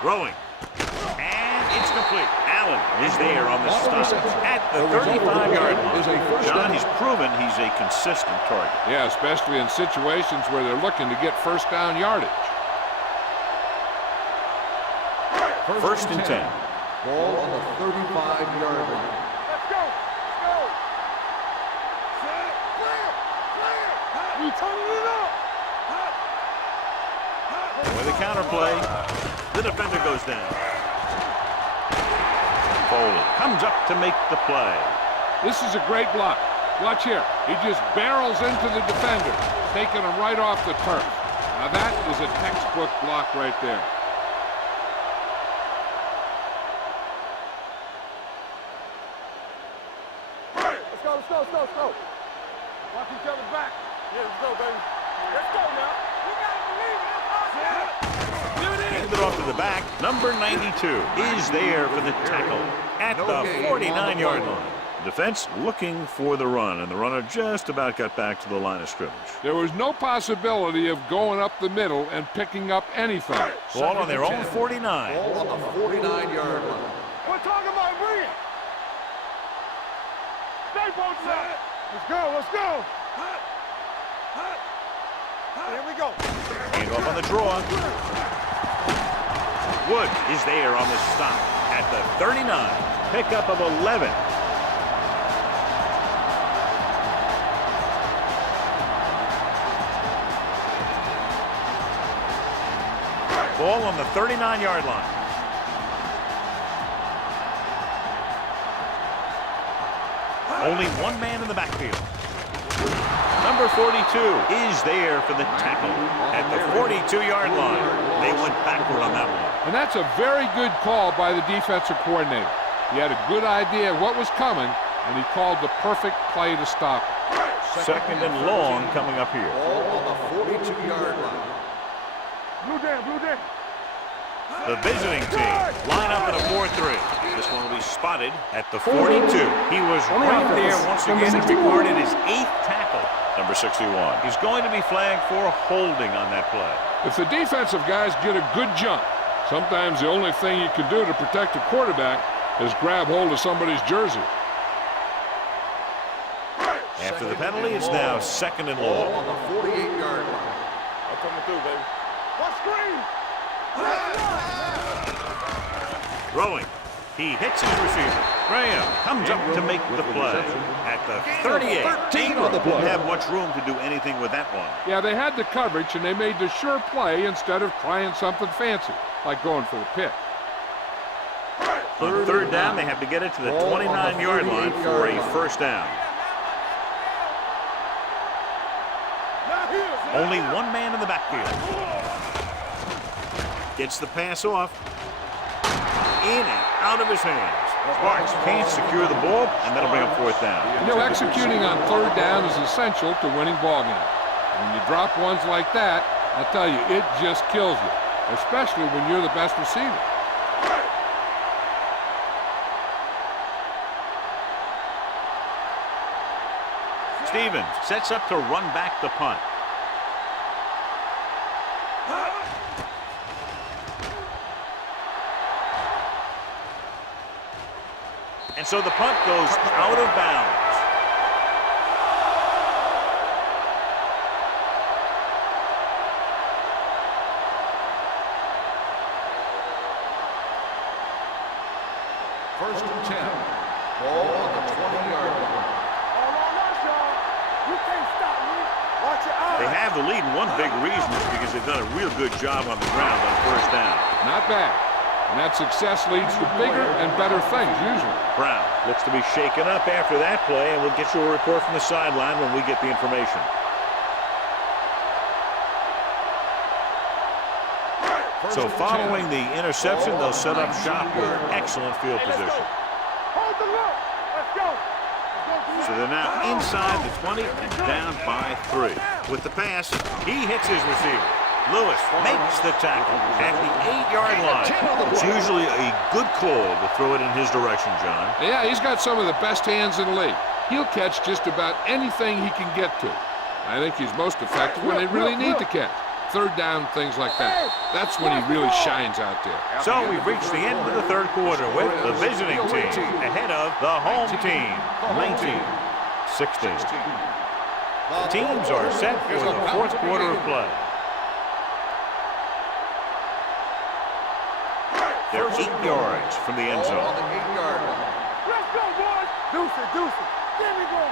Throwing. And it's complete. Allen is there on the stop at the 35-yard line. John, he's proven he's a consistent target. Yeah, especially in situations where they're looking to get first down yardage. First and 10. Ball on the 35-yard line. Let's go. Set it. Clear. We turning it up. With a counter play, the defender goes down. Foley comes up to make the play. This is a great block. Watch here. He just barrels into the defender, taking him right off the turf. Now that is a textbook block right there. Let's go. Watch each other back. Yeah, let's go, baby. Let's go now. We got to believe it. Hand it off to the back. Number 92 is there for the tackle at the 49-yard line. Defense looking for the run, and the runner just about got back to the line of scrimmage. There was no possibility of going up the middle and picking up anything. Ball on their own 49. Ball on the 49-yard line. We're talking about bringing. Stay both sides. Let's go. Here we go. Hand off on the draw. Wood is there on the stop at the 39. Pickup of 11. Ball on the 39-yard line. Only one man in the backfield. Number 42 is there for the tackle at the 42-yard line. They went backward on that one. And that's a very good call by the defensive coordinator. He had a good idea of what was coming, and he called the perfect play to stop it. Second and long coming up here. Ball on the 42-yard line. Blue down. The visiting team line up in a 4-3. This one will be spotted at the 42. He was right there once again. He recorded his 8th tackle. Number 61. He's going to be flagged for holding on that play. If the defensive guys get a good jump, sometimes the only thing you can do to protect a quarterback is grab hold of somebody's jersey. After the penalty, it's now second and Ball long. on the 48-yard line. I'm coming through, baby. What screen? Throwing. He hits his receiver. Graham comes up to make the play at the 38. Didn't have much room to do anything with that one. Yeah, they had the coverage, and they made the sure play instead of trying something fancy, like going for the pick. On third down, they have to get it to the 29-yard line for a first down. Only one man in the backfield. Gets the pass off. In and out of his hands. Sparks can't secure the ball, and that'll bring up fourth down. You know, executing on third down is essential to winning ball games. When you drop ones like that, I'll tell you, it just kills you, especially when you're the best receiver. Stevens sets up to run back the punt. And so the punt goes out of bounds. First and 10. Ball on the 20-yard line. All on us, y'all. You can't stop me. Watch your eyes. They have the lead, and one big reason is because they've done a real good job on the ground on first down. Not bad. And that success leads to bigger and better things, usually. Brown looks to be shaken up after that play, and we'll get you a report from the sideline when we get the information. So following the interception, they'll set up shop with excellent field position. Hold the look. Let's go. So they're now inside the 20 and down by 3. With the pass, he hits his receiver. Lewis makes the tackle at the 8-yard line. It's usually a good call to throw it in his direction, John. Yeah, he's got some of the best hands in the league. He'll catch just about anything he can get to. I think he's most effective when they really need to catch. Third down, things like that. That's when he really shines out there. So we've reached the end of the third quarter with the visiting team ahead of the home team, 19-16. The teams are set for the fourth quarter of play. They're 8 yards from the end zone. Let's go, boys. Deuce it, deuce it. There we go.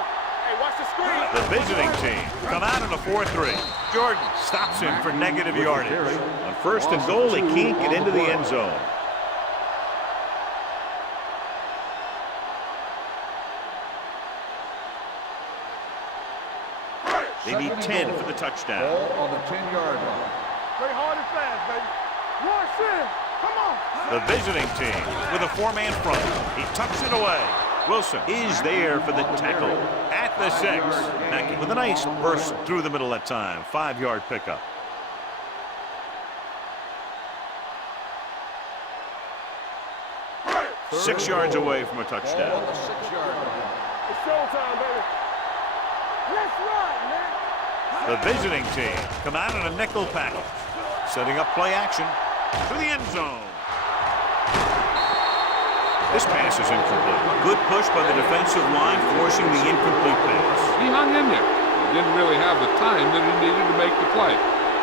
Hey, watch the screen. The visiting team come out in a 4-3. Jordan stops him for negative yardage. On first and goal, he can't get into the end zone. They need 10 for the touchdown. Ball on the 10-yard line. Play hard and fast, baby. Rush in. Come on. The visiting team with a 4-man front. He tucks it away. Wilson is there for the tackle at the 6. Mackey with a nice burst through the middle that time. 5-yard pickup. Six yards away from a touchdown. On the 6-yard line. It's showtime, baby. Let's run, man. The visiting team come out in a nickel package. Setting up play action to the end zone. This pass is incomplete. Good push by the defensive line, forcing the incomplete pass. He hung in there. He didn't really have the time that he needed to make the play.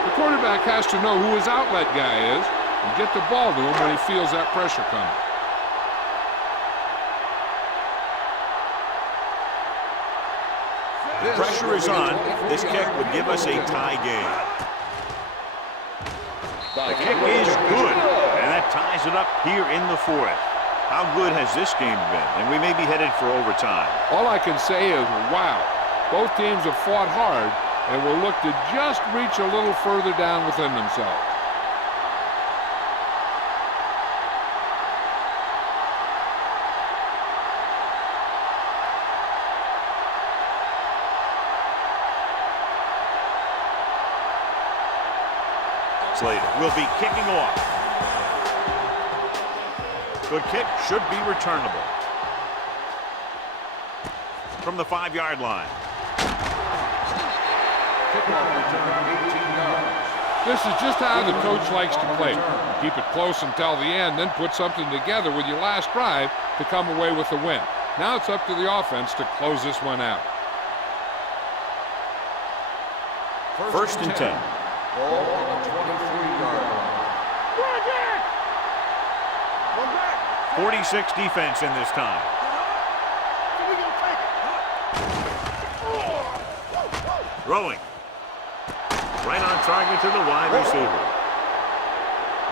The quarterback has to know who his outlet guy is and get the ball to him when he feels that pressure coming. Pressure is on. This kick would give us a tie game. The kick is good, and that ties it up here in the fourth. How good has this game been? And we may be headed for overtime. All I can say is, wow. Both teams have fought hard and will look to just reach a little further down within themselves. Slater will be kicking off. Good kick, should be returnable. From the 5-yard line. Kickoff return 18 yards. This is just how the coach likes to play. Keep it close until the end, then put something together with your last drive to come away with the win. Now it's up to the offense to close this one out. First and 10. Ball on the 23-yard line. Run back. Run back. 46 defense in this time. So we gonna take it. Throwing. Right on target to the wide receiver.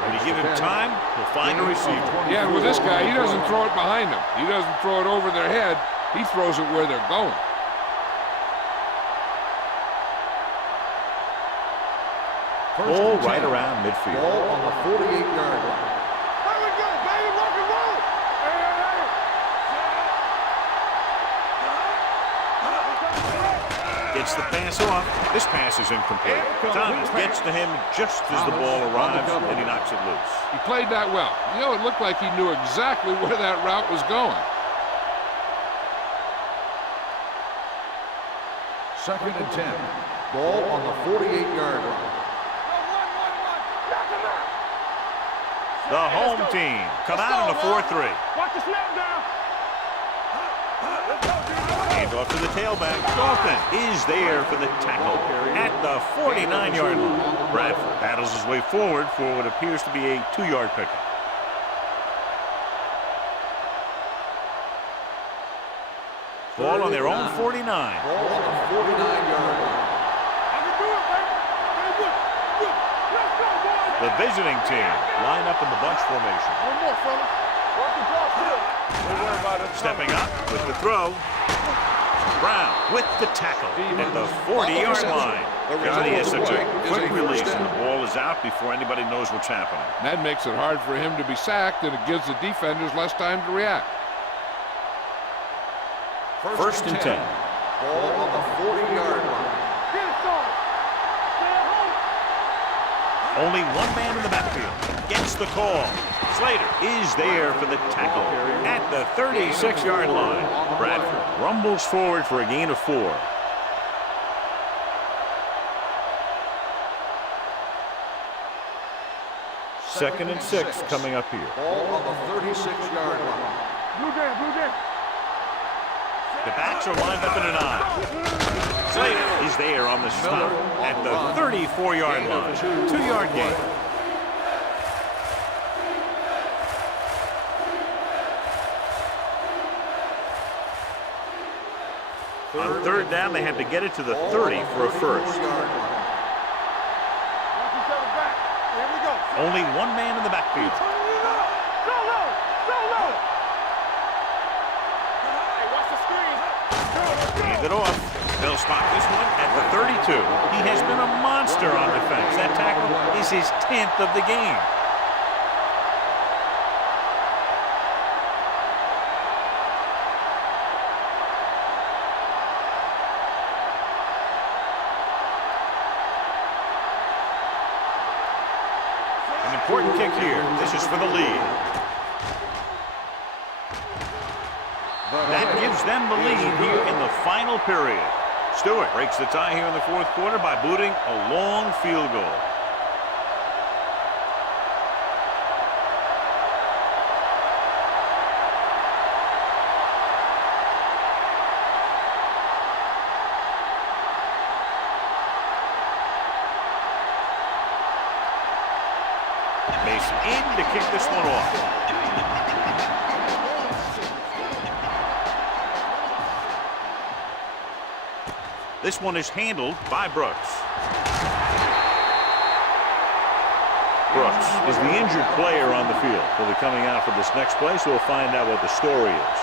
When you give him time, he'll find a receiver. Yeah, and with this guy, he doesn't throw it behind them. He doesn't throw it over their head. He throws it where they're going. Ball right around midfield. Ball on the 48-yard line. There we go, baby. Rock and roll. Gets the pass off. This pass is incomplete. Thomas gets to him just as the ball arrives, and he knocks it loose. He played that well. You know, it looked like he knew exactly where that route was going. Second and 10. Ball on the 48-yard line. The home team come out in a 4-3. Watch the snap down. Hand off to the tailback. Dalton is there for the tackle at the 49-yard line. Bradford battles his way forward for what appears to be a 2-yard pickup. Ball on their own 49. Ball on the 49-yard line. I can do it, baby. Hey, look. Let's go, boys. The visiting team line up in the bunch formation. One more, fellas. Work the drop here. Don't worry about it. Stepping up with the throw. Brown with the tackle at the 40-yard line. God, he has such a quick release, and the ball is out before anybody knows what's happening. That makes it hard for him to be sacked, and it gives the defenders less time to react. First and 10. Ball on the 40-yard line. Get it, son. Stay at home. Only one man in the backfield gets the call. Slater is there for the tackle at the 36-yard line. Bradford rumbles forward for a gain of 4. Second and 6 coming up here. Ball on the 36-yard line. Blue game, blue game. The backs are lined up in an I. Slater is there on the stop at the 34-yard line. 2-yard gain. On third down, they had to get it to the 30 for a first. Watch each other back. Here we go. Only one man in the backfield. Go low. Go low. Hey, watch the screen. Hand it off. They'll spot this one at the 32. He has been a monster on defense. That tackle is his 10th of the game. An important kick here. This is for the lead. That gives them the lead here in the final period. Stewart breaks the tie here in the fourth quarter by booting a long field goal. Mason in to kick this one off. This one is handled by Brooks. Brooks is the injured player on the field. He'll be coming out for this next play, so we'll find out what the story is.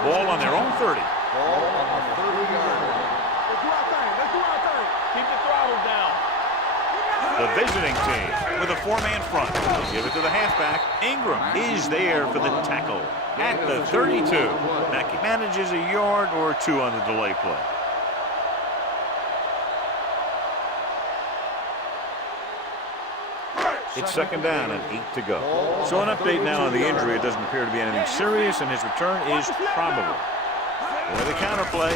Ball on their own 30. Ball on the 30-yard line. Let's do our thing. Let's do our thing. Keep the throttle down. The visiting team with a 4-man front. They'll give it to the halfback. Ingram is there for the tackle at the 32. Mackey manages a yard or 2 on the delay play. It's second down and 8 to go. So an update now on the injury. It doesn't appear to be anything serious, and his return is probable. For the counterplay.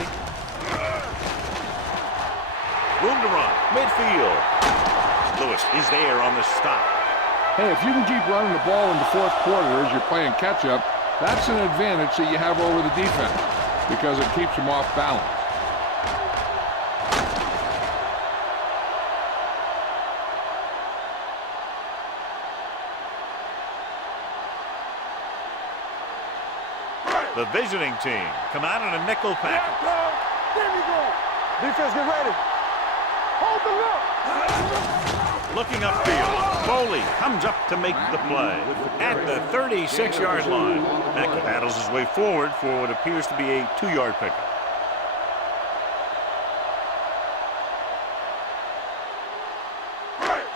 Room to run. Midfield. Lewis is there on the stop. Hey, if you can keep running the ball in the fourth quarter as you're playing catch-up, that's an advantage that you have over the defense because it keeps them off balance. The visiting team come out in a nickel package. There we go. Defense, get ready. Hold the look. Looking upfield, Foley comes up to make the play at the 36-yard line. Mackey battles his way forward for what appears to be a 2-yard pickup.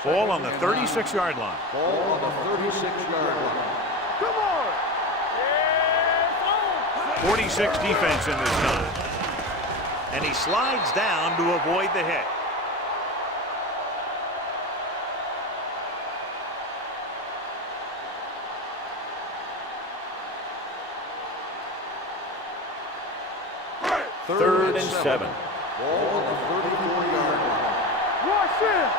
Ball on the 36-yard line. Ball on the 36-yard line. Come on. 46 defense in this time. And he slides down to avoid the hit. Third and 7. Ball on the 34-yard line. Watch it.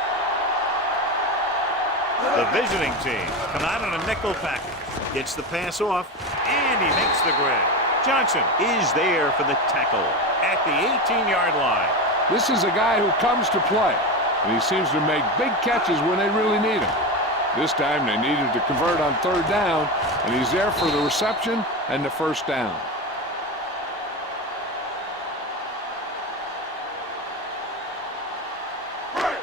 The visiting team come out in a nickel package. Gets the pass off, and he makes the grab. Johnson is there for the tackle at the 18-yard line. This is a guy who comes to play, and he seems to make big catches when they really need him. This time they needed to convert on 3rd down, and he's there for the reception and the 1st down.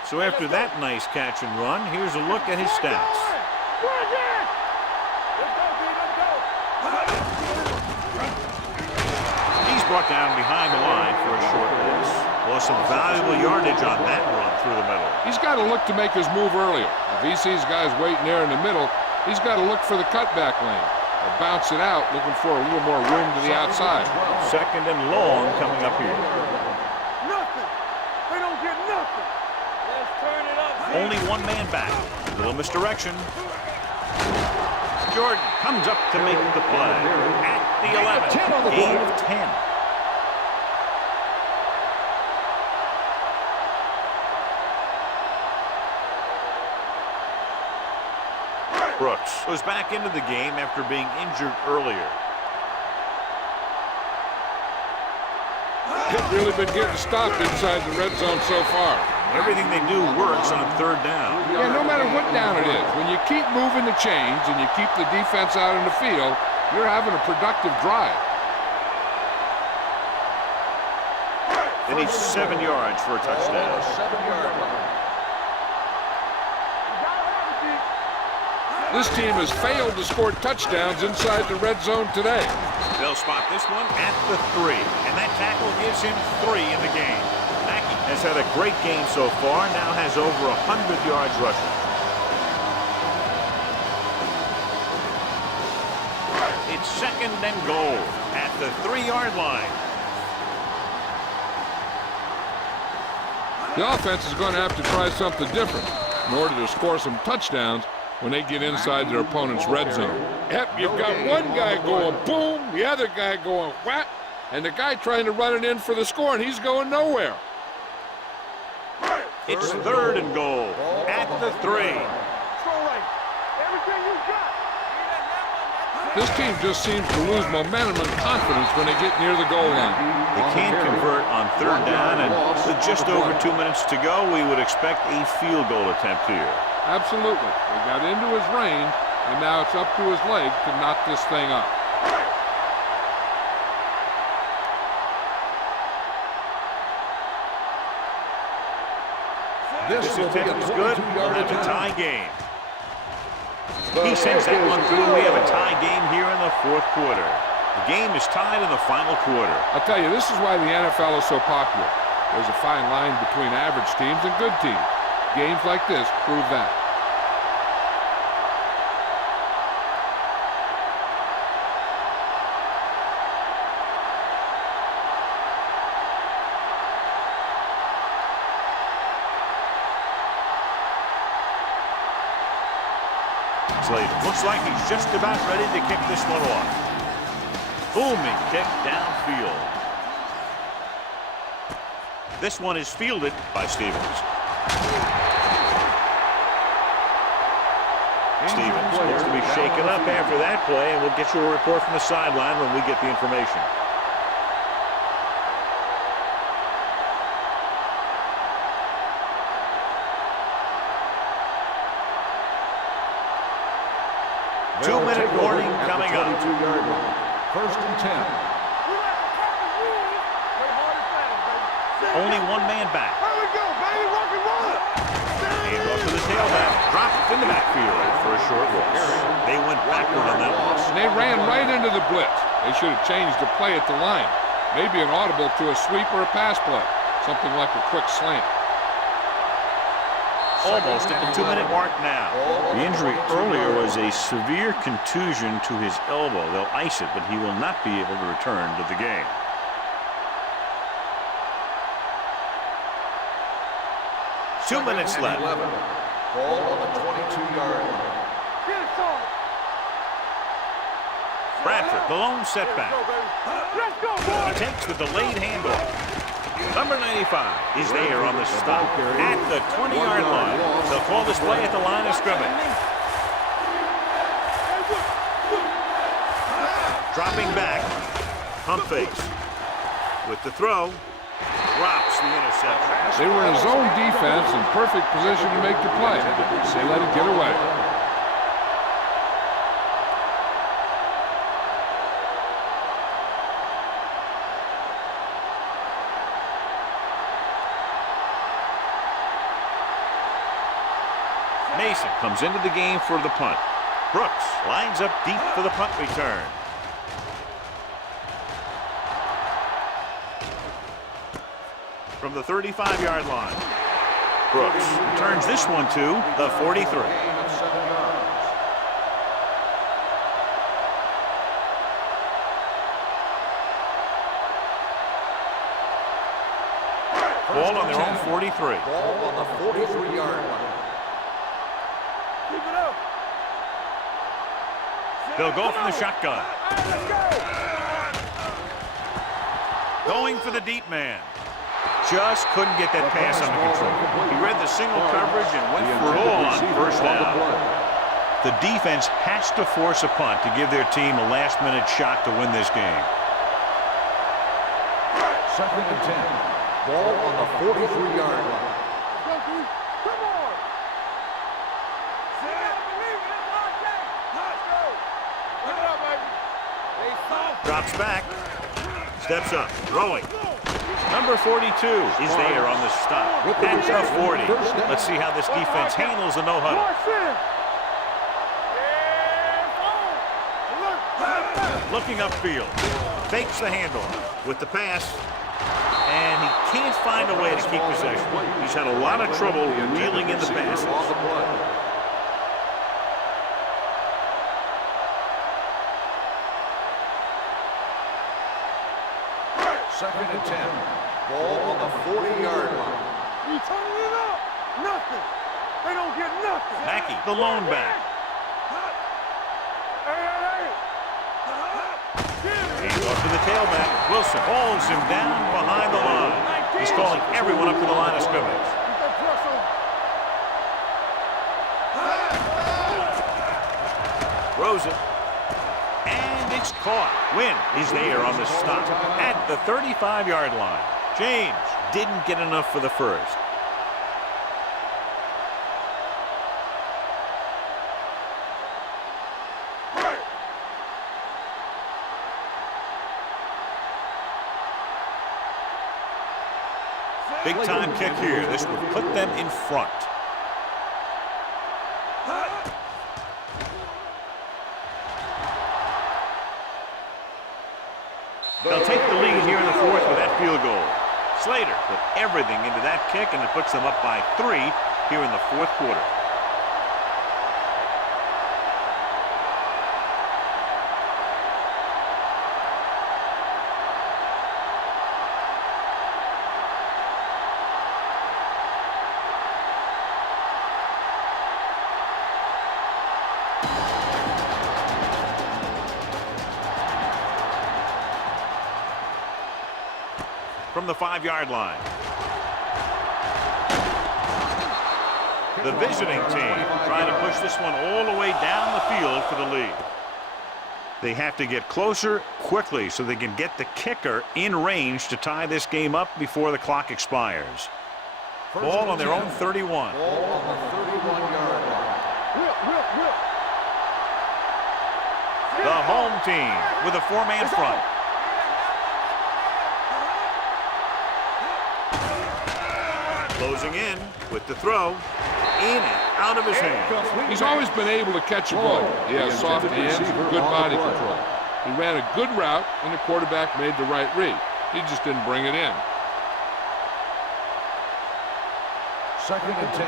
So after that nice catch and run, here's a look at his stats. He's brought down behind the line for a short loss. Lost some valuable yardage on that run through the middle. He's got to look to make his move earlier. If he sees guys waiting there in the middle, he's got to look for the cutback lane or bounce it out, looking for a little more room to the outside. 2nd and long coming up here. Nothing. They don't get nothing. Let's turn it up. Only one man back. Little misdirection. Jordan comes up to make the play. At the 11. Gain of 10. Brooks goes back into the game after being injured earlier. They've really been getting stopped inside the red zone so far. Everything they do works on 3rd down. Yeah, no matter what down it is, when you keep moving the chains and you keep the defense out in the field, you're having a productive drive. They need 7 yards for a touchdown. 7-yard line. This team has failed to score touchdowns inside the red zone today. They'll spot this one at the 3, and that tackle gives him 3 in the game. Acme has had a great game so far, now has over 100 yards rushing. It's 2nd and goal at the 3-yard line. The offense is going to have to try something different in order to score some touchdowns when they get inside their opponent's red zone. Yep, you've got one guy going boom, the other guy going whack, and the guy trying to run it in for the score, and he's going nowhere. It's 3rd and goal at the 3. Everything you got. This team just seems to lose momentum and confidence when they get near the goal line. They can't convert on 3rd down, and with just over 2 minutes to go, we would expect a field goal attempt here. Absolutely. They got into his range, and now it's up to his leg to knock this thing up. This attempt is good. We'll have a tie game. He sends that one through, and we have a tie game here in the 4th quarter. The game is tied in the final quarter. I'll tell you, this is why the NFL is so popular. There's a fine line between average teams and good teams. Games like this prove that. Looks like he's just about ready to kick this one off. Booming kick downfield. This one is fielded by Stevens. Stevens looks to be shaken up after that play, and we'll get you a report from the sideline when we get the information. Two-minute warning coming up. 22-yard line. 1st and 10. Only one man back. Here we go, baby. Rock and roll. And off to the tailback. Dropped in the backfield for a short loss. They went backward on that loss. And they ran right into the blitz. They should have changed the play at the line. Maybe an audible to a sweep or a pass play. Something like a quick slant. Almost at the 2-minute mark now. The injury earlier was a severe contusion to his elbow. They'll ice it, but he will not be able to return to the game. Two minutes left. Ball on the 22-yard line. Get it, son. Bradford, the lone setback. Let's go, boys. He takes the delayed handoff. Number 95 is there on the stop at the 20-yard line. They'll call this play at the line of scrimmage. Dropping back, pump fakes. With the throw, drops the interception. They were in zone defense in perfect position to make the play. They let it get away. Mason comes into the game for the punt. Brooks lines up deep for the punt return. From the 35-yard line, Brooks returns this one to the 43. Ball on their own 43. Ball on the 43-yard line. Keep it up. They'll go from the shotgun. Going for the deep man. Just couldn't get that pass under control. He read the single coverage and went for it all on first down. The defense has to force a punt to give their team a last-minute shot to win this game. 2nd and 10. Ball on the 43-yard line. Come on. Drops back. Steps up. Throwing. Number 42 is there on the stop. At the 40. Let's see how this defense handles the no-huddle. Looking upfield. Fakes the handoff with the pass. And he can't find a way to keep possession. He's had a lot of trouble dealing in the passes. 2nd and 10. Ball on the 40-yard line. You turning it up? Nothing. They don't get nothing. Mackey, the lone back. Hands off to the tailback. Wilson holds him down behind the line. He's calling everyone up to the line of scrimmage. Throws it. And it's caught. Wynn is there on the stop at the 35-yard line. James didn't get enough for the first. Big-time kick here. This would put them in front. They'll take the lead here in the fourth with that field goal. Slater put everything into that kick, and it puts them up by 3 here in the fourth quarter. From the 5-yard line. The visiting team trying to push this one all the way down the field for the lead. They have to get closer quickly so they can get the kicker in range to tie this game up before the clock expires. Ball on their own 31. Ball on the 31-yard line. The home team with a 4-man front. Closing in with the throw. In and out of his hands. He's always been able to catch a ball. He has soft hands and good body control. He ran a good route, and the quarterback made the right read. He just didn't bring it in. 2nd and 10.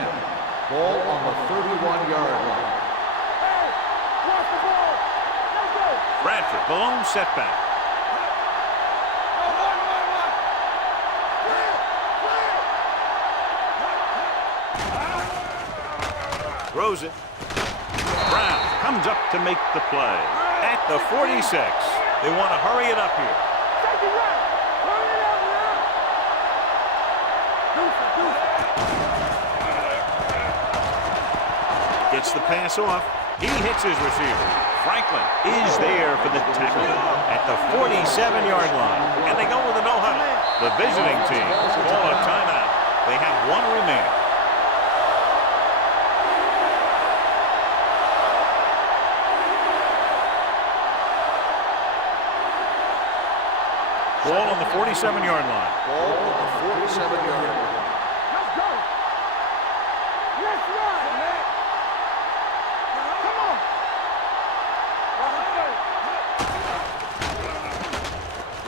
Ball on the 31-yard line. Bradford, the lone setback. Throws it. Brown comes up to make the play. At the 46. They want to hurry it up here. Gets the pass off. He hits his receiver. Franklin is there for the tackle at the 47-yard line. And they go with a no-huddle. The visiting team call a timeout. They have one remaining. Ball on the 47-yard line. Ball on the 47-yard line. Let's go. Let's run, man.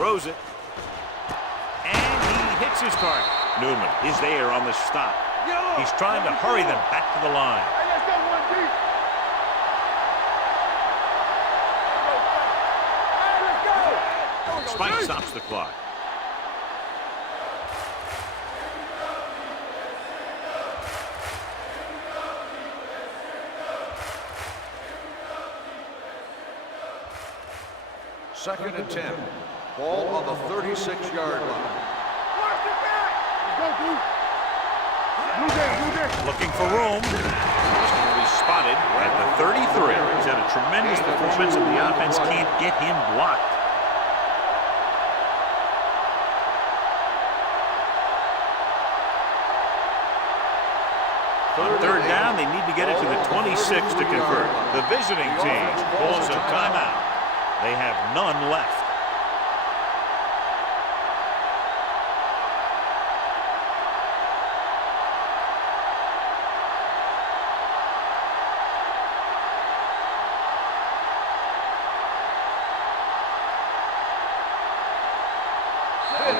Throws it. And he hits his target. Newman is there on the stop. He's trying to hurry them back to the line. Hey, let's go one deep. Hey, let's go. Spike stops the clock. Second and 10. Ball on the 36-yard line. Watch the back. Let's go, dude. Looking for room. He's going to be spotted at the 33. He's had a tremendous performance, and the offense can't get him blocked. On third down, they need to get it to the 26 to convert. The visiting team calls a timeout. They have none left.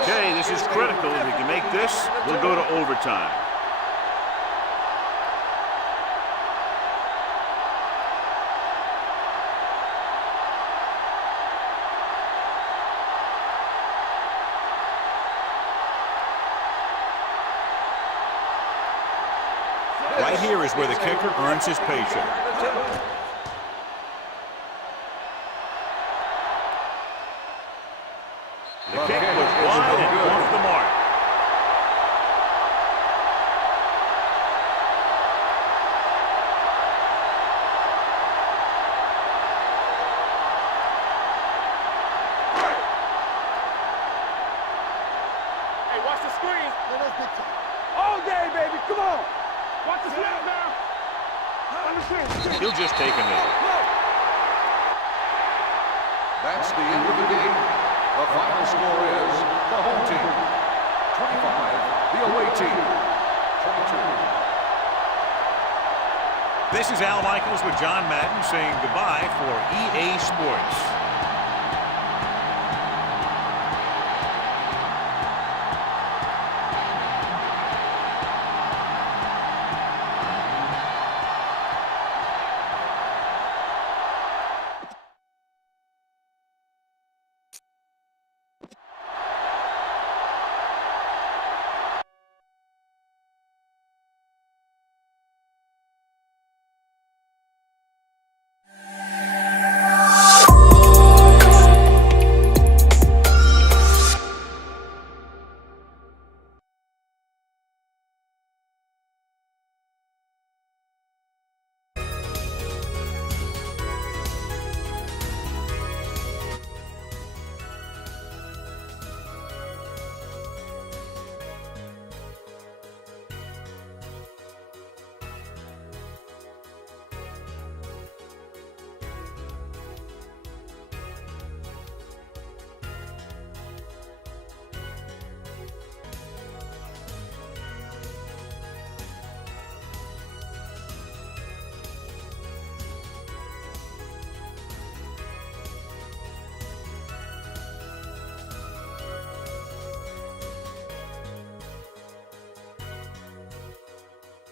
Okay, this is critical. If we can make this, we'll go to overtime. Right here is where the kicker earns his paycheck. The kick was wide and off the mark. Hey, watch the screen. All day, baby. Come on. Watch the snap now. Understand. He'll just take a knee. That's the end of the game. The final score is the home team 25, the away team 22. This is Al Michaels with John Madden saying goodbye for EA Sports.